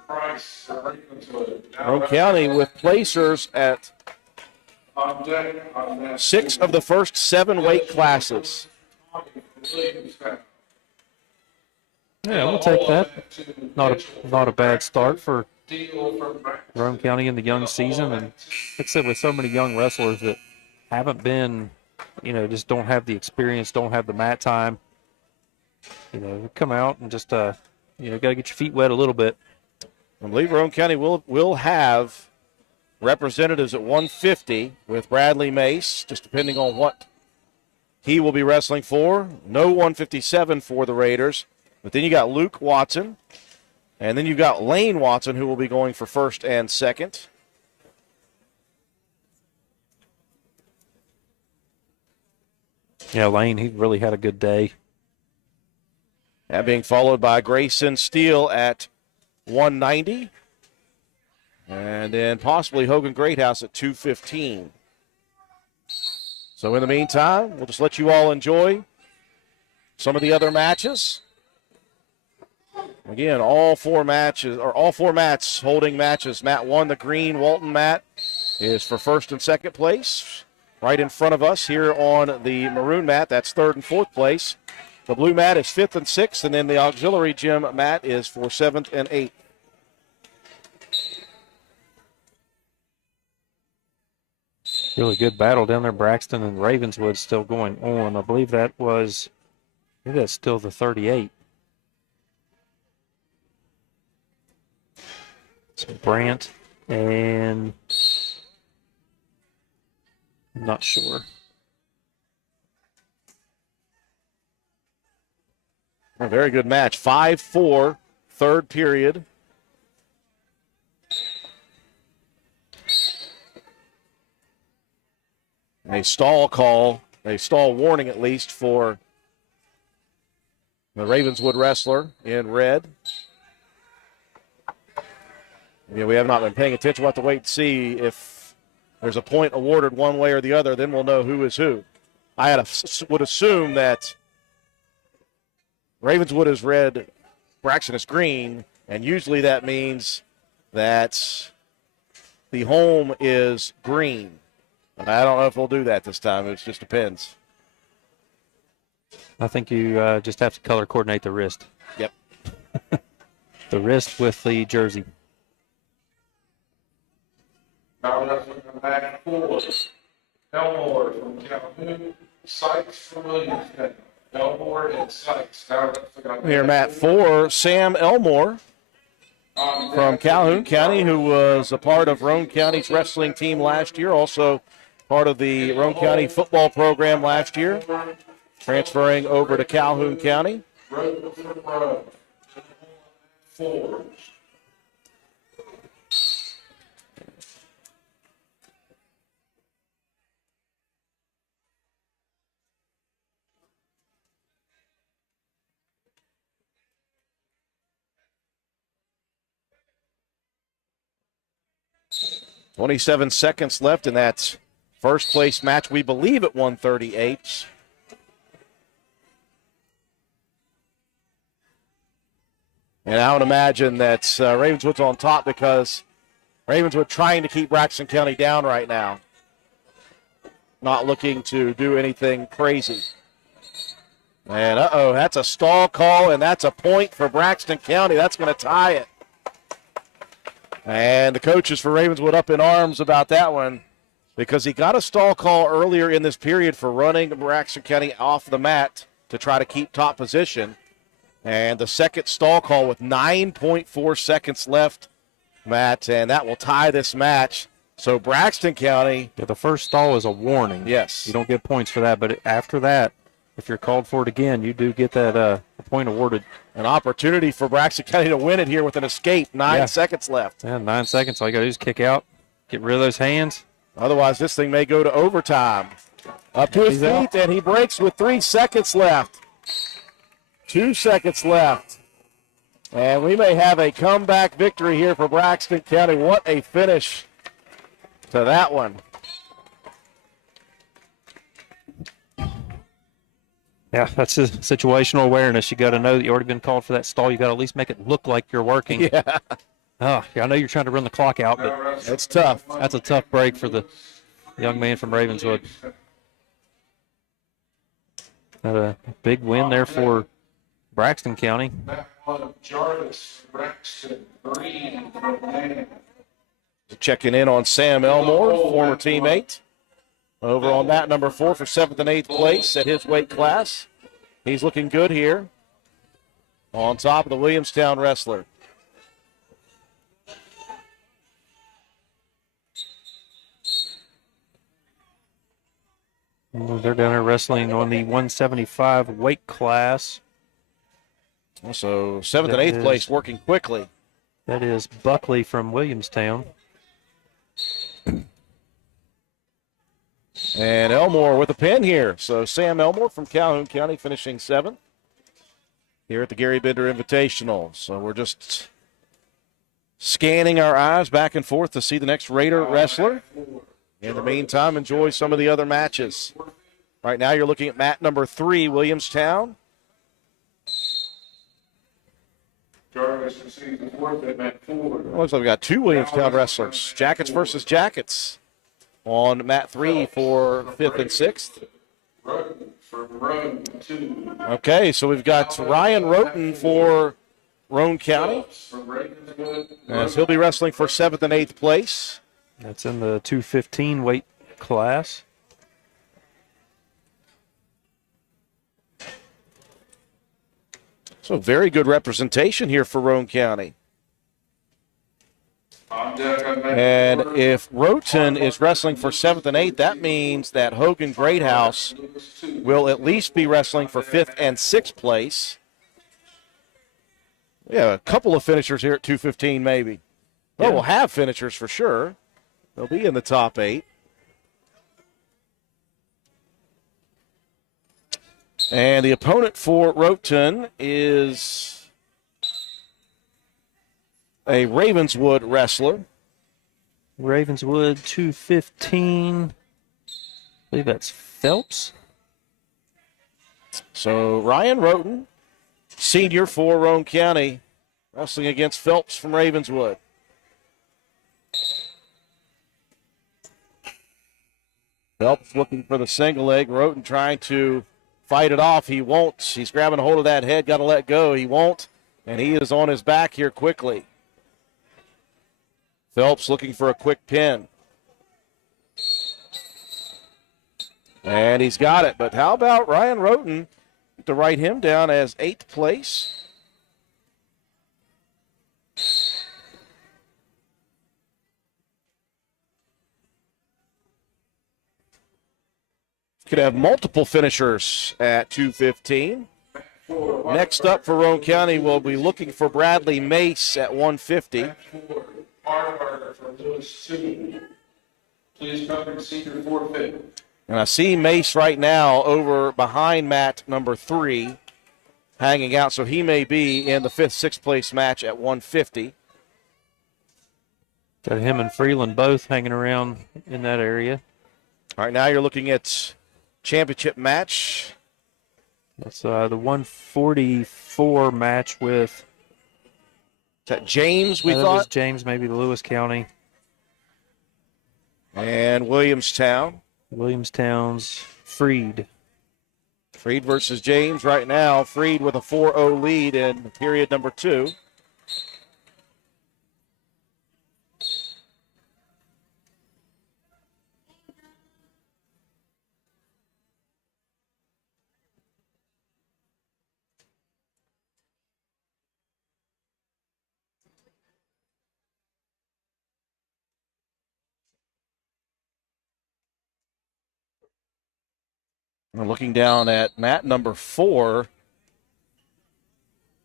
Roane County with placers at 6 of the first 7 weight classes. Yeah, we'll take that. Not a bad start for Roane County in the young season. And like I said, with so many young wrestlers that haven't been, just don't have the experience, don't have the mat time, come out and just, got to get your feet wet a little bit. I believe Roane County will have representatives at 150 with Bradley Mace, just depending on what he will be wrestling for. No 157 for the Raiders. But then you got Luke Watson, and then you've got Lane Watson, who will be going for 1st and 2nd. Yeah, Lane, he really had a good day. That being followed by Grayson Steele at 190. And then possibly Hogan Greathouse at 215. So in the meantime, we'll just let you all enjoy some of the other matches. Again, all four mats holding matches. Mat 1, the green Walton mat, is for 1st and 2nd place. Right in front of us here on the maroon mat, that's 3rd and 4th place. The blue mat is 5th and 6th, and then the auxiliary gym mat is for 7th and 8th. Really good battle down there. Braxton and Ravenswood still going on. I believe that's still the 38. It's Brant and I'm not sure. A very good match. 5-4, 3rd period. A stall warning at least for the Ravenswood wrestler in red. We have not been paying attention. We'll have to wait and see if there's a point awarded one way or the other. Then we'll know who is who. I would assume that Ravenswood is red, Braxton is green, and usually that means that the home is green. But I don't know if we'll do that this time. It just depends. I think you just have to color coordinate the wrist. Yep. The wrist with the jersey. Now wrestling back 4. Elmore from Calhoun, Sykes from Williamstown. Elmore and Sykes. Now wrestling Here, Mat 4, Sam Elmore from Calhoun County, who was a part of Roane County's wrestling team last year, also part of the Roane County football program last year, transferring over to Calhoun County. 4. 27 seconds left in that first place match, we believe at 138. And I would imagine that Ravenswood's on top because Ravenswood trying to keep Braxton County down right now. Not looking to do anything crazy. And that's a stall call, and that's a point for Braxton County. That's going to tie it. And the coaches for Ravenswood up in arms about that one because he got a stall call earlier in this period for running Braxton County off the mat to try to keep top position. And the second stall call with 9.4 seconds left, Matt, and that will tie this match. So Braxton County. Yeah, the first stall is a warning. Yes. You don't get points for that, but after that, if you're called for it again, you do get that point awarded. An opportunity for Braxton County to win it here with an escape. 9 seconds left. Yeah, 9 seconds. All you got to do is kick out, get rid of those hands. Otherwise, this thing may go to overtime. Up to his feet, and he breaks with 3 seconds left. 2 seconds left. And we may have a comeback victory here for Braxton County. What a finish to that one. Yeah, that's a situational awareness. You got to know that you already been called for that stall. You got to at least make it look like you're working. Yeah. Oh, I know you're trying to run the clock out, but it's tough. That's a tough break for the young man from Ravenswood. Had a big win there for Braxton County. Checking in on Sam Elmore, former teammate. Over on mat number 4 for 7th and 8th place at his weight class. He's looking good here. On top of the Williamstown wrestler. They're down there wrestling on the 175 weight class. Also, 7th and 8th place working quickly. That is Buckley from Williamstown. And Elmore with a pin here. So Sam Elmore from Calhoun County finishing 7th here at the Garry Bender Invitational. So we're just scanning our eyes back and forth to see the next Raider wrestler. In the meantime, enjoy some of the other matches. Right now you're looking at mat number 3, Williamstown. Looks like we got 2 Williamstown wrestlers. Jackets versus Jackets on mat 3 for 5th and 6th. Okay, so we've got Ryan Roten for Roane County, as he'll be wrestling for 7th and 8th place. That's in the 215 weight class. So very good representation here for Roane County. And if Roten is wrestling for 7th and 8th, that means that Hogan Greathouse will at least be wrestling for 5th and 6th place. Yeah, a couple of finishers here at 215 maybe. Well, we'll have finishers for sure. They'll be in the top 8. And the opponent for Roten is a Ravenswood wrestler. Ravenswood 215. I believe that's Phelps. So Ryan Roten, senior for Roane County, wrestling against Phelps from Ravenswood. Phelps looking for the single leg. Roten trying to fight it off. He won't. He's grabbing a hold of that head. Got to let go. He won't. And he is on his back here quickly. Phelps looking for a quick pin. And he's got it. But how about Ryan Roten to write him down as 8th place? Could have multiple finishers at 215. Next up for Roane County, we'll be looking for Bradley Mace at 150. Please come and see your forfeit. And I see Mace right now over behind mat number 3, hanging out, so he may be in the 5th, 6th place match at 150. Got him and Freeland both hanging around in that area. All right, now you're looking at championship match. That's the 144 match with. Is that James, we that thought? was James, maybe the Lewis County. And Williamstown. Williamstown's Freed. Freed versus James right now. Freed with a 4-0 lead in period number 2. We're looking down at mat number 4.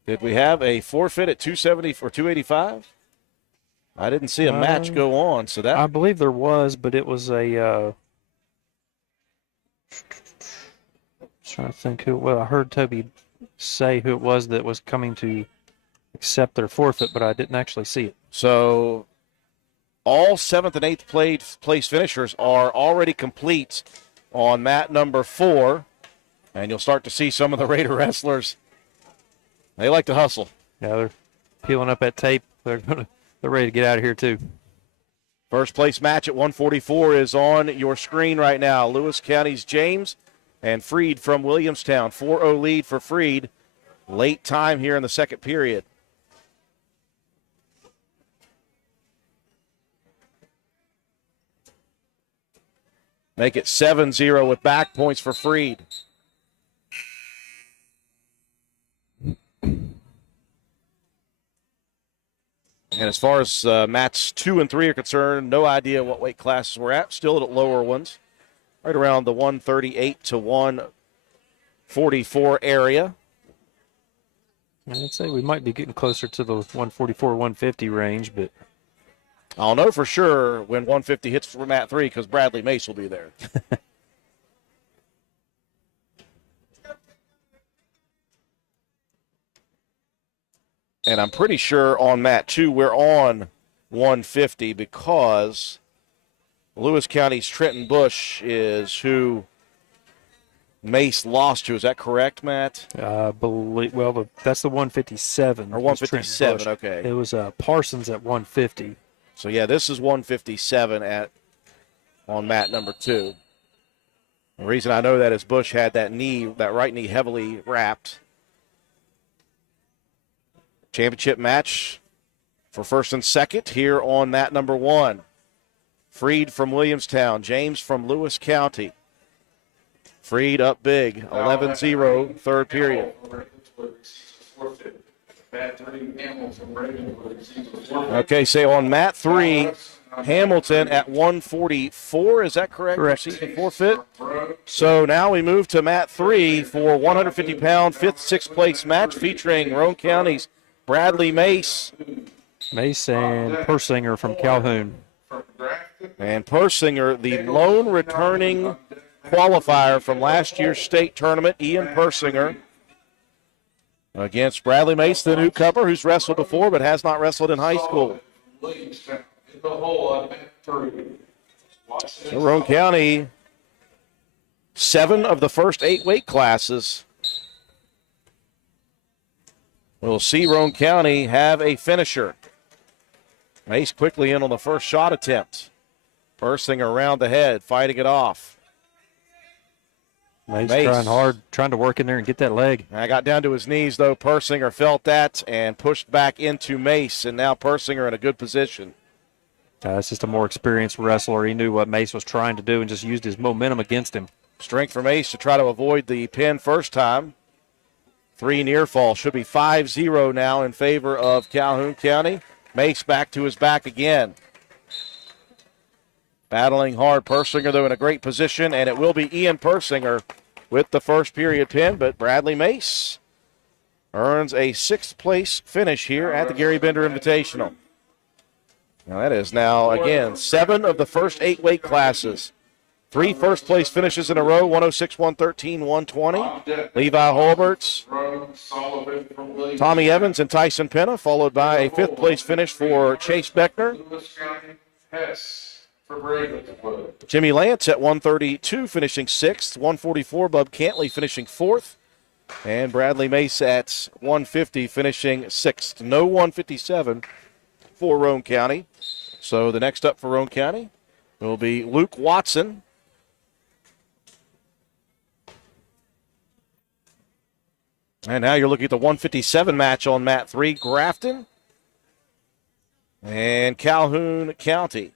Did we have a forfeit at 270 or 285? I didn't see a match go on, so that I believe there was, but it was a. Trying to think who. Well, I heard Toby say who it was that was coming to accept their forfeit, but I didn't actually see it. So all 7th and 8th place finishers are already complete on mat number 4, and you'll start to see some of the Raider wrestlers. They like to hustle. Yeah, they're peeling up that tape. They're ready to get out of here too. First place match at 144 is on your screen right now. Lewis County's James and Freed from Williamstown. 4-0 lead for Freed. Late time here in the second period. Make it 7-0 with back points for Freed. And as far as mats 2 and 3 are concerned, no idea what weight classes we're at. Still at lower ones. Right around the 138 to 144 area. I'd say we might be getting closer to the 144, 150 range, but I'll know for sure when 150 hits for mat 3 because Bradley Mace will be there. And I'm pretty sure on mat 2 we're on 150 because Lewis County's Trenton Bush is who Mace lost to. Is that correct, Matt? I believe. Well, that's the 157. Or 157. Okay. It was Parsons at 150. So yeah, this is 157 on mat number 2. The reason I know that is Bush had that right knee heavily wrapped. Championship match for first and second here on mat number 1. Freed from Williamstown, James from Lewis County. Freed up big, 11-0, third period. Okay, say on mat 3, Hamilton at 144, is that correct? Correct. Receives a forfeit. So now we move to mat 3 for 150-pound 5th, 6th place match featuring Roane County's Bradley Mace. Mace and Persinger from Calhoun. And Persinger, the lone returning qualifier from last year's state tournament, Ian Persinger, against Bradley Mace, the newcomer who's wrestled before but has not wrestled in high school. So Roane County, 7 of the first 8 weight classes. We'll see Roane County have a finisher. Mace quickly in on the first shot attempt. Persinger around the head, fighting it off. Mace trying hard, trying to work in there and get that leg. I got down to his knees, though. Persinger felt that and pushed back into Mace, and now Persinger in a good position. It's just a more experienced wrestler. He knew what Mace was trying to do and just used his momentum against him. Strength for Mace to try to avoid the pin first time. 3 near fall. Should be 5-0 now in favor of Calhoun County. Mace back to his back again. Battling hard. Persinger, though, in a great position, and it will be Ian Persinger with the first period pin, but Bradley Mace earns a 6th place finish here at the Garry Bender Invitational. Now that is now, again, 7 of the first 8 weight classes. 3 first-place finishes in a row, 106, 113, 120. Levi Holberts, Tommy Evans, and Tyson Penna, followed by a 5th-place finish for Chase Beckner. Jimmy Lance at 132, finishing 6th. 144, Bub Cantley finishing 4th. And Bradley Mace at 150, finishing 6th. No 157 for Roane County. So the next up for Roane County will be Luke Watson. And now you're looking at the 157 match on mat 3, Grafton and Calhoun County.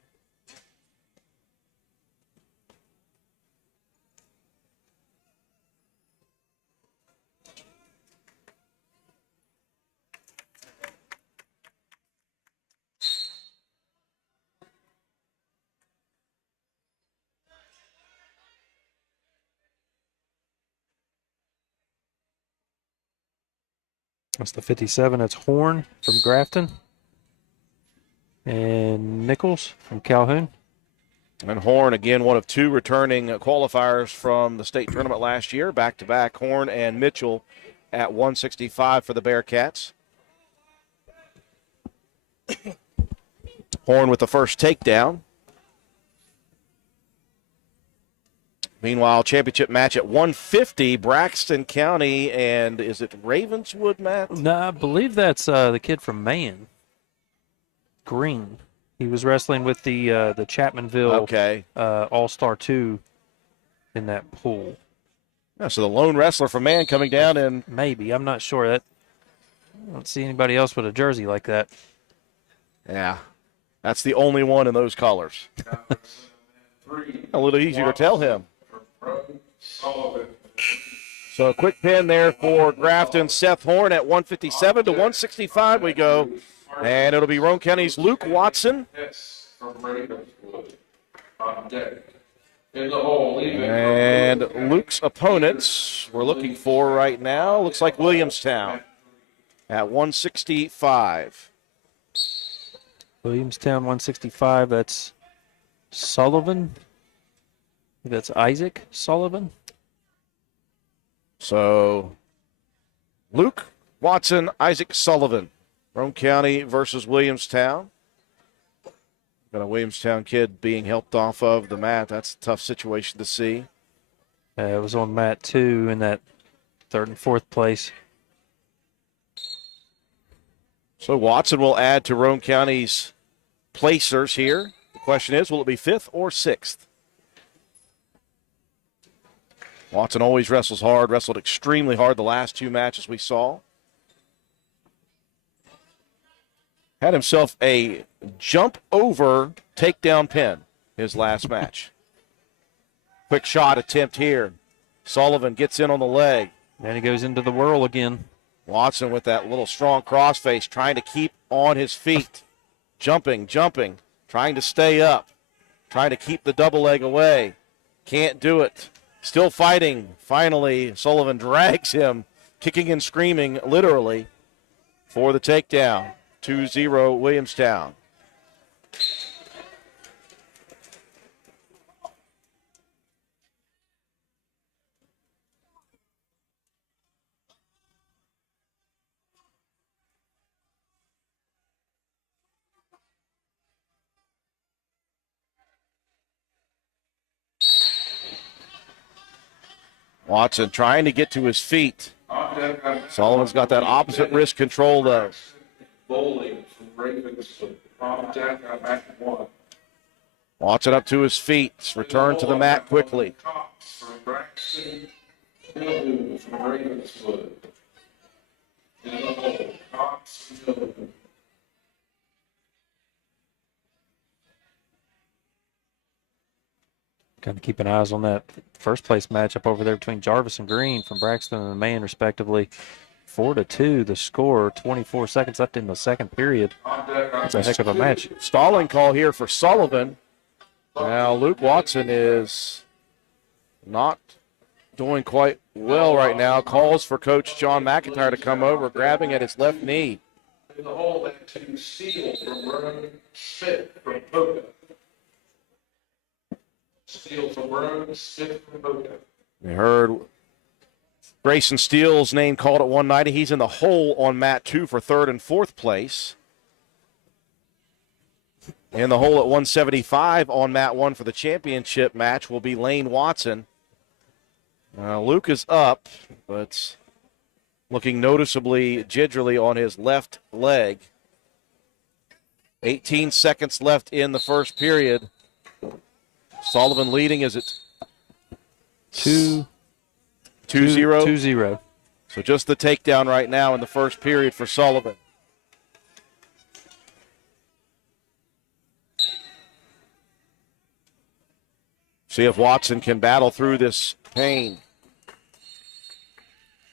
That's the 57. That's Horn from Grafton. And Nichols from Calhoun. And Horn, again, one of 2 returning qualifiers from the state tournament last year. Back-to-back, Horn and Mitchell at 165 for the Bearcats. Horn with the first takedown. Meanwhile, championship match at 150, Braxton County, and is it Ravenswood, Matt? No, I believe that's the kid from Man. Green. He was wrestling with the Chapmanville All-Star 2 in that pool. Yeah, so the lone wrestler from Man coming down and maybe. I'm not sure. I don't see anybody else with a jersey like that. Yeah, that's the only one in those colors. A little easier to tell him. So a quick pin there for Grafton. Seth Horn at 157 to 165 we go. And it'll be Roane County's Luke Watson. And Luke's opponents we're looking for right now looks like Williamstown at 165. Williamstown 165, that's Sullivan. That's Isaac Sullivan. So Luke Watson, Isaac Sullivan. Roane County versus Williamstown. Got a Williamstown kid being helped off of the mat. That's a tough situation to see. It was on mat 2 in that 3rd and 4th place. So Watson will add to Roane County's placers here. The question is, will it be 5th or 6th? Watson always wrestles hard, wrestled extremely hard the last 2 matches we saw. Had himself a jump over takedown pin his last match. Quick shot attempt here. Sullivan gets in on the leg. And he goes into the whirl again. Watson with that little strong crossface, trying to keep on his feet. Jumping, trying to stay up. Trying to keep the double leg away. Can't do it. Still fighting. Finally, Sullivan drags him, kicking and screaming, literally, for the takedown. 2-0 Williamstown. Watson trying to get to his feet. Sullivan's got that opposite wrist control, though. Watson up to his feet. Return to the mat quickly. Got to keep an eyes on that first place matchup over there between Jarvis and Green from Braxton and the Man, respectively. 4-2, the score. 24 seconds left in the second period. It's a heck of a match. Stalling call here for Sullivan. Now Luke Watson is not doing quite well right now. Calls for Coach John McIntyre to come over, grabbing at his left knee. In the hole that to Steele from Roane, Smith from Hogan. Steele from Roane, 6 from Boca. We heard Grayson Steele's name called at 190. He's in the hole on mat 2 for third and fourth place. In the hole at 175 on mat 1 for the championship match will be Lane Watson. Luke is up, but looking noticeably gingerly on his left leg. 18 seconds left in the first period. Sullivan leading, is it 2-0? 2-0. So just the takedown right now in the first period for Sullivan. See if Watson can battle through this pain.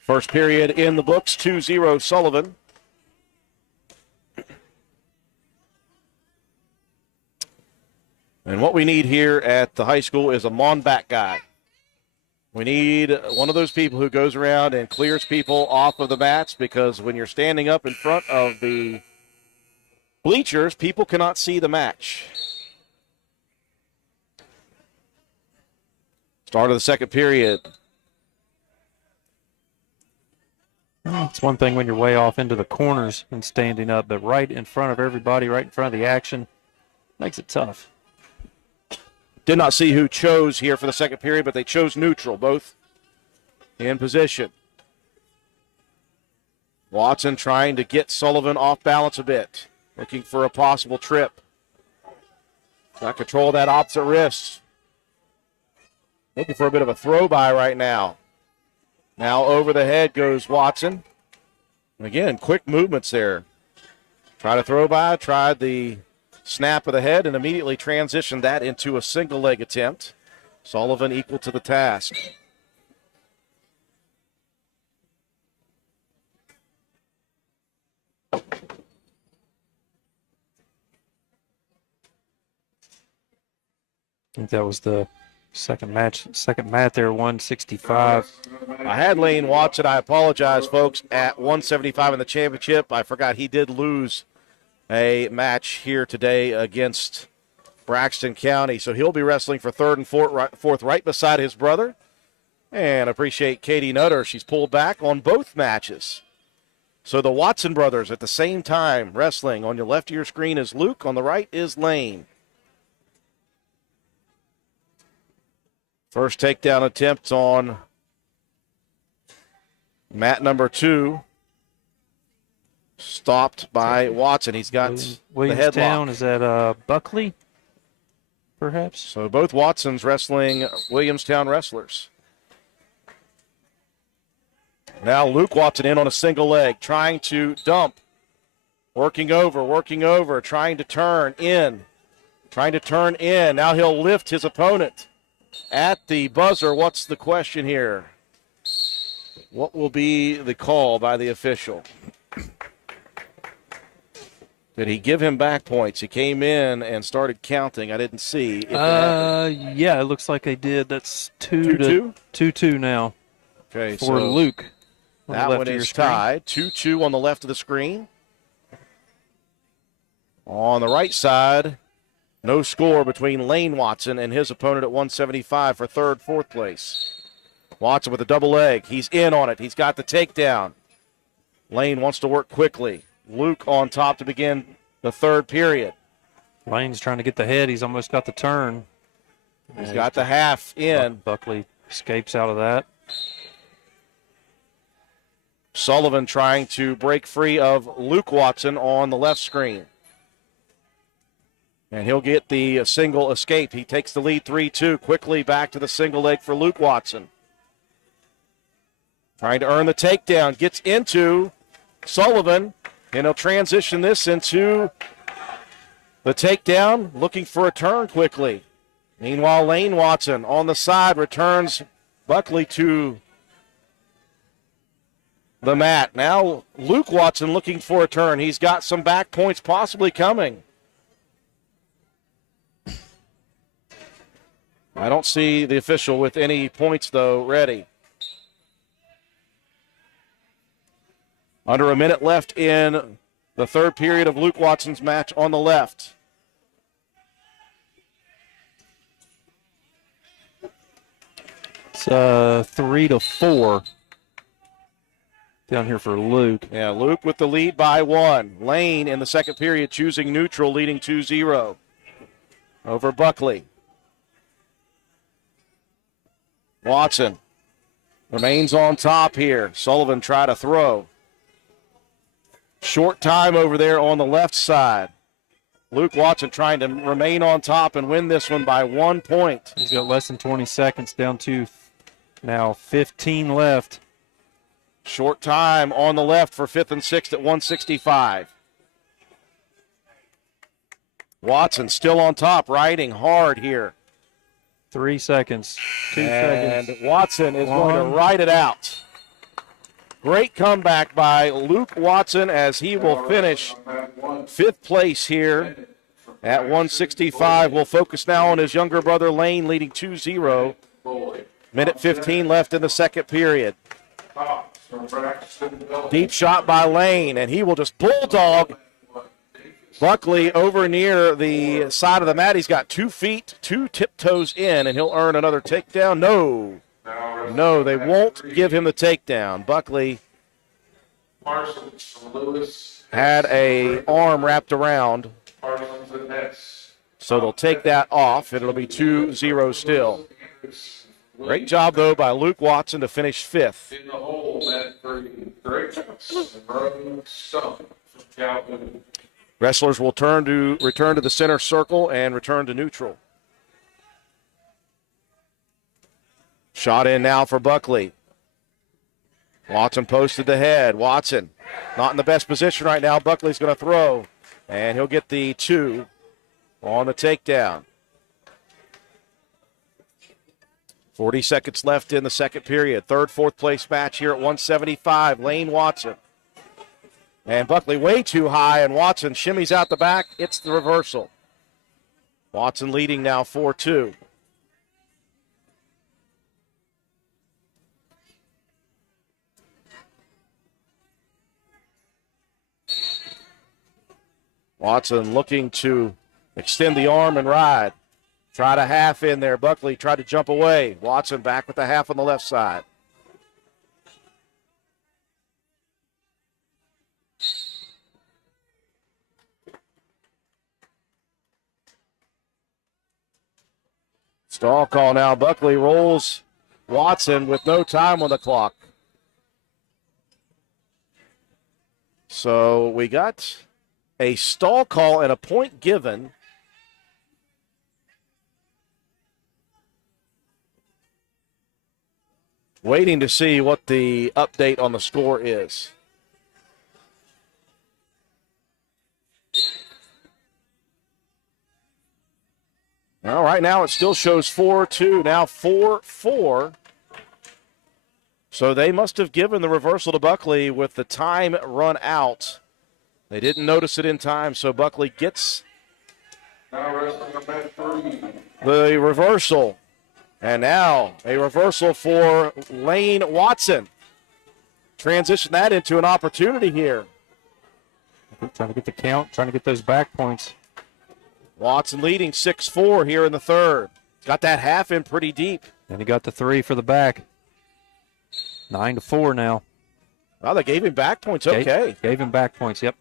First period in the books, 2-0 Sullivan. And what we need here at the high school is a mon-back guy. We need one of those people who goes around and clears people off of the mats, because when you're standing up in front of the bleachers, people cannot see the match. Start of the second period. It's one thing when you're way off into the corners and standing up, but right in front of everybody, right in front of the action, makes it tough. Did not see who chose here for the second period, but they chose neutral, both in position. Watson trying to get Sullivan off balance a bit, looking for a possible trip. Got control of that opposite wrist. Looking for a bit of a throw-by right now. Now over the head goes Watson. Again, quick movements there. Try to throw by, tried the snap of the head, and immediately transitioned that into a single leg attempt. Sullivan equal to the task. I think that was the second mat there, 165. I had Lane Watson. I apologize, folks, at 175 in the championship. I forgot he did lose a match here today against Braxton County. So he'll be wrestling for third and fourth right beside his brother. And appreciate Katie Nutter. She's pulled back on both matches. So the Watson brothers at the same time wrestling. On your left of your screen is Luke. On the right is Lane. First takedown attempt on mat number 2. Stopped by Watson. He's got the Williamstown, headlock. is that Buckley, perhaps? So both Watsons wrestling Williamstown wrestlers. Now Luke Watson in on a single leg, trying to dump. Working over, trying to turn in. Now he'll lift his opponent. At the buzzer, what's the question here? What will be the call by the official? Did he give him back points? He came in and started counting. I didn't see. Yeah, it looks like they did. That's 2-2 now. Okay, for so Luke. That one is tied. 2-2 on the left of the screen. On the right side, no score between Lane Watson and his opponent at 175 for third, fourth place. Watson with a double leg. He's in on it. He's got the takedown. Lane wants to work quickly. Luke on top to begin the third period. Lane's trying to get the head. He's almost got the turn. He's got the half in. Buckley escapes out of that. Sullivan trying to break free of Luke Watson on the left screen. And he'll get the single escape. He takes the lead 3-2. Quickly back to the single leg for Luke Watson. Trying to earn the takedown. Gets into Sullivan. And he'll transition this into the takedown. Looking for a turn quickly. Meanwhile, Lane Watson on the side returns Buckley to the mat. Now Luke Watson looking for a turn. He's got some back points possibly coming. I don't see the official with any points, though, ready. Under a minute left in the third period of Luke Watson's match on the left. 3-4 down here for Luke. Yeah, Luke with the lead by 1. Lane in the second period choosing neutral, leading 2-0 over Buckley. Watson remains on top here. Sullivan try to throw. Short time over there on the left side. Luke Watson trying to remain on top and win this one by 1 point. He's got less than 20 seconds, down to now 15 left. Short time on the left for 5th and 6th at 165. Watson still on top, riding hard here. 3 seconds, 2 seconds. And Watson is going to ride it out. Great comeback by Luke Watson as he will finish 5th place here at 165. We'll focus now on his younger brother Lane leading 2-0. Minute 15 left in the second period. Deep shot by Lane, and he will just bulldog Buckley over near the side of the mat. He's got 2 feet, 2 tiptoes in, and he'll earn another takedown. No, they won't give him the takedown. Buckley had a arm wrapped around, so they'll take that off, and it'll be 2-0 still. Great job, though, by Luke Watson to finish 5th. In the hole, that great Roane from Calhoun. Wrestlers will return to the center circle and return to neutral. Shot in now for Buckley. Watson posted the head. Watson not in the best position right now. Buckley's going to throw, and he'll get the 2 on the takedown. 40 seconds left in the second period. 3rd, 4th place match here at 175. Lane Watson. And Buckley way too high, and Watson shimmies out the back. It's the reversal. Watson leading now 4-2. Watson looking to extend the arm and ride. Tried a half in there. Buckley tried to jump away. Watson back with the half on the left side. Stall call now. Buckley rolls Watson with no time on the clock. So we got a stall call and a point given. Waiting to see what the update on the score is. Well, right now it still shows 4-2, now 4-4. So they must have given the reversal to Buckley with the time run out. They didn't notice it in time, so Buckley gets the reversal. And now a reversal for Lane Watson. Transition that into an opportunity here. Trying to get the count, trying to get those back points. Watson leading 6-4 here in the third. Got that half in pretty deep. And he got the 3 for the back. 9-4 now. Well, they gave him back points. Okay. Gave him back points, yep.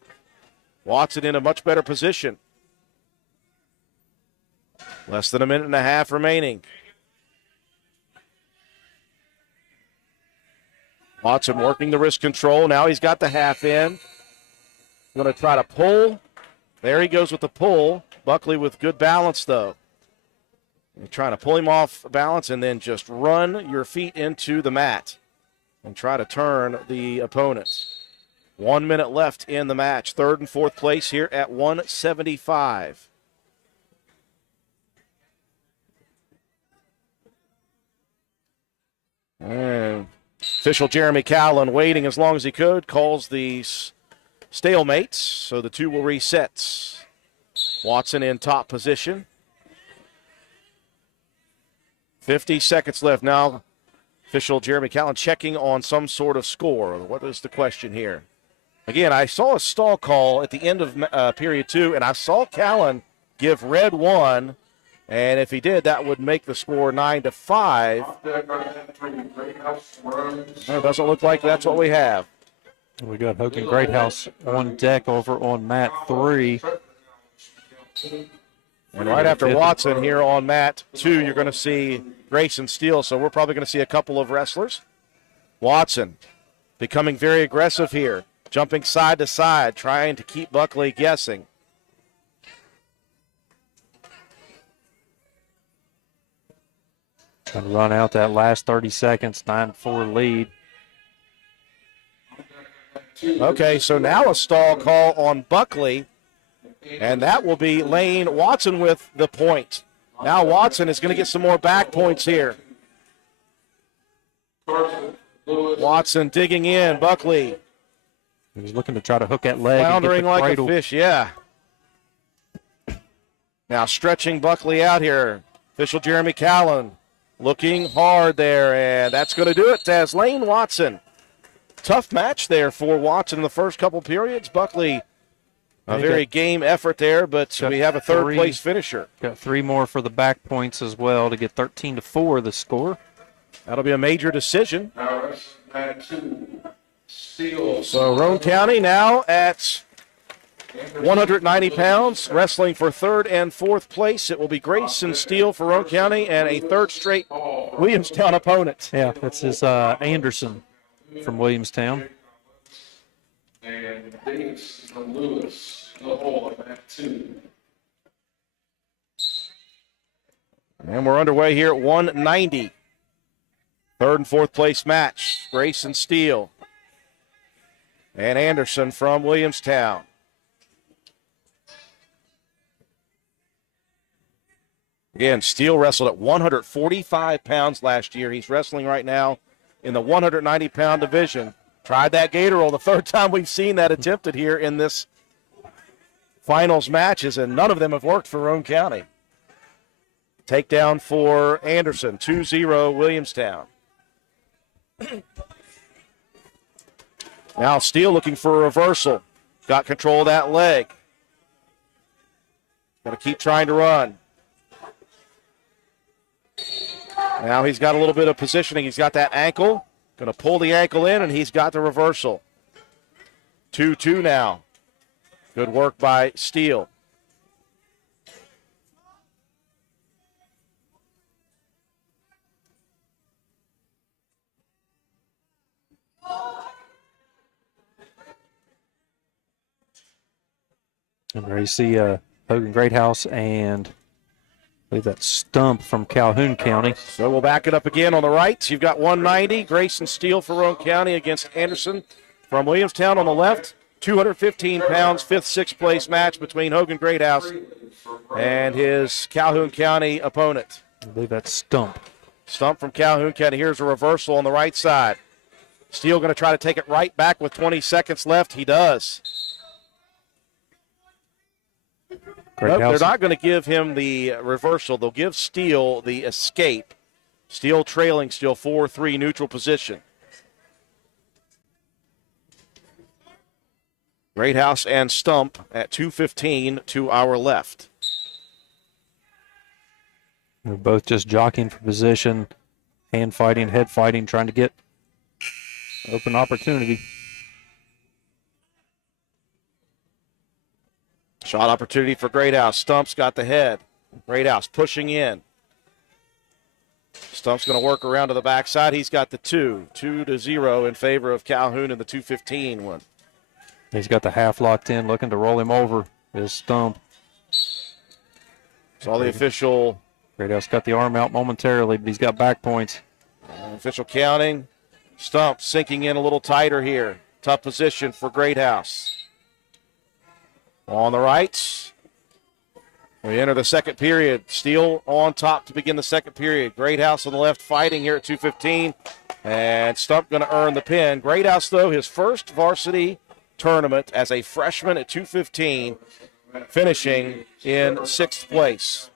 Watson in a much better position. Less than a minute and a half remaining. Watson working the wrist control. Now he's got the half in. Going to try to pull. There he goes with the pull. Buckley with good balance, though. You're trying to pull him off balance and then just run your feet into the mat and try to turn the opponent. 1 minute left in the match. 3rd and 4th place here at 175. And official Jeremy Callan waiting as long as he could, calls the stalemates, so the 2 will reset. Watson in top position. 50 seconds left now. Official Jeremy Callan checking on some sort of score. What is the question here? Again, I saw a stall call at the end of period 2, and I saw Callan give red 1 And if he did, that would make the score 9-5. No, it doesn't look like that's what we have. We got Hogan Greathouse on deck over on mat 3. And right after Watson here on mat 2, you're going to see Grayson Steele. So we're probably going to see a couple of wrestlers. Watson becoming very aggressive here, jumping side to side, trying to keep Buckley guessing. Trying to run out that last 30 seconds, 9-4 lead. Okay, so now a stall call on Buckley, and that will be Lane Watson with the point. Now Watson is going to get some more back points here. Watson digging in, Buckley. He's looking to try to hook that leg. Floundering like cradle. a fish, yeah. Now stretching Buckley out here. Official Jeremy Callan looking hard there, and that's going to do it as Lane Watson. Tough match there for Watson in the first couple periods. Buckley, a very game effort there, but we have a third-place finisher. Got 3 more for the back points as well to get 13-4 the score. That'll be a major decision. So Roane County now at 190 pounds, wrestling for third and fourth place. It will be Grayson Steele for Roane County and a third straight Williamstown opponent. Yeah, that's his Anderson from Williamstown. And Davis from Lewis, the hole at mat 2. And we're underway here at 190. Third and fourth place match. Grayson Steele and Anderson from Williamstown. Again, Steele wrestled at 145 pounds last year. He's wrestling right now in the 190-pound division. Tried that gator roll, the third time we've seen that attempted here in this finals matches, and none of them have worked for Roane County. Takedown for Anderson, 2-0 Williamstown. Now Steele looking for a reversal. Got control of that leg. Got to keep trying to run. Now he's got a little bit of positioning. He's got that ankle. Going to pull the ankle in, and he's got the reversal. 2-2 now. Good work by Steele. And there you see Hogan Greathouse and I believe that's Stump from Calhoun County. So we'll back it up again on the right. You've got 190, Grayson Steele for Roane County against Anderson from Williamstown on the left. 215 pounds, fifth, sixth place match between Hogan Greathouse and his Calhoun County opponent. I believe that's Stump. Stump from Calhoun County. Here's a reversal on the right side. Steele going to try to take it right back with 20 seconds left. He does. Nope, they're not going to give him the reversal. They'll give Steele the escape. Steele trailing, still 4-3 neutral position. Greathouse and Stump at 2:15 to our left. They're both just jockeying for position, hand fighting, head fighting, trying to get open opportunity. Shot opportunity for Greathouse. Stump's got the head. Greathouse pushing in. Stump's going to work around to the backside. He's got the 2-0 in favor of Calhoun in the 2:15 one. He's got the half locked in, looking to roll him over. Is Stump. Saw the official. Greathouse got the arm out momentarily, but he's got back points. Official counting. Stump sinking in a little tighter here. Tough position for Greathouse. On the right, we enter the second period. Steele on top to begin the second period. Greathouse on the left fighting here at 2:15. And Stump going to earn the pin. Greathouse, though, his first varsity tournament as a freshman at 2:15, finishing in sixth place.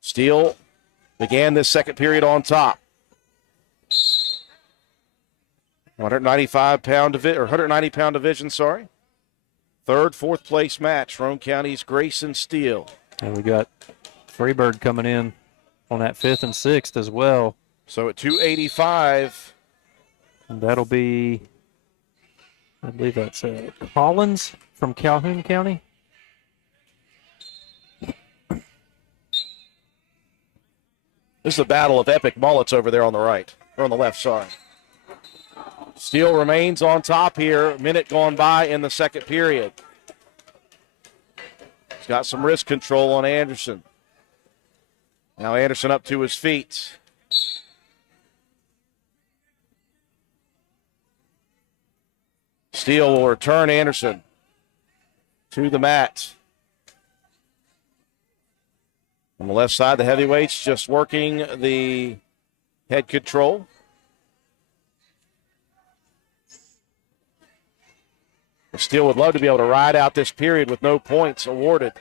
Steele began this second period on top. 190-pound division, sorry. Third, fourth place match, Roane County's Grayson Steele. And we got Freebird coming in on that 5th and 6th as well. So at 285. And that'll be, I believe that's Collins from Calhoun County. This is a battle of epic mullets over there on the right, or on the left, sorry. Steele remains on top here, minute gone by in the second period. He's got some wrist control on Anderson. Now Anderson up to his feet. Steele will return Anderson to the mat. On the left side, the heavyweights just working the head control. Steele would love to be able to ride out this period with no points awarded.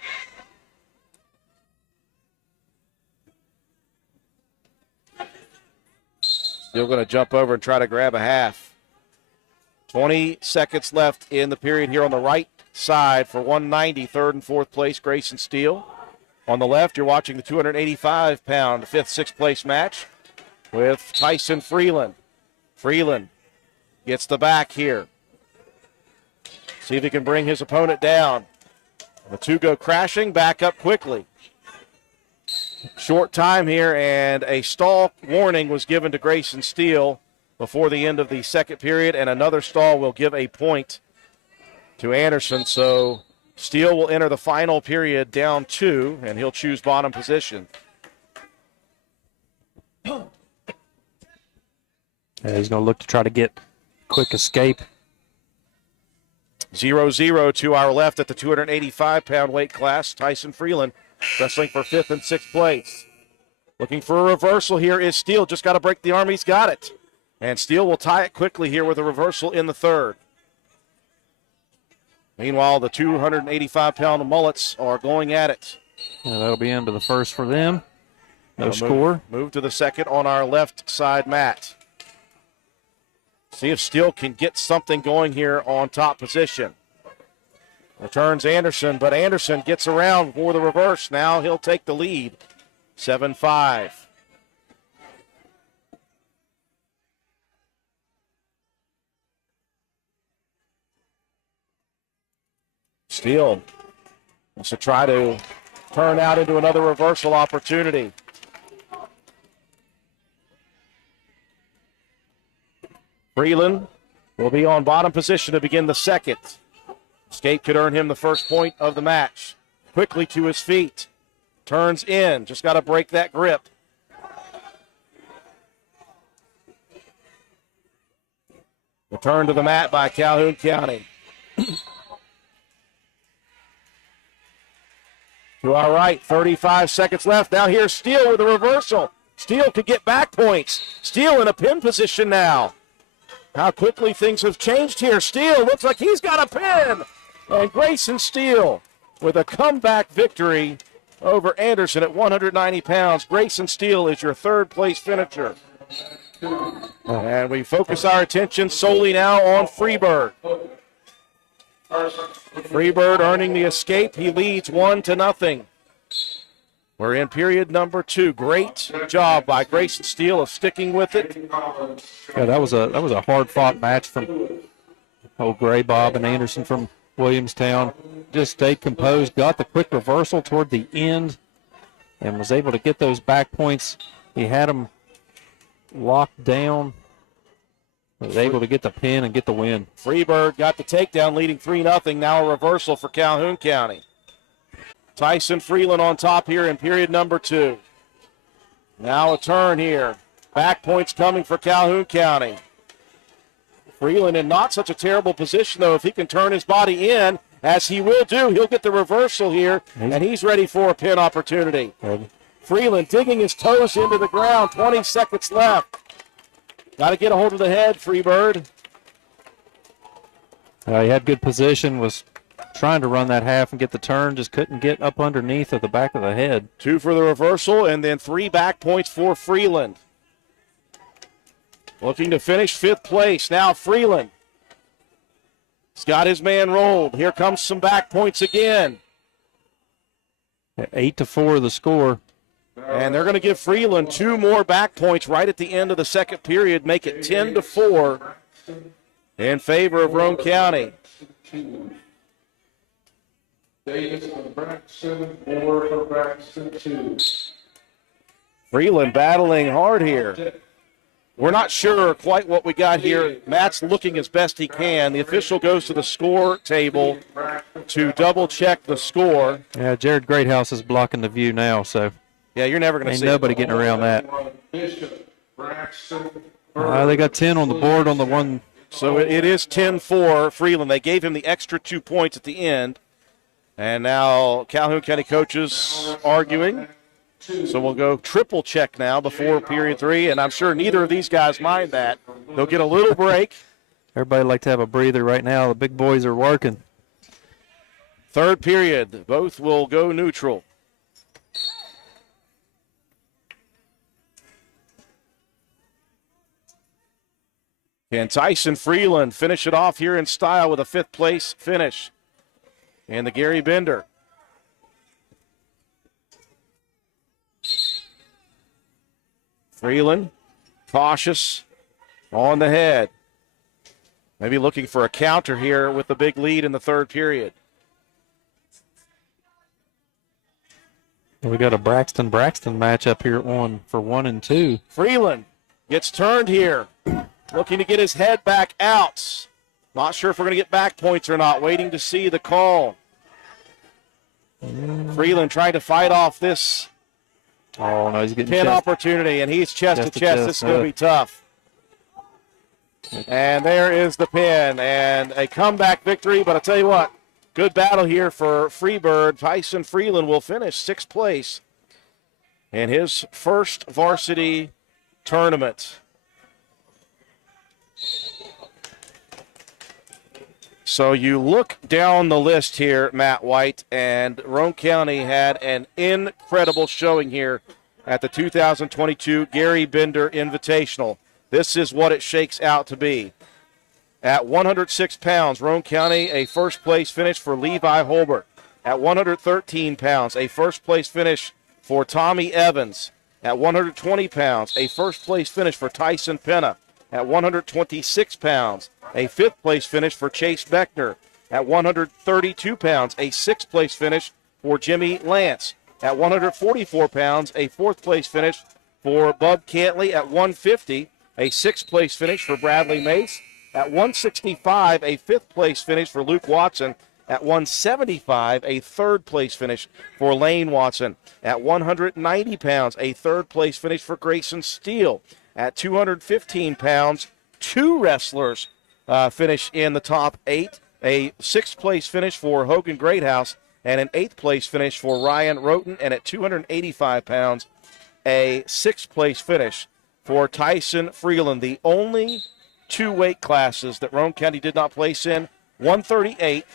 Steele going to jump over and try to grab a half. 20 seconds left in the period here on the right side for 190, third and fourth place, Grayson Steele. On the left, you're watching the 285-pound 5th, 6th place match with Tyson Freeland. Freeland gets the back here. See if he can bring his opponent down. The two go crashing, back up quickly. Short time here, and a stall warning was given to Grayson Steele before the end of the second period, and another stall will give a point to Anderson. So Steele will enter the final period down 2, and he'll choose bottom position. He's going to look to try to get quick escape. 0-0 to our left at the 285-pound weight class. Tyson Freeland wrestling for 5th and 6th place. Looking for a reversal here is Steele. Just got to break the arm. He's got it. And Steele will tie it quickly here with a reversal in the third. Meanwhile, the 285-pound mullets are going at it. Yeah, that'll be into the first for them. No score. Move to the second on our left side mat. See if Steele can get something going here on top position. Returns Anderson, but Anderson gets around for the reverse. Now he'll take the lead. 7-5. Steele wants to try to turn out into another reversal opportunity. Freeland will be on bottom position to begin the second. Escape could earn him the first point of the match. Quickly to his feet. Turns in. Just got to break that grip. Return to the mat by Calhoun County. To our right, 35 seconds left. Now here's Steele with a reversal. Steele could get back points. Steele in a pin position now. How quickly things have changed here. Steele looks like he's got a pin. And Grayson Steele with a comeback victory over Anderson at 190 pounds. Grayson Steele is your third place finisher. And we focus our attention solely now on Freebird. Freebird earning the escape. He leads 1-0. We're in period number 2. Great job by Grayson Steele of sticking with it. Yeah, that was a hard-fought match from old Gray Bob and Anderson from Williamstown. Just stayed composed, got the quick reversal toward the end, and was able to get those back points. He had them locked down. Was able to get the pin and get the win. Freebird got the takedown, leading 3-0. Now a reversal for Calhoun County. Tyson Freeland on top here in period number 2. Now a turn here. Back points coming for Calhoun County. Freeland in not such a terrible position, though. If he can turn his body in, as he will do, he'll get the reversal here, and he's ready for a pin opportunity. Freeland digging his toes into the ground. 20 seconds left. Got to get a hold of the head, Freebird. He had good position, was trying to run that half and get the turn, just couldn't get up underneath of the back of the head. 2 for the reversal, and then 3 back points for Freeland. Looking to finish 5th place. Now Freeland He's got his man rolled. Here comes some back points again. 8-4 the score. And they're going to give Freeland 2 more back points right at the end of the second period, make it 10-4 in favor of Roane County. Davis for Braxton, Moore for Braxton, 2. Freeland battling hard here. We're not sure quite what we got here. Matt's looking as best he can. The official goes to the score table to double-check the score. Yeah, Jared Greathouse is blocking the view now, so yeah, you're never going to see nobody getting around that. They got 10 on the board on the one. So it is 10-4 Freeland. They gave him the extra 2 points at the end. And now Calhoun County coaches arguing. So we'll go triple check now before period 3, and I'm sure neither of these guys mind that. They'll get a little break. Everybody like to have a breather right now. The big boys are working. Third period, both will go neutral. Can Tyson Freeland finish it off here in style with a 5th place finish? And the Garry Bender. Freeland, cautious, on the head. Maybe looking for a counter here with the big lead in the third period. We got a Braxton matchup here for 1 and 2. Freeland gets turned here, looking to get his head back out. Not sure if we're going to get back points or not, waiting to see the call. Freeland trying to fight off this Oh, no, he's getting pin opportunity, and he's chest to chest. This is going to be tough. And there is the pin, and a comeback victory. But I'll tell you what, good battle here for Freebird. Tyson Freeland will finish 6th place in his first varsity tournament. So you look down the list here, Matt White, and Roane County had an incredible showing here at the 2022 Garry Bender Invitational. This is what it shakes out to be. At 106 pounds, Roane County, a first-place finish for Levi Holbert. At 113 pounds, a first-place finish for Tommy Evans. At 120 pounds, a first-place finish for Tyson Penna. At 126 pounds, a 5th place finish for Chase Beckner. At 132 pounds, a 6th place finish for Jimmy Lance. At 144 pounds, a 4th place finish for Bub Cantley. At 150, a 6th place finish for Bradley Mace. At 165, a 5th place finish for Luke Watson. At 175, a 3rd place finish for Lane Watson. At 190 pounds, a 3rd place finish for Grayson Steele. At 215 pounds, 2 wrestlers finish in the top 8. A 6th place finish for Hogan Greathouse and an 8th place finish for Ryan Roten. And at 285 pounds, a 6th place finish for Tyson Freeland. The only 2 weight classes that Roane County did not place in, 138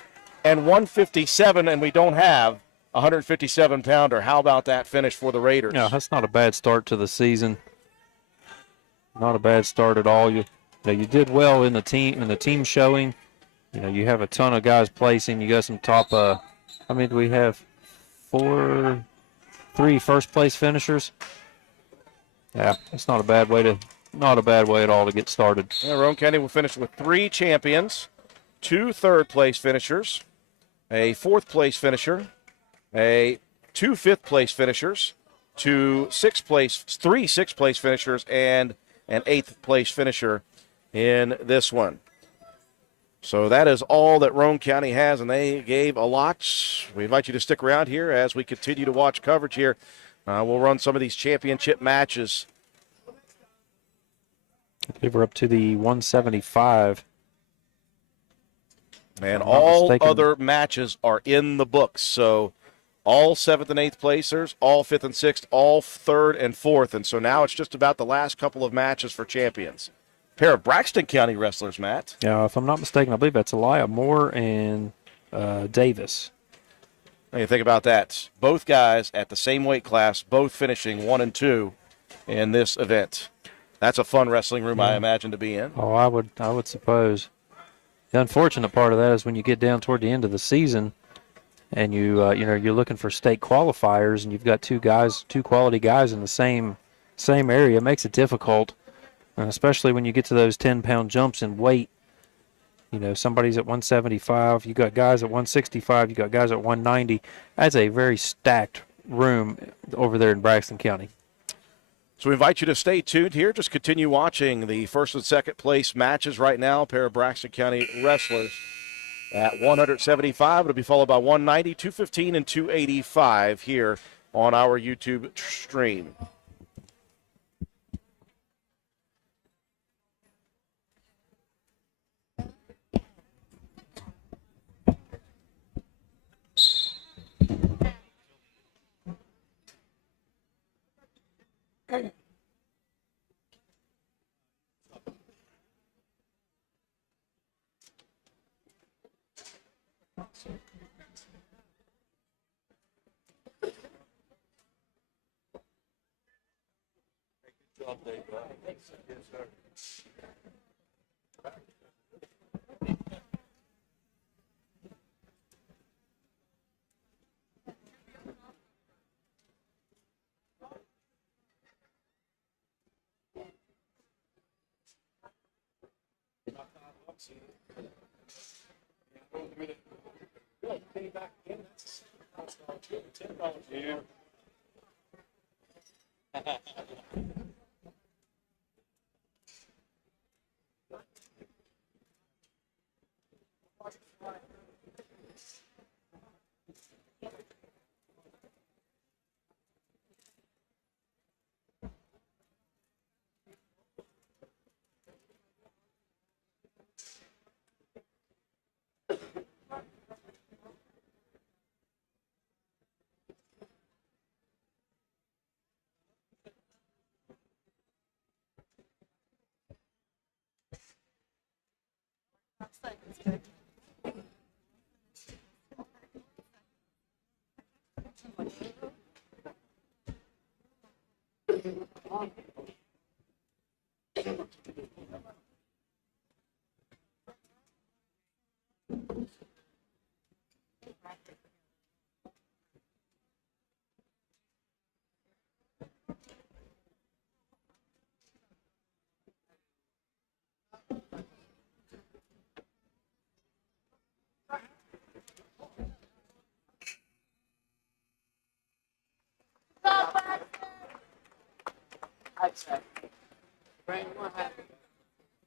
and 157, and we don't have a 157-pounder. How about that finish for the Raiders? No, that's not a bad start to the season. Not a bad start at all. You did well in the team showing. You have a ton of guys placing. You got some top. How many do we have? 3 first place finishers. Yeah, it's not a bad way at all to get started. Yeah, Roane County will finish with 3 champions, 2 3rd place finishers, a 4th place finisher, 2 5th place finishers, 3 6th place finishers, and an 8th place finisher in this one. So that is all that Roane County has, and they gave a lot. We invite you to stick around here as we continue to watch coverage here. We'll run some of these championship matches. I believe we're up to the 175. And all other matches are in the books. So all 7th and 8th placers, all 5th and 6th, all 3rd and 4th. And so now it's just about the last couple of matches for champions. Pair of Braxton County wrestlers, Matt. Yeah, if I'm not mistaken, I believe that's Elijah Moore and Davis. What do you think about that? Both guys at the same weight class, both finishing 1 and 2 in this event. That's a fun wrestling room, I imagine, to be in. Oh, I would suppose. The unfortunate part of that is when you get down toward the end of the season, and you're looking for state qualifiers, and you've got two quality guys in the same area. It makes it difficult, and especially when you get to those 10-pound jumps in weight. Somebody's at 175. You got guys at 165. You got guys at 190. That's a very stacked room over there in Braxton County. So we invite you to stay tuned here. Just continue watching the first and second place matches right now. A pair of Braxton County wrestlers at 175. It'll be followed by 190, 215, and 285 here on our YouTube stream.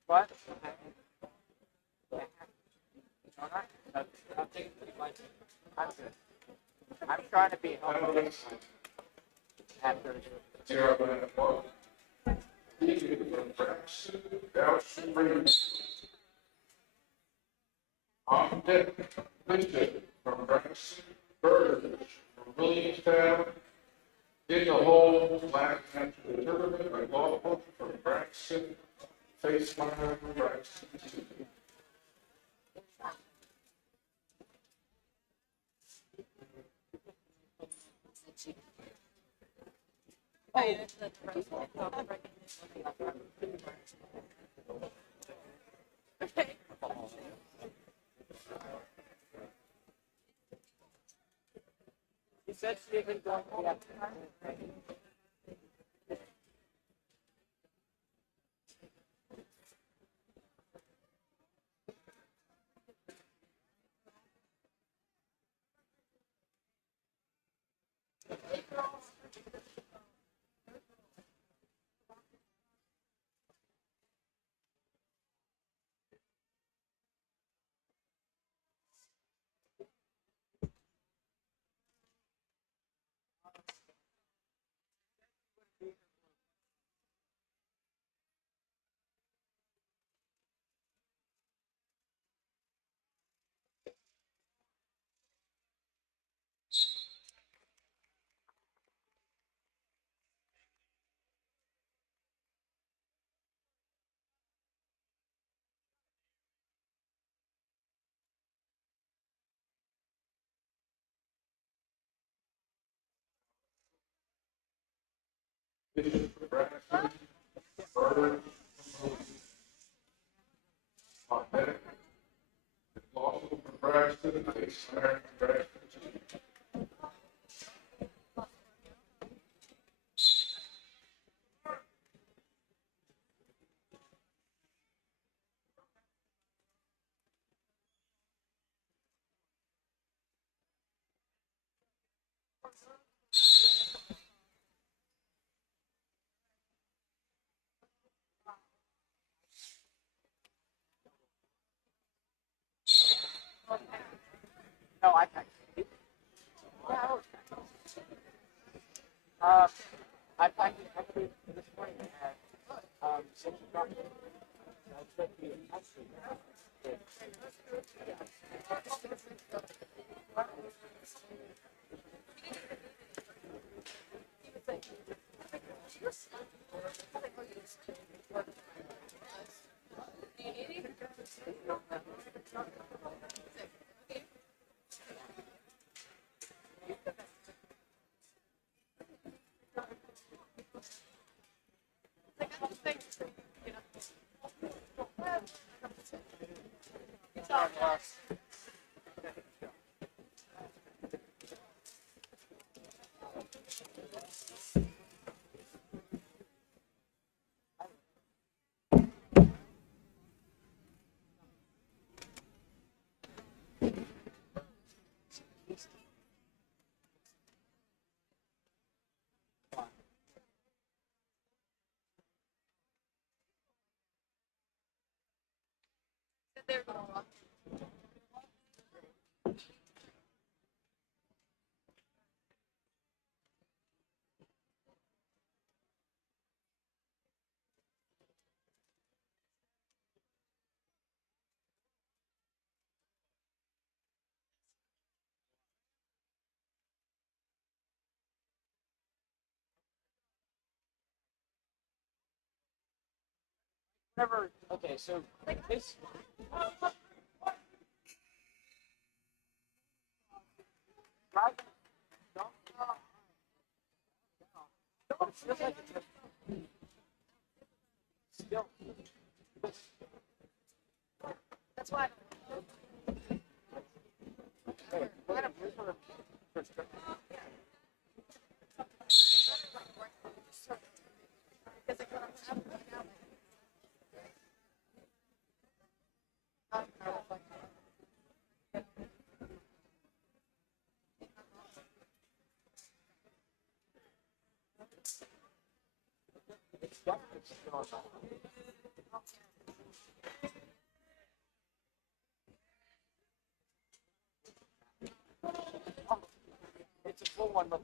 What? I'm trying to be home after. On deck, Bishop from Braxton, Burge from Williamstown, in the hole, last match of the tournament, by Lawful from Braxton, face line from Braxton. He said she didn't go yet. Bishop from Braxton, Burge from Williamstown. On deck, Braxton, Mace, Braxton. No, I packed it. I packed it actually this morning at 6 o'clock. I expect you Whenever, okay, so this. Right? It feels like it's still. That's why. It's a full one, but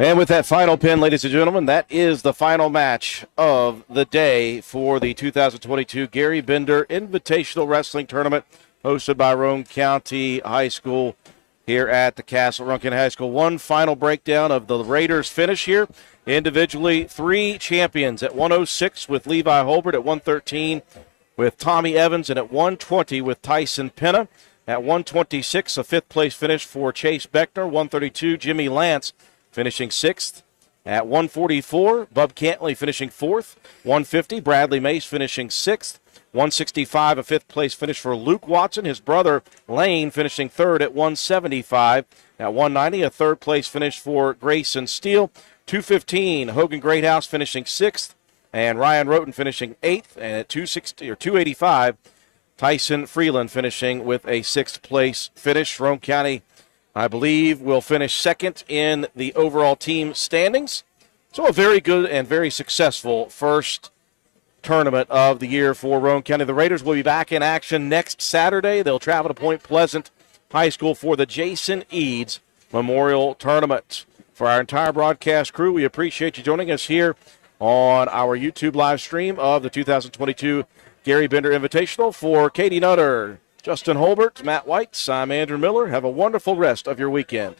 And with that final pin, ladies and gentlemen, that is the final match of the day for the 2022 Garry Bender Invitational Wrestling Tournament hosted by Roane County High School here at the Castle. Roane County High School. One final breakdown of the Raiders' finish here. Individually, 3 champions at 106 with Levi Holbert, at 113 with Tommy Evans, and at 120 with Tyson Penna. At 126, a 5th place finish for Chase Beckner. 132, Jimmy Lance finishing 6th. At 144, Bub Cantley finishing 4th. 150, Bradley Mace finishing 6th. 165, a 5th place finish for Luke Watson. His brother Lane finishing 3rd at 175. At 190, a 3rd place finish for Grayson Steele. 215, Hogan Greathouse finishing 6th. And Ryan Roten finishing 8th. And at 285, Tyson Freeland finishing with a 6th place finish. Roane County, I believe, will finish 2nd in the overall team standings. So a very good and very successful first tournament of the year for Roane County. The Raiders will be back in action next Saturday. They'll travel to Point Pleasant High School for the Jason Eads Memorial Tournament. For our entire broadcast crew, we appreciate you joining us here on our YouTube live stream of the 2022 Garry Bender Invitational. For Katie Nutter, Justin Holbert, Matt White, I'm Andrew Miller. Have a wonderful rest of your weekend.